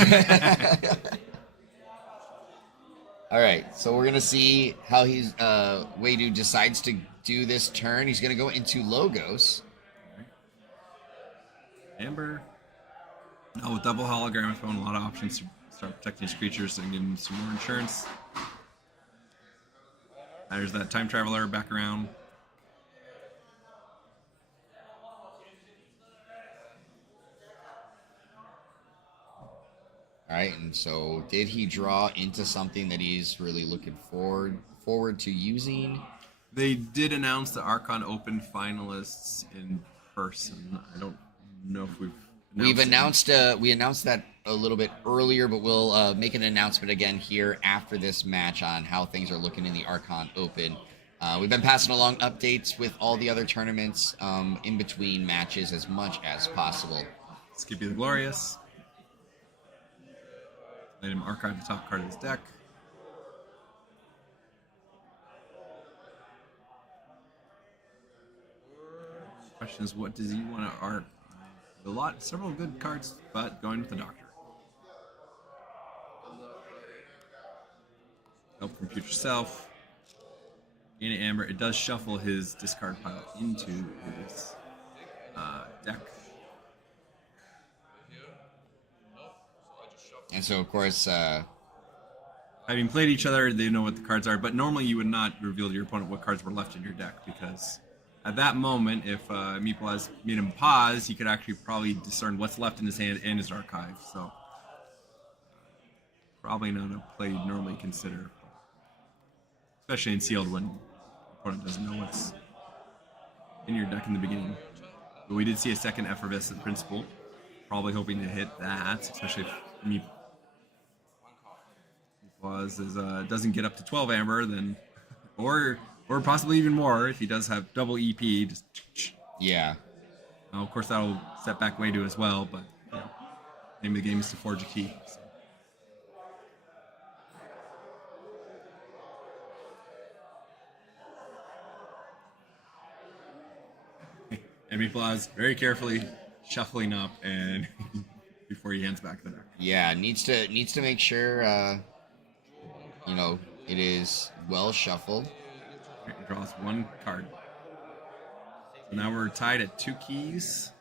All right, so we're gonna see how Wadu decides to do this turn. He's gonna go into Logos. Amber. Now with double hologram phone, a lot of options to start protecting his creatures and give him some more insurance. There's that time traveler back around. All right, and so did he draw into something that he's really looking forward to using? They did announce the Archon Open finalists in person. I don't know if we announced that a little bit earlier, but we'll make an announcement again here after this match on how things are looking in the Archon Open. We've been passing along updates with all the other tournaments in between matches as much as possible. Skippy the Glorious. Let him archive the top card of his deck. Question is, what does he want to art? Several good cards, but going with the Doctor. Help from Future Self. In Amber, it does shuffle his discard pile into his deck. And so, of course, having played each other, they know what the cards are, but normally you would not reveal to your opponent what cards were left in your deck, because at that moment, if Meeple has made him pause, he could actually probably discern what's left in his hand and his archive. So, probably not a play you'd normally consider, especially in sealed when the opponent doesn't know what's in your deck in the beginning. But we did see a second Effervescent Principle, probably hoping to hit that, especially if Meeple doesn't get up to 12 Amber, then or possibly even more if he does have double EP. Just yeah. Of course, that'll set back Wadu as well, but name of the game is to forge a key. So. And Meatball's very carefully shuffling up and before he hands back the deck. Yeah, needs to make sure it is well shuffled. He draws one card. So now we're tied at 2 keys.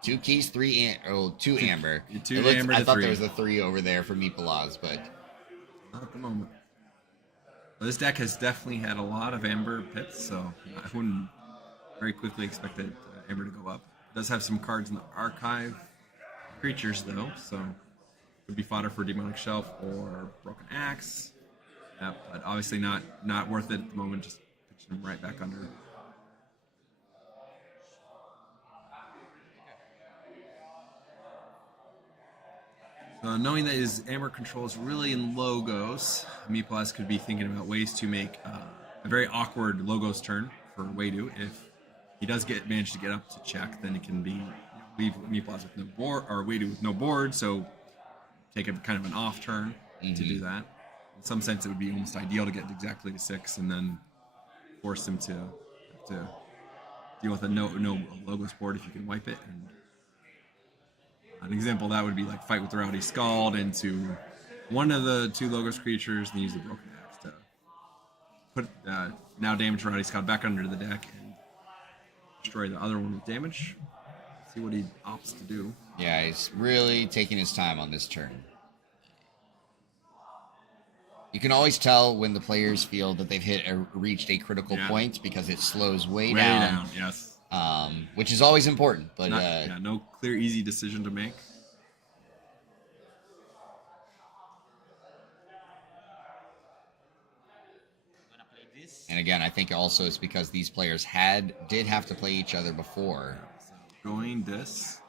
2 keys, 2 amber. Two It looked- amber I to thought 3. there was a 3 over there for Meatballs, but Not at the moment. Well, this deck has definitely had a lot of amber pips, so I wouldn't very quickly expect it, amber to go up. It does have some cards in the archive creatures though, so would be fodder for Demonic Shelf or Broken Axe. But obviously not worth it at the moment. Just pitch them right back under. So knowing that his amber control is really in Logos, Meatballs could be thinking about ways to make a very awkward Logos turn for Wadu. If he does manage to get up to check, then it can be leave Meatballs with no board, or Wadu with no board, so take a kind of an off turn to do that. In some sense, it would be almost ideal to get exactly to 6 and then force him to deal with a no Logos board if you can wipe it. And an example of that would be like fight with the Rowdy Scald into one of the 2 Logos creatures and use the Broken Axe to put now damage Rowdy Scald back under the deck and destroy the other one with damage. See what he opts to do. yeah, he's really taking his time on this turn. You can always tell when the players feel that they've reached a critical point because it slows way down. Yes. Which is always important, but No clear, easy decision to make. Gonna play this. and again, I think also it's because these players did have to play each other before. So going this.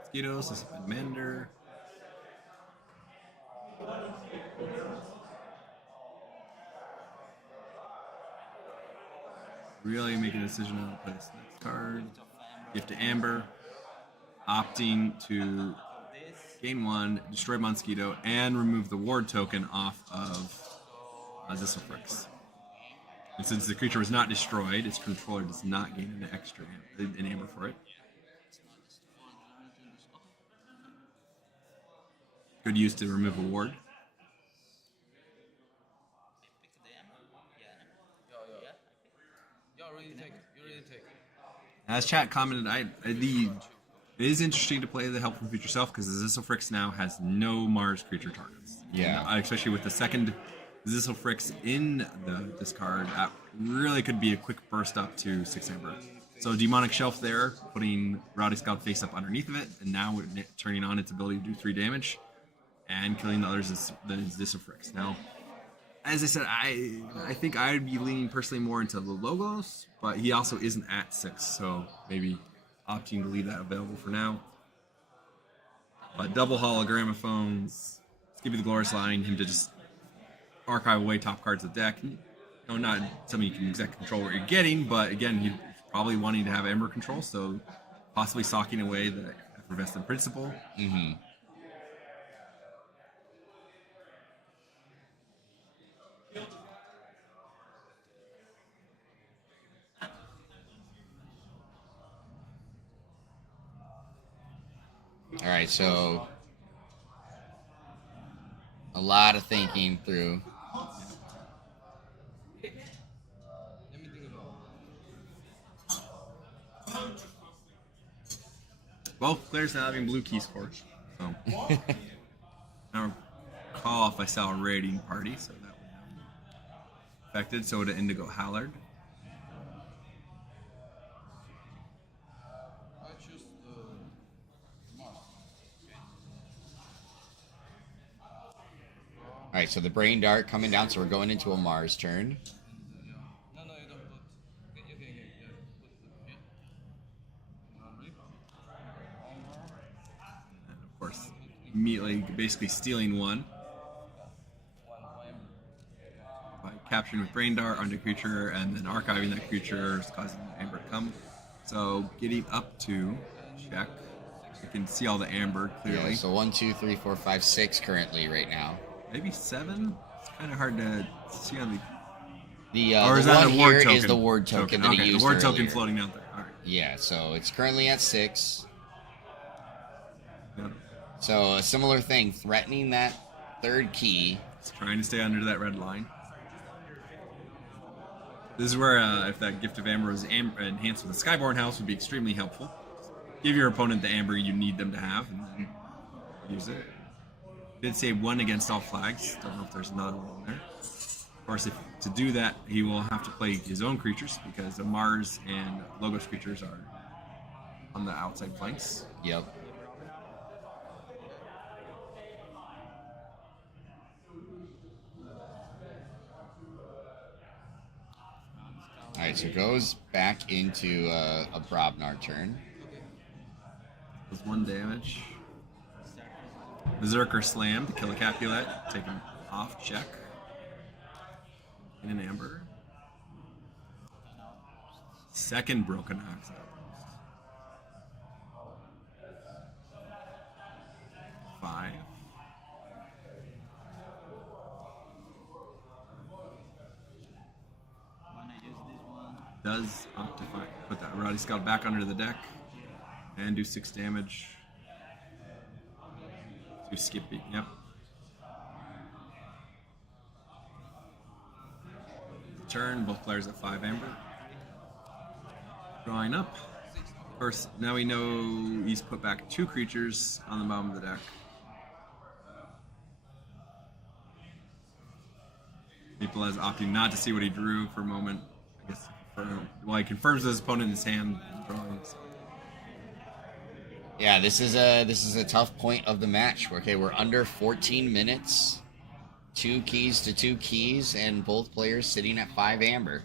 Mosquitoes, this is Mender. Really making a decision on how to play this next card. Gift to Amber. Opting to gain 1, destroy Mosquito, and remove the ward token off of Zisselfrix. And since the creature was not destroyed, its controller does not gain an extra an Amber for it. Good use to remove a ward. As chat commented, it is interesting to play the Help from Future Self because Zisselfrix now has no Mars creature targets. Yeah. And, especially with the second Zisselfrix in the discard, that really could be a quick burst up to 6 Amber. So Demonic Shelf there, putting Rowdy Scout face up underneath of it, and now turning on its ability to do 3 damage, and killing the others the Zisselfrix. Now, as I said, I think I'd be leaning personally more into the Logos, but he also isn't at 6, so maybe opting to leave that available for now. But double hologramophones, Give You the Glory, allowing him to just archive away top cards of the deck. Not something you can exactly control what you're getting, but again, he's probably wanting to have Ember control, so possibly socking away the Effervescent Principle. Mm-hmm. All right, so a lot of thinking through. Both players now having blue KeyForge. So I don't recall if I saw a raiding party, so that would be affected. So to Indigo Hallard. I choose Mars. All right, so the Brain Dart coming down, so we're going into a Mars turn. No, you don't put. Okay, yeah. Put here. And of course, immediately basically stealing 1 by capturing with Brain Dart onto a creature and then archiving that creature, causing the Amber to come. So getting up to check. You can see all the Amber clearly. Yeah, so 1, 2, 3, 4, 5, 6 currently right now. Maybe 7? It's kind of hard to see on the... The or is the that one a ward here token? is the ward token that Okay, he used the ward token earlier. floating out there. All right. Yeah, so it's currently at 6. Yep. So a similar thing, threatening that third key. It's trying to stay under that red line. This is where, if that Gift of Amber was enhanced with the Skyborn House, would be extremely helpful. Give your opponent the amber you need them to have, and then use it. Did say 1 against all flags. Don't know if there's another one there. Of course, to do that, he will have to play his own creatures, because the Mars and Logos creatures are on the outside flanks. Yep. Alright, so it goes back into a Brobnar turn. Does 1 damage. Berserker Slam to kill a Capulet. Take him off check. In an Amber. Second Broken Axe Outpost. 5. Wanna use this one? Does Optify. Put that Rowdy Scout back under the deck. And do 6 damage. To Skippy. Yep. Turn, both players at 5 Amber. Drawing up. Of course, now we know he's put back 2 creatures on the bottom of the deck. People is opting not to see what he drew for a moment. I guess while he confirms his opponent in his hand drawings. Yeah, this is a tough point of the match. Okay, we're under 14 minutes. 2 keys to 2 keys, and both players sitting at 5 Amber.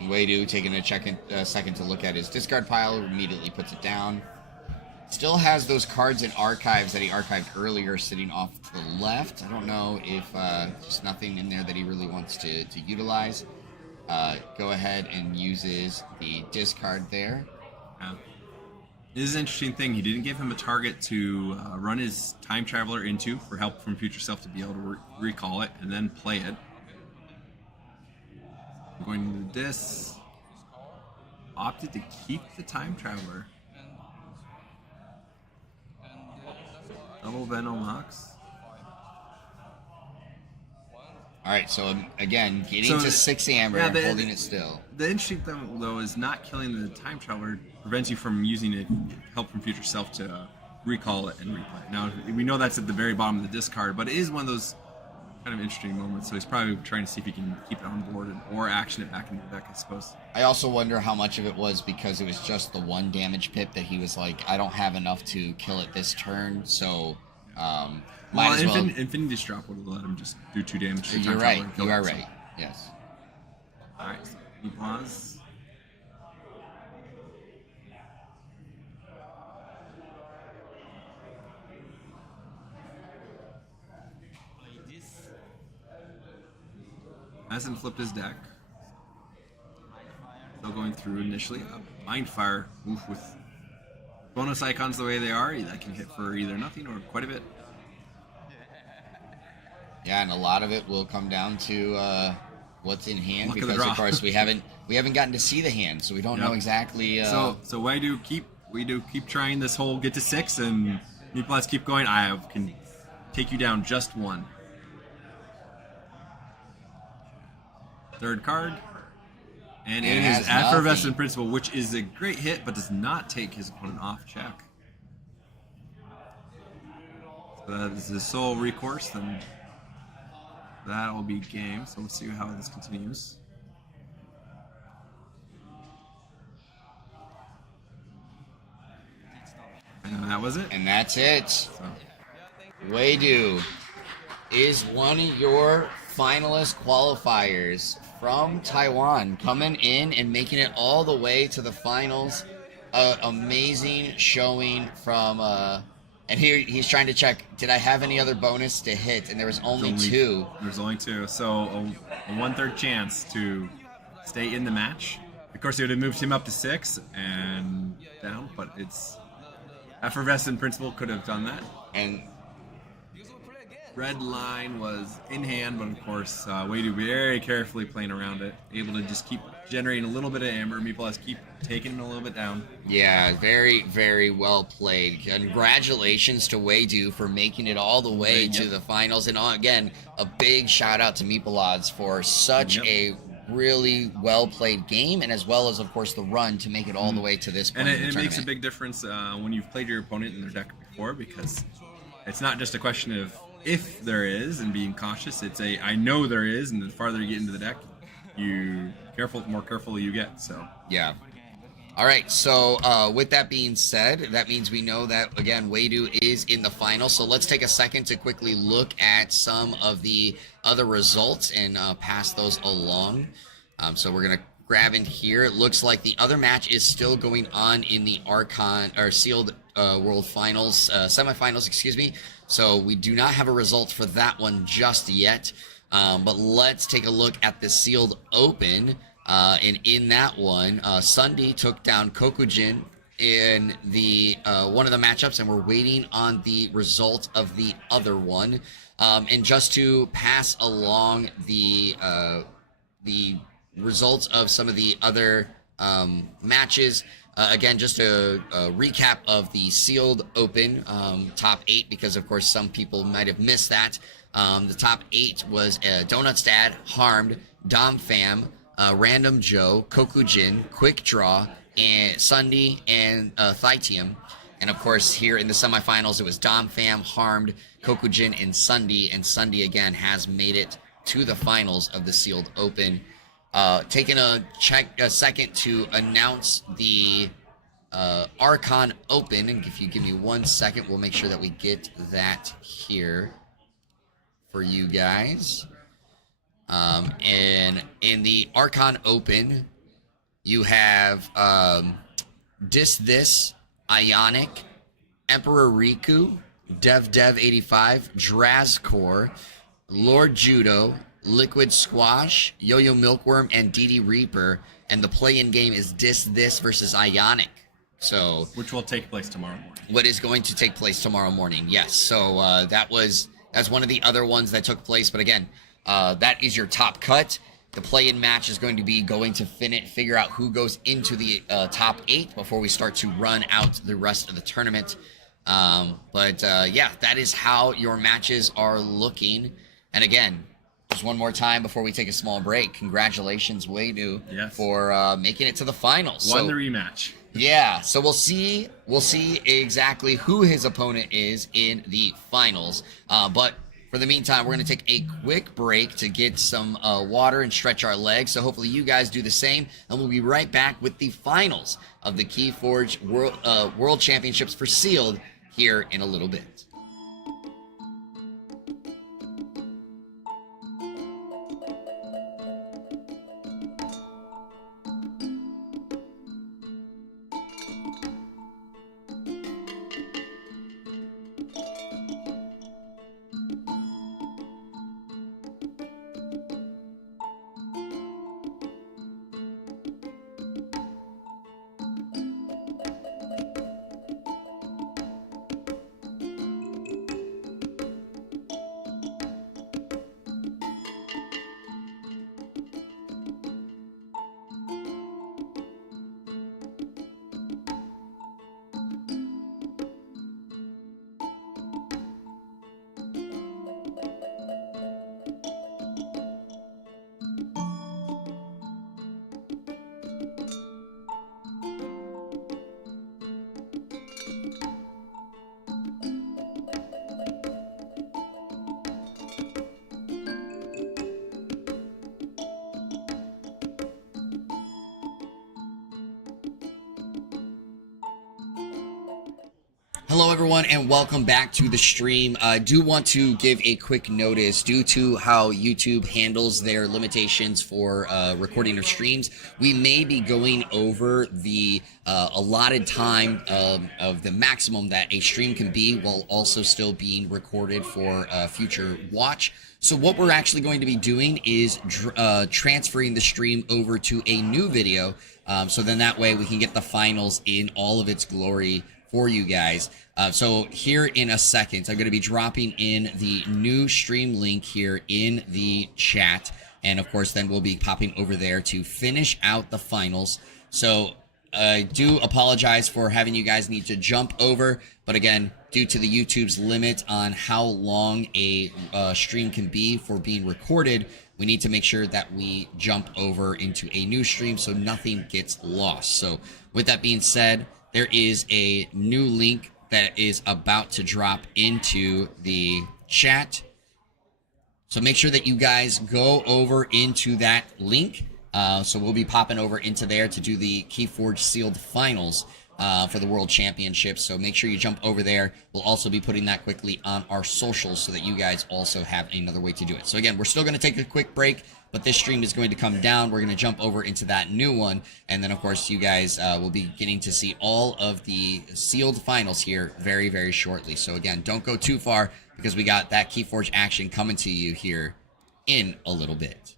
Wadu taking a second to look at his discard pile, immediately puts it down. Still has those cards in archives that he archived earlier sitting off to the left. I don't know if there's nothing in there that he really wants to utilize. Go ahead and uses the discard there. Yeah. This is an interesting thing. He didn't give him a target to run his Time Traveler into for help from Future Self to be able to recall it and then play it. Going to the disc. Opted to keep the Time Traveler. Double Venomox. Alright, so again, getting to 6 Amber and holding it still. The interesting thing, though, is not killing the Time Traveler prevents you from using it, help from Future Self to recall it and replay. Now, we know that's at the very bottom of the discard, but it is one of those kind of interesting moments, so he's probably trying to see if he can keep it on board or action it back into the deck, I suppose. I also wonder how much of it was because it was just the 1 damage pip that he was like, I don't have enough to kill it this turn, so might as well. Infinity's Drop would have let him just do 2 damage to You're Time right, Traveler and kill you it, are so. right, yes. Alright, so he pause. Play this. Hasn't flipped his deck. Still going through initially. Mindfire, oof, with bonus icons the way they are, that can hit for either nothing or quite a bit. Yeah, and a lot of it will come down to what's in hand Luck of the because draw. of course we haven't gotten to see the hand, so we don't know exactly. So we do keep trying this whole get to 6, and Meatblasts keep going. I can take you down just 1. Third card. And it is Effervescent Principle, which is a great hit, but does not take his opponent off check. So that is his sole recourse, then that will be game. So we'll see how this continues. And that was it. And that's it. So, Wadu is one of your finalist qualifiers from Taiwan, coming in and making it all the way to the finals. Amazing showing from and here he's trying to check, did I have any other bonus to hit? And there was only 2. There's only 2. So a 1/3 chance to stay in the match. Of course, it would have moved him up to 6 and down, but it's Effervescent Principle could have done that. And red line was in hand, but of course, Wadu very carefully playing around it, able to just keep generating a little bit of amber. Meeple has keep taking him a little bit down. Yeah, very, very well played. Congratulations to Wadu for making it all the way to the finals. And again, a big shout out to Meeple Odds for such a really well played game, and as well as, of course, the run to make it all the way to this point. And it makes a big difference when you've played your opponent in their deck before, because it's not just a question of if there is and being cautious. It's a I know there is, and the farther you get into the deck, more careful you get. So yeah. All right, so with that being said, that means we know that, again, Wadu is in the final. So let's take a second to quickly look at some of the other results and pass those along. So we're going to grab in here. It looks like the other match is still going on in the Archon, or Sealed World Finals, semifinals, excuse me. So we do not have a result for that one just yet. But let's take a look at the Sealed Open. And in that one, Sunday took down Kokujin in the one of the matchups, and we're waiting on the result of the other one. And just to pass along the results of some of the other matches, again, just a recap of the Sealed Open top 8, because of course some people might have missed that. The top 8 was Donut's Dad, Harmed, Dom Fam, Random Joe, Kokujin, Quick Draw, and Sunday, and Thytium. And of course, here in the semifinals, it was Dom Fam, Harmed, Kokujin, and Sunday again has made it to the finals of the Sealed Open. Taking a second to announce the Archon Open, and if you give me 1 second, we'll make sure that we get that here for you guys. And in the Archon Open, you have This, Ionic, Emperor Riku, Dev85, Drazcore, Lord Judo, Liquid Squash, Yo-Yo Milkworm, and DD Reaper. And the play-in game is This versus Ionic. So, which will take place tomorrow morning. What is going to take place tomorrow morning? Yes. So that's one of the other ones that took place. But again, that is your top cut. The play-in match is going to be going to figure out who goes into the top 8 before we start to run out the rest of the tournament. Yeah, that is how your matches are looking. And again, just one more time before we take a small break. Congratulations, Wadu, for making it to the finals. Won the rematch. Yeah, so we'll see exactly who his opponent is in the finals. But for the meantime, we're going to take a quick break to get some water and stretch our legs. So hopefully you guys do the same, and we'll be right back with the finals of the KeyForge World Championships for Sealed here in a little bit. Hello everyone, and welcome back to the stream. I do want to give a quick notice. Due to how YouTube handles their limitations for recording their streams, we may be going over the allotted time of the maximum that a stream can be, while also still being recorded for future watch. So what we're actually going to be doing is transferring the stream over to a new video, so then that way we can get the finals in all of its glory for you guys. So here in a second, I'm going to be dropping in the new stream link here in the chat. And of course, then we'll be popping over there to finish out the finals. So I do apologize for having you guys need to jump over. But again, due to the YouTube's limit on how long a stream can be for being recorded, we need to make sure that we jump over into a new stream so nothing gets lost. So with that being said, there is a new link that is about to drop into the chat. So make sure that you guys go over into that link. So we'll be popping over into there to do the KeyForge Sealed Finals for the World Championships. So make sure you jump over there. We'll also be putting that quickly on our socials so that you guys also have another way to do it. So again, we're still going to take a quick break, but this stream is going to come down. We're going to jump over into that new one. And then, of course, you guys will be getting to see all of the sealed finals here very, very shortly. So again, don't go too far because we got that KeyForge action coming to you here in a little bit.